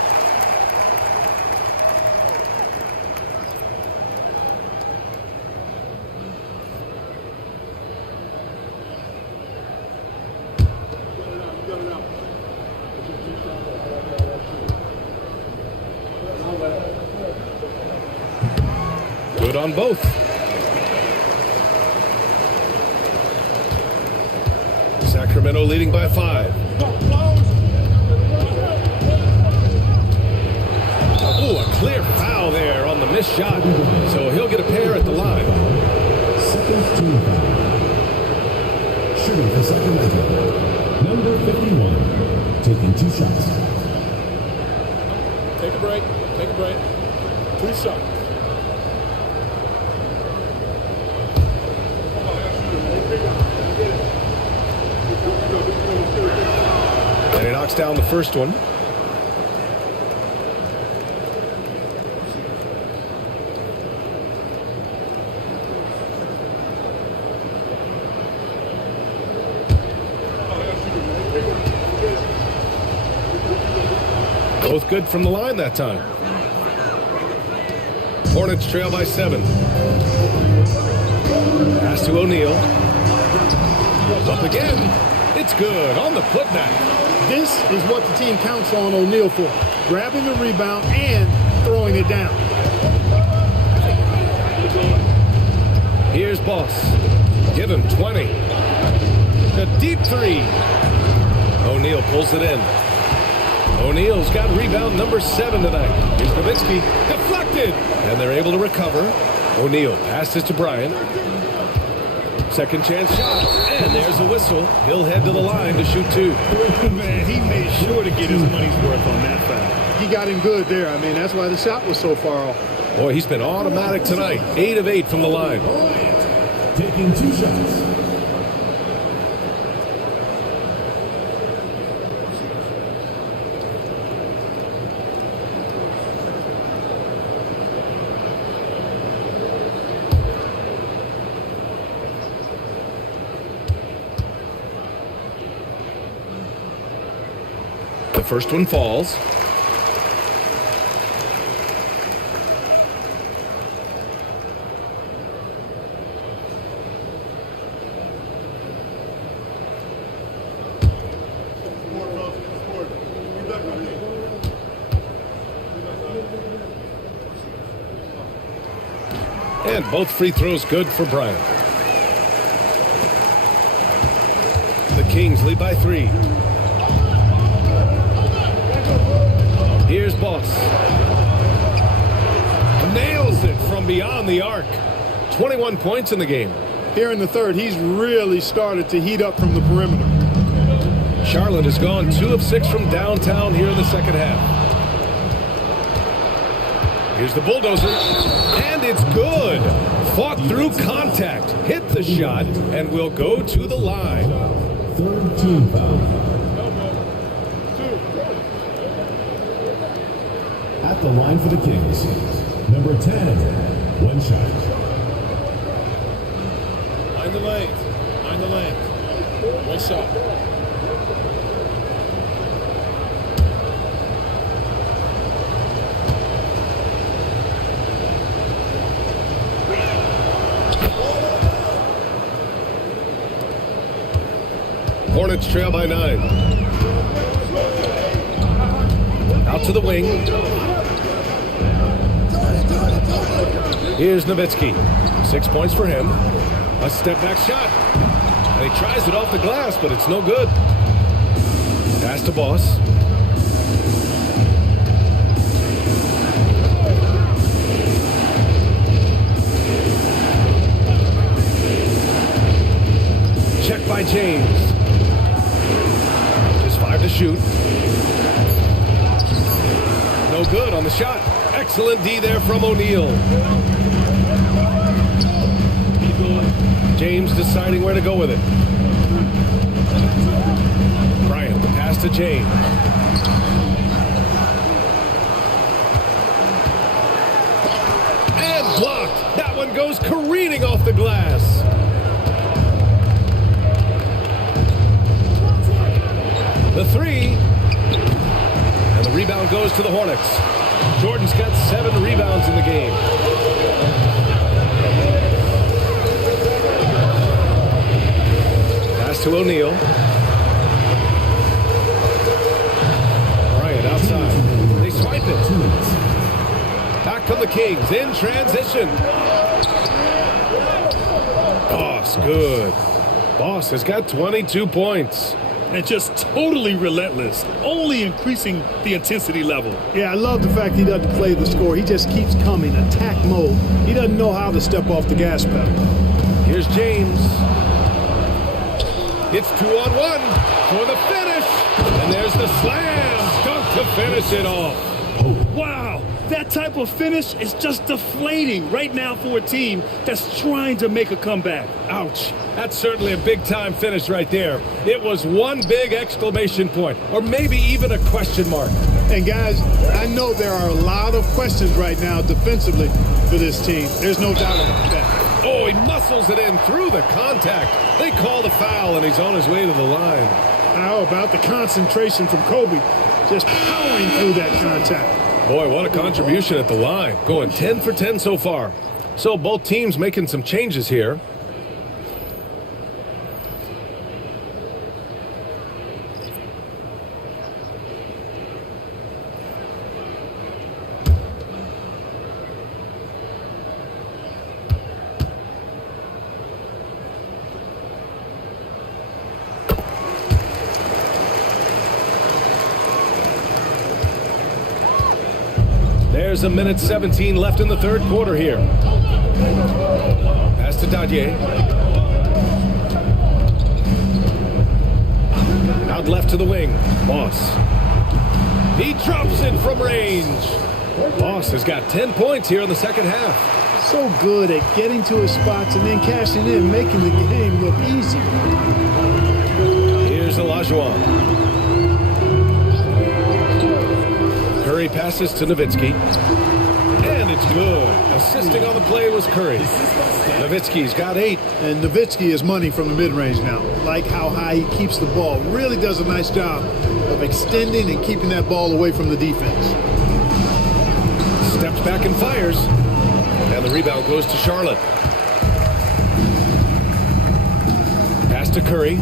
Good on both. Sacramento leading by 5. Oh, a clear foul there on the missed shot. So he'll get a pair at the line. 2nd team foul. Shooting for Sacramento. Number 51. Taking 2 shots. Take a break. Take a break. 2 shots. And he knocks down the first one. Both good from the line that time. Hornets trail by 7. Pass to O'Neal. Up again. It's good on the putback. This is what the team counts on O'Neal for. Grabbing the rebound and throwing it down. Here's Boss. Give him 20. A deep 3. O'Neal pulls it in. O'Neal's got rebound number 7 tonight. Here's Nowitzki. Deflected. And they're able to recover. O'Neal passes to Bryant. Second chance shot. And there's a whistle. He'll head to the line to shoot 2. Man, he made sure to get his money's worth on that foul. He got him good there. I mean, that's why the shot was so far off. Boy, he's been automatic tonight. 8 of 8 from the line. Taking 2 shots. The first one falls. And both free throws good for Bryant. The Kings lead by 3. Here's Boss. Nails it from beyond the arc. 21 points in the game. Here in the third, he's really started to heat up from the perimeter. Charlotte has gone 2 of 6 from downtown here in the second half. Here's the bulldozer. And it's good. Fought through contact. Hit the shot and will go to the line. 3rd team foul. At the line for the Kings, number 10, 1 shot. Mind the lanes. Mind the lanes. 1 shot. Hornets trail by 9. Out to the wing. Here's Nowitzki. 6 points for him. A step back shot. And he tries it off the glass, but it's no good. Pass to Boss. Check by James. Just 5 to shoot. No good on the shot. Excellent D there from O'Neal. James deciding where to go with it. Bryant, the pass to James. And blocked. That one goes careening off the glass. The three. And the rebound goes to the Hornets. Jordan's got 7 rebounds in the game. Pass to O'Neal. Bryant outside. They swipe it. Back come the Kings in transition. Boss, good. Boss has got 22 points. And just totally relentless, only increasing the intensity level. Yeah, I love the fact he doesn't play the score. He just keeps coming, attack mode. He doesn't know how to step off the gas pedal. Here's James. It's 2-on-1 for the finish. And there's the slam dunk to finish it off. Wow, that type of finish is just deflating right now for a team that's trying to make a comeback. Ouch. That's certainly a big-time finish right there. It was one big exclamation point, or maybe even a question mark. And guys, I know there are a lot of questions right now defensively for this team. There's no doubt about that. Oh, he muscles it in through the contact. They call the foul, and he's on his way to the line. How about the concentration from Kobe? Just powering through that contact. Boy, what a contribution at the line. Going 10 for 10 so far. So both teams making some changes here. There's a minute 17 left in the third quarter here. Pass to Dadier. Out left to the wing. Boss. He drops it from range. Boss has got 10 points here in the second half. So good at getting to his spots and then cashing in, making the game look easy. Here's Olajuwon. Curry passes to Nowitzki. And it's good. Assisting on the play was Curry. Nowitzki's got 8. And Nowitzki is money from the mid-range now. Like how high he keeps the ball. Really does a nice job of extending and keeping that ball away from the defense. Steps back and fires. And the rebound goes to Charlotte. Pass to Curry.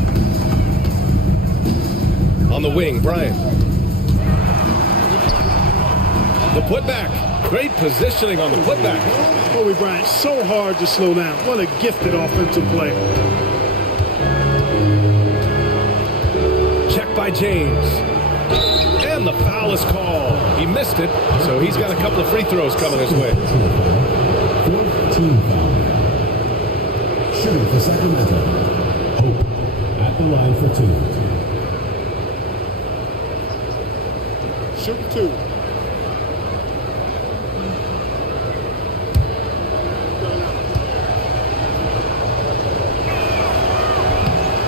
On the wing, Bryant. The putback. Great positioning on the putback. Kobe Bryant, so hard to slow down. What a gifted offensive player. Check by James. And the foul is called. He missed it, so he's got a couple of free throws coming his way. 14 foul. Shooting for Sacramento. Hope at the line for 2. Shooting 2.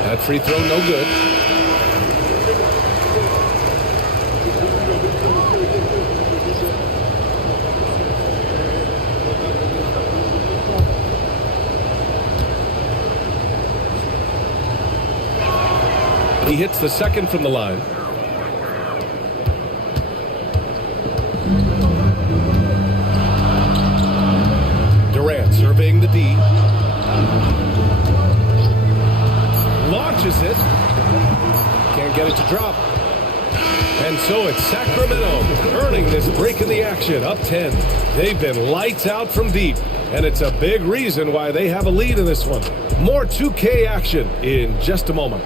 That free throw no good. He hits the second from the line. Durant surveying the D. Launches it. ready to drop. And so it's Sacramento earning this break in the action, up 10. They've been lights out from deep, and it's a big reason why they have a lead in this one. More 2K action in just a moment.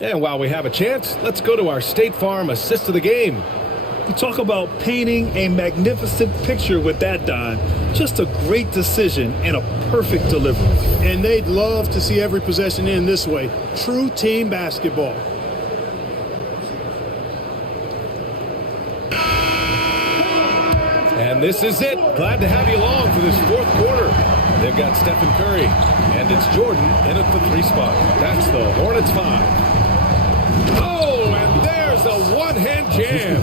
And while we have a chance, let's go to our State Farm assist of the game. You talk about painting a magnificent picture with that, Don. Just a great decision and a perfect delivery. And they'd love to see every possession end this way. True team basketball. And this is it. Glad to have you along for this fourth quarter. They've got Stephen Curry, and it's Jordan in at the 3 spot. That's the Hornets 5. Oh, and there's a one-hand jam.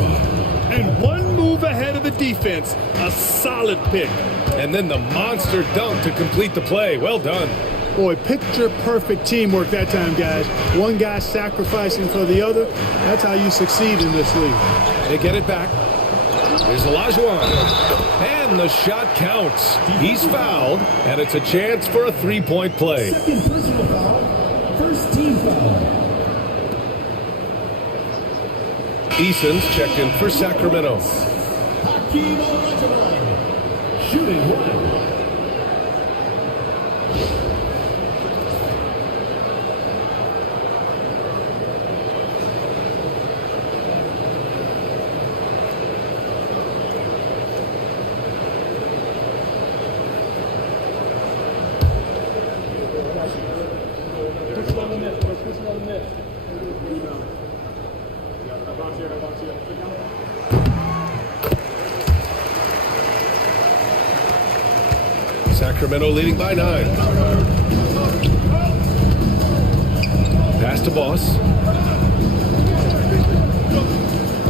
And one move ahead of the defense. A solid pick. And then the monster dunk to complete the play. Well done. Boy, picture-perfect teamwork that time, guys. One guy sacrificing for the other. That's how you succeed in this league. They get it back. Here's Olajuwon. And the shot counts. He's fouled, and it's a chance for a 3-point play. Second personal foul. First team foul. Eason's checked in for Sacramento. Hakeem Olajuwon. Shooting 1. Sacramento leading by 9. Pass to Boss.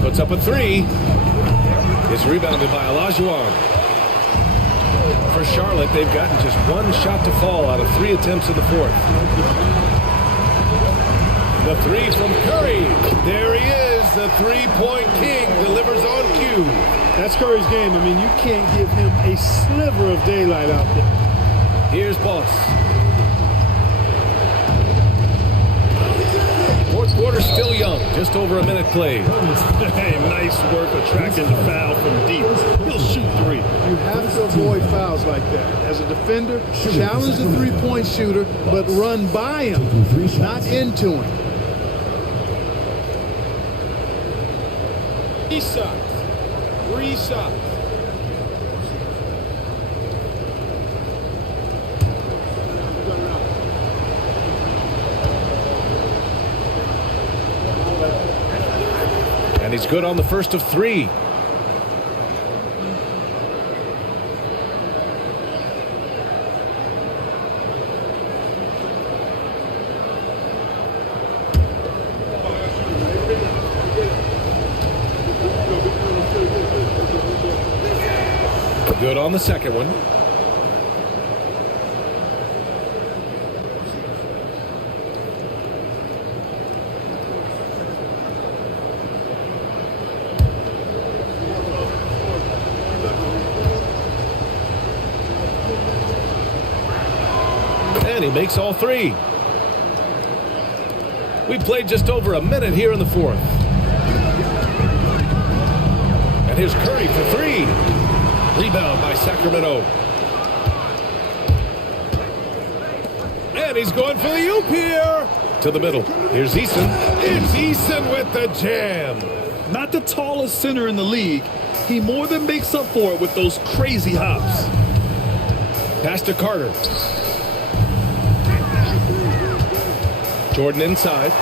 Puts up a 3. It's rebounded by Olajuwon. For Charlotte, they've gotten just one shot to fall out of 3 attempts in the fourth. The 3 from Curry. There he is. The 3-point king delivers on cue. That's Curry's game. I mean, you can't give him a sliver of daylight out there. Here's Boss. Fourth quarter still young. Just over a minute played. Hey, nice work attracting the foul from deep. He'll shoot 3. You have to avoid fouls like that. As a defender, challenge the 3-point shooter, but run by him, not into him. 3 shots. 3 shots. And he's good on the first of 3. Good on the second one. And he makes all 3. We played just over a minute here in the fourth. And here's Curry for 3. Rebound by Sacramento. And he's going for the oop here. To the middle. Here's Eason. It's Eason with the jam. Not the tallest center in the league. He more than makes up for it with those crazy hops. Pass to Carter. Jordan inside.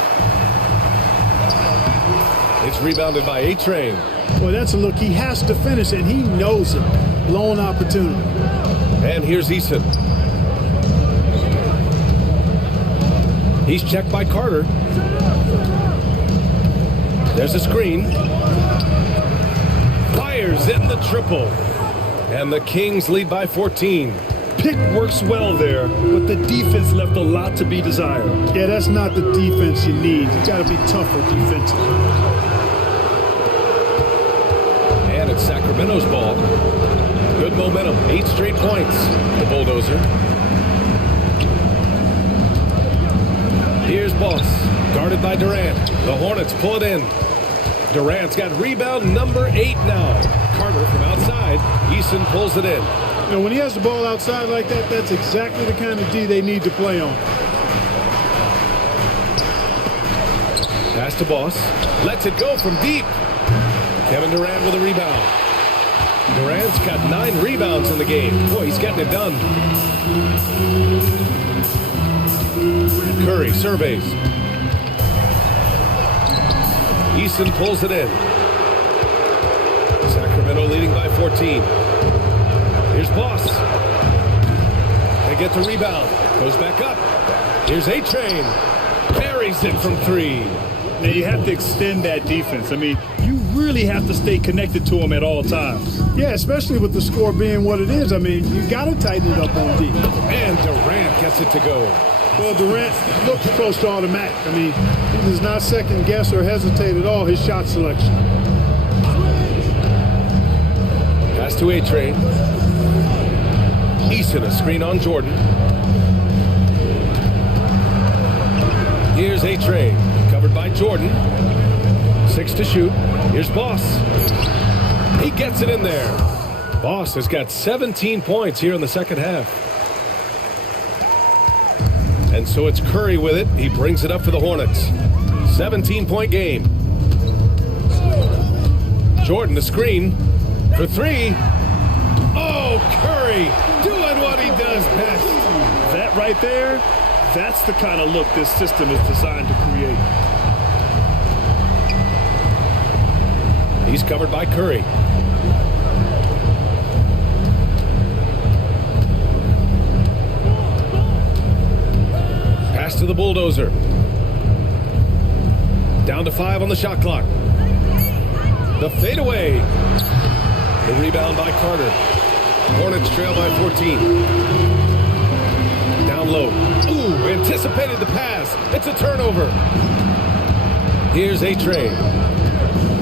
It's rebounded by A-Train. Well, that's a look. He has to finish, and he knows it. Blown opportunity. And here's Eason. He's checked by Carter. There's a screen. Fires in the triple. And the Kings lead by 14. pick works well there, but the defense left a lot to be desired. Yeah, that's not the defense you need. You got to be tougher defensively. And it's Sacramento's ball. Good momentum, 8 straight points. The Bulldozer. Here's Boss, guarded by Durant. The Hornets pull it in. Durant's got rebound number 8 now. Carter from outside. Eason pulls it in. You know, when he has the ball outside like that, that's exactly the kind of D they need to play on. Pass to Boss. Lets it go from deep. Kevin Durant with a rebound. Durant's got 9 rebounds in the game. Boy, he's getting it done. Curry surveys. Eason pulls it in. Sacramento leading by 14. Here's Boss. They get the rebound. Goes back up. Here's A-Train. Buries it from 3. Now you have to extend that defense. I mean, you really have to stay connected to them at all times. Yeah, especially with the score being what it is. I mean, you got to tighten it up on D. And Durant gets it to go. Well, Durant looks close to automatic. I mean, he does not second guess or hesitate at all his shot selection. Pass to A-Train. Eason, a screen on Jordan. Here's A-Train, covered by Jordan. 6 to shoot. Here's Boss. He gets it in there. Boss has got 17 points here in the second half. And so it's Curry with it. He brings it up for the Hornets. 17-point game. Jordan, the screen for 3. Oh, Curry doing what he does best. That right there, that's the kind of look this system is designed to create. He's covered by Curry. Pass to the Bulldozer. Down to 5 on the shot clock. The fadeaway. The rebound by Carter. Hornets trail by 14. Down low. Ooh, anticipated the pass. It's a turnover. Here's A-Train.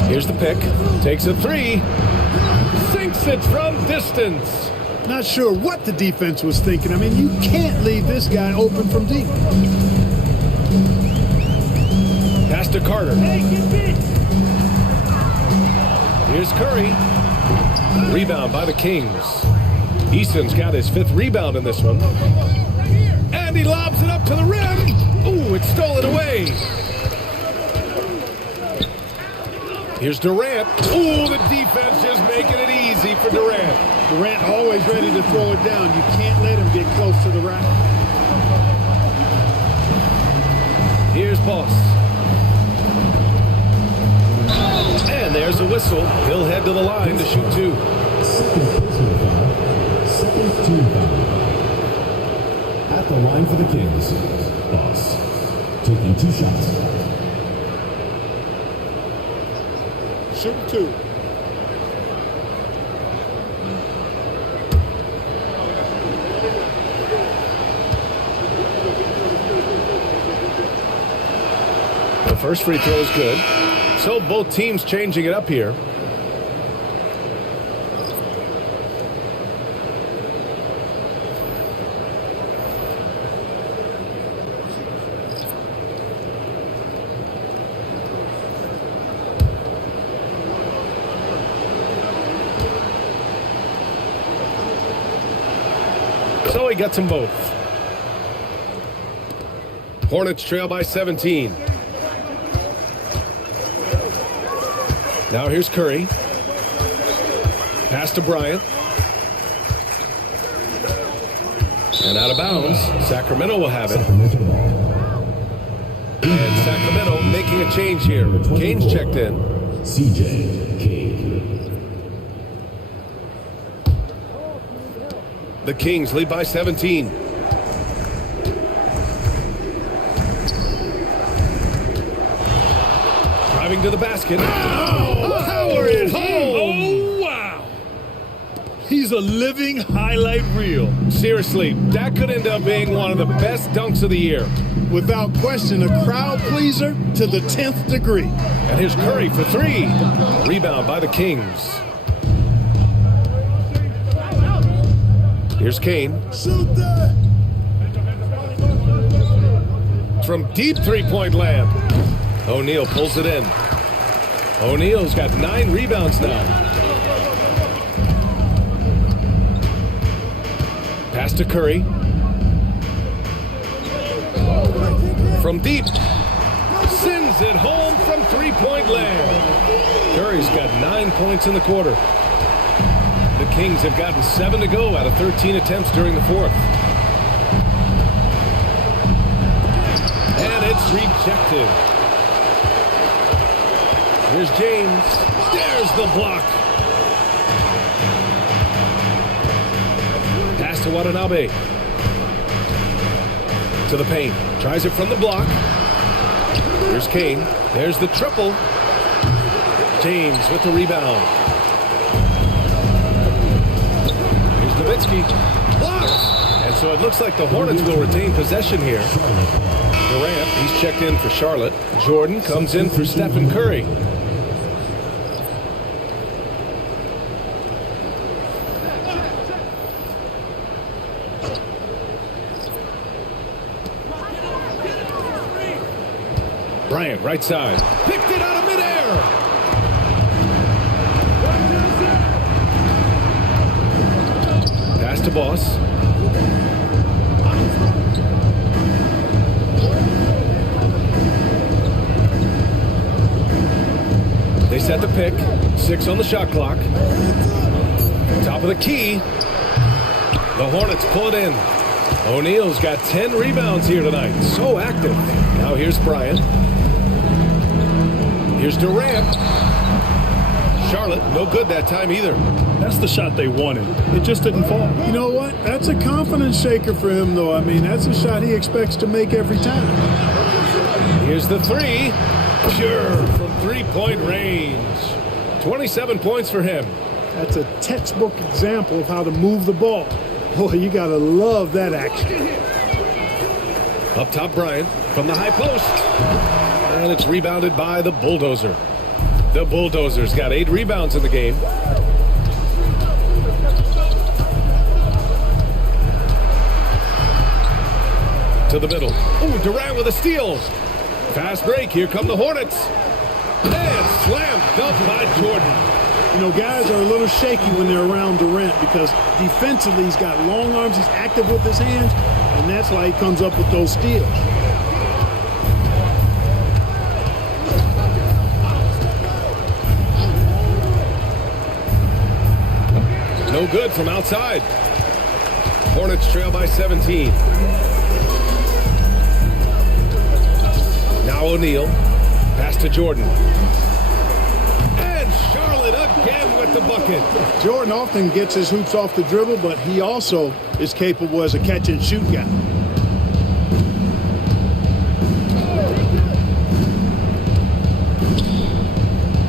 Here's the pick. Takes a 3. Sinks it from distance. Not sure what the defense was thinking. I mean, you can't leave this guy open from deep. Pass to Carter. Here's Curry. Rebound by the Kings. Eason's got his 5th rebound in this one. And he lobs it up to the rim. Ooh, it's stolen away. Here's Durant. Ooh, the defense just making it easy for Durant. Durant always ready to throw it down. You can't let him get close to the rack. Here's Boss. And there's a whistle. He'll head to the line to shoot 2. Second team foul. At the line for the Kings, Boss taking 2 shots. Shoot 2. The first free throw is good. So both teams changing it up here. So he gets them both. Hornets trail by 17. Now here's Curry. Pass to Bryant. And out of bounds. Sacramento will have it. And Sacramento making a change here. Kane's checked in. CJ Kane. The Kings lead by 17. Driving to the basket. Oh, Howard home. Oh, wow. He's a living highlight reel. Seriously, that could end up being one of the best dunks of the year. Without question, a crowd pleaser to the 10th degree. And here's Curry for three. Rebound by the Kings. Here's Kane. Shoot that! From deep three-point land. O'Neal pulls it in. O'Neal's got 9 rebounds now. Pass to Curry. From deep. Sends it home from three-point land. Curry's got 9 points in the quarter. The Kings have gotten 7 to go out of 13 attempts during the fourth. And it's rejected. Here's James. There's the block. Pass to Watanabe. To the paint. Tries it from the block. Here's Kane. There's the triple. James with the rebound. Here's Nowitzki. Blocked. And so it looks like the Hornets will retain possession here. Durant, he's checked in for Charlotte. Jordan comes in for Stephen Curry. Bryant, right side. Picked it out of midair. Pass to Boss. They set the pick. 6 on the shot clock. Top of the key. The Hornets pull it in. O'Neal's got 10 rebounds here tonight. So active. Now here's Bryant. Here's Durant. Charlotte, no good that time either. That's the shot they wanted. It just didn't fall. You know what? That's a confidence shaker for him, though. I mean, that's a shot he expects to make every time. Here's the three. Pure from three-point range. 27 points for him. That's a textbook example of how to move the ball. Boy, you got to love that action. Up top, Bryant from the high post. And it's rebounded by the Bulldozer. The Bulldozer's got 8 rebounds in the game. To the middle. Oh, Durant with a steal. Fast break. Here come the Hornets. And slam dunk by Jordan. You know, guys are a little shaky when they're around Durant because defensively he's got long arms. He's active with his hands. And that's why he comes up with those steals. No good from outside. Hornets trail by 17. Now O'Neal. Pass to Jordan. And Charlotte again with the bucket. Jordan often gets his hoops off the dribble, but he also is capable as a catch-and-shoot guy.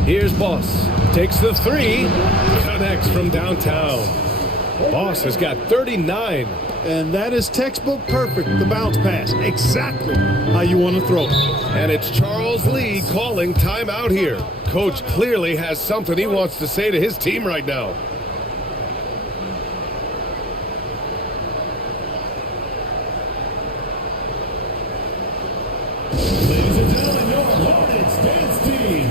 Here's Boss. Takes the three. Connects from downtown. Boss has got 39. And that is textbook perfect, the bounce pass. Exactly how you want to throw it. And it's Charles Lee calling timeout here. Coach clearly has something he wants to say to his team right now. Ladies and gentlemen, your Hornets dance team.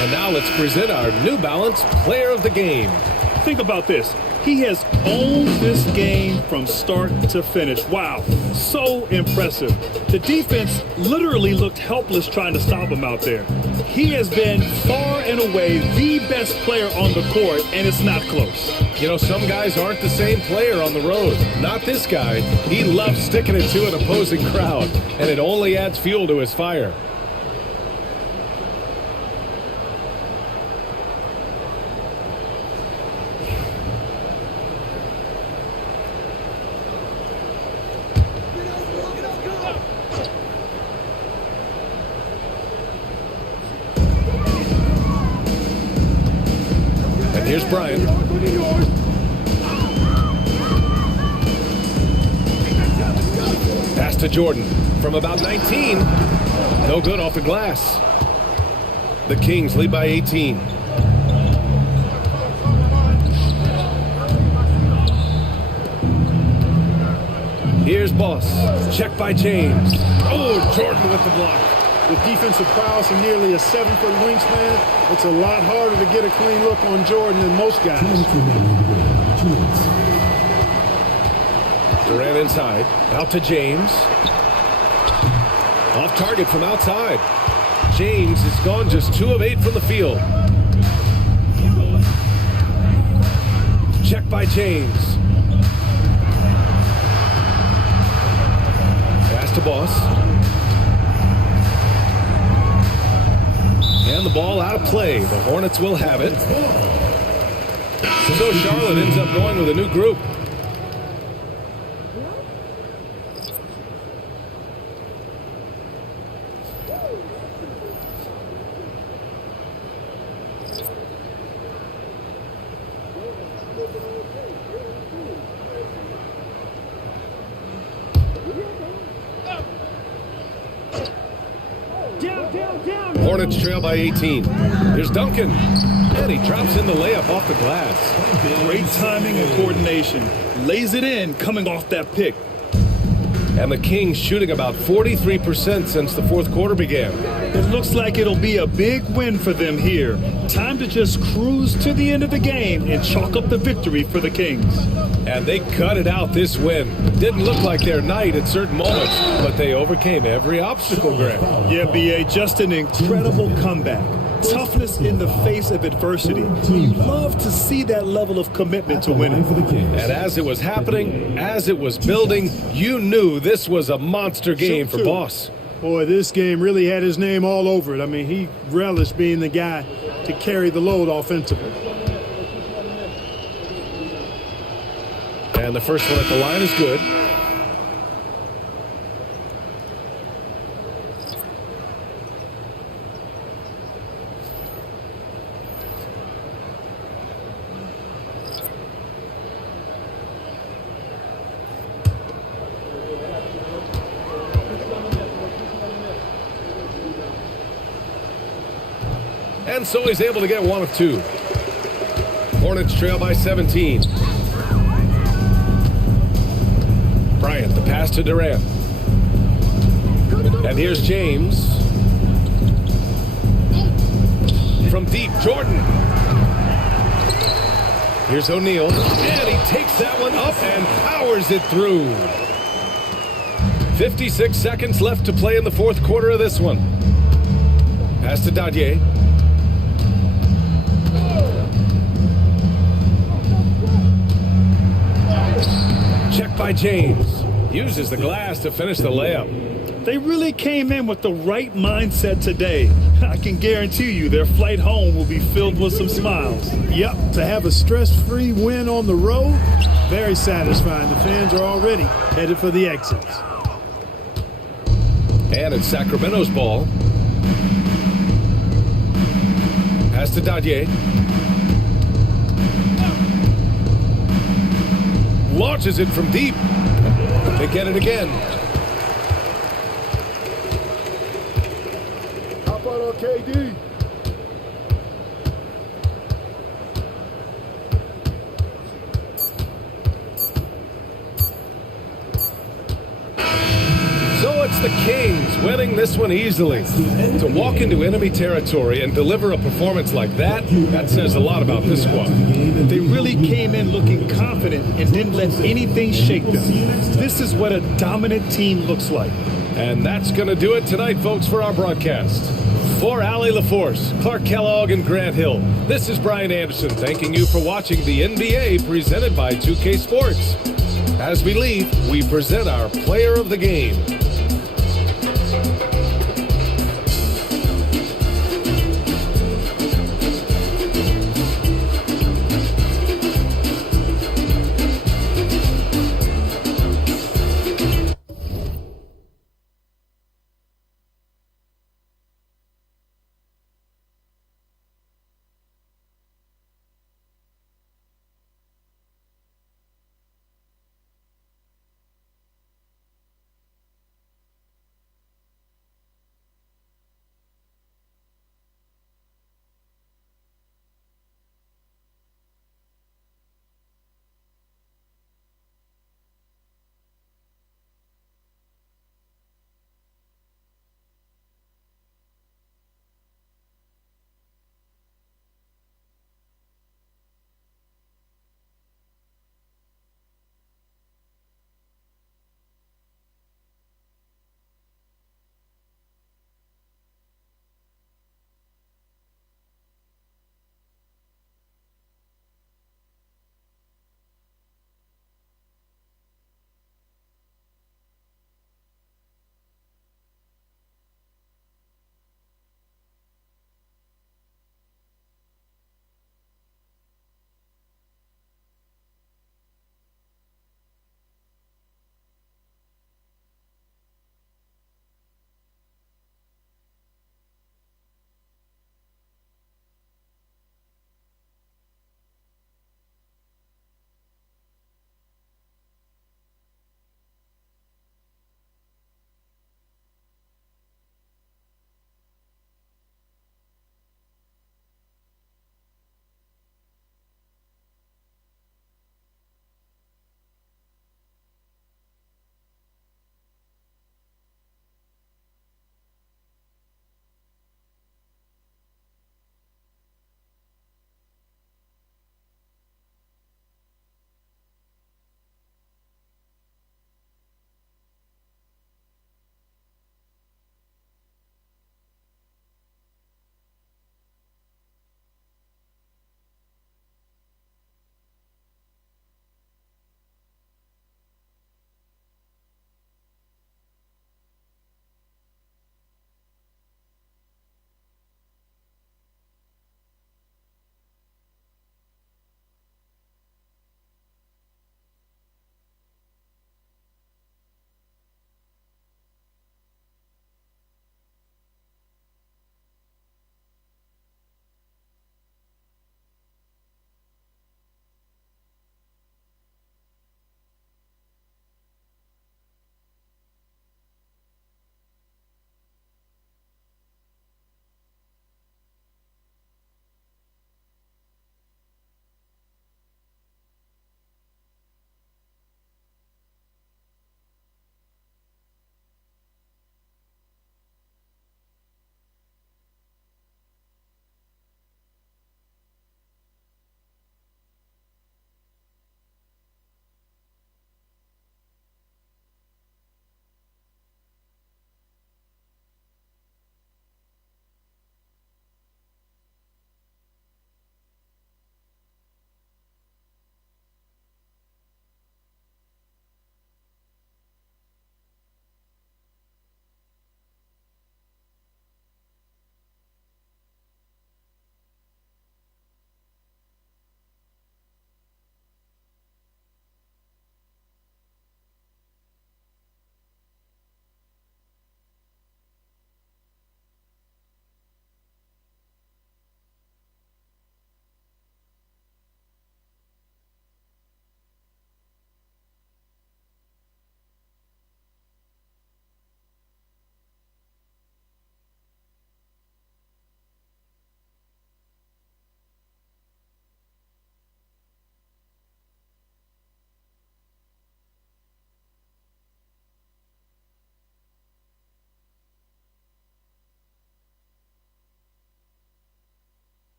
And now let's present our New Balance Player of the Game. Think about this. He has owned this game from start to finish. Wow, so impressive. The defense literally looked helpless trying to stop him out there. He has been far and away the best player on the court, and it's not close. You know, some guys aren't the same player on the road. Not this guy. He loves sticking it to an opposing crowd, and it only adds fuel to his fire. Here's Brian. Pass to Jordan from about 19. No good off the glass. The Kings lead by 18. Here's Boss. Check by James. Oh, Jordan with the block. With defensive prowess and nearly a 7-foot wingspan, it's a lot harder to get a clean look on Jordan than most guys. Durant inside, out to James. Off target from outside. James has gone just 2 of 8 from the field. Check by James. Pass to Boss. And the ball out of play. The Hornets will have it. So Charlotte ends up going with a new group. Hornets trail by 18. Here's Duncan. And he drops in the layup off the glass. Great timing and coordination. Lays it in coming off that pick. And the Kings shooting about 43% since the fourth quarter began. It looks like it'll be a big win for them here. Time to just cruise to the end of the game and chalk up the victory for the Kings. And they cut it out this win. Didn't look like their night at certain moments, but they overcame every obstacle, Grant. Yeah, B.A., just an incredible comeback. Toughness in the face of adversity. You love to see that level of commitment to winning. And as it was happening, as it was building, you knew this was a monster game for Boss. Boy, this game really had his name all over it. I mean, he relished being the guy to carry the load offensively. And the first one at the line is good. And so he's able to get 1 of 2. Hornets trail by 17. Bryant, the pass to Durant. And here's James. From deep, Jordan. Here's O'Neal. And he takes that one up and powers it through. 56 seconds left to play in the fourth quarter of this one. Pass to Dadier. Check by James. Uses the glass to finish the layup. They really came in with the right mindset today. I can guarantee you their flight home will be filled with some smiles. Yep, to have a stress-free win on the road, very satisfying. The fans are already headed for the exits. And it's Sacramento's ball. Pass to Dadier. Launches it from deep. They get it again. How about on KD? So it's the Kings winning this one easily. To walk into enemy territory and deliver a performance like that, that says a lot about this squad. They really came in looking confident and didn't let anything shake them. This is what a dominant team looks like. And that's going to do it tonight, folks, for our broadcast. For Allie LaForce, Clark Kellogg, and Grant Hill, this is Brian Anderson thanking you for watching the NBA presented by 2K Sports. As we leave, we present our player of the game.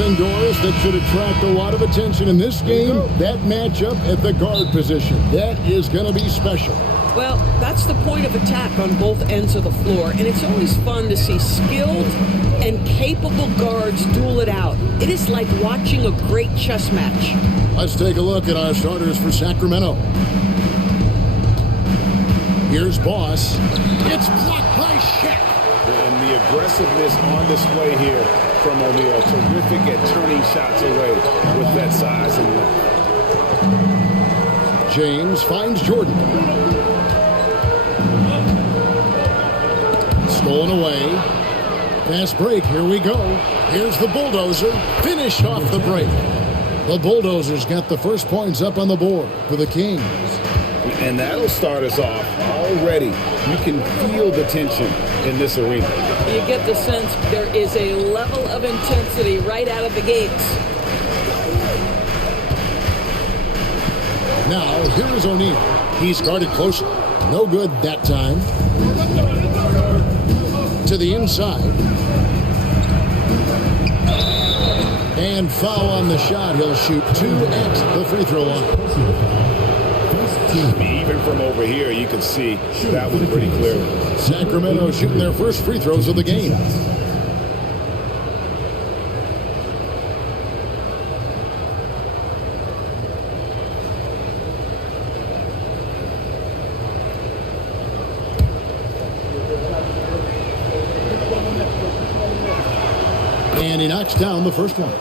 Something, Doris, that should attract a lot of attention in this game, that matchup at the guard position. That is going to be special. Well, that's the point of attack on both ends of the floor, and it's always fun to see skilled and capable guards duel it out. It is like watching a great chess match. Let's take a look at our starters for Sacramento. Here's Boss. It's blocked by Shaq. And the aggressiveness on display here from O'Neal. Terrific at turning shots away with that size and length. James finds Jordan. Stolen away. Fast break, here we go. Here's the Bulldozer. Finish off the break. The Bulldozers got the first points up on the board for the Kings. And that'll start us off already. You can feel the tension in this arena. You get the sense there is a level of intensity right out of the gates. Now, here is O'Neal. He's guarded closely. No good that time. To the inside. And foul on the shot. He'll shoot 2 at the free throw line. Even from over here, you can see that one pretty clearly. Sacramento shooting their first free throws of the game. And he knocks down the first one.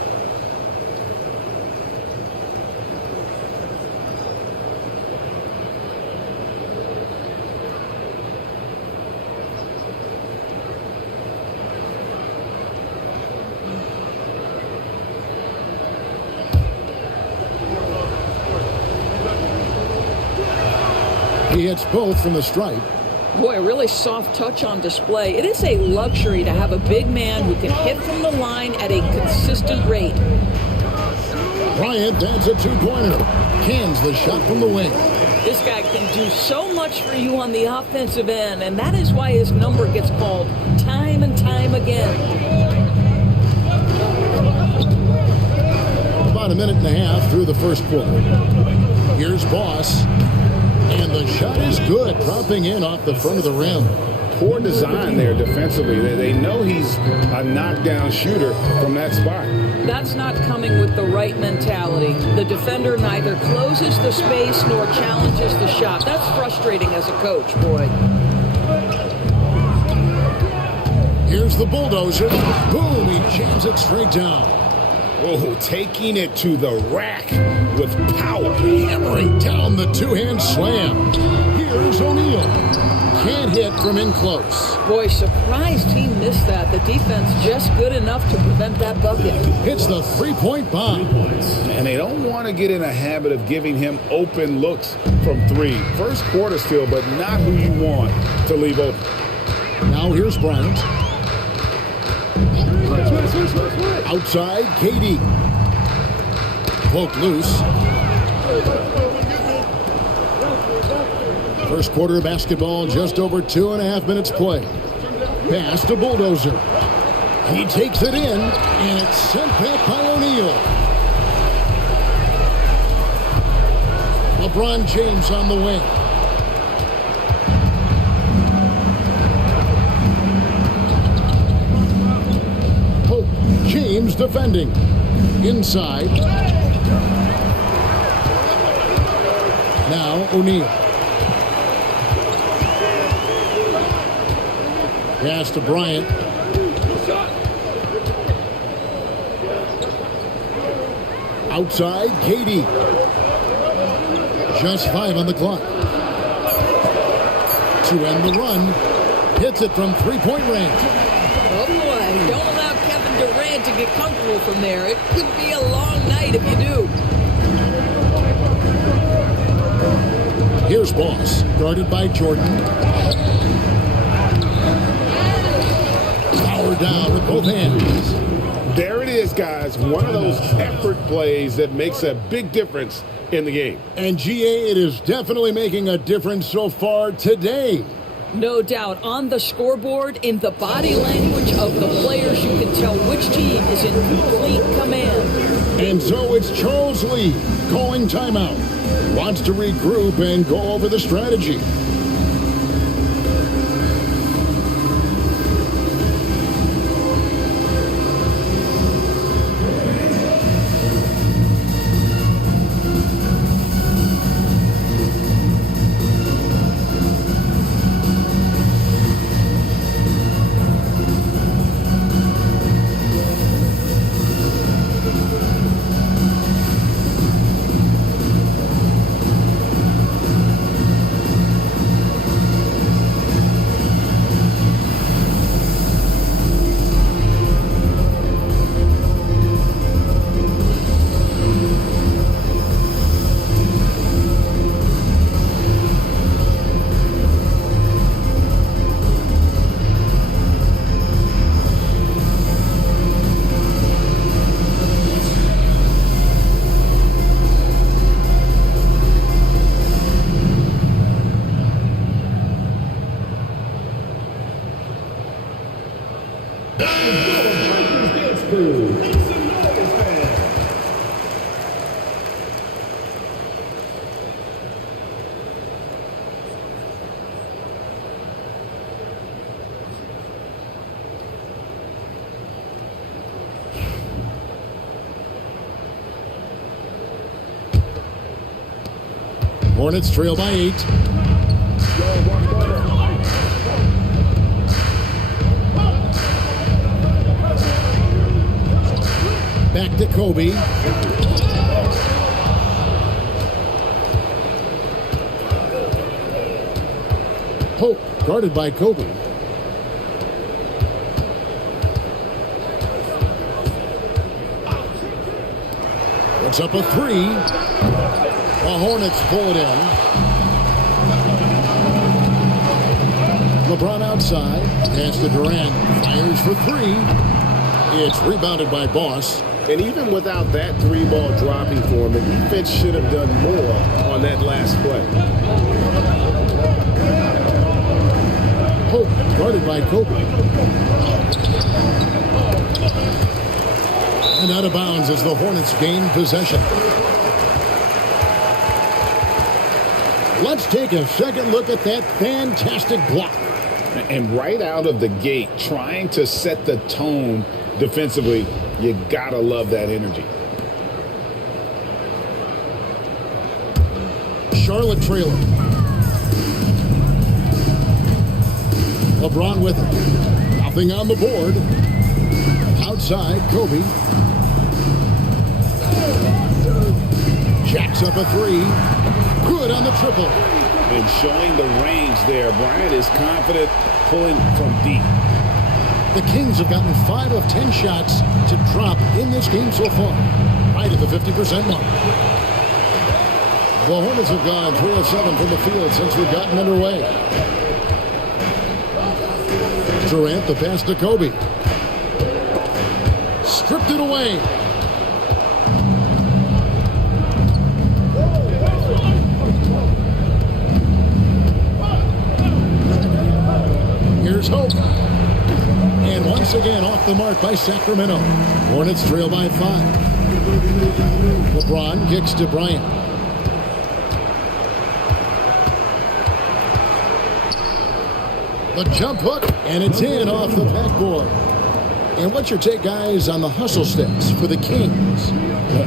He hits both from the stripe. Boy, a really soft touch on display. It is a luxury to have a big man who can hit from the line at a consistent rate. Bryant adds a 2-pointer. Cans the shot from the wing. This guy can do so much for you on the offensive end, and that is why his number gets called time and time again. About a minute and a half through the first quarter. Here's Boss. And the shot is good, dropping in off the front of the rim. Poor design there defensively. They know he's a knockdown shooter from that spot. That's not coming with the right mentality. The defender neither closes the space nor challenges the shot. That's frustrating as a coach, boy. Here's the Bulldozer. Boom, he jams it straight down. Oh, taking it to the rack with power. Hammering down the two-hand slam. Here's O'Neal. Can't hit from in close. Boy, surprised he missed that. The defense just good enough to prevent that bucket. Hits the three-point bomb. And they don't want to get in a habit of giving him open looks from three. First quarter still, but not who you want to leave open. Now here's Bryant. Outside, KD. Poked loose. First quarter basketball, just over 2.5 minutes play. Pass to Bulldozer. He takes it in, and it's sent back by O'Neal. LeBron James on the wing. James defending. Inside. Now O'Neal. Pass to Bryant. Outside, KD. Just 5 on the clock. To end the run. Hits it from three-point range. Oh boy, don't allow Kevin Durant to get comfortable from there. It could be a long night if you do. Here's Boss, guarded by Jordan. Power down with both hands. There it is, guys. One of those effort plays that makes a big difference in the game. And GA, it is definitely making a difference so far today. No doubt, on the scoreboard, in the body language of the players, you can tell which team is in complete command. And so it's Charles Lee calling timeout. Wants to regroup and go over the strategy. Hornets trail by 8. Back to Kobe. Hope guarded by Kobe. It's up a 3. The Hornets pull it in. LeBron outside. Pass to Durant. Fires for 3. It's rebounded by Boss. And even without that 3-ball dropping for him, the defense should have done more on that last play. Hope guarded by Kobe. And out of bounds as the Hornets gain possession. Let's take a second look at that fantastic block. And right out of the gate, trying to set the tone defensively, you gotta love that energy. Charlotte trailer. LeBron with it. Nothing on the board. Outside, Kobe. Jacks up a 3. Good on the triple. And showing the range there. Bryant is confident pulling from deep. The Kings have gotten 5 of 10 shots to drop in this game so far. Right at the 50% mark. The Hornets have gone 3 of 7 from the field since we've gotten underway. Durant, the pass to Kobe. Stripped it away. Here's Hope. And once again off the mark by Sacramento. Hornets trail by 5. LeBron kicks to Bryant. The jump hook, and it's in off the backboard. And what's your take, guys, on the hustle steps for the Kings?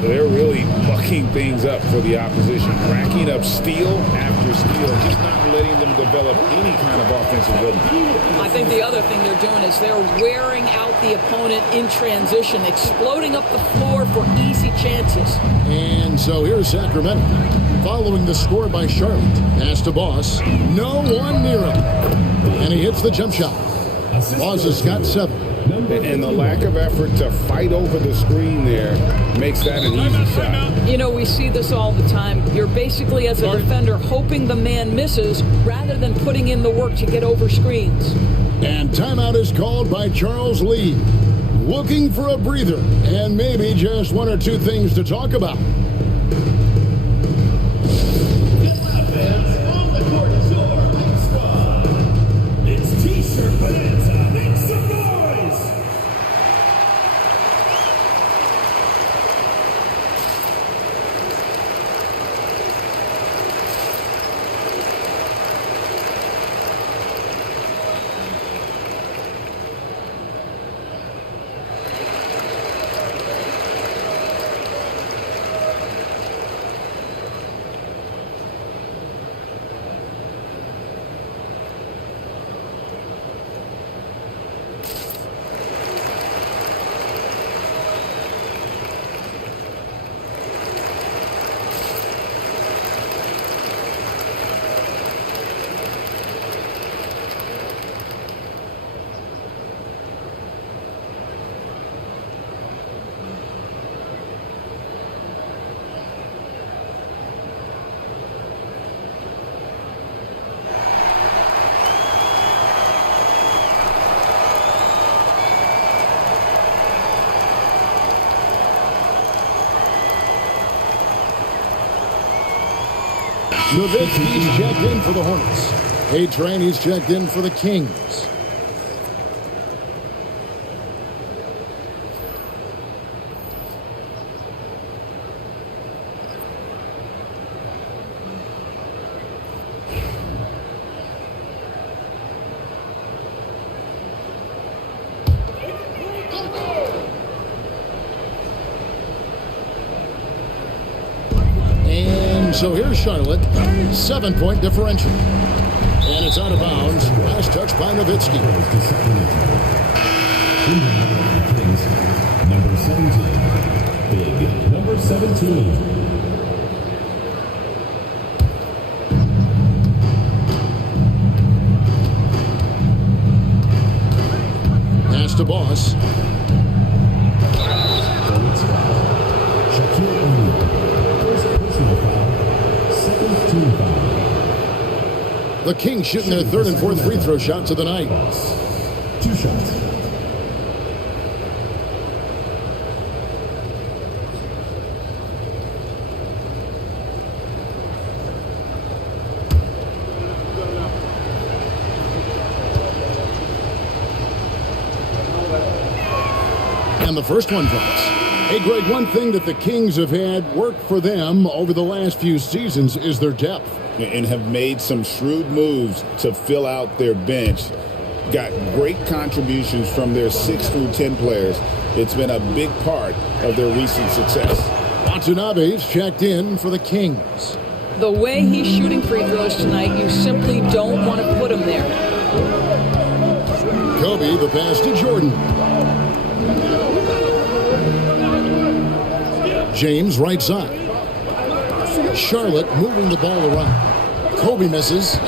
They're really bucking things up for the opposition, racking up steal after steal, just not letting them develop any kind of offensive rhythm. I think the other thing they're doing is they're wearing out the opponent in transition, exploding up the floor for easy chances. And so here's Sacramento, following the score by Charlotte. Pass to Boss. No one near him. And he hits the jump shot. Boss has got 7. And the lack of effort to fight over the screen there makes that an easy shot. You know, we see this all the time. You're basically, as a defender, hoping the man misses rather than putting in the work to get over screens. And timeout is called by Charles Lee. Looking for a breather and maybe just 1 or 2 things to talk about. Nowitzki's checked in for the Hornets. A-Train, he's checked in for the Kings. So here's Charlotte, 7-point differential. And it's out of bounds. Last touch by Nowitzki. Number 17. Big number 17. Pass to Boss. The Kings shooting their third and fourth free throw shots of the night. 2 shots. And the first one drops. Hey, Greg, one thing that the Kings have had work for them over the last few seasons is their depth. And have made some shrewd moves to fill out their bench. Got great contributions from their 6 through 10 players. It's been a big part of their recent success. Watanabe's checked in for the Kings. The way he's shooting free throws tonight, you simply don't want to put him there. Kobe, the pass to Jordan. James, right side. Charlotte moving the ball around. Kobe misses.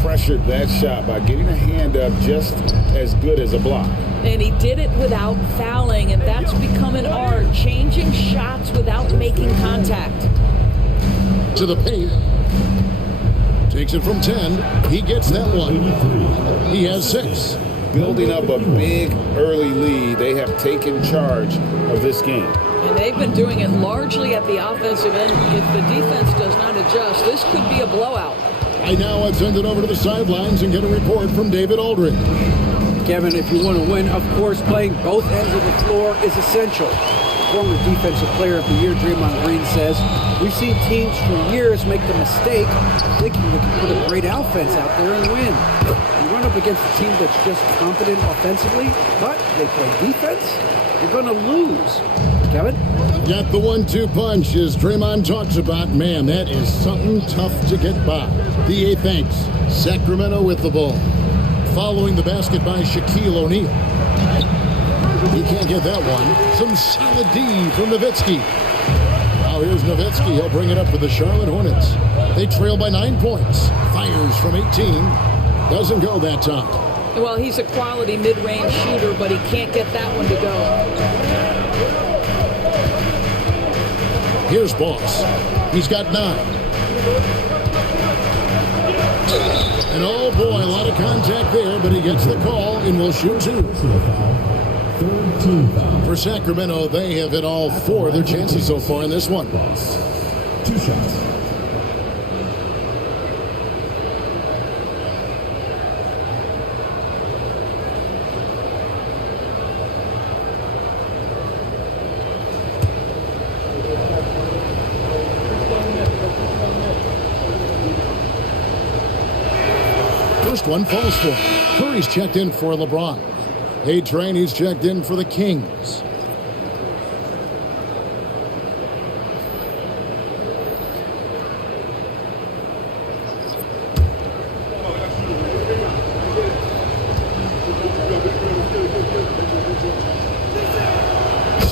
Pressured that shot by getting a hand up just as good as a block. And he did it without fouling, and that's become an art, changing shots without making contact. To the paint. Takes it from 10. He gets that one. He has 6. Building up a big early lead, they have taken charge of this game. And they've been doing it largely at the offensive end. If the defense does not adjust, this could be a blowout. Right now, I've sent it over to the sidelines and get a report from David Aldridge. Kevin, if you want to win, of course, playing both ends of the floor is essential. Former Defensive Player of the Year Draymond Green says, we've seen teams for years make the mistake thinking they can put a great offense out there and win. You run up against a team that's just competent offensively, but they play defense, you're going to lose. Kevin? Got the 1-2 punch, as Draymond talks about. Man, that is something tough to get by. DA thanks. Sacramento with the ball. Following the basket by Shaquille O'Neal. He can't get that one. Some solid D from Nowitzki. Now here's Nowitzki. He'll bring it up for the Charlotte Hornets. They trail by 9 points. Fires from 18. Doesn't go that time. Well, he's a quality mid-range shooter, but he can't get that one to go. Here's Boss. He's got 9. And oh boy, a lot of contact there, but he gets the call and will shoot 2. For Sacramento, they have hit all 4 of their chances so far in this one. 2 shots. First one falls for him. Curry's checked in for LeBron. A-Train, he's checked in for the Kings.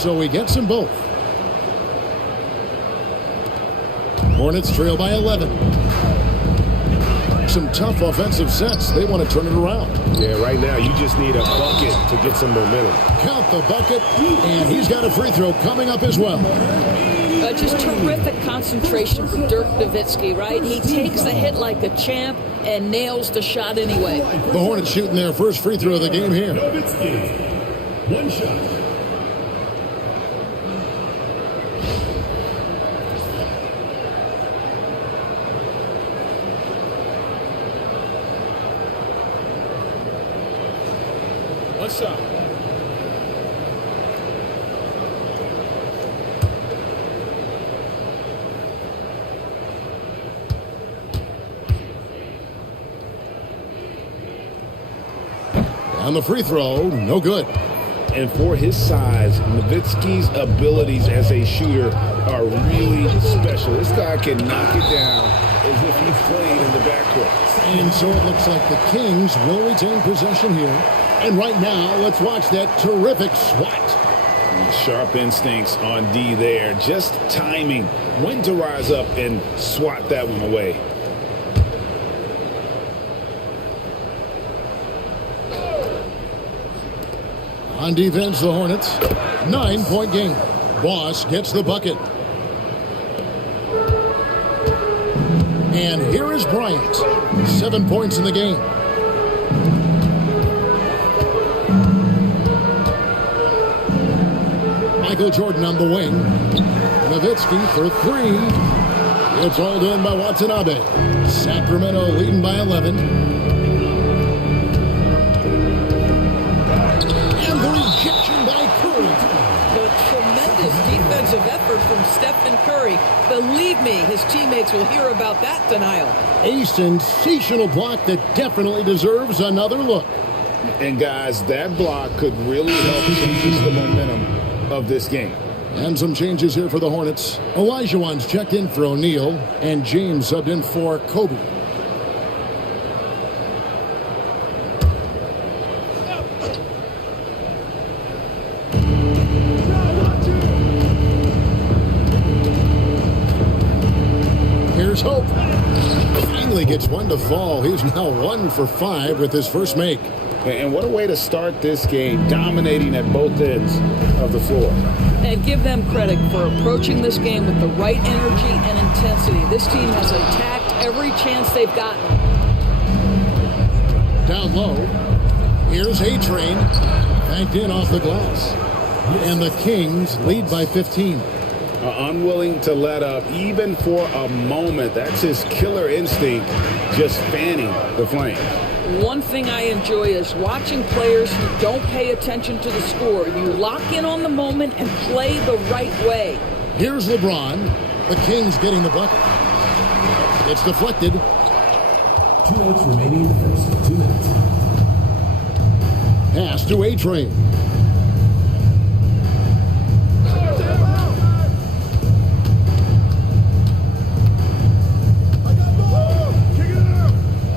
So he gets them both. Hornets trail by 11. Some tough offensive sets. They want to turn it around. Yeah, right now you just need a bucket to get some momentum. Count the bucket, and he's got a free throw coming up as well. Just terrific concentration from Dirk Nowitzki, right? He takes the hit like a champ and nails the shot anyway. The Hornets shooting their first free throw of the game here. Nowitzki. 1 shot. What's up? On the free throw, no good. And for his size, Nowitzki's abilities as a shooter are really special. This guy can knock it down as if he played in the backcourt. And so it looks like the Kings will retain possession here. And right now, let's watch that terrific swat. Sharp instincts on D there. Just timing when to rise up and swat that one away. On defense, the Hornets. 9-point game. Boss gets the bucket. And here is Bryant. 7 points in the game. Michael Jordan on the wing. Nowitzki for three. It's rolled in by Watanabe. Sacramento leading by 11. Rejection by Curry. The tremendous defensive effort from Stephen Curry. Believe me, his teammates will hear about that denial. A sensational block that definitely deserves another look. And guys, that block could really help change the momentum of this game. And some changes here for the Hornets. Olajuwon's checked in for O'Neal, and James subbed in for Kobe. Here's Hope. Finally gets one to fall. He's now 1 for 5 with his first make. And what a way to start this game, dominating at both ends of the floor. And give them credit for approaching this game with the right energy and intensity. This team has attacked every chance they've gotten. Down low. Here's A-Train. Banked in off the glass. And the Kings lead by 15. Unwilling to let up even for a moment. That's his killer instinct, just fanning the flame. One thing I enjoy is watching players who don't pay attention to the score. You lock in on the moment and play the right way. Here's LeBron. The Kings getting the bucket. It's deflected. 2 minutes remaining in the first. 2 minutes. Pass to A-Train.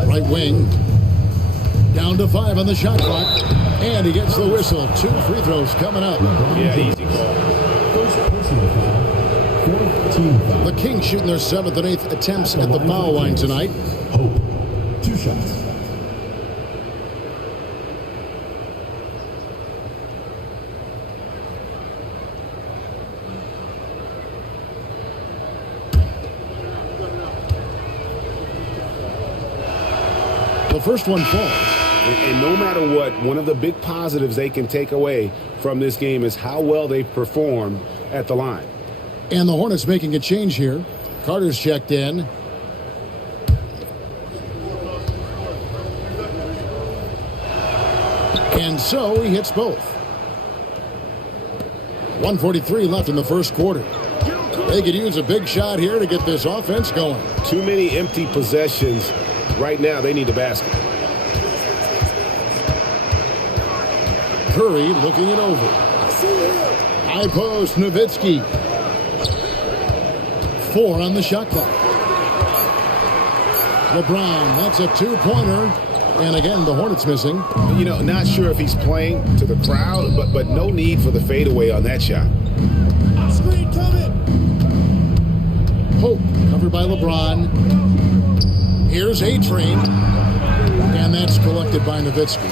Right wing. Down to 5 on the shot clock. And he gets the whistle. 2 free throws coming up. Yeah, easy call. First personal foul. 4th team foul. The Kings shooting their 7th and 8th attempts at the foul line tonight. Hope. 2 shots. The first one falls. And no matter what, one of the big positives they can take away from this game is how well they performed at the line. And the Hornets making a change here. Carter's checked in. And so he hits both. 1:43 left in the first quarter. They could use a big shot here to get this offense going. Too many empty possessions. Right now, they need a basket. Curry looking it over. High post, Nowitzki. 4 on the shot clock. LeBron, that's a 2-pointer. And again, the Hornets missing. You know, not sure if he's playing to the crowd, but no need for the fadeaway on that shot. Screen coming. Hope covered by LeBron. Here's A-Train. And that's collected by Nowitzki.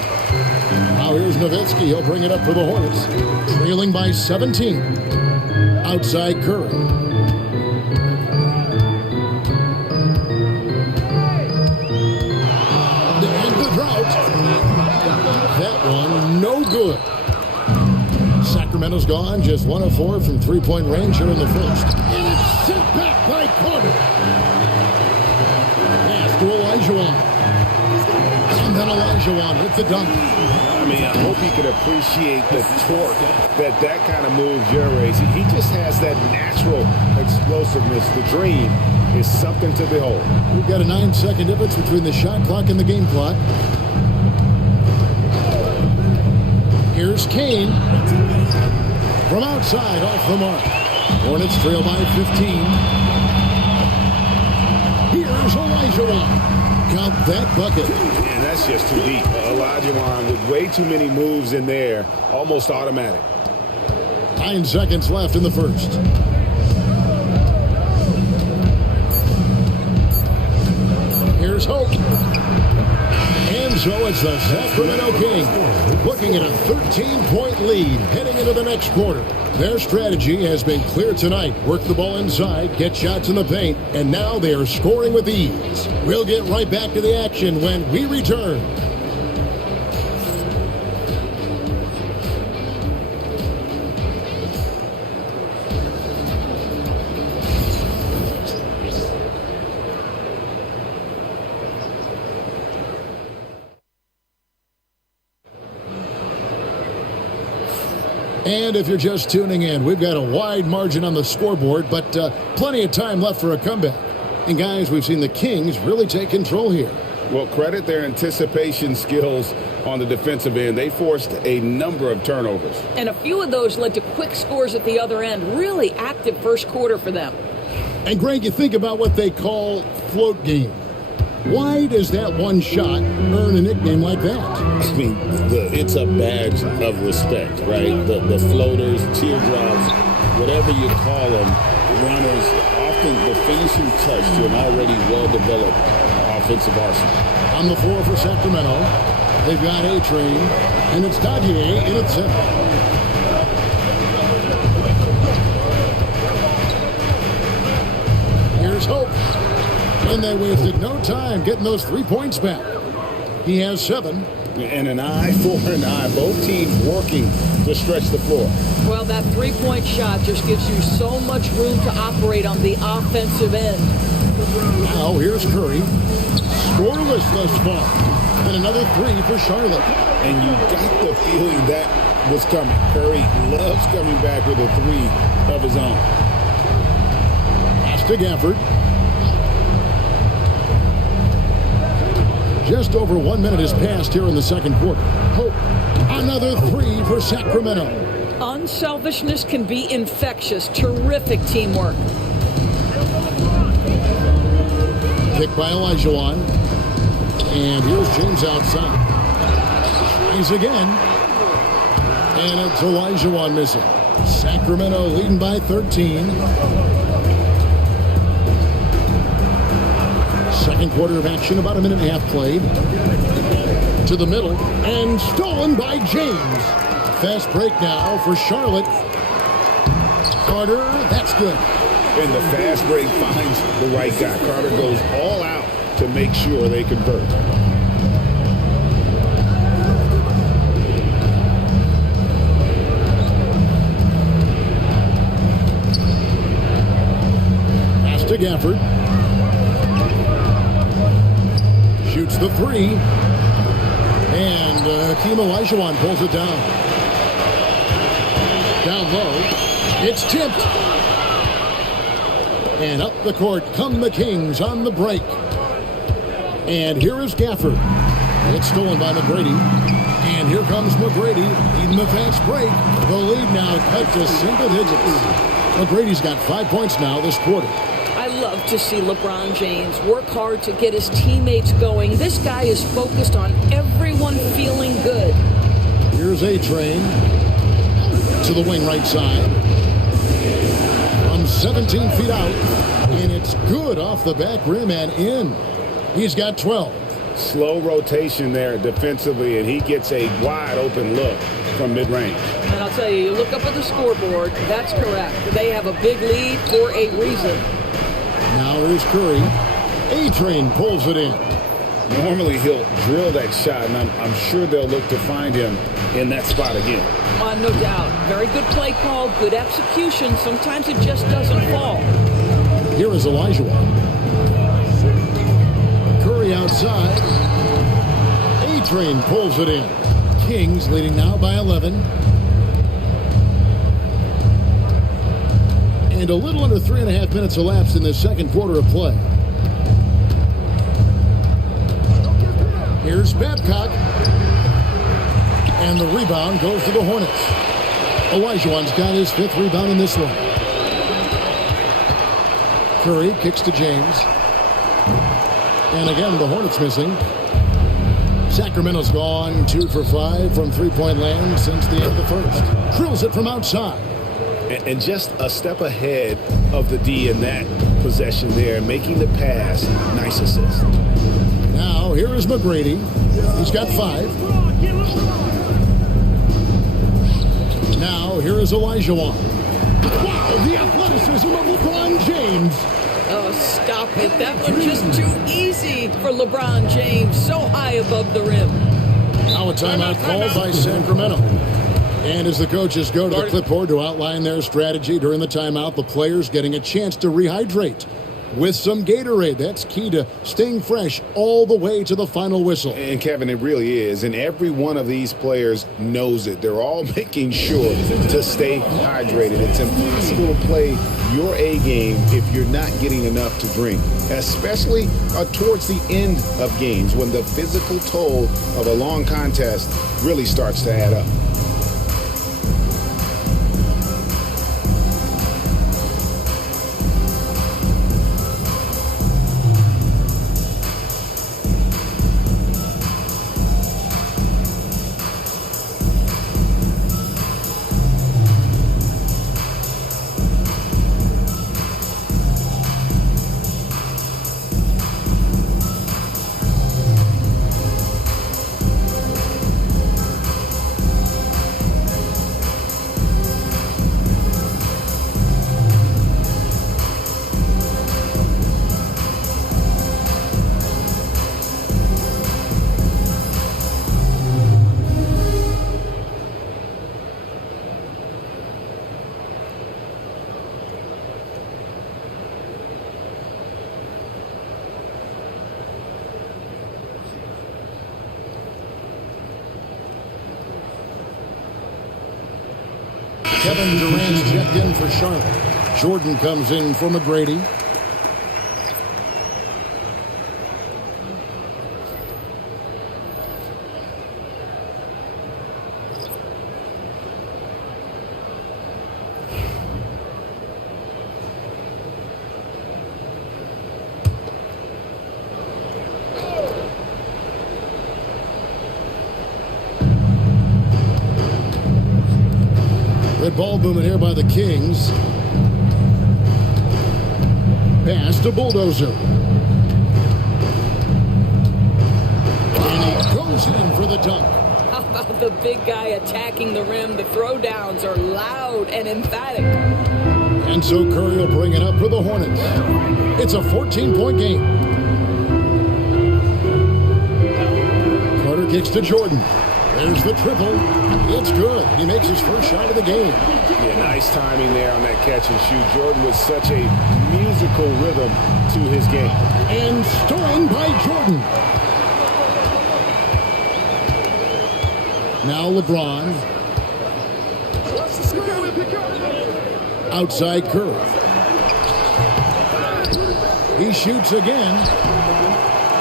Now here's Nowitzki. He'll bring it up for the Hornets. Trailing by 17. Outside Curry. And the drought. That one, no good. Sacramento's gone. Just 1 of 4 from 3-point range here in the first. And it's sent back by Carter. Pass to Olajuwon. And then Olajuwon Olajuwon with the dunk. I mean, I hope he could appreciate the torque that kind of move generates. He just has that natural explosiveness. The dream is something to behold. We've got a 9-second difference between the shot clock and the game clock. Here's Kane. From outside, off the mark. Hornets trail by 15. Here's Olajuwon. Count that bucket. Man, that's just too deep. Olajuwon with way too many moves in there, almost automatic. 9 seconds left in the first. Here's Hope. And so it's the Sacramento Kings looking at a 13-point lead heading into the next quarter. Their strategy has been clear tonight. Work the ball inside, get shots in the paint, and now they are scoring with ease. We'll get right back to the action when we return. And if you're just tuning in, we've got a wide margin on the scoreboard, but plenty of time left for a comeback. And guys, we've seen the Kings really take control here. Well, credit their anticipation skills on the defensive end. They forced a number of turnovers. And a few of those led to quick scores at the other end. Really active first quarter for them. And Greg, you think about what they call float game. Why does that one shot earn a nickname like that? I mean, it's a badge of respect, right? The floaters, teardrops, whatever you call them, runners, often the finishing touch to an already well-developed offensive arsenal. On the floor for Sacramento, they've got A-Train, and it's Dadier in at center. Here's Hope. And they wasted no time getting those 3 points back. He has 7. And an eye for an eye. Both teams working to stretch the floor. Well, that three-point shot just gives you so much room to operate on the offensive end. Now here's Curry. Scoreless thus far. And another 3 for Charlotte. And you got the feeling that was coming. Curry loves coming back with a 3 of his own. Pass to Gafford. Just over 1 minute has passed here in the second quarter. Hope, another 3 for Sacramento. Unselfishness can be infectious. Terrific teamwork. Pick by Olajuwon. And here's James outside. Tries again. And it's Olajuwon missing. Sacramento leading by 13. Second quarter of action, about a minute and a half played. To the middle, and stolen by James. Fast break now for Charlotte. Carter, that's good. And the fast break finds the right guy. Carter goes all out to make sure they convert. Pass to Gafford. Shoots the 3. And Hakeem Olajuwon pulls it down. Down low. It's tipped. And up the court come the Kings on the break. And here is Gafford. It's stolen by McGrady. And here comes McGrady leading the fast break. The lead now cut to single digits. McGrady's got 5 points now this quarter. I love to see LeBron James work hard to get his teammates going. This guy is focused on everyone feeling good. Here's A-Train to the wing right side. From 17 feet out, and it's good off the back rim and in. He's got 12. Slow rotation there defensively, and he gets a wide open look from mid-range. And I'll tell you, you look up at the scoreboard, that's correct. They have a big lead for a reason. Now here's Curry. A-Train pulls it in. Normally he'll drill that shot, and I'm sure they'll look to find him in that spot again. No doubt. Very good play call, good execution. Sometimes it just doesn't fall. Here is Olajuwon. Curry outside. train pulls it in. Kings leading now by 11. And a little under 3.5 minutes elapsed in the second quarter of play. Here's Babcock. And the rebound goes to the Hornets. Olajuwon's got his 5th rebound in this one. Curry kicks to James. And again, the Hornets missing. Sacramento's gone 2 for 5 from three-point land since the end of the first. Drills it from outside. And just a step ahead of the D in that possession there, making the pass. Nice assist. Now, here is McGrady. He's got 5. Now, here is Olajuwon. Wow, the athleticism of LeBron James. Oh, stop it. That was just too easy for LeBron James. So high above the rim. Now a timeout called by Sacramento. And as the coaches go to the clipboard to outline their strategy during the timeout, the players getting a chance to rehydrate with some Gatorade. That's key to staying fresh all the way to the final whistle. And Kevin, it really is. And every one of these players knows it. They're all making sure to stay hydrated. It's impossible to play your A game if you're not getting enough to drink, especially towards the end of games when the physical toll of a long contest really starts to add up. Kevin Durant's checked in for Charlotte. Jordan comes in for McGrady. Red ball movement here by the Kings. Pass to Bulldozer. And he goes in for the dunk. How about the big guy attacking the rim? The throwdowns are loud and emphatic. And so Curry will bring it up for the Hornets. It's a 14-point game. Carter kicks to Jordan. There's the triple. It's good. He makes his first shot of the game. Yeah, nice timing there on that catch and shoot. Jordan with such a musical rhythm to his game. And stolen by Jordan. Now LeBron. Outside Curry. He shoots again.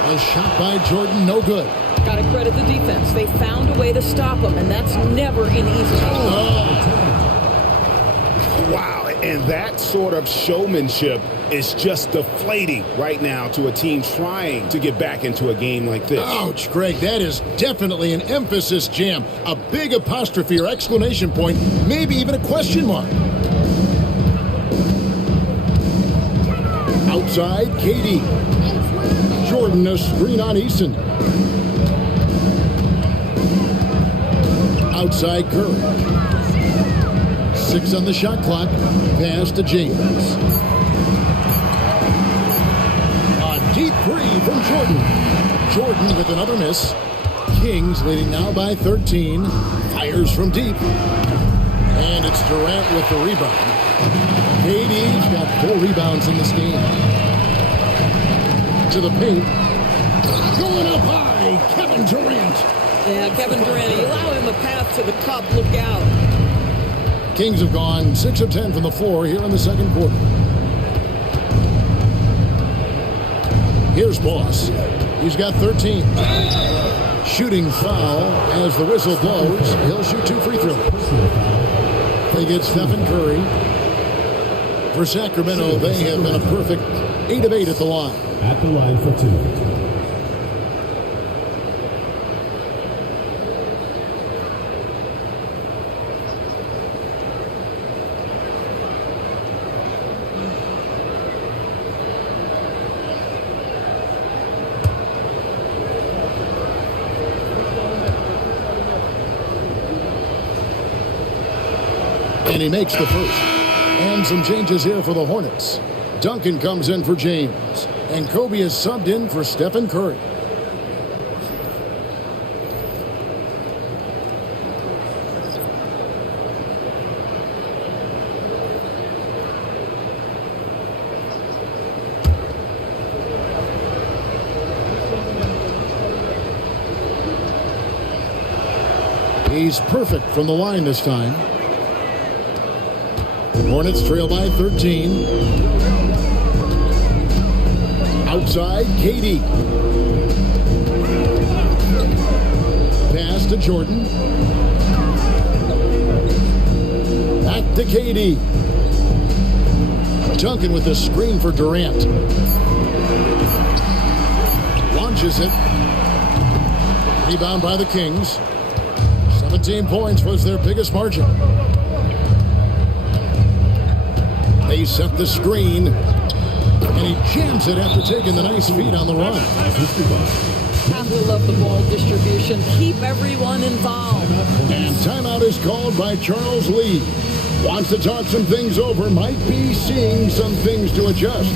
A shot by Jordan, no good. Got to credit the defense. They found a way to stop him, and that's never an easy job. Wow, and that sort of showmanship is just deflating right now to a team trying to get back into a game like this. Ouch, Greg, that is definitely an emphasis jam. A big apostrophe or exclamation point, maybe even a question mark. Outside, KD. Jordan, a screen on Eason. Outside Curry. 6 on the shot clock. Pass to James. A deep three from Jordan. Jordan with another miss. Kings leading now by 13. Fires from deep. And it's Durant with the rebound. KD's got 4 rebounds in this game. To the paint. Going up high, Kevin Durant. Yeah, Kevin Durant, you allow him a path to the cup, look out. Kings have gone 6 of 10 from the floor here in the second quarter. Here's Boss. He's got 13. Shooting foul as the whistle blows. He'll shoot 2 free throws. They get Stephen Curry. For Sacramento, they have been a perfect 8 of 8 at the line. At the line for 2. And he makes the first. And some changes here for the Hornets. Duncan comes in for James. And Kobe is subbed in for Stephen Curry. He's perfect from the line this time. Hornets trail by 13. Outside, KD. Pass to Jordan. Back to KD. Duncan with the screen for Durant. Launches it. Rebound by the Kings. 17 points was their biggest margin. They set the screen, and he jams it after taking the nice feed on the run. Have to love the ball distribution. Keep everyone involved. And timeout is called by Charles Lee. Wants to talk some things over. Might be seeing some things to adjust.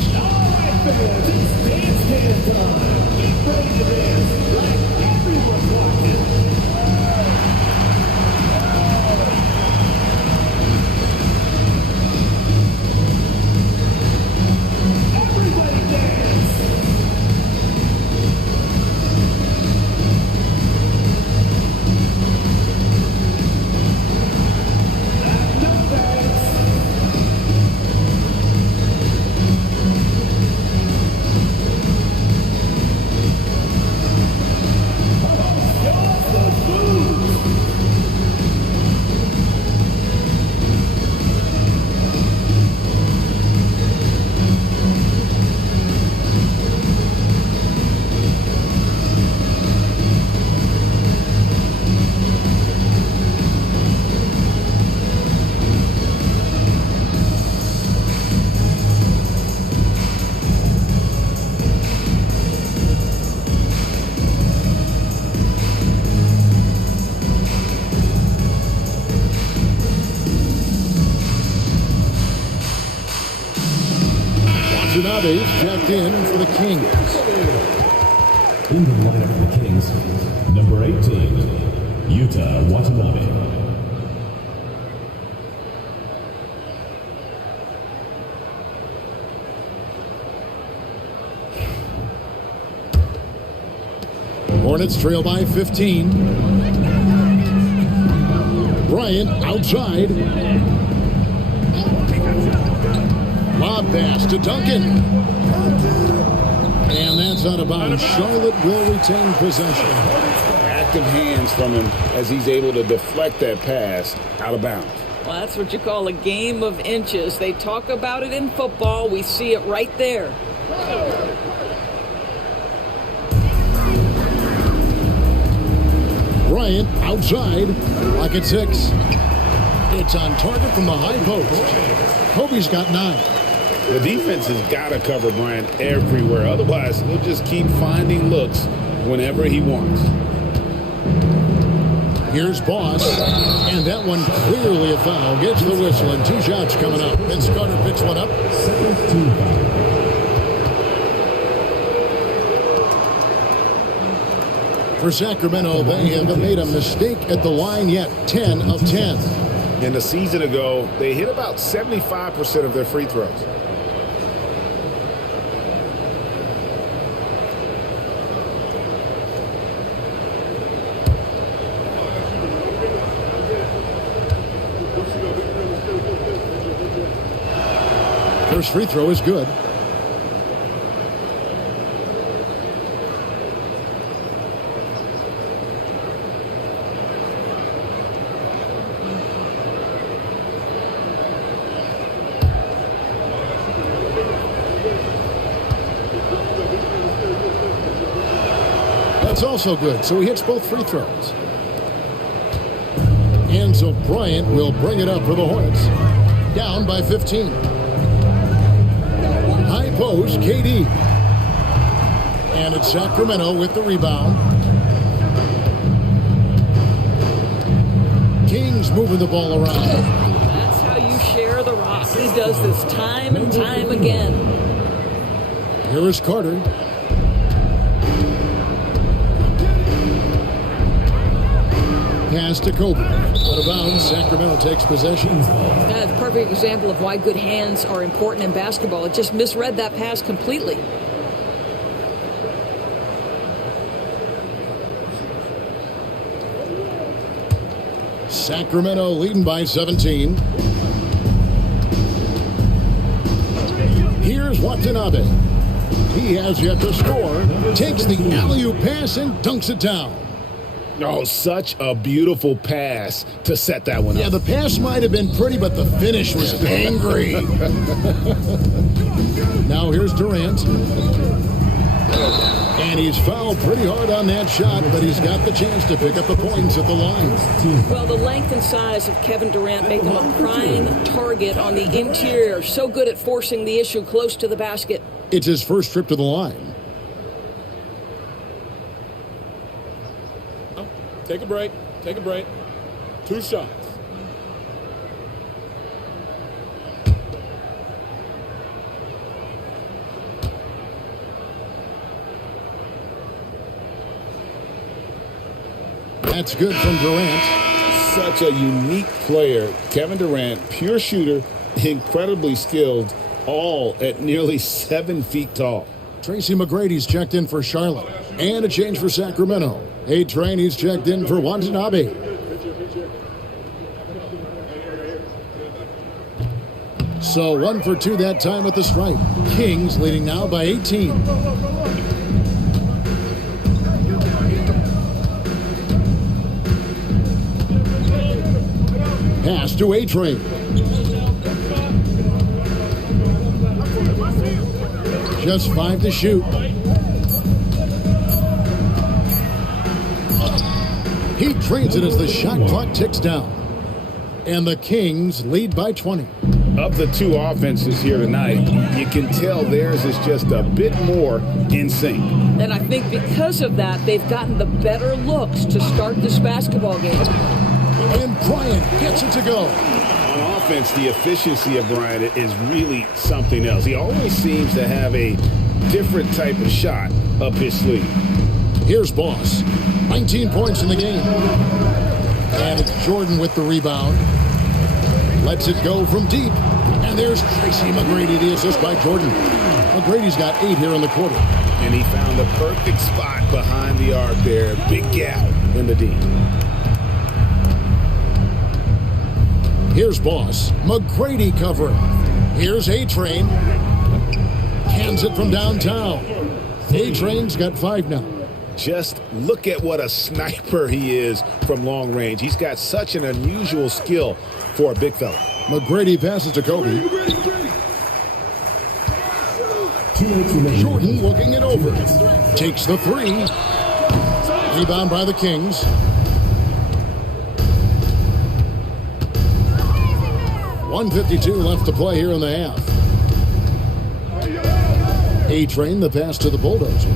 Watanabe's checked in for the Kings. In the lineup for the Kings, number 18, Yuta Watanabe. Hornets trail by 15. Bryant outside. Lob pass to Duncan. And that's out of bounds. Charlotte will retain possession. Active hands from him as he's able to deflect that pass out of bounds. Well, that's what you call a game of inches. They talk about it in football. We see it right there. Bryant outside, like at 6. It's on target from the high post. Kobe's got 9. The defense has got to cover Bryant everywhere. Otherwise, he'll just keep finding looks whenever he wants. Here's Boss, and that one clearly a foul. Gets the whistle, and 2 shots coming up. Vince Carter picks one up. For Sacramento, they haven't made a mistake at the line yet. 10 of 10. And a season ago, they hit about 75% of their free throws. First free throw is good. That's also good, so he hits both free throws. And so Bryant will bring it up for the Hornets. Down by 15. High post, KD. And it's Sacramento with the rebound. Kings moving the ball around. That's how you share the rock. He does this time and time again. Here is Carter. Pass to Kobe. Out of bounds, Sacramento takes possession. That's a perfect example of why good hands are important in basketball. It just misread that pass completely. Sacramento leading by 17. Here's Watanabe. He has yet to score. Takes the alley-oop pass and dunks it down. Oh, such a beautiful pass to set that one up. Yeah, the pass might have been pretty, but the finish was angry. Now here's Durant. And he's fouled pretty hard on that shot, but he's got the chance to pick up the points at the line. Well, the length and size of Kevin Durant make him a prime target on the interior. So good at forcing the issue close to the basket. It's his first trip to the line. Take a break. Take a break. 2 shots. That's good from Durant. Such a unique player. Kevin Durant, pure shooter, incredibly skilled, all at nearly 7 feet tall. Tracy McGrady's checked in for Charlotte. And a change for Sacramento. A-Train, he's checked in for Watanabe. So 1 for 2 that time at the stripe. Kings leading now by 18. Pass to A-Train. Just 5 to shoot. He trains it as the shot clock ticks down. And the Kings lead by 20. Of the 2 offenses here tonight, you can tell theirs is just a bit more in sync. And I think because of that, they've gotten the better looks to start this basketball game. And Bryant gets it to go. On offense, the efficiency of Bryant is really something else. He always seems to have a different type of shot up his sleeve. Here's Boss. 19 points in the game. And it's Jordan with the rebound. Lets it go from deep. And there's Tracy McGrady, the assist by Jordan. McGrady's got 8 here in the quarter. And he found the perfect spot behind the arc there. Big gap in the D. Here's Boss. McGrady covering. Here's A-Train. Hands it from downtown. A-Train's got 5 now. Just look at what a sniper he is from long range. He's got such an unusual skill for a big fella. McGrady passes to Kobe. Jordan looking it over. Takes the 3. Rebound by the Kings. .152 left to play here in the half. A-Train, the pass to the Bulldozer.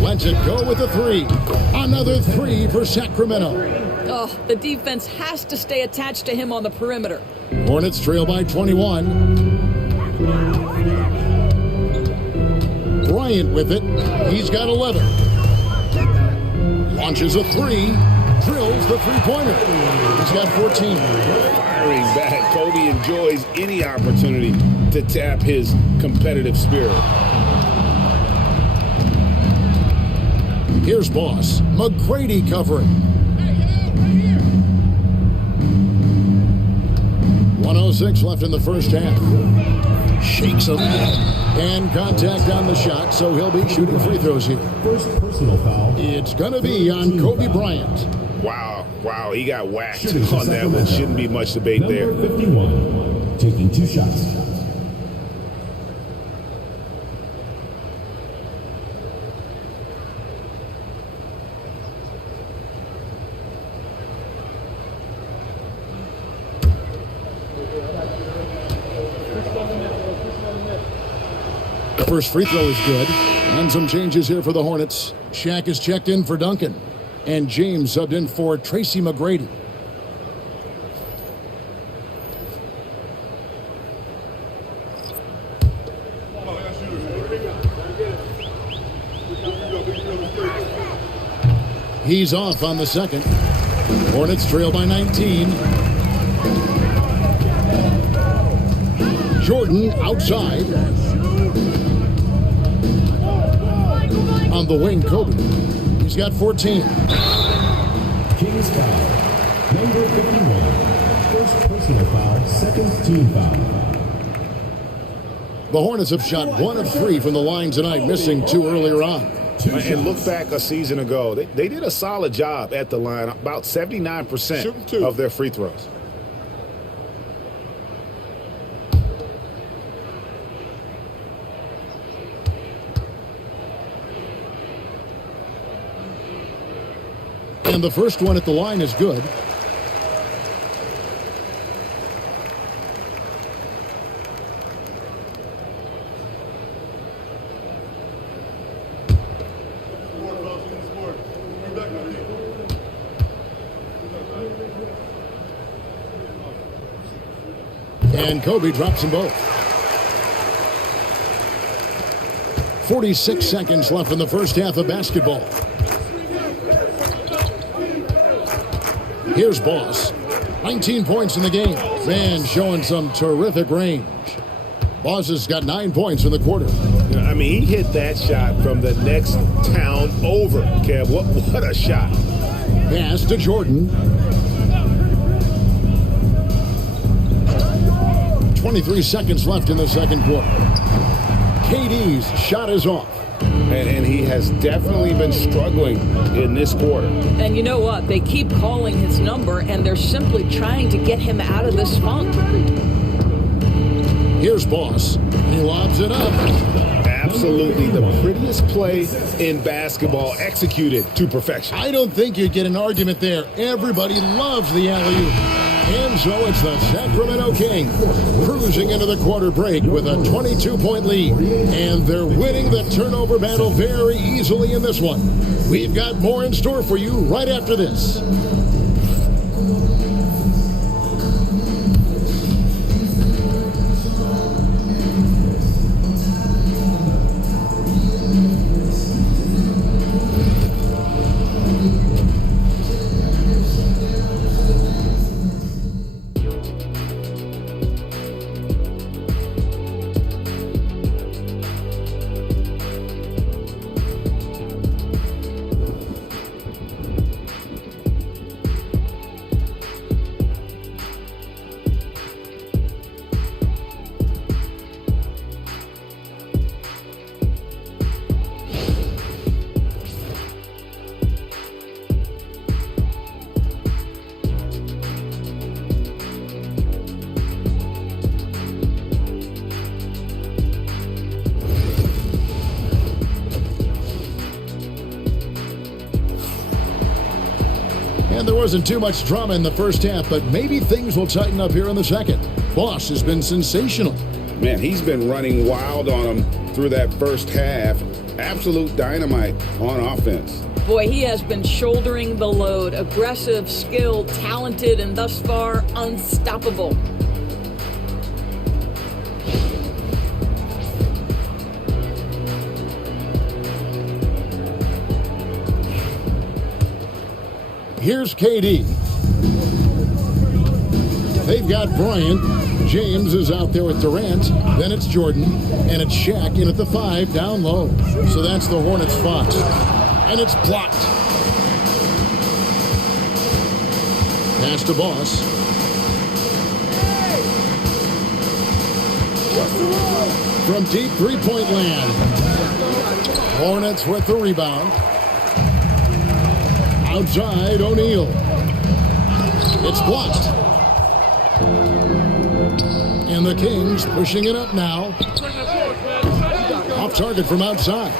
Lets it go with the 3. Another 3 for Sacramento. Oh, the defense has to stay attached to him on the perimeter. Hornets trail by 21. Bryant with it. He's got 11. Launches a 3. Drills the 3-pointer. He's got 14. Firing back. Kobe enjoys any opportunity to tap his competitive spirit. Here's Boss. McGrady covering. 6 left in the first half. Shakes him. And contact on the shot, so he'll be shooting free throws here. First personal foul. It's going to be on Kobe Bryant. Wow, he got whacked on that one. Shouldn't be much debate there. Number 51, taking 2 shots. First free throw is good. And some changes here for the Hornets. Shaq is checked in for Duncan. And James subbed in for Tracy McGrady. He's off on the second. Hornets trail by 19. Jordan outside. On the wing, Kobe. He's got 14. Kings foul. Number 51. First personal foul, second team foul. The Hornets have shot 1 of 3 from the line tonight, missing 2 earlier on. And look back a season ago. They did a solid job at the line, about 79% of their free throws. And the first one at the line is good. And Kobe drops them both. 46 seconds left in the first half of basketball. Here's Boss. 19 points in the game. Man showing some terrific range. Boss has got 9 points in the quarter. I mean, he hit that shot from the next town over. Kev, what a shot. Pass to Jordan. 23 seconds left in the second quarter. KD's shot is off. And he has definitely been struggling in this quarter. And you know what? They keep calling his number, and they're simply trying to get him out of this funk. Here's Boss. He lobs it up. Absolutely the prettiest play in basketball, executed to perfection. I don't think you'd get an argument there. Everybody loves the alley-oop. And so it's the Sacramento Kings cruising into the quarter break with a 22-point lead. And they're winning the turnover battle very easily in this one. We've got more in store for you right after this. And there wasn't too much drama in the first half, but maybe things will tighten up here in the second. Boss has been sensational. Man, he's been running wild on him through that first half. Absolute dynamite on offense. Boy, he has been shouldering the load. Aggressive, skilled, talented, and thus far, unstoppable. Here's KD. They've got Bryant. James is out there with Durant. Then it's Jordan. And it's Shaq in at the 5 down low. So that's the Hornets' 5. And it's blocked. Pass to Boss. From deep three-point land. Hornets with the rebound. Outside, O'Neal. It's blocked. And the Kings pushing it up now. Off target from outside.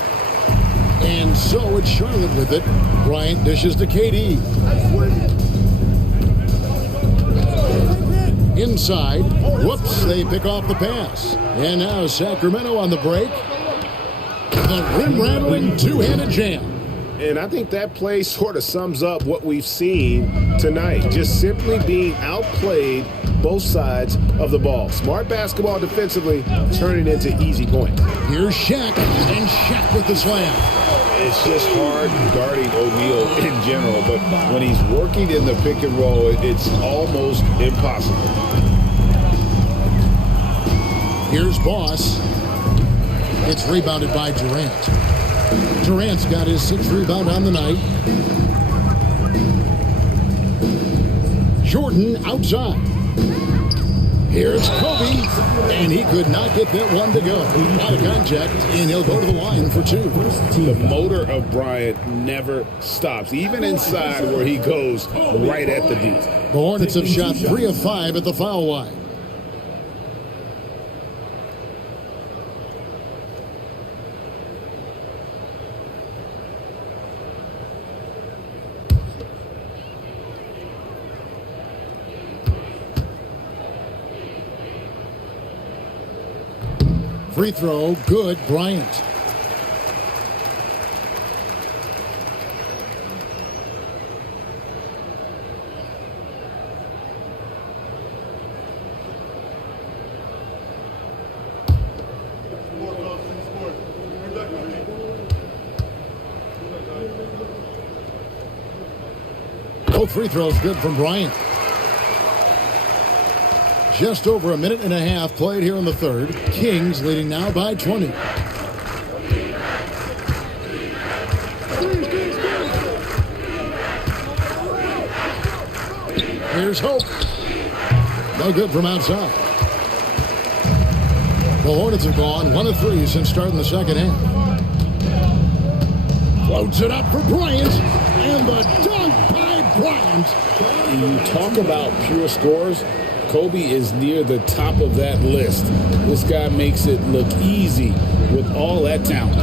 And so it's Charlotte with it. Bryant dishes to KD. Inside. Whoops, they pick off the pass. And now Sacramento on the break. The rim-rattling two-handed jam. And I think that play sort of sums up what we've seen tonight. Just simply being outplayed both sides of the ball. Smart basketball defensively, turning into easy points. Here's Shaq, and Shaq with the slam. It's just hard guarding O'Neal in general, but when he's working in the pick and roll, it's almost impossible. Here's Boss. It's rebounded by Durant. Durant's got his 6th rebound on the night. Jordan outside. Here's Kobe, and he could not get that one to go. Out of contact, and he'll go to the line for 2. The motor of Bryant never stops, even inside where he goes right at the D. The Hornets have shot 3 of 5 at the foul line. Free throw, good, Bryant. Both free throws good from Bryant. Just over a minute and a half played here in the third. Kings leading now by 20. Here's Hope. No good from outside. The Hornets have gone 1 of 3 since starting the second half. Floats it up for Bryant. And the dunk by Bryant. You talk about pure scores. Kobe is near the top of that list. This guy makes it look easy with all that talent.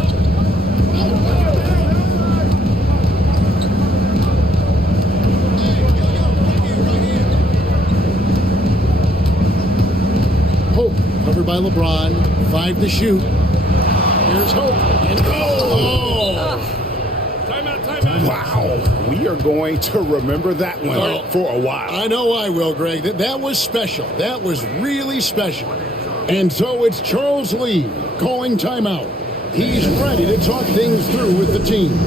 Hope covered by LeBron. 5 to shoot. Here's Hope. And Wow, we are going to remember that one for a while. I know I will, Greg. That was special. That was really special. And so it's Charles Lee calling timeout. He's ready to talk things through with the team.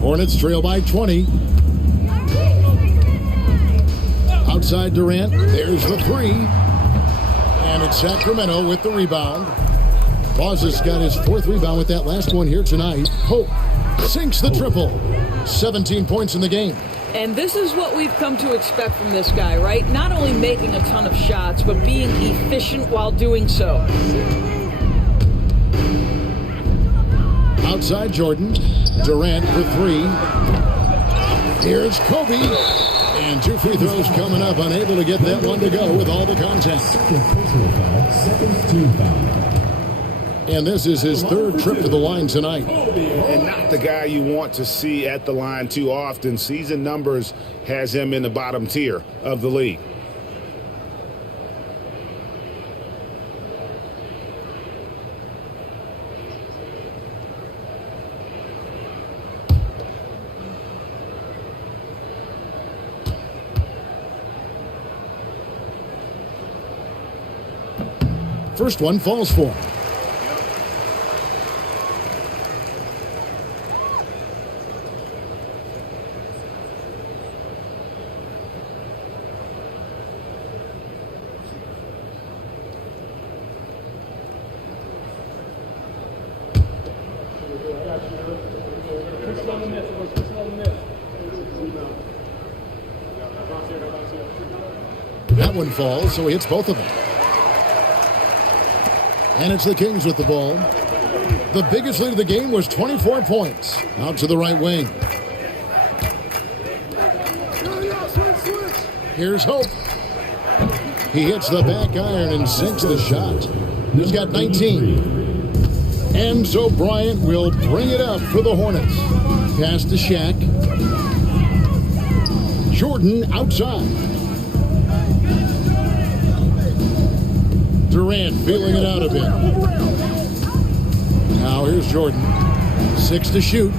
Hornets trail by 20. Outside Durant, there's the three. And it's Sacramento with the rebound. Boss has got his fourth rebound with that last one here tonight. Hope sinks the triple. 17 points in the game. And this is what we've come to expect from this guy, right? Not only making a ton of shots, but being efficient while doing so. Outside Jordan, Durant for three. Here's Kobe. And two free throws coming up, unable to get that one to go with all the contact. Second team foul. And this is his third trip to the line tonight. And not the guy you want to see at the line too often. Season numbers has him in the bottom tier of the league. First one falls for him. That one falls, so he hits both of them. And it's the Kings with the ball. The biggest lead of the game was 24 points. Out to the right wing. Here's Hope. He hits the back iron and sinks the shot. He's got 19. And so Bryant will bring it up for the Hornets. Pass to Shaq. Jordan outside. Durant feeling it out a bit. Now here's Jordan. 6 to shoot.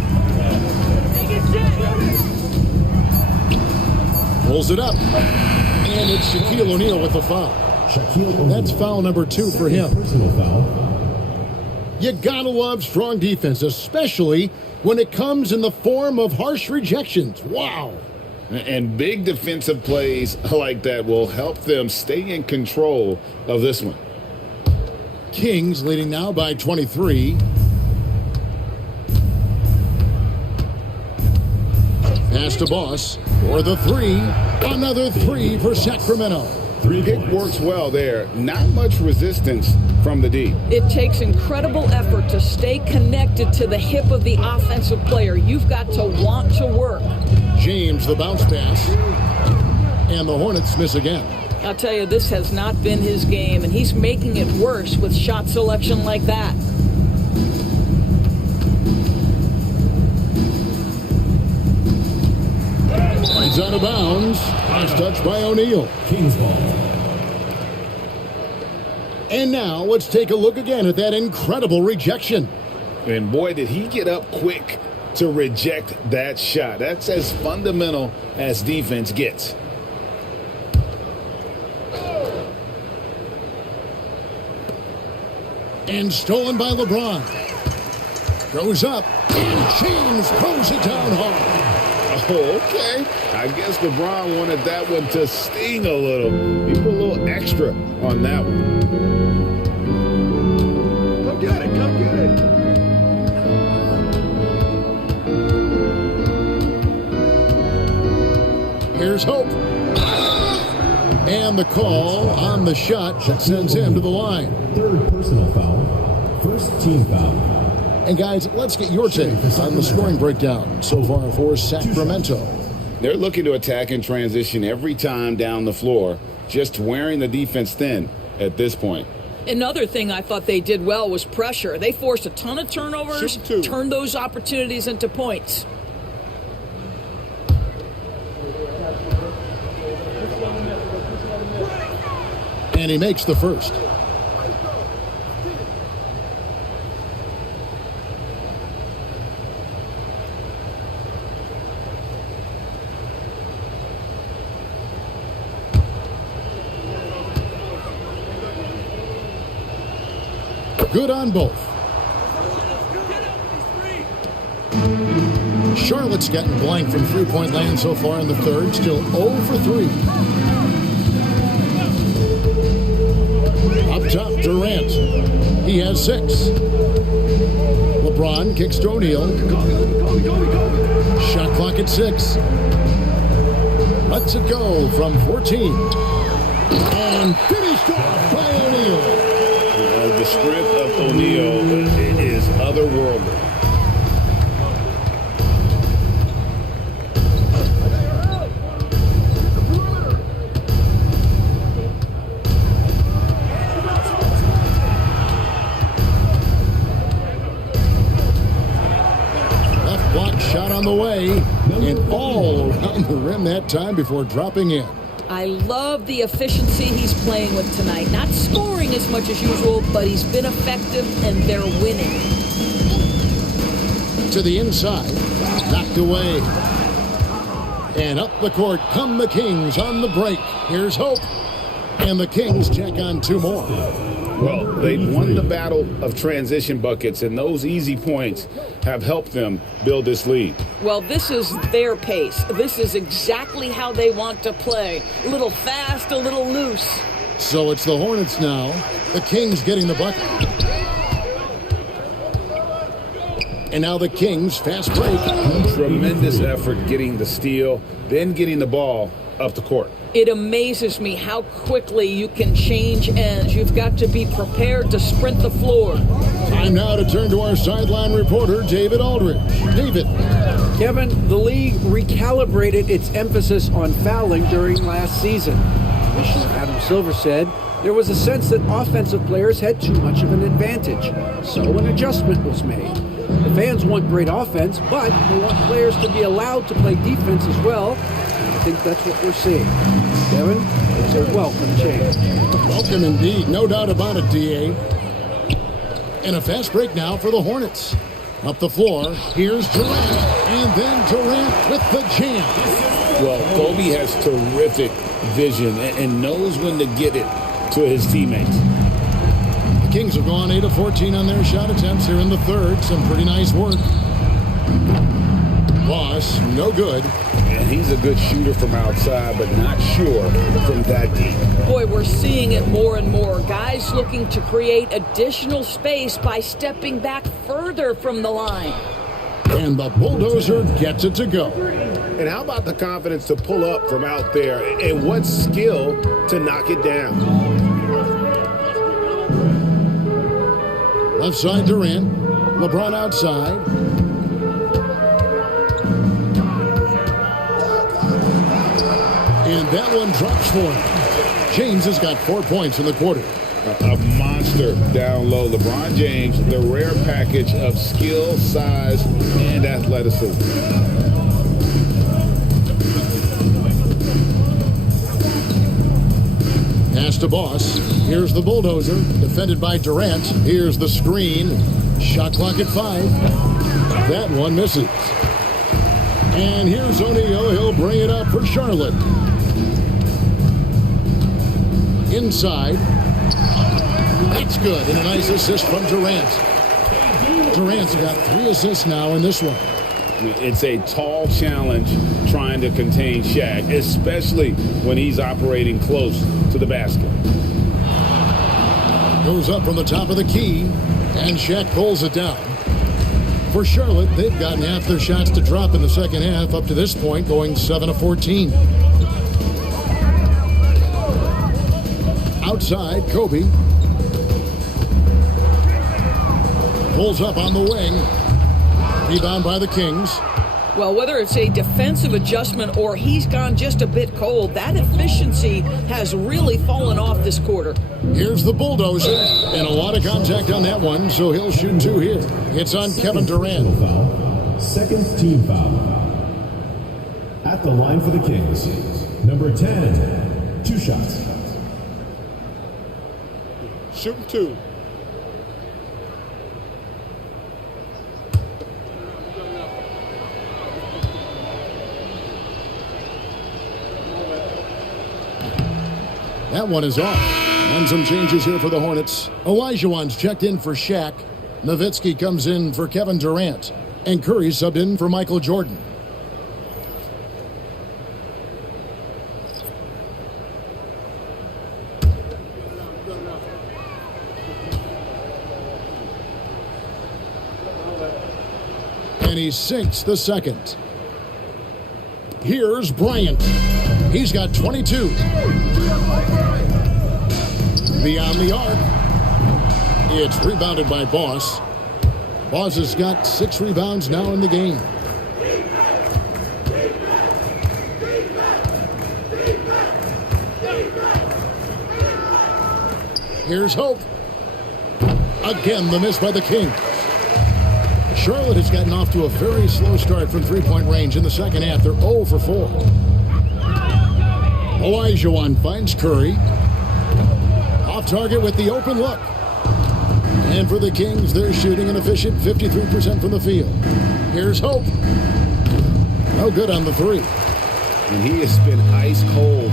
Pulls it up. And it's Shaquille O'Neal with the foul. That's foul number 2 for him. Personal foul. You gotta love strong defense, especially when it comes in the form of harsh rejections. Wow. And big defensive plays like that will help them stay in control of this one. Kings leading now by 23. Pass to Boss for the three. Another three for Sacramento. Pick works well there. Not much resistance from the D. It takes incredible effort to stay connected to the hip of the offensive player. You've got to want to work. James, the bounce pass. And the Hornets miss again. I'll tell you, this has not been his game, and he's making it worse with shot selection like that. He's out of bounds. Nice touch by O'Neal. Kings ball. And now let's take a look again at that incredible rejection. And boy, did he get up quick to reject that shot. That's as fundamental as defense gets. And stolen by LeBron. Goes up. And James throws it down hard. Oh, okay. I guess LeBron wanted that one to sting a little. He put a little extra on that one. Come get it. Come get it. Here's Hope. And the call on the shot sends him to the line. Third personal foul. First team foul. And guys, let's get your take on the scoring breakdown so far for Sacramento. They're looking to attack and transition every time down the floor, just wearing the defense thin at this point. Another thing I thought they did well was pressure. They forced a ton of turnovers, turned those opportunities into points. And he makes the first. Good on both. Charlotte's gotten blank from three-point land so far in the third. Still 0 for 3. Durant. He has 6. LeBron kicks to O'Neal. Shot clock at 6. Lets it go from 14. And finished off by O'Neal. The strength of O'Neal is otherworldly. Left block shot on the way. And all around the rim that time before dropping in. I love the efficiency he's playing with tonight. Not scoring as much as usual, but he's been effective and they're winning. To the inside, knocked away. And up the court come the Kings on the break. Here's Hope. And the Kings check on 2 more. Well, they've won the battle of transition buckets, and those easy points have helped them build this lead. Well, this is their pace. This is exactly how they want to play. A little fast, a little loose. So it's the Hornets now. The Kings getting the bucket. And now the Kings fast break. Tremendous effort getting the steal, then getting the ball up the court. It amazes me how quickly you can change ends. You've got to be prepared to sprint the floor. Time now to turn to our sideline reporter, David Aldridge. David. Kevin, the league recalibrated its emphasis on fouling during last season. Commissioner Adam Silver said there was a sense that offensive players had too much of an advantage. So an adjustment was made. The fans want great offense, but they want players to be allowed to play defense as well. I think that's what we're seeing. Kevin, it's a welcome change. Welcome indeed, no doubt about it, D.A. And a fast break now for the Hornets. Up the floor, here's Durant, and then Durant with the jam. Well, Kobe has terrific vision and knows when to get it to his teammates. The Kings have gone 8 of 14 on their shot attempts here in the third. Some pretty nice work. Boss, no good. And he's a good shooter from outside, but not sure from that deep. Boy, we're seeing it more and more. Guys looking to create additional space by stepping back further from the line. And the bulldozer gets it to go. And how about the confidence to pull up from out there? And what skill to knock it down? Left side Durant. LeBron outside. And that one drops for him. James has got 4 points in the quarter. A monster down low. LeBron James, the rare package of skill, size, and athleticism. Pass to Boss. Here's the bulldozer. Defended by Durant. Here's the screen. Shot clock at 5. That one misses. And here's O'Neal. He'll bring it up for Charlotte. Inside. That's good. And a nice assist from Durant. Durant's got 3 assists now in this one. It's a tall challenge trying to contain Shaq, especially when he's operating close to the basket. Goes up from the top of the key, and Shaq pulls it down. For Charlotte, they've gotten half their shots to drop in the second half up to this point, going 7 of 14. Outside, Kobe. Pulls up on the wing. Rebound by the Kings. Well, whether it's a defensive adjustment or he's gone just a bit cold, that efficiency has really fallen off this quarter. Here's the bulldozer, and a lot of contact on that one, so he'll shoot 2 here. It's on Kevin Durant. Second team foul. At the line for the Kings, number 10, 2 shots. Shooting 2. That one is off. And some changes here for the Hornets. Olajuwon's checked in for Shaq. Nowitzki comes in for Kevin Durant. And Curry subbed in for Michael Jordan. And he sinks the second. Here's Bryant. He's got 22. Beyond the arc. It's rebounded by Boss. Boss has got 6 rebounds now in the game. Here's Hope. Again, the miss by the Kings. Charlotte has gotten off to a very slow start from three-point range in the second half. They're 0 for 4. Olajuwon finds Curry. Off target with the open look. And for the Kings, they're shooting an efficient 53% from the field. Here's Hope. No good on the three. And he has been ice cold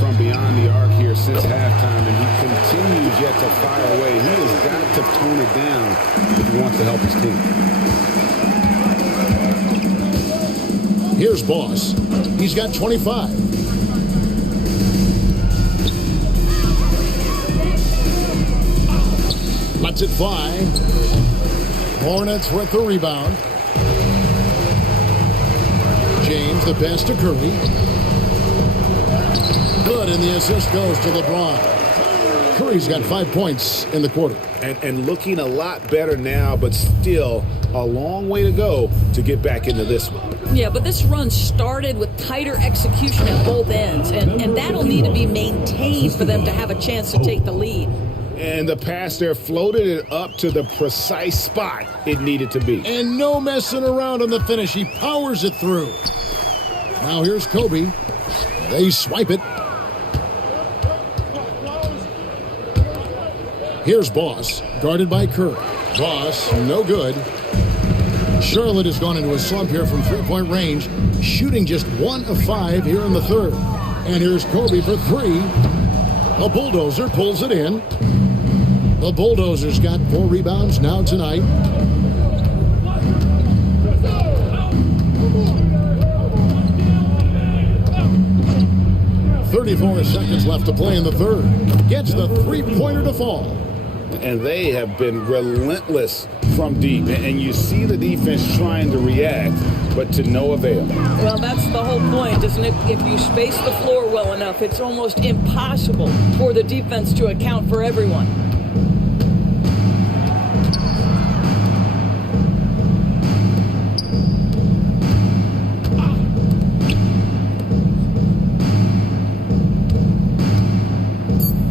from beyond the arc here since halftime, and he continues yet to fire away. He has got to tone it down if he wants to help his team. Here's Boss. He's got 25. Lets it fly. Hornets with the rebound. James, the pass to Curry. Good, and the assist goes to LeBron. Curry's got 5 points in the quarter. And looking a lot better now, but still a long way to go to get back into this one. Yeah, but this run started with tighter execution at both ends, and that'll need to be maintained for them to have a chance to take the lead. And the pass there floated it up to the precise spot it needed to be. And no messing around on the finish. He powers it through. Now here's Kobe. They swipe it. Here's Boss, guarded by Kerr. Boss, no good. Charlotte has gone into a slump here from three-point range, shooting just 1 of 5 here in the third. And here's Kobe for 3. A bulldozer pulls it in. The Bulldozers got 4 rebounds now tonight. .34 seconds left to play in the third. Gets the three-pointer to fall. And they have been relentless from deep. And you see the defense trying to react, but to no avail. Well, that's the whole point, isn't it? If you space the floor well enough, it's almost impossible for the defense to account for everyone.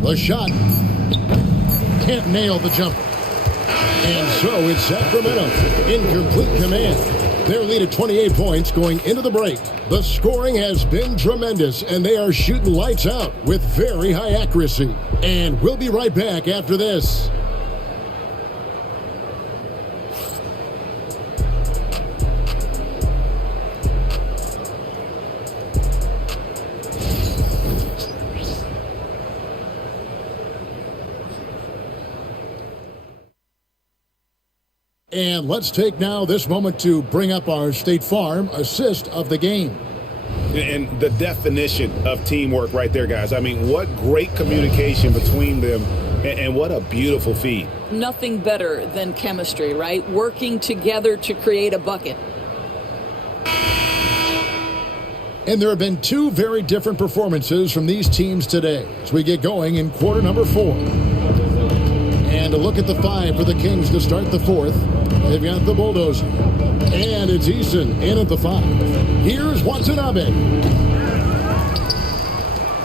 The shot. Can't nail the jumper. And so it's Sacramento in complete command. Their lead at 28 points going into the break. The scoring has been tremendous, and they are shooting lights out with very high accuracy. And we'll be right back after this. And let's take now this moment to bring up our State Farm assist of the game. And the definition of teamwork right there, guys. I mean, what great communication between them, and what a beautiful feed. Nothing better than chemistry, right? Working together to create a bucket. And there have been 2 very different performances from these teams today as we get going in quarter number 4. And a look at the 5 for the Kings to start the fourth. They've got the bulldozer. And it's Eason in at the 5. Here's Watanabe.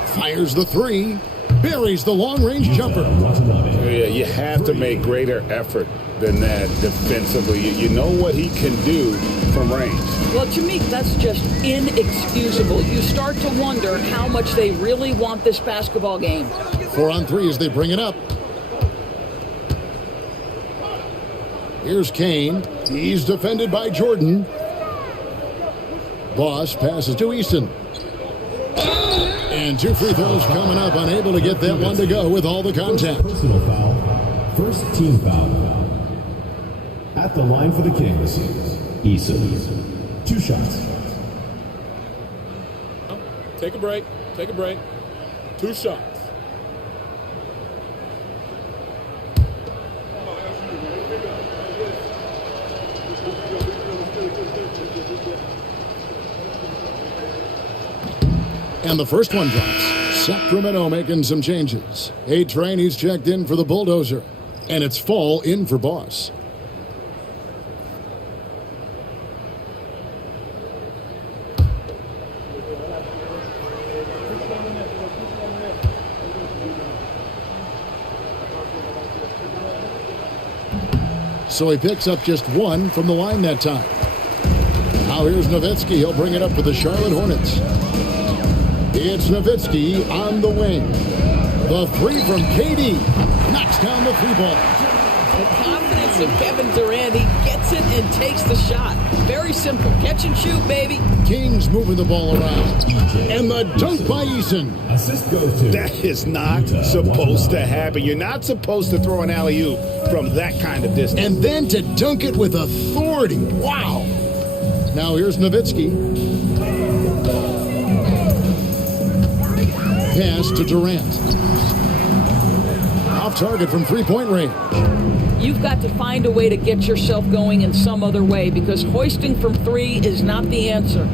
Fires the 3. Buries the long-range jumper. Yeah, you have to make greater effort than that defensively. You know what he can do from range. Well, to me, that's just inexcusable. You start to wonder how much they really want this basketball game. 4 on 3 as they bring it up. Here's Kane. He's defended by Jordan. Boss passes to Easton. And 2 free throws coming up. Unable to get that one to go with all the contact. Personal foul. First team foul. At the line for the Kings, Eason. 2 shots. Take a break. Take a break. 2 shots. And the first one drops. Sacramento making some changes. A-Train, he's checked in for the Bulldozer. And it's Fall in for Boss. So he picks up just one from the line that time. Now here's Nowitzki. He'll bring it up for the Charlotte Hornets. It's Nowitzki on the wing. The three from KD. Knocks down the three ball. The confidence of Kevin Durant. He gets it and takes the shot. Very simple. Catch and shoot, baby. Kings moving the ball around. And the dunk by Eason. Assist goes to. That is not supposed to happen. You're not supposed to throw an alley-oop from that kind of distance. And then to dunk it with authority. Wow. Now here's Nowitzki. Pass to Durant. Off target from three-point range. You've got to find a way to get yourself going in some other way because hoisting from three is not the answer.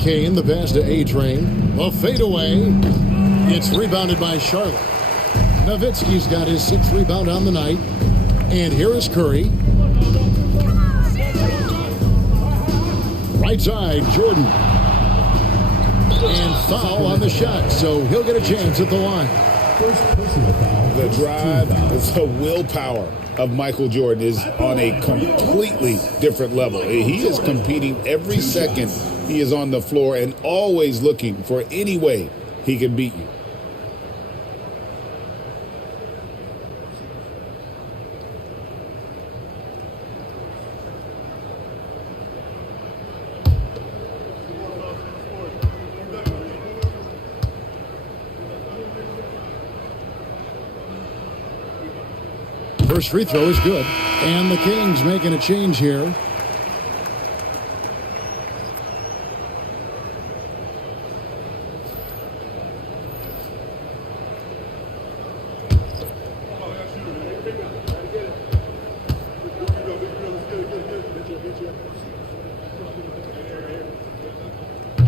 Kane, the pass to A-Train. A fadeaway. It's rebounded by Charlotte. Nowitzki's got his sixth rebound on the night. And here is Curry. Right side, Jordan. And foul on the shot, so he'll get a chance at the line. The drive, the willpower of Michael Jordan is on a completely different level. He is competing every second he is on the floor and always looking for any way he can beat you. First free throw is good. And the Kings making a change here.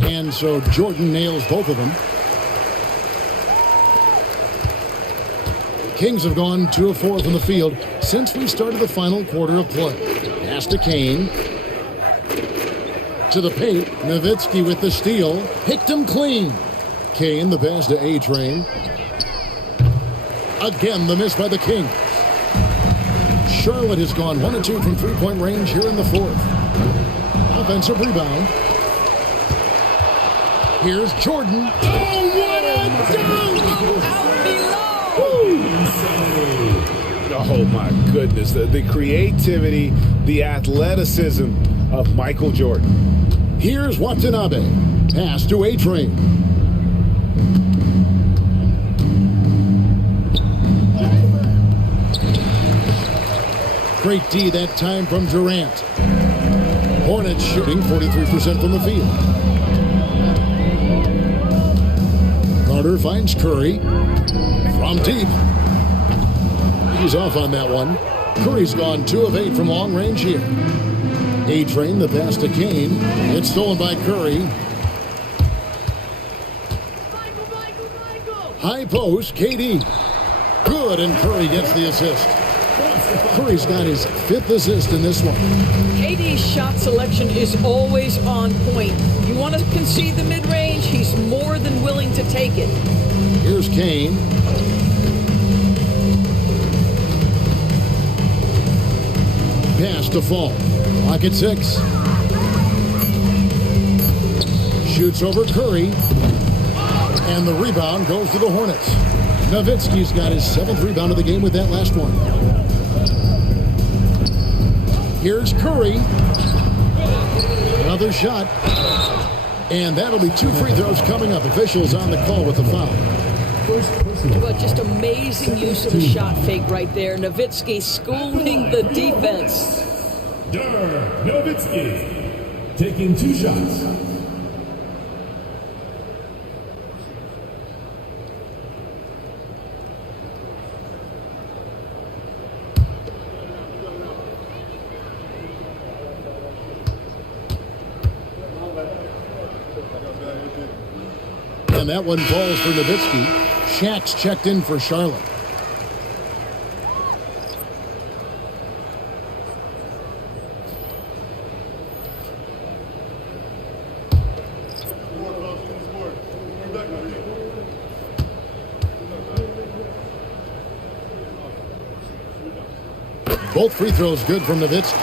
And so Jordan nails both of them. Kings have gone 2 of 4 from the field since we started the final quarter of play. Pass to Kane. To the paint. Nowitzki with the steal. Picked him clean. Kane, the pass to A-Train. Again, the miss by the Kings. Charlotte has gone 1 of 2 from three-point range here in the fourth. Offensive rebound. Here's Jordan. Oh, what a dunk! Out below! Oh, my goodness. The creativity, the athleticism of Michael Jordan. Here's Watanabe. Pass to A-Train. Great D that time from Durant. Hornets shooting 43% from the field. Carter finds Curry. From deep. He's off on that one. Curry's gone 2 of 8 from long range here. A-Train, the pass to Kane. It's stolen by Curry. High post, KD. Good, and Curry gets the assist. Curry's got his 5th assist in this one. KD's shot selection is always on point. You want to concede the mid-range, he's more than willing to take it. Here's Kane. Pass to Fall. Clock at 6. Shoots over Curry. And the rebound goes to the Hornets. Nowitzki's got his 7th rebound of the game with that last one. Here's Curry. Another shot. And that'll be 2 free throws coming up. Officials on the call with the foul. Well, just amazing use of the shot fake right there. Nowitzki schooling the defense. Nowitzki taking 2 shots. And that one falls for Nowitzki. Shaq's checked in for Charlotte. Both free throws good from Nowitzki.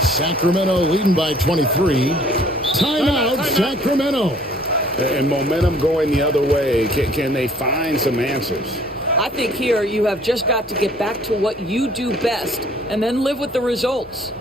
Sacramento leading by 23. Timeout, Sacramento. And momentum going the other way. Can they find some answers? I think here you have just got to get back to what you do best and then live with the results.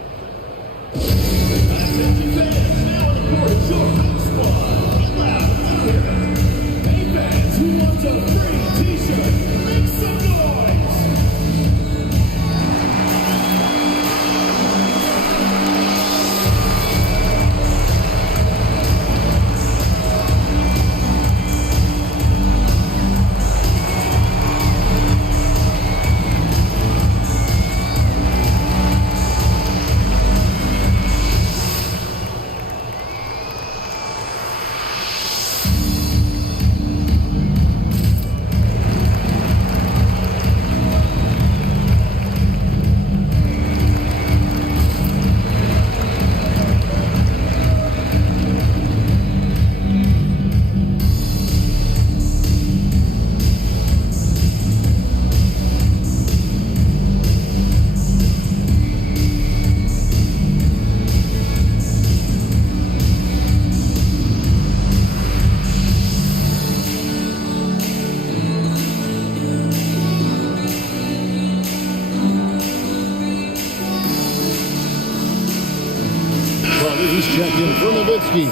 Check in for Nowitzki.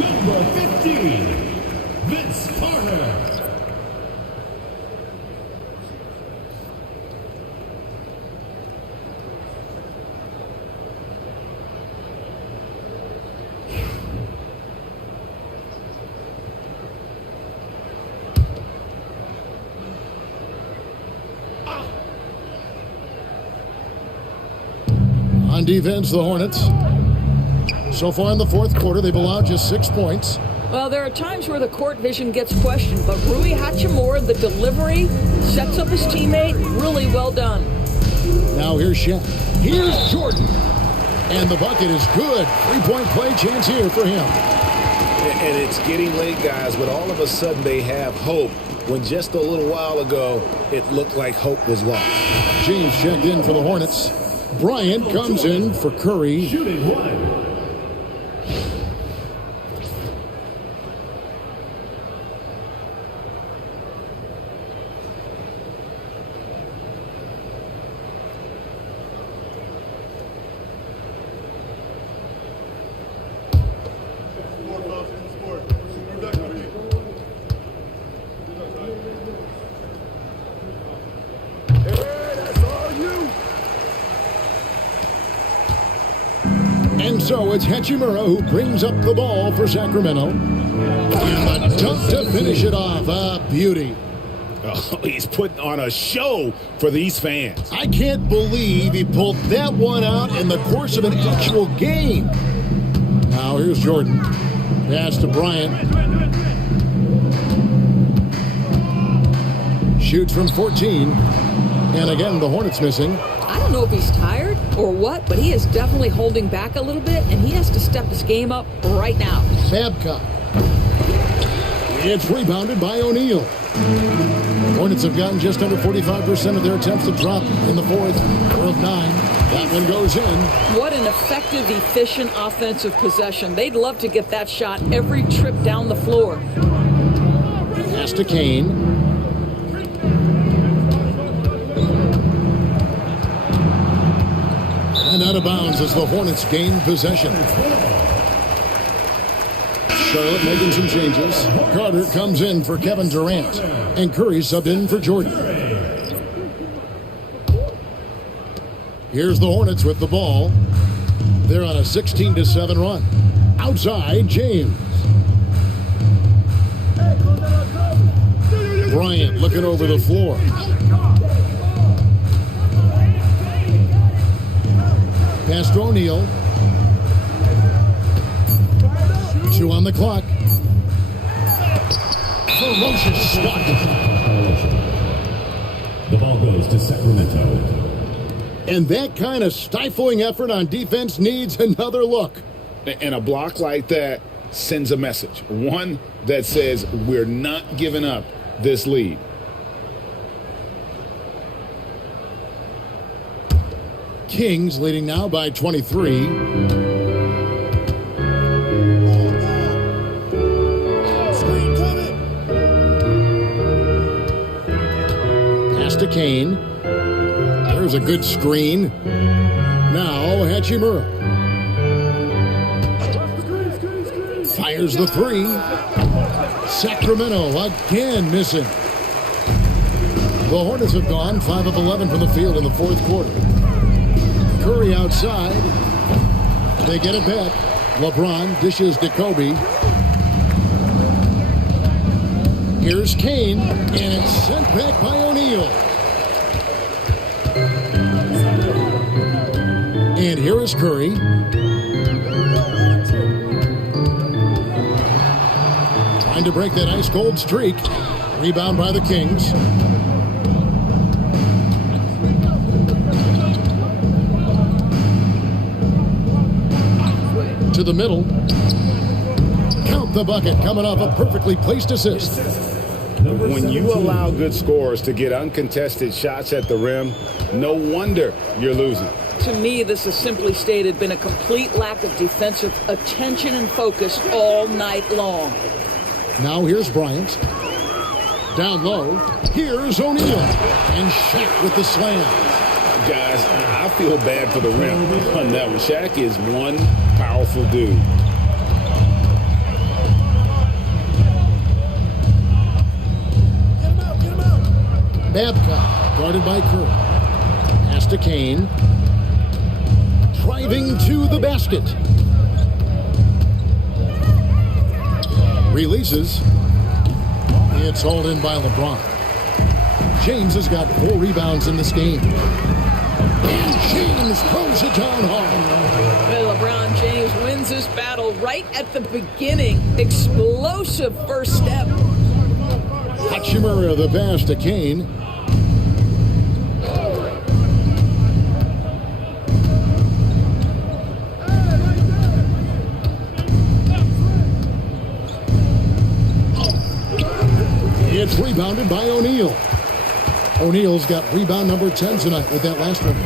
Number 15, Vince Carter. On defense, the Hornets. So far in the fourth quarter, they've allowed just 6 points. Well, there are times where the court vision gets questioned, but Rui Hachimura, the delivery, sets up his teammate. Really well done. Now here's Shaq. Here's Jordan. And the bucket is good. 3-point play chance here for him. And it's getting late, guys, but all of a sudden they have hope, when just a little while ago, it looked like hope was lost. James checked in for the Hornets. Bryant comes in for Curry. Shooting one. And so it's Hachimura who brings up the ball for Sacramento. And a dunk to finish it off. A beauty. Oh, he's putting on a show for these fans. I can't believe he pulled that one out in the course of an actual game. Now here's Jordan. Pass to Bryant. Shoots from 14. And again, the Hornets missing. I don't know if he's tired or what, but he is definitely holding back a little bit, and he has to step his game up right now. Babcock. It's rebounded by O'Neal. Hornets have gotten just under 45% of their attempts to drop in the fourth. 4 of 9. That one goes in. What an effective, efficient offensive possession. They'd love to get that shot every trip down the floor. Pass to Kane. And out of bounds as the Hornets gain possession. Charlotte making some changes. Carter comes in for Kevin Durant. And Curry subbed in for Jordan. Here's the Hornets with the ball. They're on a 16-7 run. Outside, James. Bryant looking over the floor. Pass to O'Neal. 2 on the clock. ferocious start. The ball goes to Sacramento. And that kind of stifling effort on defense needs another look. And a block like that sends a message. One that says we're not giving up this lead. Kings leading now by 23. Pass to Kane. There's a good screen. Now Hachimura. Fires the three. Sacramento again missing. The Hornets have gone 5 of 11 from the field in the fourth quarter. Curry outside. They get it back. LeBron dishes to Kobe. Here's Kane, and it's sent back by O'Neal. And here is Curry. Trying to break that ice-cold streak. Rebound by the Kings. To the middle. Count the bucket, coming off a perfectly placed assist. When you allow good scorers to get uncontested shots at the rim, no wonder you're losing. To me, this is simply stated been a complete lack of defensive attention and focus all night long. Now here's Bryant. Down low. Here's O'Neal. And Shaq with the slam. Guys, I feel bad for the rim on that one. Shaq is one powerful dude. Babcock, guarded by Curry. Pass to Kane. Driving to the basket. Releases. It's hauled in by LeBron. James has got 4 rebounds in this game. And James throws it down hard. Well, LeBron James wins this battle right at the beginning. Explosive first step. Hachimura the pass to Kane. It's rebounded by O'Neal. O'Neal's got rebound number 10 tonight with that last one.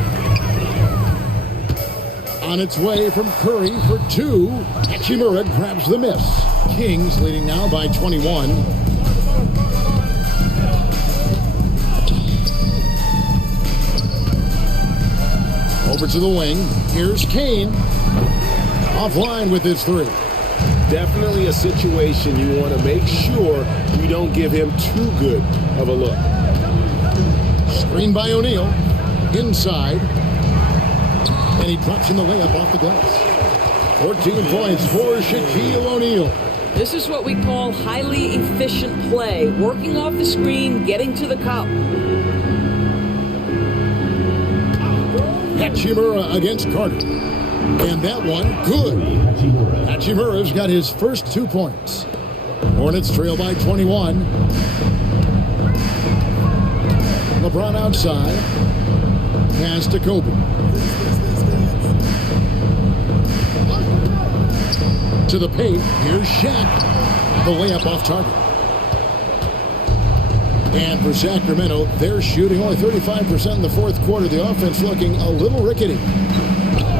On its way from Curry for 2. Hachimura grabs the miss. Kings leading now by 21. Over to the wing. Here's Kane. Offline with his 3. Definitely a situation you want to make sure you don't give him too good of a look. Screen by O'Neal. Inside. And he drops in the layup off the glass. 14 points for Shaquille O'Neal. This is what we call highly efficient play. Working off the screen, getting to the cup. Hachimura against Carter. And that one, good. Hachimura's got his first 2 points. Hornets trail by 21. LeBron outside. Pass to Kobe. To the paint. Here's Shaq. The layup off target. And for Sacramento, they're shooting only 35% in the fourth quarter. The offense looking a little rickety.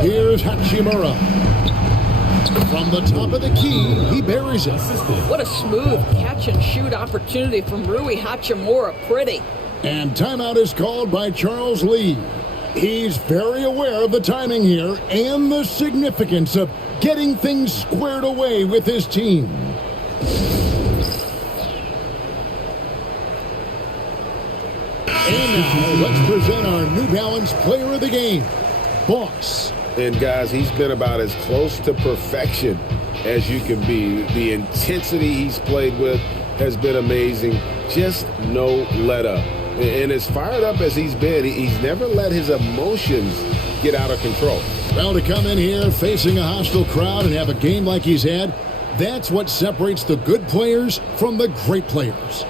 Here's Hachimura. From the top of the key, he buries it. What a smooth catch-and-shoot opportunity from Rui Hachimura. Pretty. And timeout is called by Charles Lee. He's very aware of the timing here and the significance of getting things squared away with his team. And now, let's present our New Balance Player of the Game, Boss. And guys, he's been about as close to perfection as you can be. The intensity he's played with has been amazing. Just no let up. And as fired up as he's been, he's never let his emotions get out of control. Well, to come in here facing a hostile crowd and have a game like he's had, That's what separates the good players from the great players.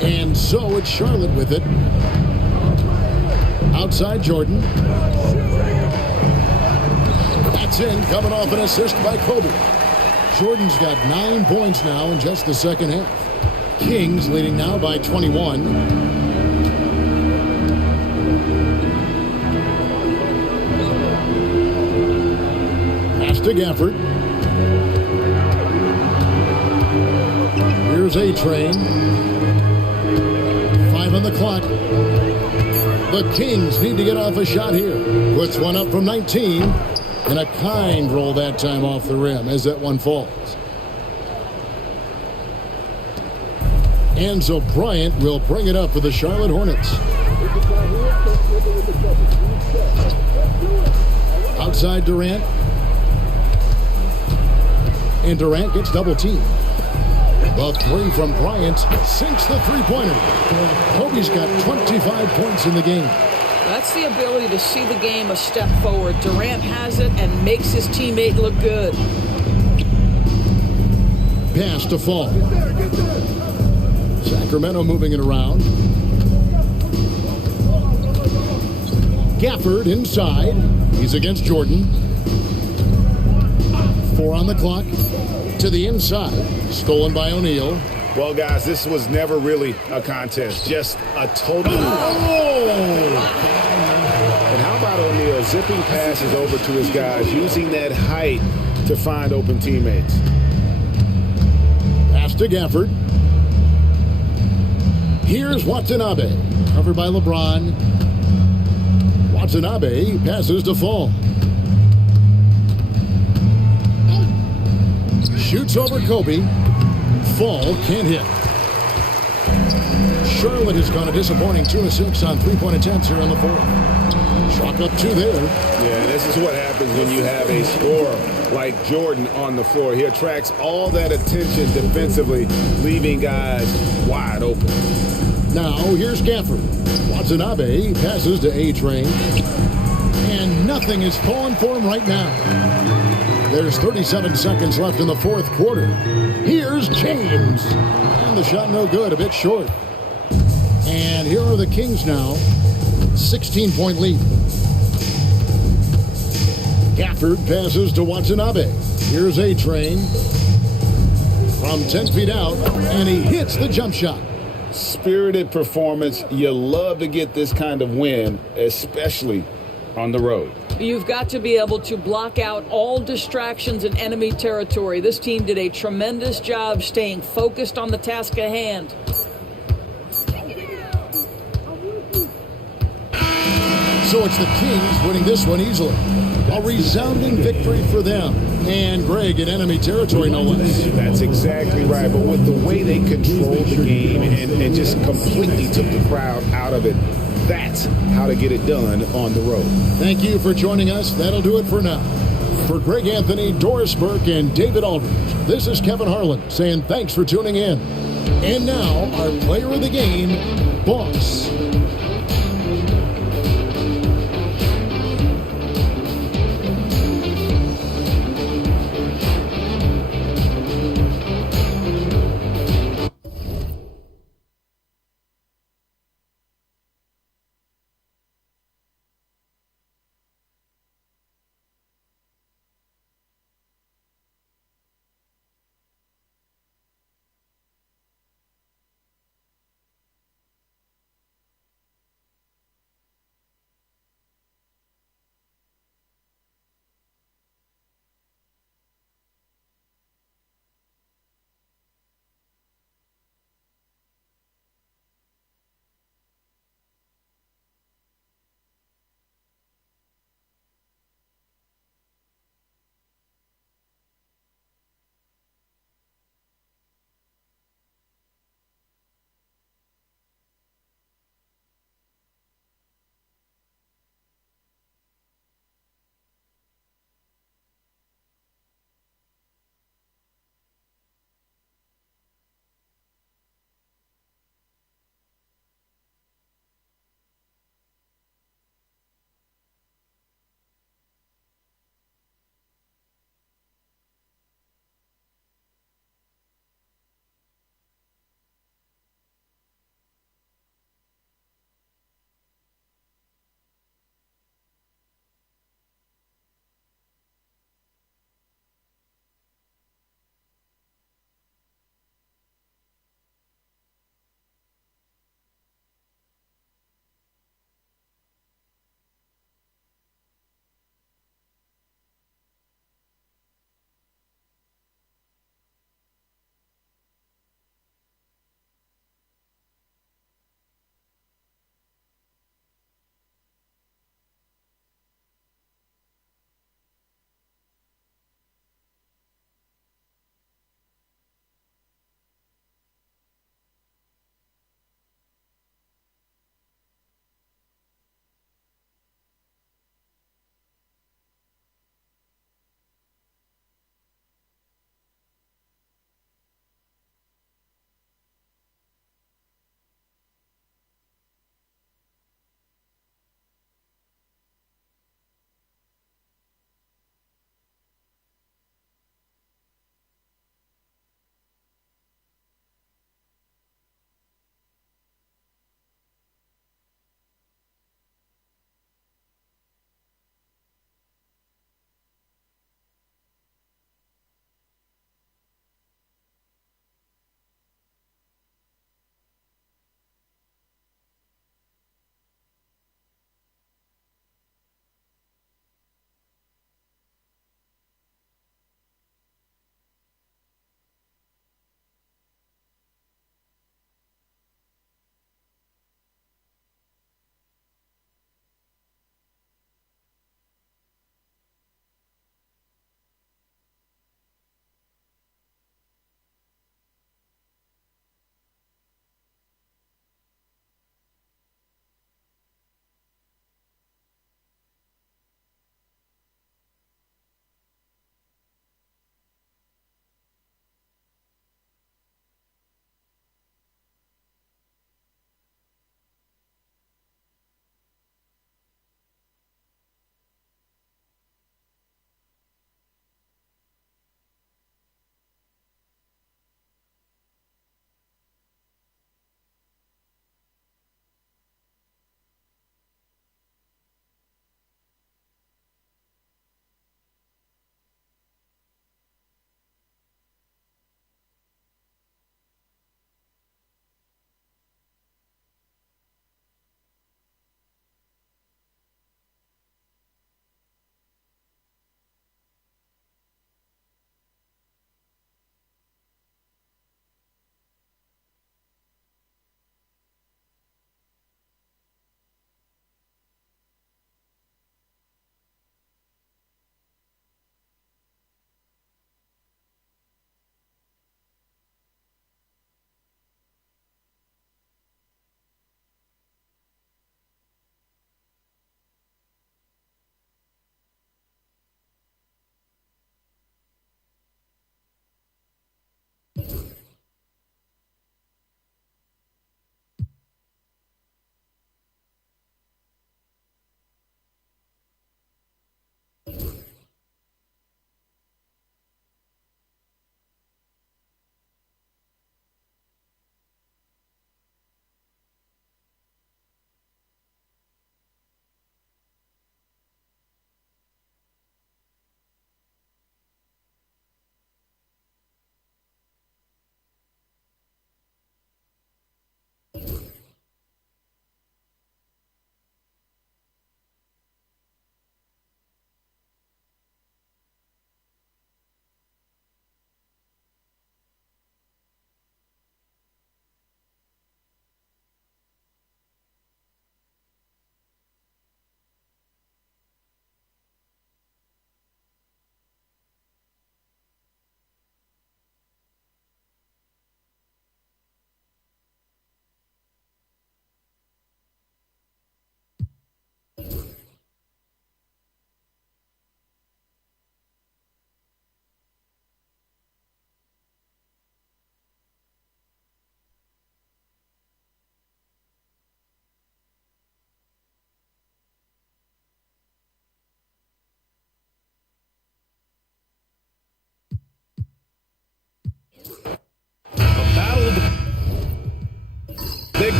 And so it's Charlotte with it. Outside Jordan. That's in, coming off an assist by Kobe. Jordan's got 9 points now in just the second half. Kings leading now by 21. Pass to Gafford. Here's A-Train. 5 on the clock. The Kings need to get off a shot here. Puts one up from 19. And a kind roll that time off the rim as that one falls. Enzo Bryant will bring it up for the Charlotte Hornets. Outside Durant. And Durant gets double teamed. The three from Bryant sinks the three-pointer. Kobe's got 25 points in the game. That's the ability to see the game a step forward. Durant has it and makes his teammate look good. Pass to Fall. Sacramento moving it around. Gafford inside. He's against Jordan. 4 on the clock. To the inside. Stolen by O'Neal. Well, guys, this was never really a contest. Just a total... And how about O'Neal zipping passes over to his guys, using that height to find open teammates. Pass to Gafford. Here's Watanabe. Covered by LeBron. Watanabe passes to Fall. Shoots over Kobe. Fall can't hit. Charlotte has gone a disappointing 2 of 6 on three-point attempts here in the fourth. Chalk up 2 there. Yeah, this is what happens when you have a scorer like Jordan on the floor. He attracts all that attention defensively, leaving guys wide open. Now, here's Gafford. Watanabe passes to A-Train. And nothing is falling for him right now. There's 37 seconds left in the fourth quarter. Here's James. And the shot no good, a bit short. And here are the Kings now. 16-point lead. Gafford passes to Watanabe. Here's A-Train. From 10 feet out, and he hits the jump shot. Spirited performance. You love to get this kind of win, especially on the road. You've got to be able to block out all distractions in enemy territory. This team did a tremendous job staying focused on the task at hand. So it's the Kings winning this one easily. A resounding victory for them. And Greg in enemy territory, no less. That's exactly right. But with the way they controlled the game and just completely took the crowd out of it, that's how to get it done on the road. Thank you for joining us. That'll do it for now. For Greg Anthony, Doris Burke, and David Aldridge, this is Kevin Harlan saying thanks for tuning in. And now, our player of the game, Boss.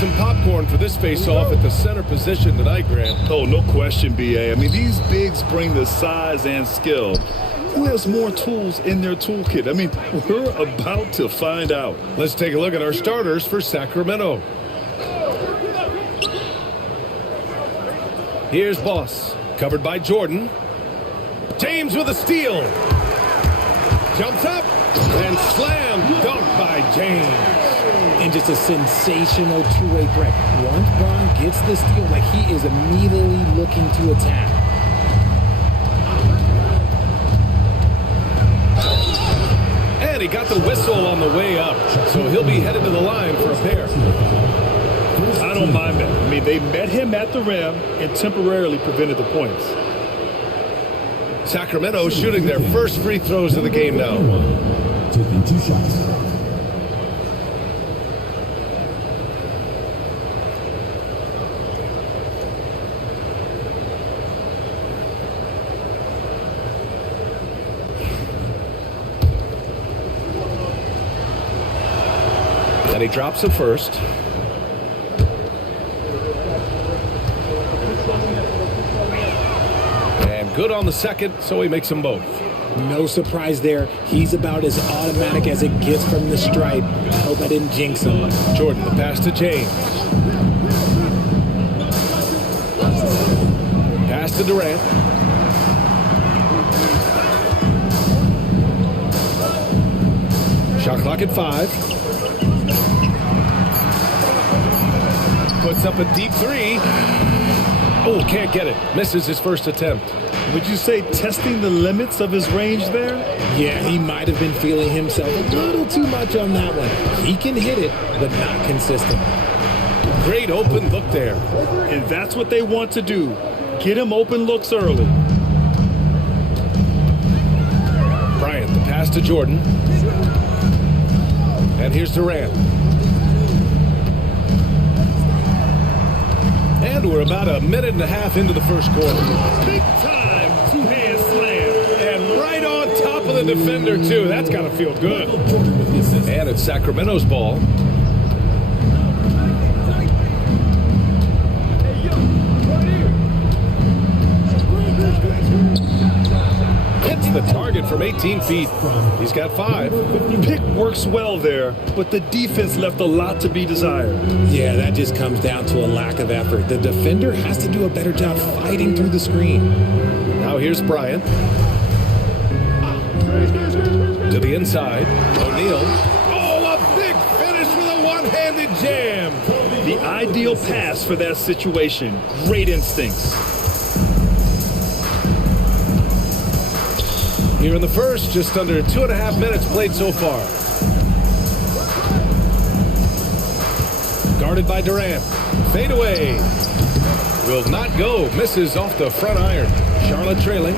some popcorn for this face-off at the center position tonight, Grant. Oh, no question, BA. I mean, these bigs bring the size and skill. Who has more tools in their toolkit? I mean, we're about to find out. Let's take a look at our starters for Sacramento. Here's Boss, covered by Jordan. James with a steal. Jumps up and slam dunk by James. And just a sensational two-way threat. Once Braun gets the steal, like he is immediately looking to attack. And he got the whistle on the way up, so he'll be headed to the line for a pair. I don't mind that. I mean, they met him at the rim and temporarily prevented the points. Sacramento shooting their first free throws of the game now. Taking 2 shots. And he drops the first. And good on the second, so he makes them both. No surprise there. He's about as automatic as it gets from the stripe. I hope I didn't jinx him. Jordan, the pass to James. Pass to Durant. Shot clock at 5. Puts up a deep three. Oh, can't get it. Misses his first attempt. Would you say testing the limits of his range there? Yeah, he might have been feeling himself a little too much on that one. He can hit it, but not consistent. Great open look there. And that's what they want to do. Get him open looks early. Bryant, the pass to Jordan. And here's Durant. And we're about a minute and a half into the first quarter. Big time two-hand slam. And right on top of the defender, too. That's got to feel good. And it's Sacramento's ball. Hits the target from 18 feet. He's got 5. Pick works well there, but the defense left a lot to be desired. Yeah, that just comes down to a lack of effort. The defender has to do a better job fighting through the screen. Now here's Bryant. To the inside. O'Neal. Oh, a big finish with a one-handed jam. The ideal pass for that situation. Great instincts. Here in the first, just under 2.5 minutes played so far. Guarded by Durant. Fade away. Will not go. Misses off the front iron. Charlotte trailing.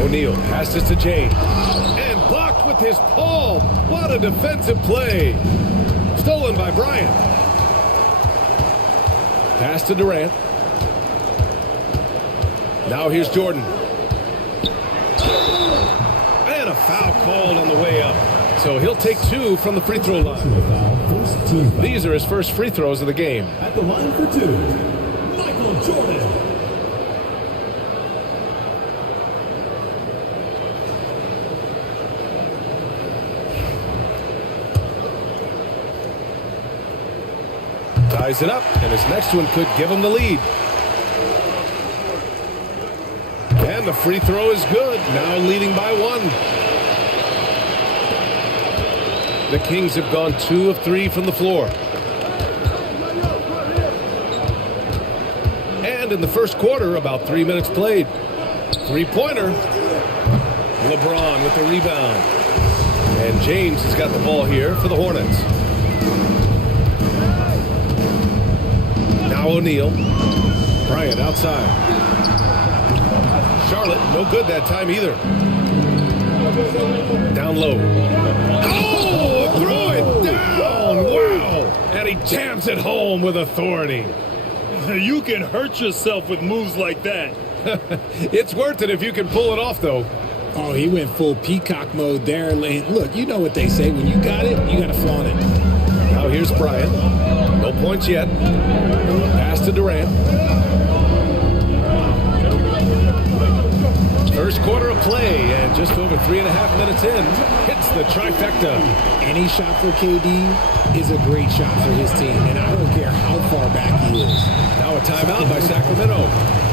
O'Neal passes to James. And blocked with his palm. What a defensive play. Stolen by Bryant. Pass to Durant. Now here's Jordan. And a foul called on the way up. So he'll take 2 from the free throw line. These are his first free throws of the game. At the line for 2, Michael Jordan. Ties it up, and his next one could give him the lead. And the free throw is good. Now leading by 1. The Kings have gone 2 of 3 from the floor. And in the first quarter, about 3 minutes played. Three-pointer. LeBron with the rebound. And James has got the ball here for the Hornets. Now O'Neal. Bryant outside. Charlotte, no good that time either. Down low. Oh, throw it down. Wow. And he jams it home with authority. You can hurt yourself with moves like that. It's worth it if you can pull it off, though. Oh, he went full peacock mode there. Look, you know what they say. When you got it, you got to flaunt it. Now here's Bryant. No points yet. Pass to Durant. First quarter of play, and just over 3.5 minutes in, hits the trifecta. Any shot for KD is a great shot for his team, and I don't care how far back he is. Now a timeout by Sacramento.